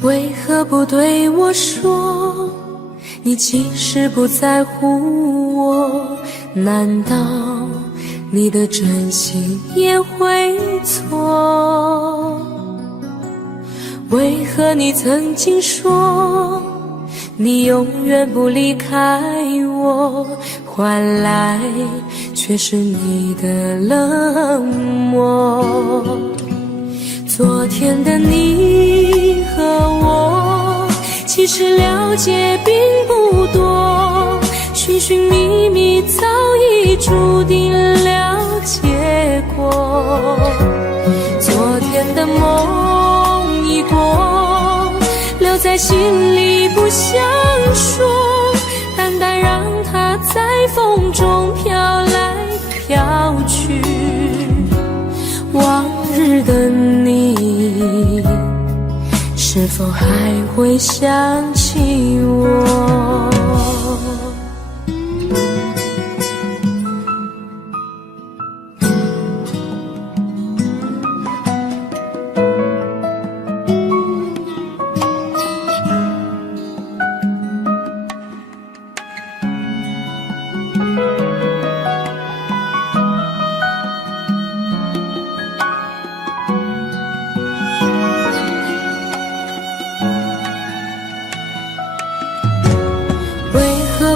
为何不对我说，你其实不在乎我？难道你的真心也会错？为何你曾经说你永远不离开我，换来却是你的冷漠？昨天的你和我其实了解并不多，寻寻觅觅早已注定了结果。昨天的梦已过，留在心里不想说，淡淡让它在风中飘来飘去。往日的你，是否还会想起我？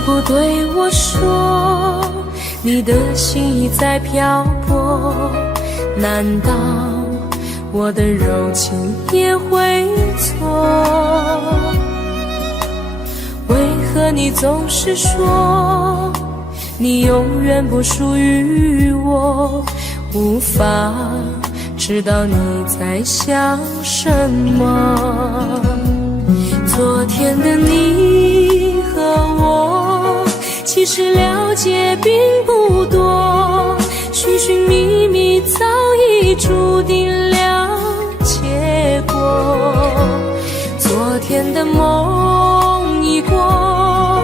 不对我说，你的心已在漂泊，难道我的柔情也会错？为何你总是说你永远不属于我，无法知道你在想什么？昨天的你和我其实了解并不多，寻寻觅觅早已注定了结果。昨天的梦已过，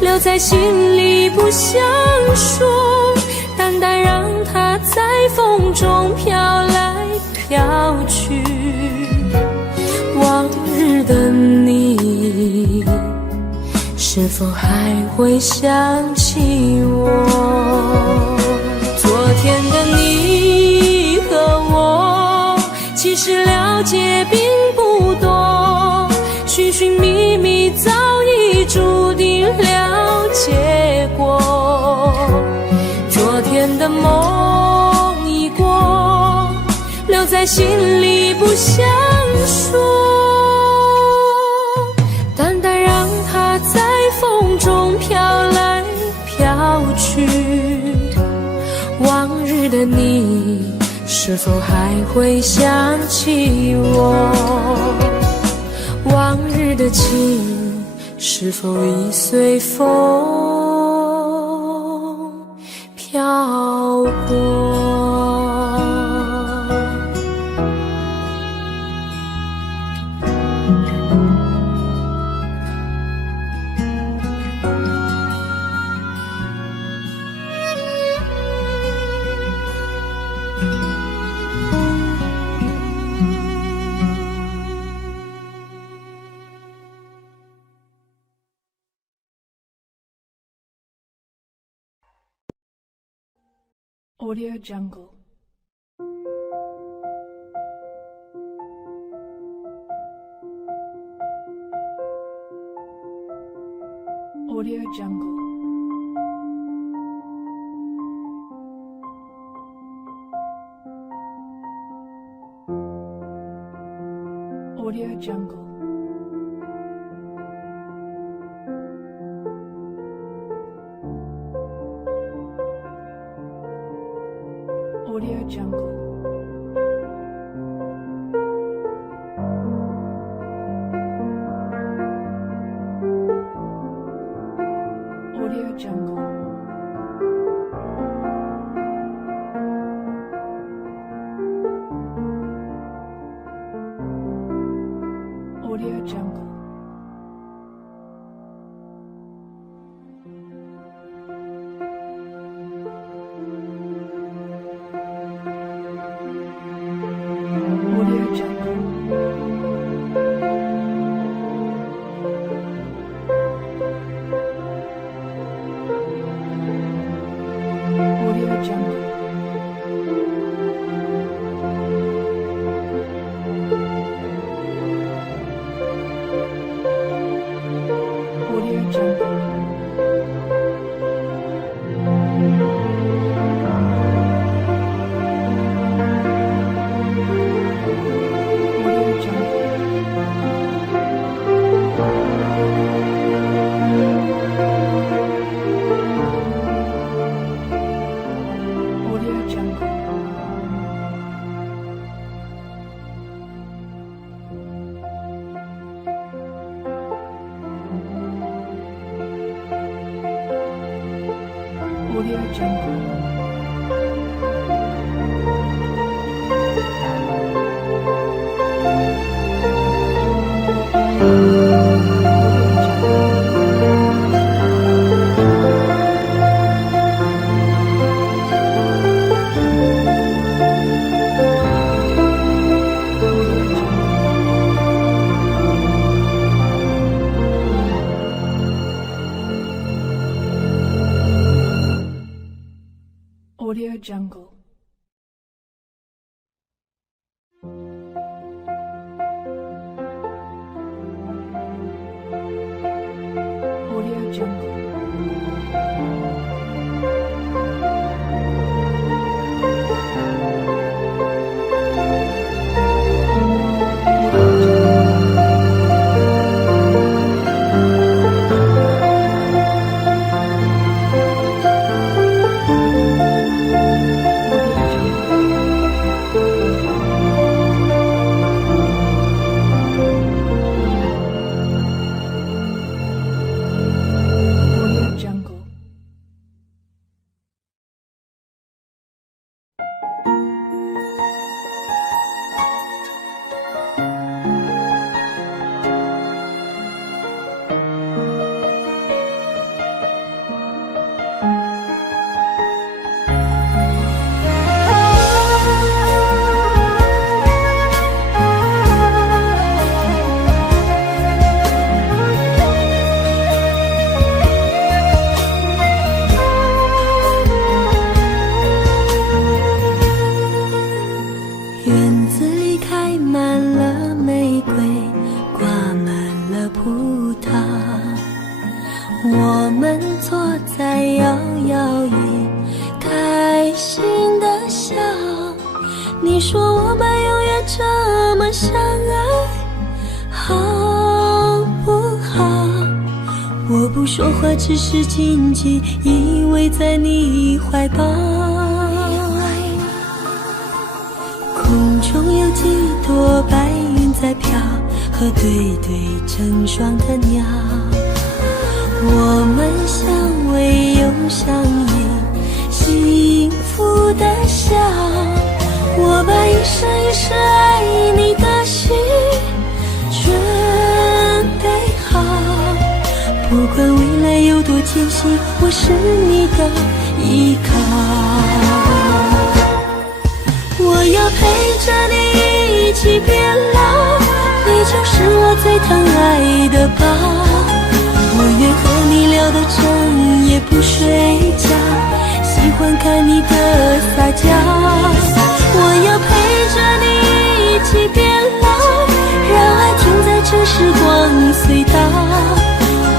留在心里不想说，淡淡让它在风中飘来飘去。往日的你，是否还会想起我？昨天的你和我其实了解并不多，寻寻觅觅早已注定了结果。昨天的梦已过，留在心里不想说，淡淡让它在风中飘来飘去。往日的你，是否还会想起我？往日的情，是否已随风飘过Audio Jungle. Audio Jungle. Audio Jungle. Audio Jungle. Audio Jungle. Audio Jungle. Audio Jungle. Audio Jungle. Audio Jungle. Audio Jungle. Audio Jungle. Audio Jungle. Audio Jungle. Audio Jungle. Audio Jungle.院子里开满了玫瑰，挂满了葡萄。我们坐在摇摇椅，开心的笑。你说我们永远这么相爱，好不好？我不说话，只是紧紧依偎在你怀抱。空中有几朵白云在飘，和对对成双的鸟。我们相偎又相依，幸福的笑。我把一生一世爱你的心准备好，不管未来有多艰辛，我是你的依靠。我要陪着你一起变老，你就是我最疼爱的宝。我愿和你聊到整夜不睡觉，喜欢看你的撒娇。我要陪着你一起变老，让爱停在这时光隧道。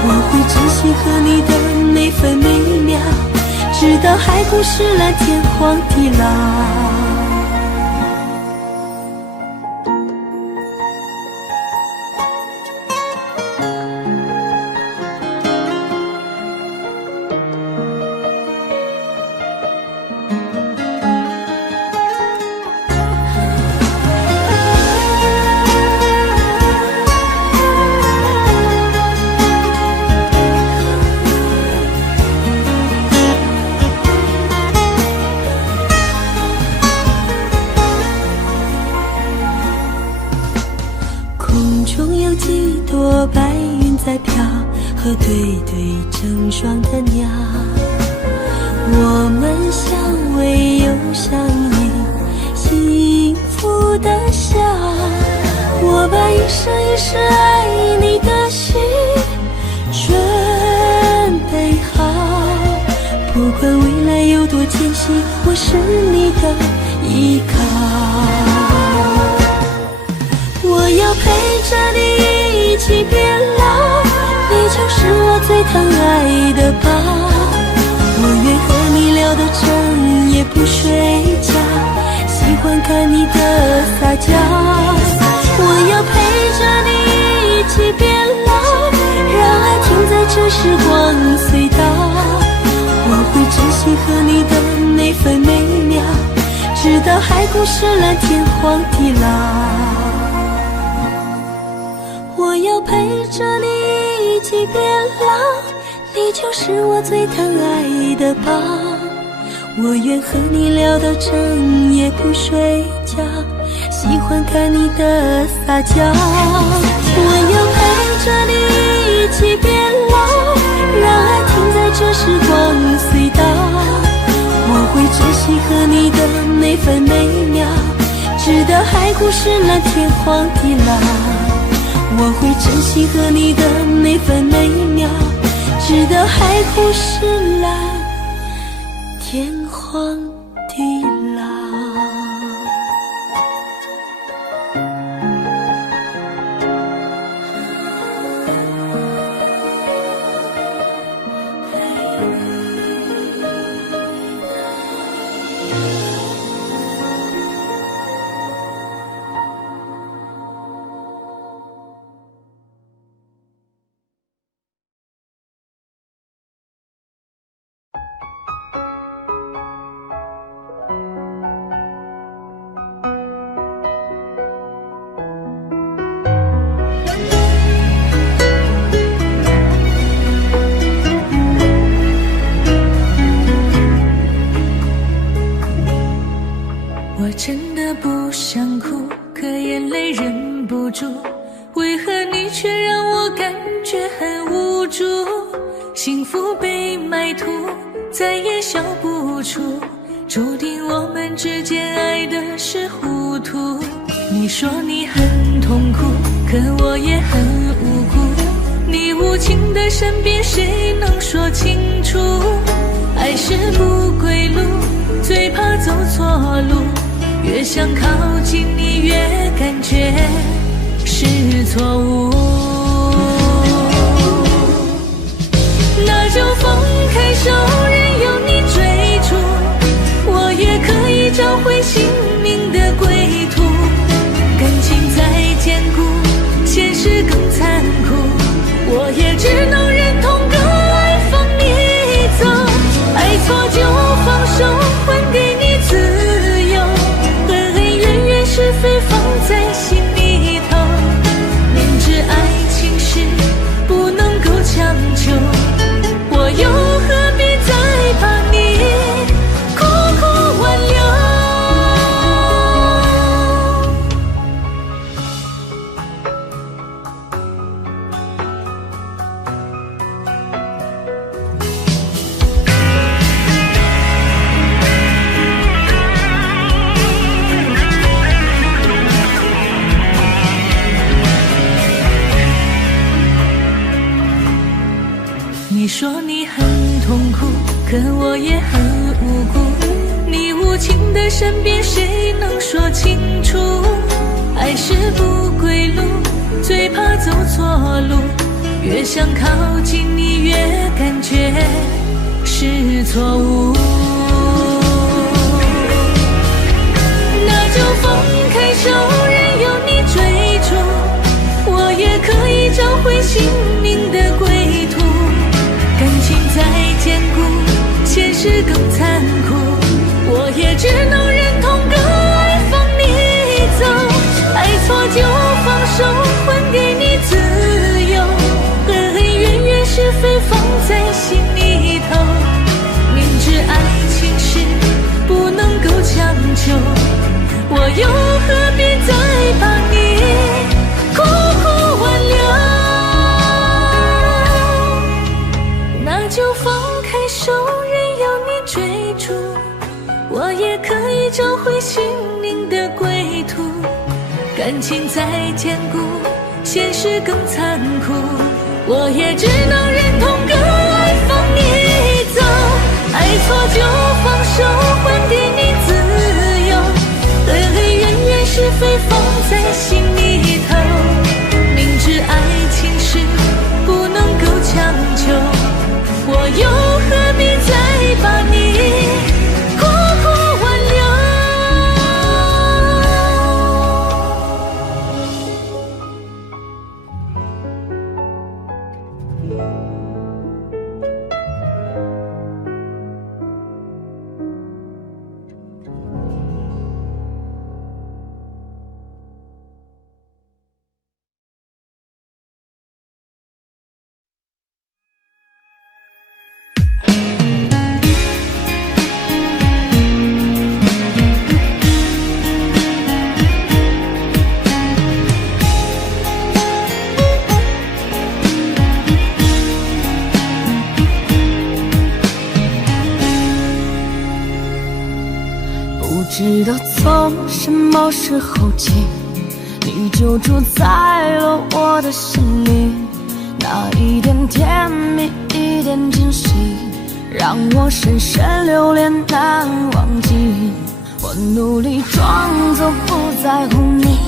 我会珍惜和你的每分每秒，直到海枯石烂，天荒地老。对成双的鸟，我们相偎又相依，幸福的笑。我把一生一世爱你的心准备好，不管未来有多艰辛，我是你的依靠。我要陪着你一起变老，你就是我最疼爱的宝。我愿和你聊到整夜不睡觉，喜欢看你的撒娇。我要陪着你一起变老，让爱停在这时光隧道。我会珍惜和你的每分每秒，直到海枯石烂，天荒地老。我要陪着你一起变老，你就是我最疼爱的宝。我愿和你聊到整夜不睡觉，喜欢看你的撒娇。我要陪着你一起变老，让爱停在这时光隧道。我会珍惜和你的每分每秒，直到海枯石烂，天荒地老。我会珍惜和你的每分每秒，直到海枯石烂，天荒地老。我真的不想哭，可眼泪忍不住，为何你却让我感觉很无助？幸福被埋土，再也笑不出，注定我们之间爱的是糊涂。你说你很痛苦，可我也很无辜，你无情的身边谁能说清楚？爱是不归路，最怕走错路，越想靠近你越感觉是错误。那就放开手，任由你追逐，我也可以找回心灵的归途。感情再坚固，现实更残酷，我也只能忍痛割爱放你走。爱错就放手，还给你自由，恩恩怨怨是非放在心里头，明知爱情是不能够强求，我又何必再把你苦苦挽留。你说你很痛苦，可我也很无辜，你无情的身边谁能说清楚？爱是不归路，最怕走错路，越想靠近你越感觉是错误。那就放开手，任由你追逐，我也可以找回心灵的归途。感情再坚固，现实更残酷，我也只能忍痛割爱放你走。爱错就放手，还给你自由，恩恩怨怨是非放在心里头，明知心灵的归途。感情再坚固，现实更残酷，我也只能忍痛跟爱放你走，爱错就放手，还给你自由，对对人人是非放在心里头，明知爱情是不能够强求，我又何必再把你苦苦挽留。不知道从什么时候起，你就住在了我的心里，那一点甜蜜，一点惊喜，让我深深留恋难忘记。我努力装作不在乎你，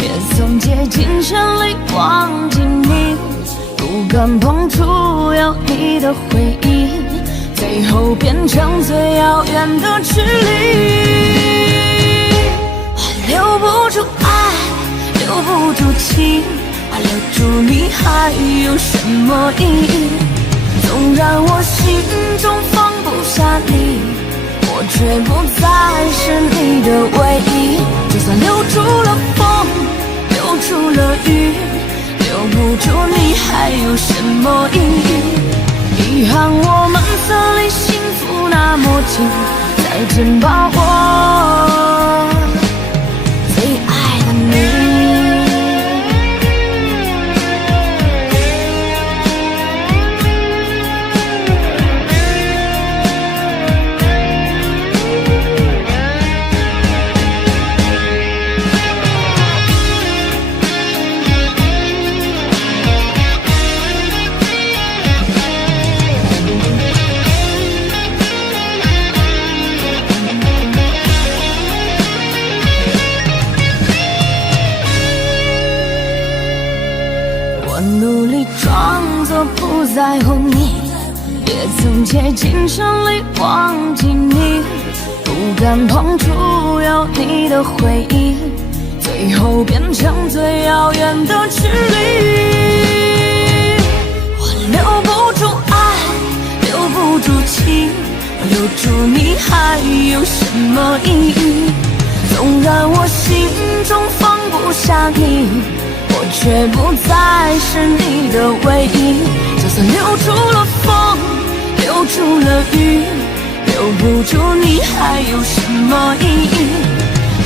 也曾竭尽全力忘记你，不敢碰触有你的回忆，最后变成最遥远的距离。我留不住爱，留不住情，我留住你还有什么意义？纵然我心中放不下你，我却不再是你的唯一。就算留住了风，留住了雨，留不住你还有什么意义？遗憾我们曾离幸福那么近，再见吧我最爱的你。不在乎你，也曾竭尽全力忘记你，不敢碰触有你的回忆，最后变成最遥远的距离。我留不住爱，留不住情，我留住你还有什么意义？纵然我心中放不下你，我却不再是你的唯一。就算留住了风，留住了雨，留不住你还有什么意义？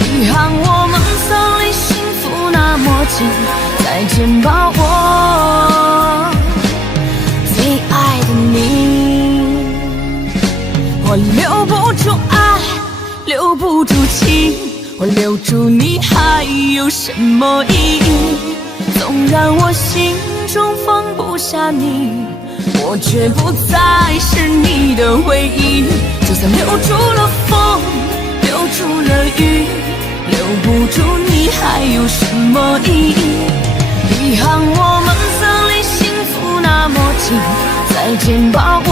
遗憾我们曾离幸福那么近，再见吧我最爱的你。我留不住爱，留不住情，我留住你还有什么意义？纵然我心中放不下你，我却不再是你的唯一。就算留住了风，留住了雨，留不住你还有什么意义？遗憾我们曾离幸福那么近，再见吧我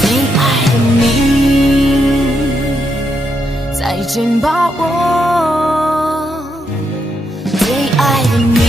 最爱的你，再见吧我最爱的你。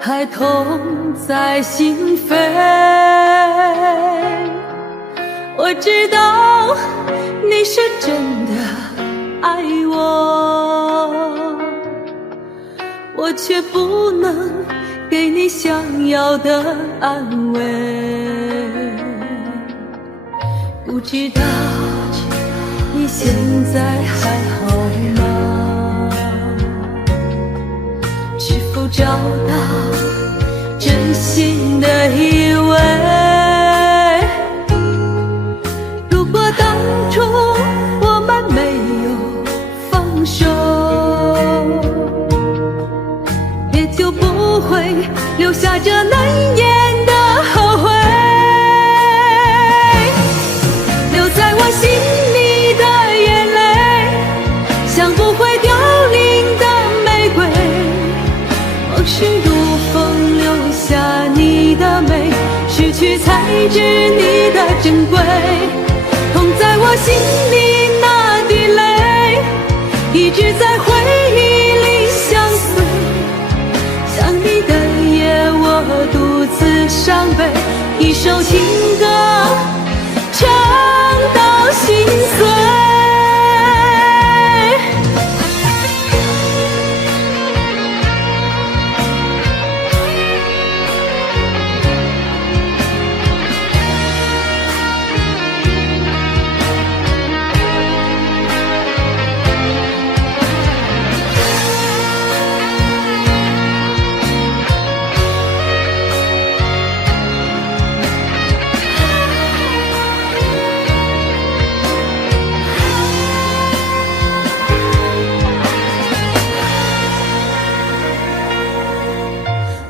还痛在心扉。我知道你是真的爱我，我却不能给你想要的安慰。不知道你现在还好吗？是否找到真心的依偎？如果当初我们没有放手，也就不会留下这难言的后悔。留在我心里的眼泪，像不会凋零的玫瑰。往事如风，留下你的美，失去才知你的珍贵。痛在我心里那滴泪，一直在回忆里相随。想你的夜，我独自伤悲，一首情歌唱到心碎。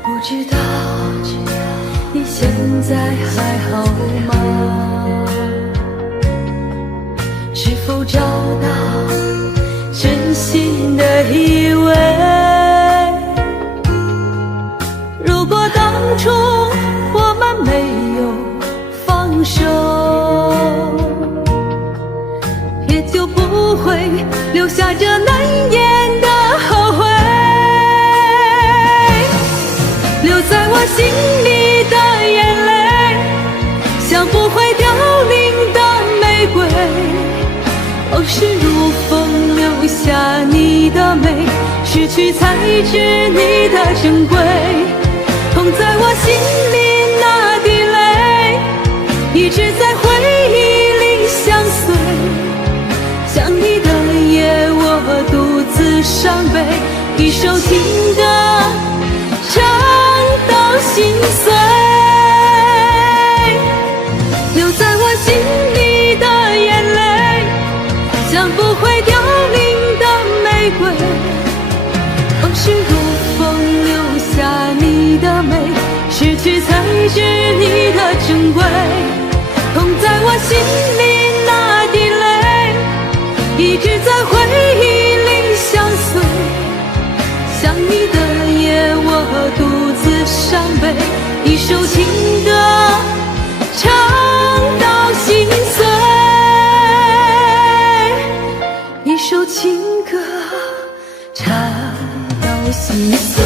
不知道你现在还好吗？是否找到真心的依偎？如果当初我们没有放手，也就不会留下这难言的后悔。留在我心里的眼泪，像不会凋零的玫瑰。往事如风，留下你的美，失去才知你的珍贵。痛在我心里那滴泪，一直在回忆里相随。想你的夜，我独自伤悲，一首情歌唱到心碎。留在我心里的眼泪，像不会凋零的玫瑰。往事如风，留下你的美，失去才知你的珍贵。痛在我心里那滴泪，一直在回忆里相随。想你的夜，我独自伤悲，一首情歌唱到心碎。一首情歌唱到心碎。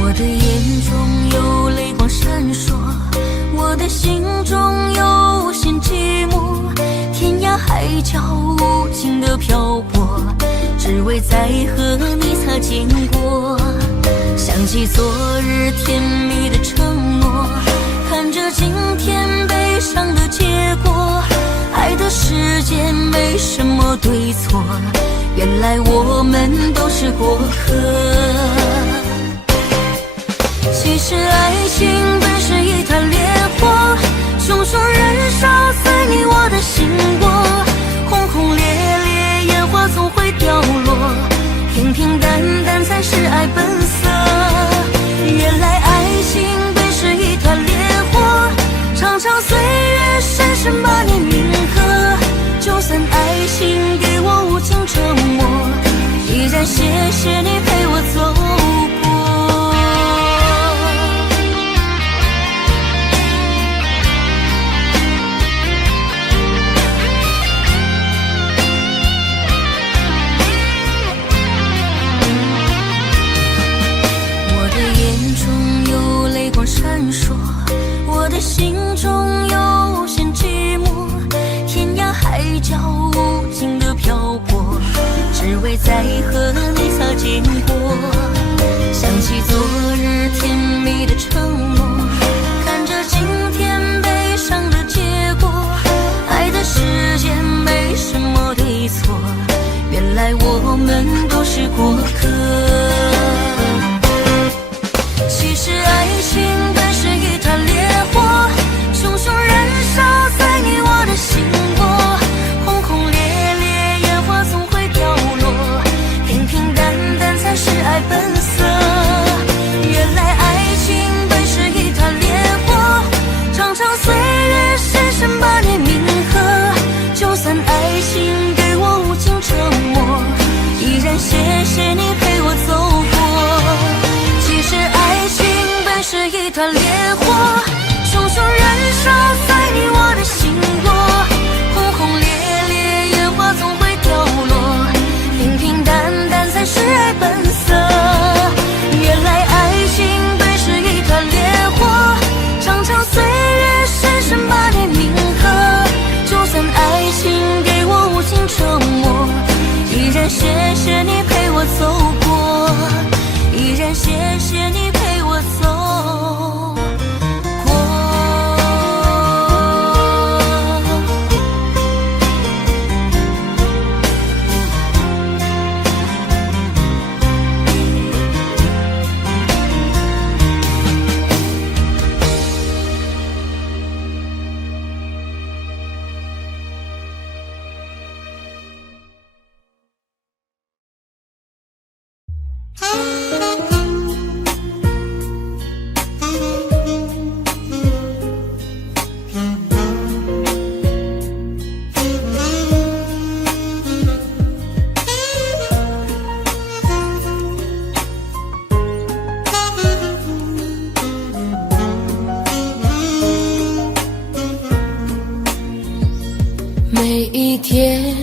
我的眼中有泪光闪烁，我的心中有无限寂寞，天涯海角无尽的漂泊，只为再和你擦肩过。想起昨日甜蜜的承诺，看着今天悲伤的结果，爱的世界没什么对错，原来我们都是过客。其实爱情本是一滩爱本色。原来爱情本是一团烈火，常常岁月深深把你铭刻。就算爱情给我无情折磨，依然谢谢你陪我走过。我的眼中有泪光闪烁，我的心中有无限寂寞，天涯海角无尽的漂泊，只为再和你擦肩过。想起昨日甜蜜的承诺，看着今天悲伤的结果，爱的世界没什么对错，原来我们都是过客。其实爱情本是一团烈火，熊熊燃烧在你我的心窝，轰轰烈烈烟花总会掉落，平平淡淡才是爱本色。原来爱情本是一团烈火，常常岁月深深把你铭刻。就算爱情给我无情折磨，依然谢谢你陪我走过。其实爱情本是一团烈火，熊熊燃烧在你我的心窝，轰轰烈烈烟花总会掉落，平平淡淡才是爱本色。原来爱情本是一团烈火，常常岁月深深把你铭刻。就算爱情给我无情折磨，依然谢谢你陪我走过，依然谢谢你陪我走过。每一天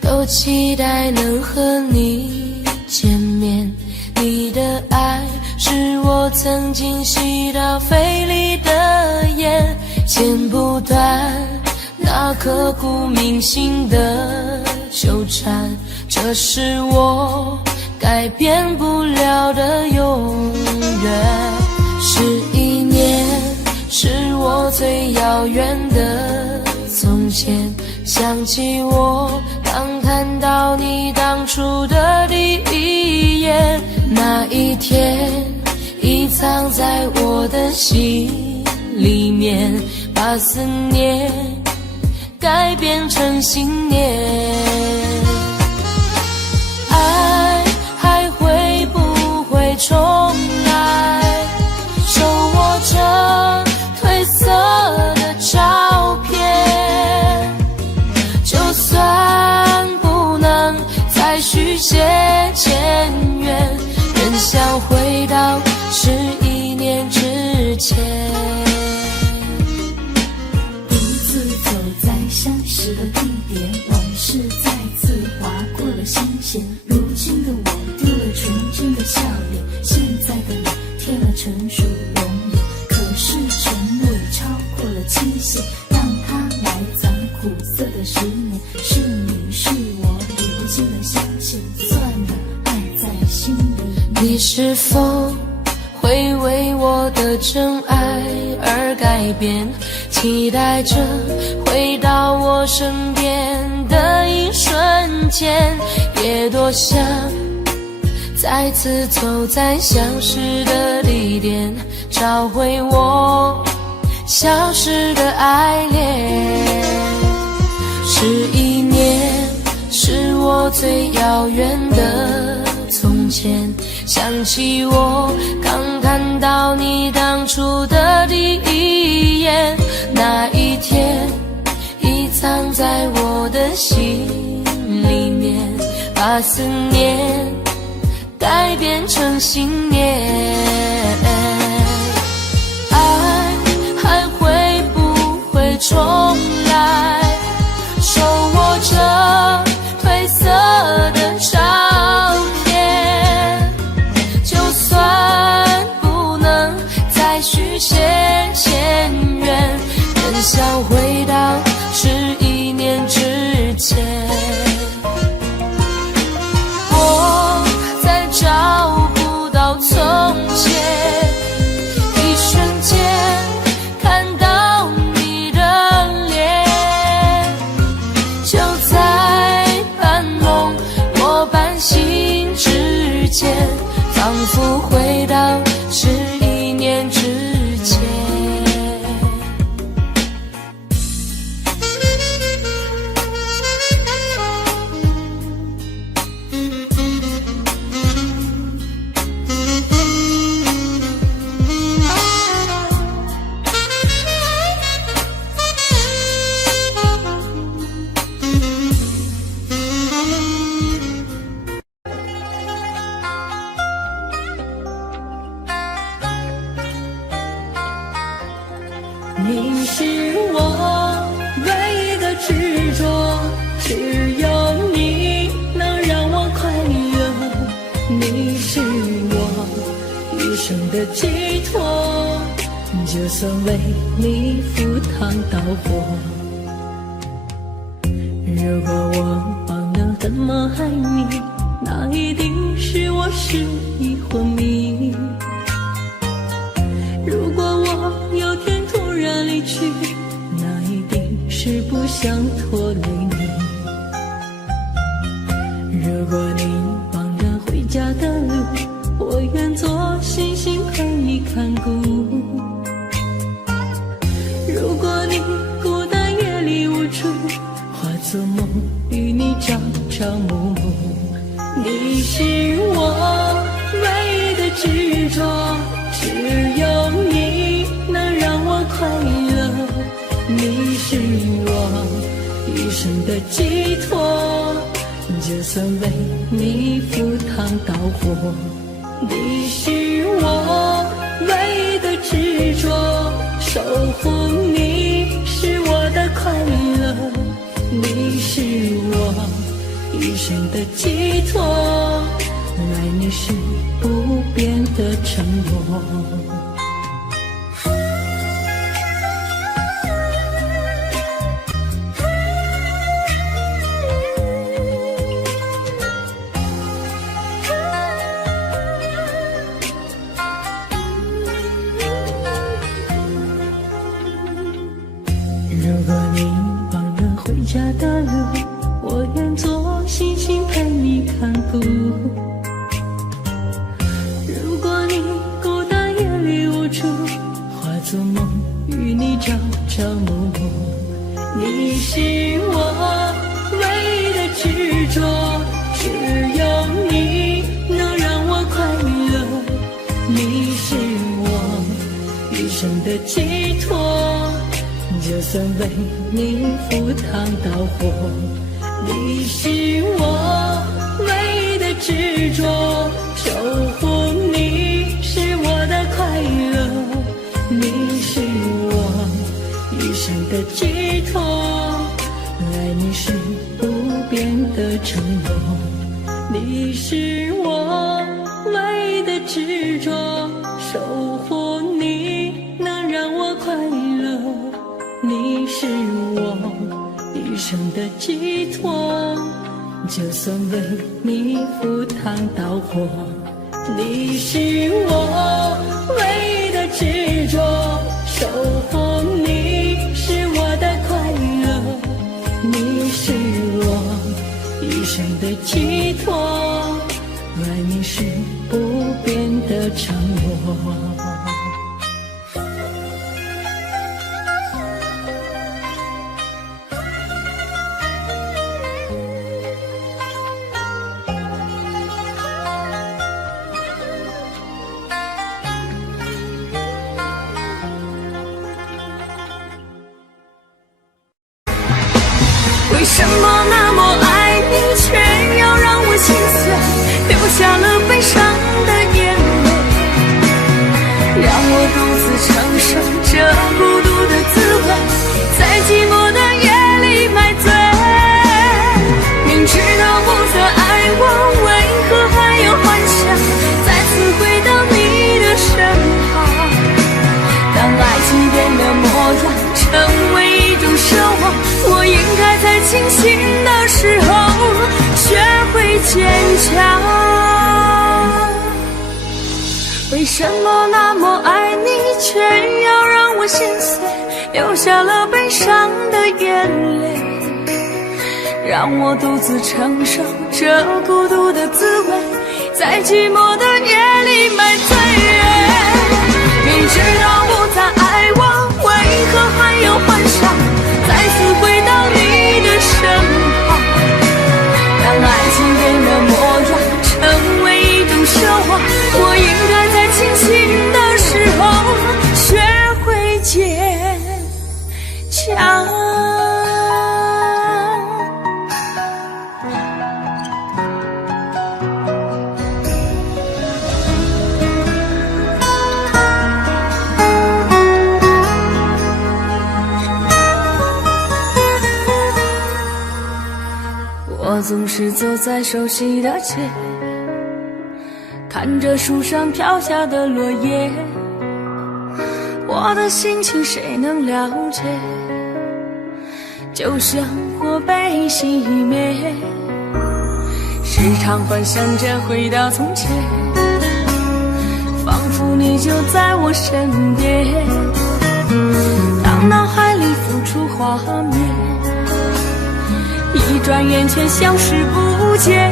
都期待能和你见面，你的爱是我曾经吸到肺里的烟，剪不断那刻骨铭心的纠缠，这是我改变不了的永远。11年是我最遥远的从前，想起我刚看到你当初的第一眼，那一天已藏在我的心里面，把思念改变成信念。爱还会不会重来？手握着褪色的照片，就算不能再续写前缘，仍想回到11年之前。独自走在相识的地点，往事再次划过了心弦。如今的我丢了纯真的笑脸，现在的你添了成熟容颜。可是承诺已超过了期限，让它埋葬苦涩的10年。是你是我流尽了相欠，算了，爱在心里。你是否会为我的真爱而改变？期待着回到我身边的一瞬间，也多想再次走在相识的地点，找回我消失的爱恋。11年是我最遥远的从前，想起我刚看到你当初的第一眼，那一天已藏在我的心里面，把思念改变成信念。爱还会不会重来？手握着褪色的照片，就算不能再续写前缘，仍想回到11年之前。我再找不到从前，一瞬间看到你的脸，就在半梦莫半醒之间，仿佛回到11年之前。你是我唯一的执着，只有你能让我快乐。你是我一生的寄托，就算为你赴汤蹈火。如果我忘了怎么爱你，那一定是我失忆昏迷。如果我有天突然离去，那一定是不想拖累你。如果你忘了回家的路，我愿做星星陪你看顾。如果你孤单夜里无助，化作梦与你朝朝暮暮。你是我唯一的执着，只有你能让我快乐。你是我一生的寄托，就算为你赴汤蹈火。你是我唯一的执着，守护你是我的快乐。你是我一生的寄托，爱你是不变的承诺。如果你忘了回家的路，我愿做星星陪你看顾。如果你孤单夜里无助，化作梦与你朝朝暮暮。你是我唯一的执着，只有你能让我快乐。你是我一生的寄托，就算为你赴汤蹈火。你是我唯一的执着，守护你是我的快乐。你是我一生的寄托，爱你是不变的承诺。你是我唯一的执着，守护你能让我快乐。你是我一生的寄托，就算为你赴汤蹈火。你是我唯一的执着，守护你是我的快乐。你是我一生的寄托，爱你是不变的承诺。什么那么爱你，却要让我心碎，流下了悲伤的眼泪，让我独自承受这孤独的滋味，在寂寞的夜里买醉。明知道不曾爱过，为何还有幻想再次回到你的身旁？当爱情变了模样，成为一种奢望，我应该在清醒的时候学会坚强。为什么那么爱你，却要让我心碎，流下了悲伤的眼泪，让我独自承受这孤独的滋味，在寂寞的夜里买醉。明知道不再爱我，为何还有幻想再次回到你的身旁？当爱情变了模样，成为一种奢望，我应该在清醒的时候学会坚强。我总是走在熟悉的街，看着树上飘下的落叶，我的心情谁能了解？就像火被熄灭，时常幻想着回到从前，仿佛你就在我身边，当脑海里浮出画面，一转眼却消失不见。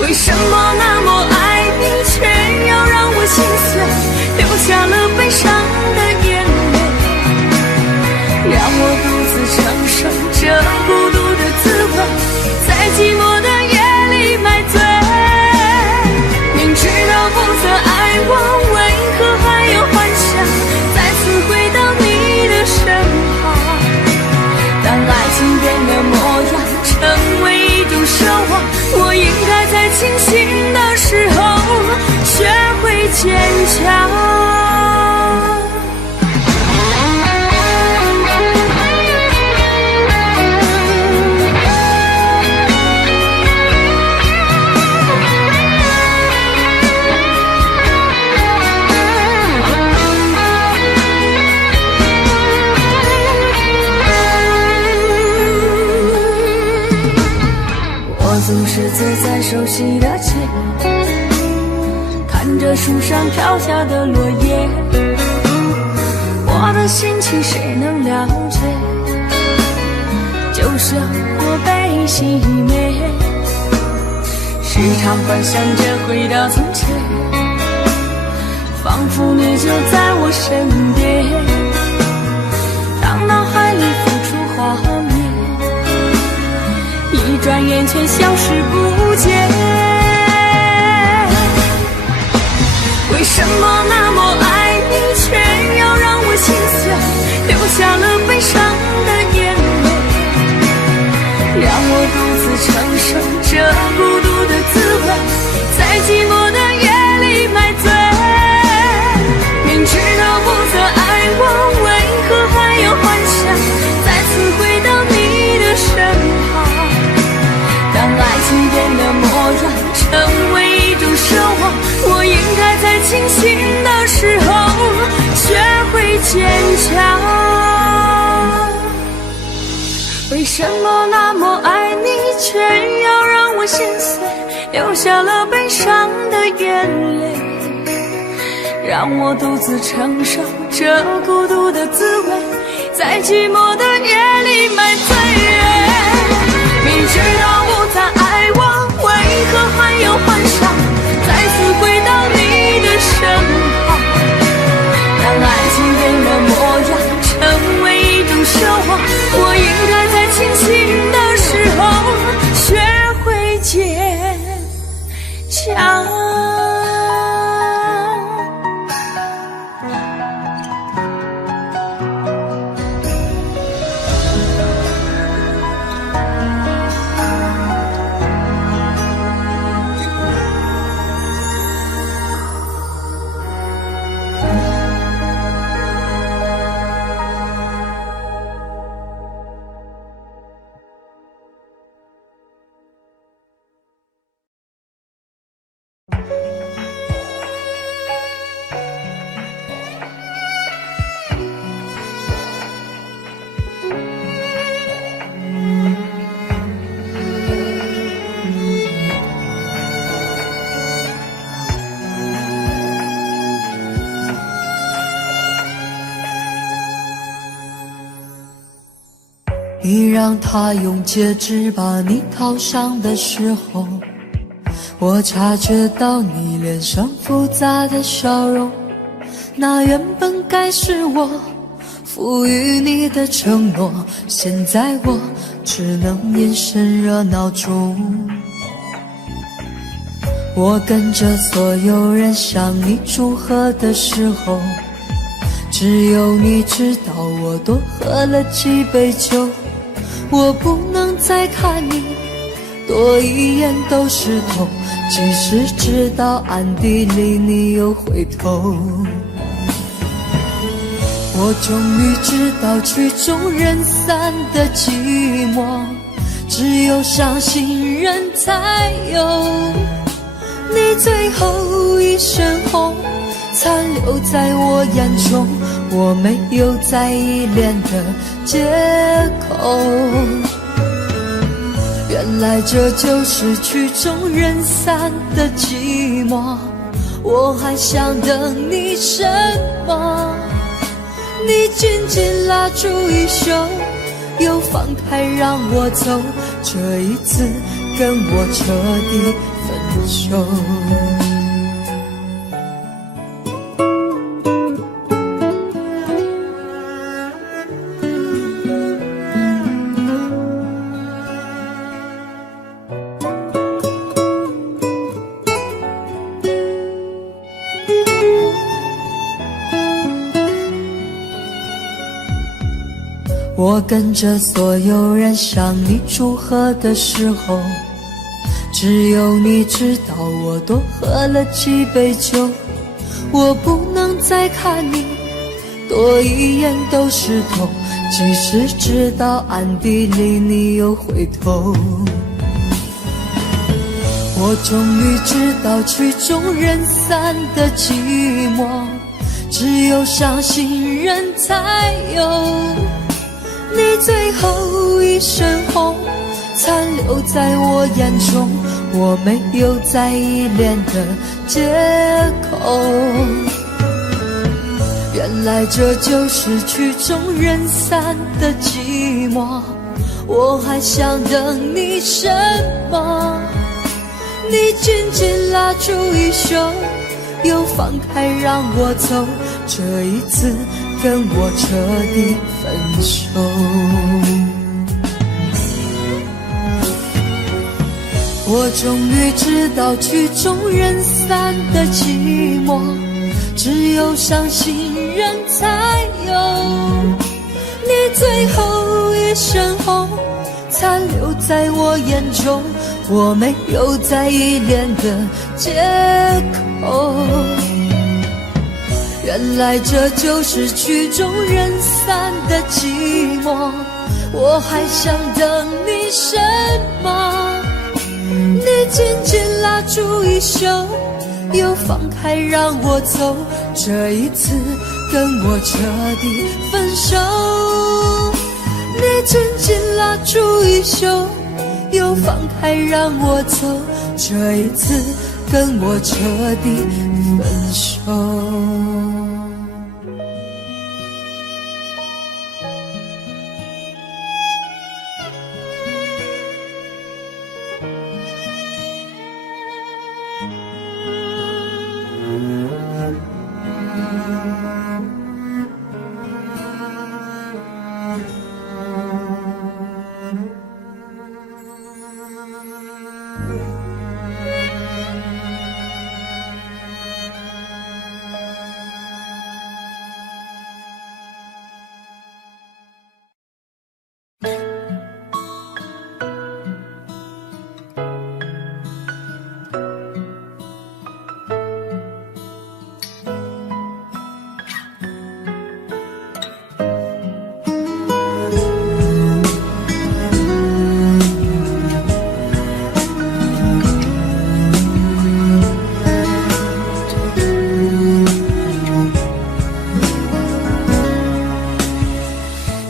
为什么那么爱你，却要让我心碎，流下了悲伤的眼泪，让我独自承受这孤独的滋味，在寂寞的夜里买醉。明知道不曾爱我，为何还有幻想再次回到你的身旁？当爱情变了模样，成为一种奢望，我应该在清醒的时候学会坚强。总是走在熟悉的街，看着树上飘下的落叶，我的心情谁能了解？就像火被熄灭，时常幻想着回到从前，仿佛你就在我身边，当脑海里浮出画面，一转眼却消失不见。为什么那么爱你，却要让我心碎，流下了悲伤的眼泪，让我独自承受这孤独的滋味，在寂寞的夜里买醉。明知道不曾爱我，为何还有幻想再次回到你的身旁？当爱情变了模样，成为一种奢望，我应该在清醒的时候学会坚强。为什么那么爱你，却要让我心碎，流下了悲伤的眼泪，让我独自承受这孤独的滋味，在寂寞的夜里买醉。明知道不再爱我，为何还有幻想再次回到你的身旁？当爱情变了模样，成为一种奢望，我应该在清醒的时候学会坚强。你让他用戒指把你套上的时候，我察觉到你脸上复杂的笑容，那原本该是我赋予你的承诺，现在我只能眼神热闹中。我跟着所有人向你祝贺的时候，只有你知道我多喝了几杯酒。我不能再看你多一眼都是痛，即使知道暗地里你又回头。我终于知道曲终人散的寂寞，只有伤心人才有。你最后一身红残留在我眼中，我没有再依恋的借口。原来这就是曲终人散的寂寞，我还想等你什么？你紧紧拉住衣袖，又放开让我走，这一次跟我彻底分手。我跟着所有人向你祝贺的时候，只有你知道我多喝了几杯酒。我不能再看你多一眼都是痛，即使知道暗地里你又回头。我终于知道曲终人散的寂寞，只有伤心人才有。你最后一身红残留在我眼中，我没有再依恋的借口。原来这就是曲终人散的寂寞，我还想等你什么？你紧紧拉住衣袖，又放开让我走，这一次跟我彻底分手。我终于知道曲终人散的寂寞，只有伤心人才有。你最后一身红残留在我眼中，我没有再依恋的借口。原来这就是曲终人散的寂寞，我还想等你什么？你紧紧拉住衣袖，又放开让我走，这一次跟我彻底分手。你紧紧拉住衣袖，又放开让我走，这一次跟我彻底分手。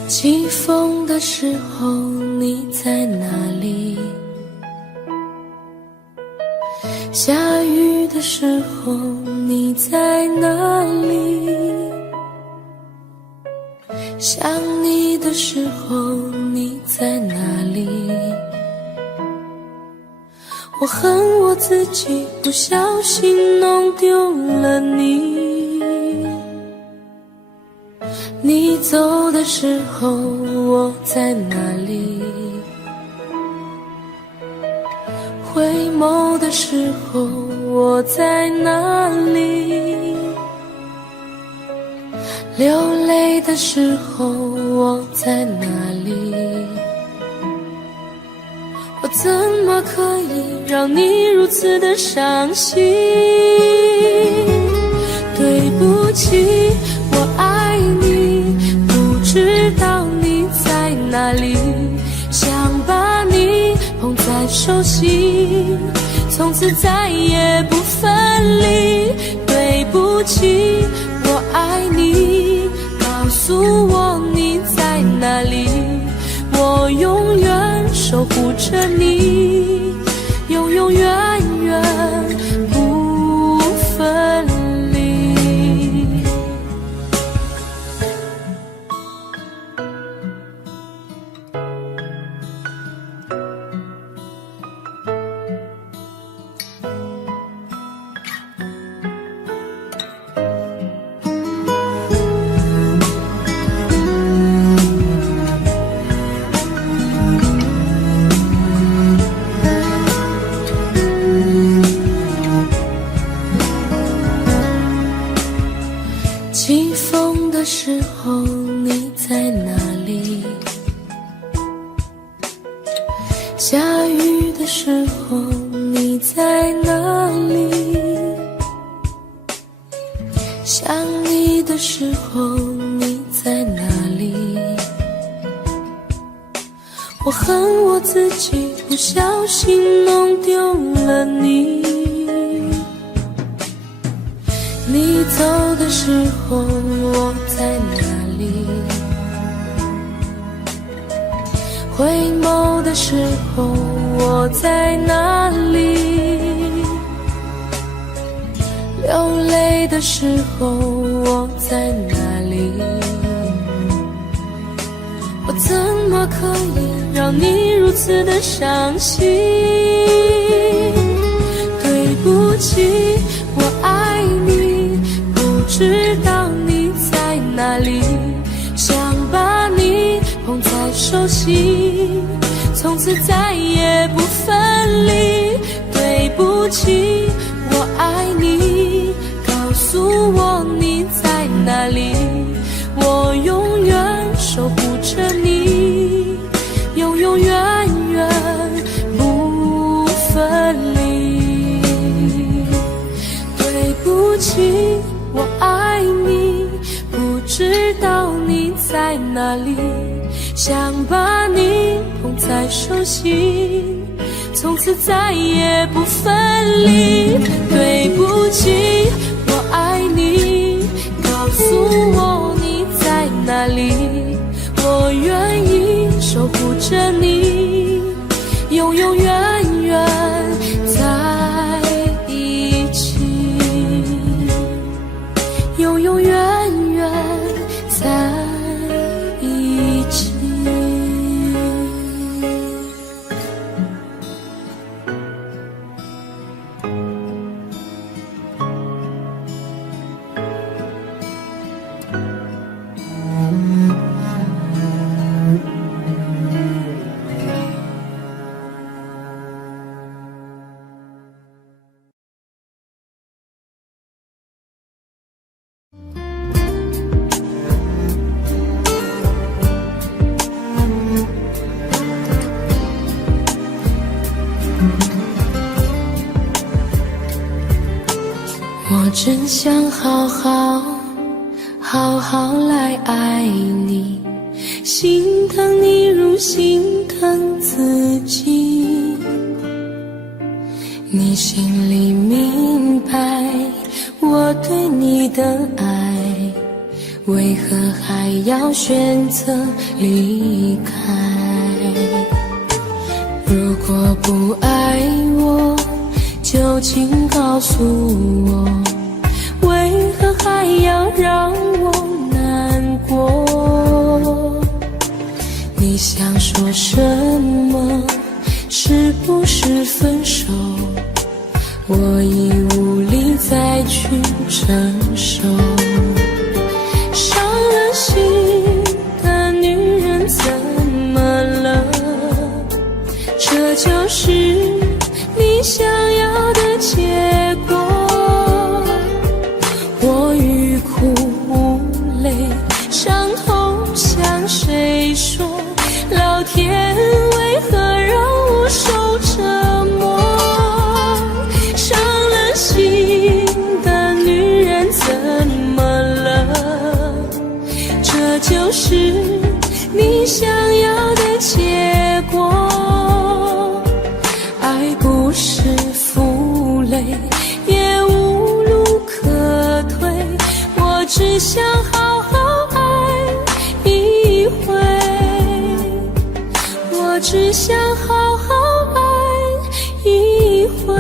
起风的时候你在哪里？下雨的时候你在哪里？想你的时候你在哪里？我恨我自己不小心弄丢了你。你走的时候我在哪里？回眸的时候我在哪里？流泪的时候我在哪里？我怎么可以让你如此的伤心？对不起，我爱你，不知道你在哪里，想把你捧在手心，从此再也不分离。对不起，我爱你，告诉我你在哪里，我永远守护着你，永永远远不分离。起风的时候你在哪里？下雨的时候你在哪里？想你的时候你在哪里？我恨我自己不小心弄丢了你。你走的时候我在哪里？回眸的时候我在哪里？流泪的时候我在哪里？我怎么可以让你如此的伤心？对不起，我爱你，不知道你在哪里，想把你捧在手心，从此再也不分离。对不起，我爱你，告诉我你在哪里，我永远守护着你，永永远远不分离。对不起，我爱你，不知道你在哪里，想把你捧在手心，从此再也不分离。对不起，我爱你，告诉我你在哪里，我愿意守护着你，永永远远在一起，永永远远在一起。我真想好好来爱你，心疼你如心疼自己。你心里明白我对你的爱，为何还要选择离开？如果不爱我，就请告诉我，为何还要让我难过？承受。伤了心的女人怎么了？这就是你想要的结果。我欲哭无泪，伤痛向谁说？老天为何让我受折磨？伤了心的女人怎么了？这就是你想要的结果。爱不是负累，也无路可退，我只想好好爱一回，我只想好好爱一回。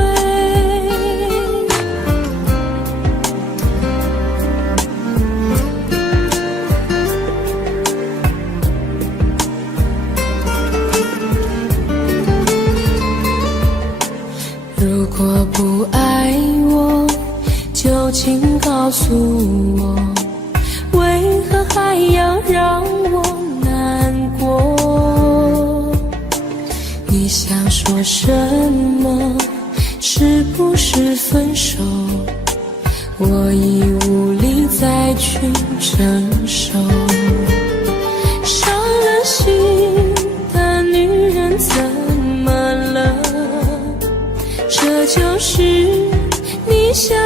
如果不爱我，就请告诉我，为何还要让我难过？你想说什么？是不是分手？我已无力再去承受。伤了心的女人怎么了？这就是你想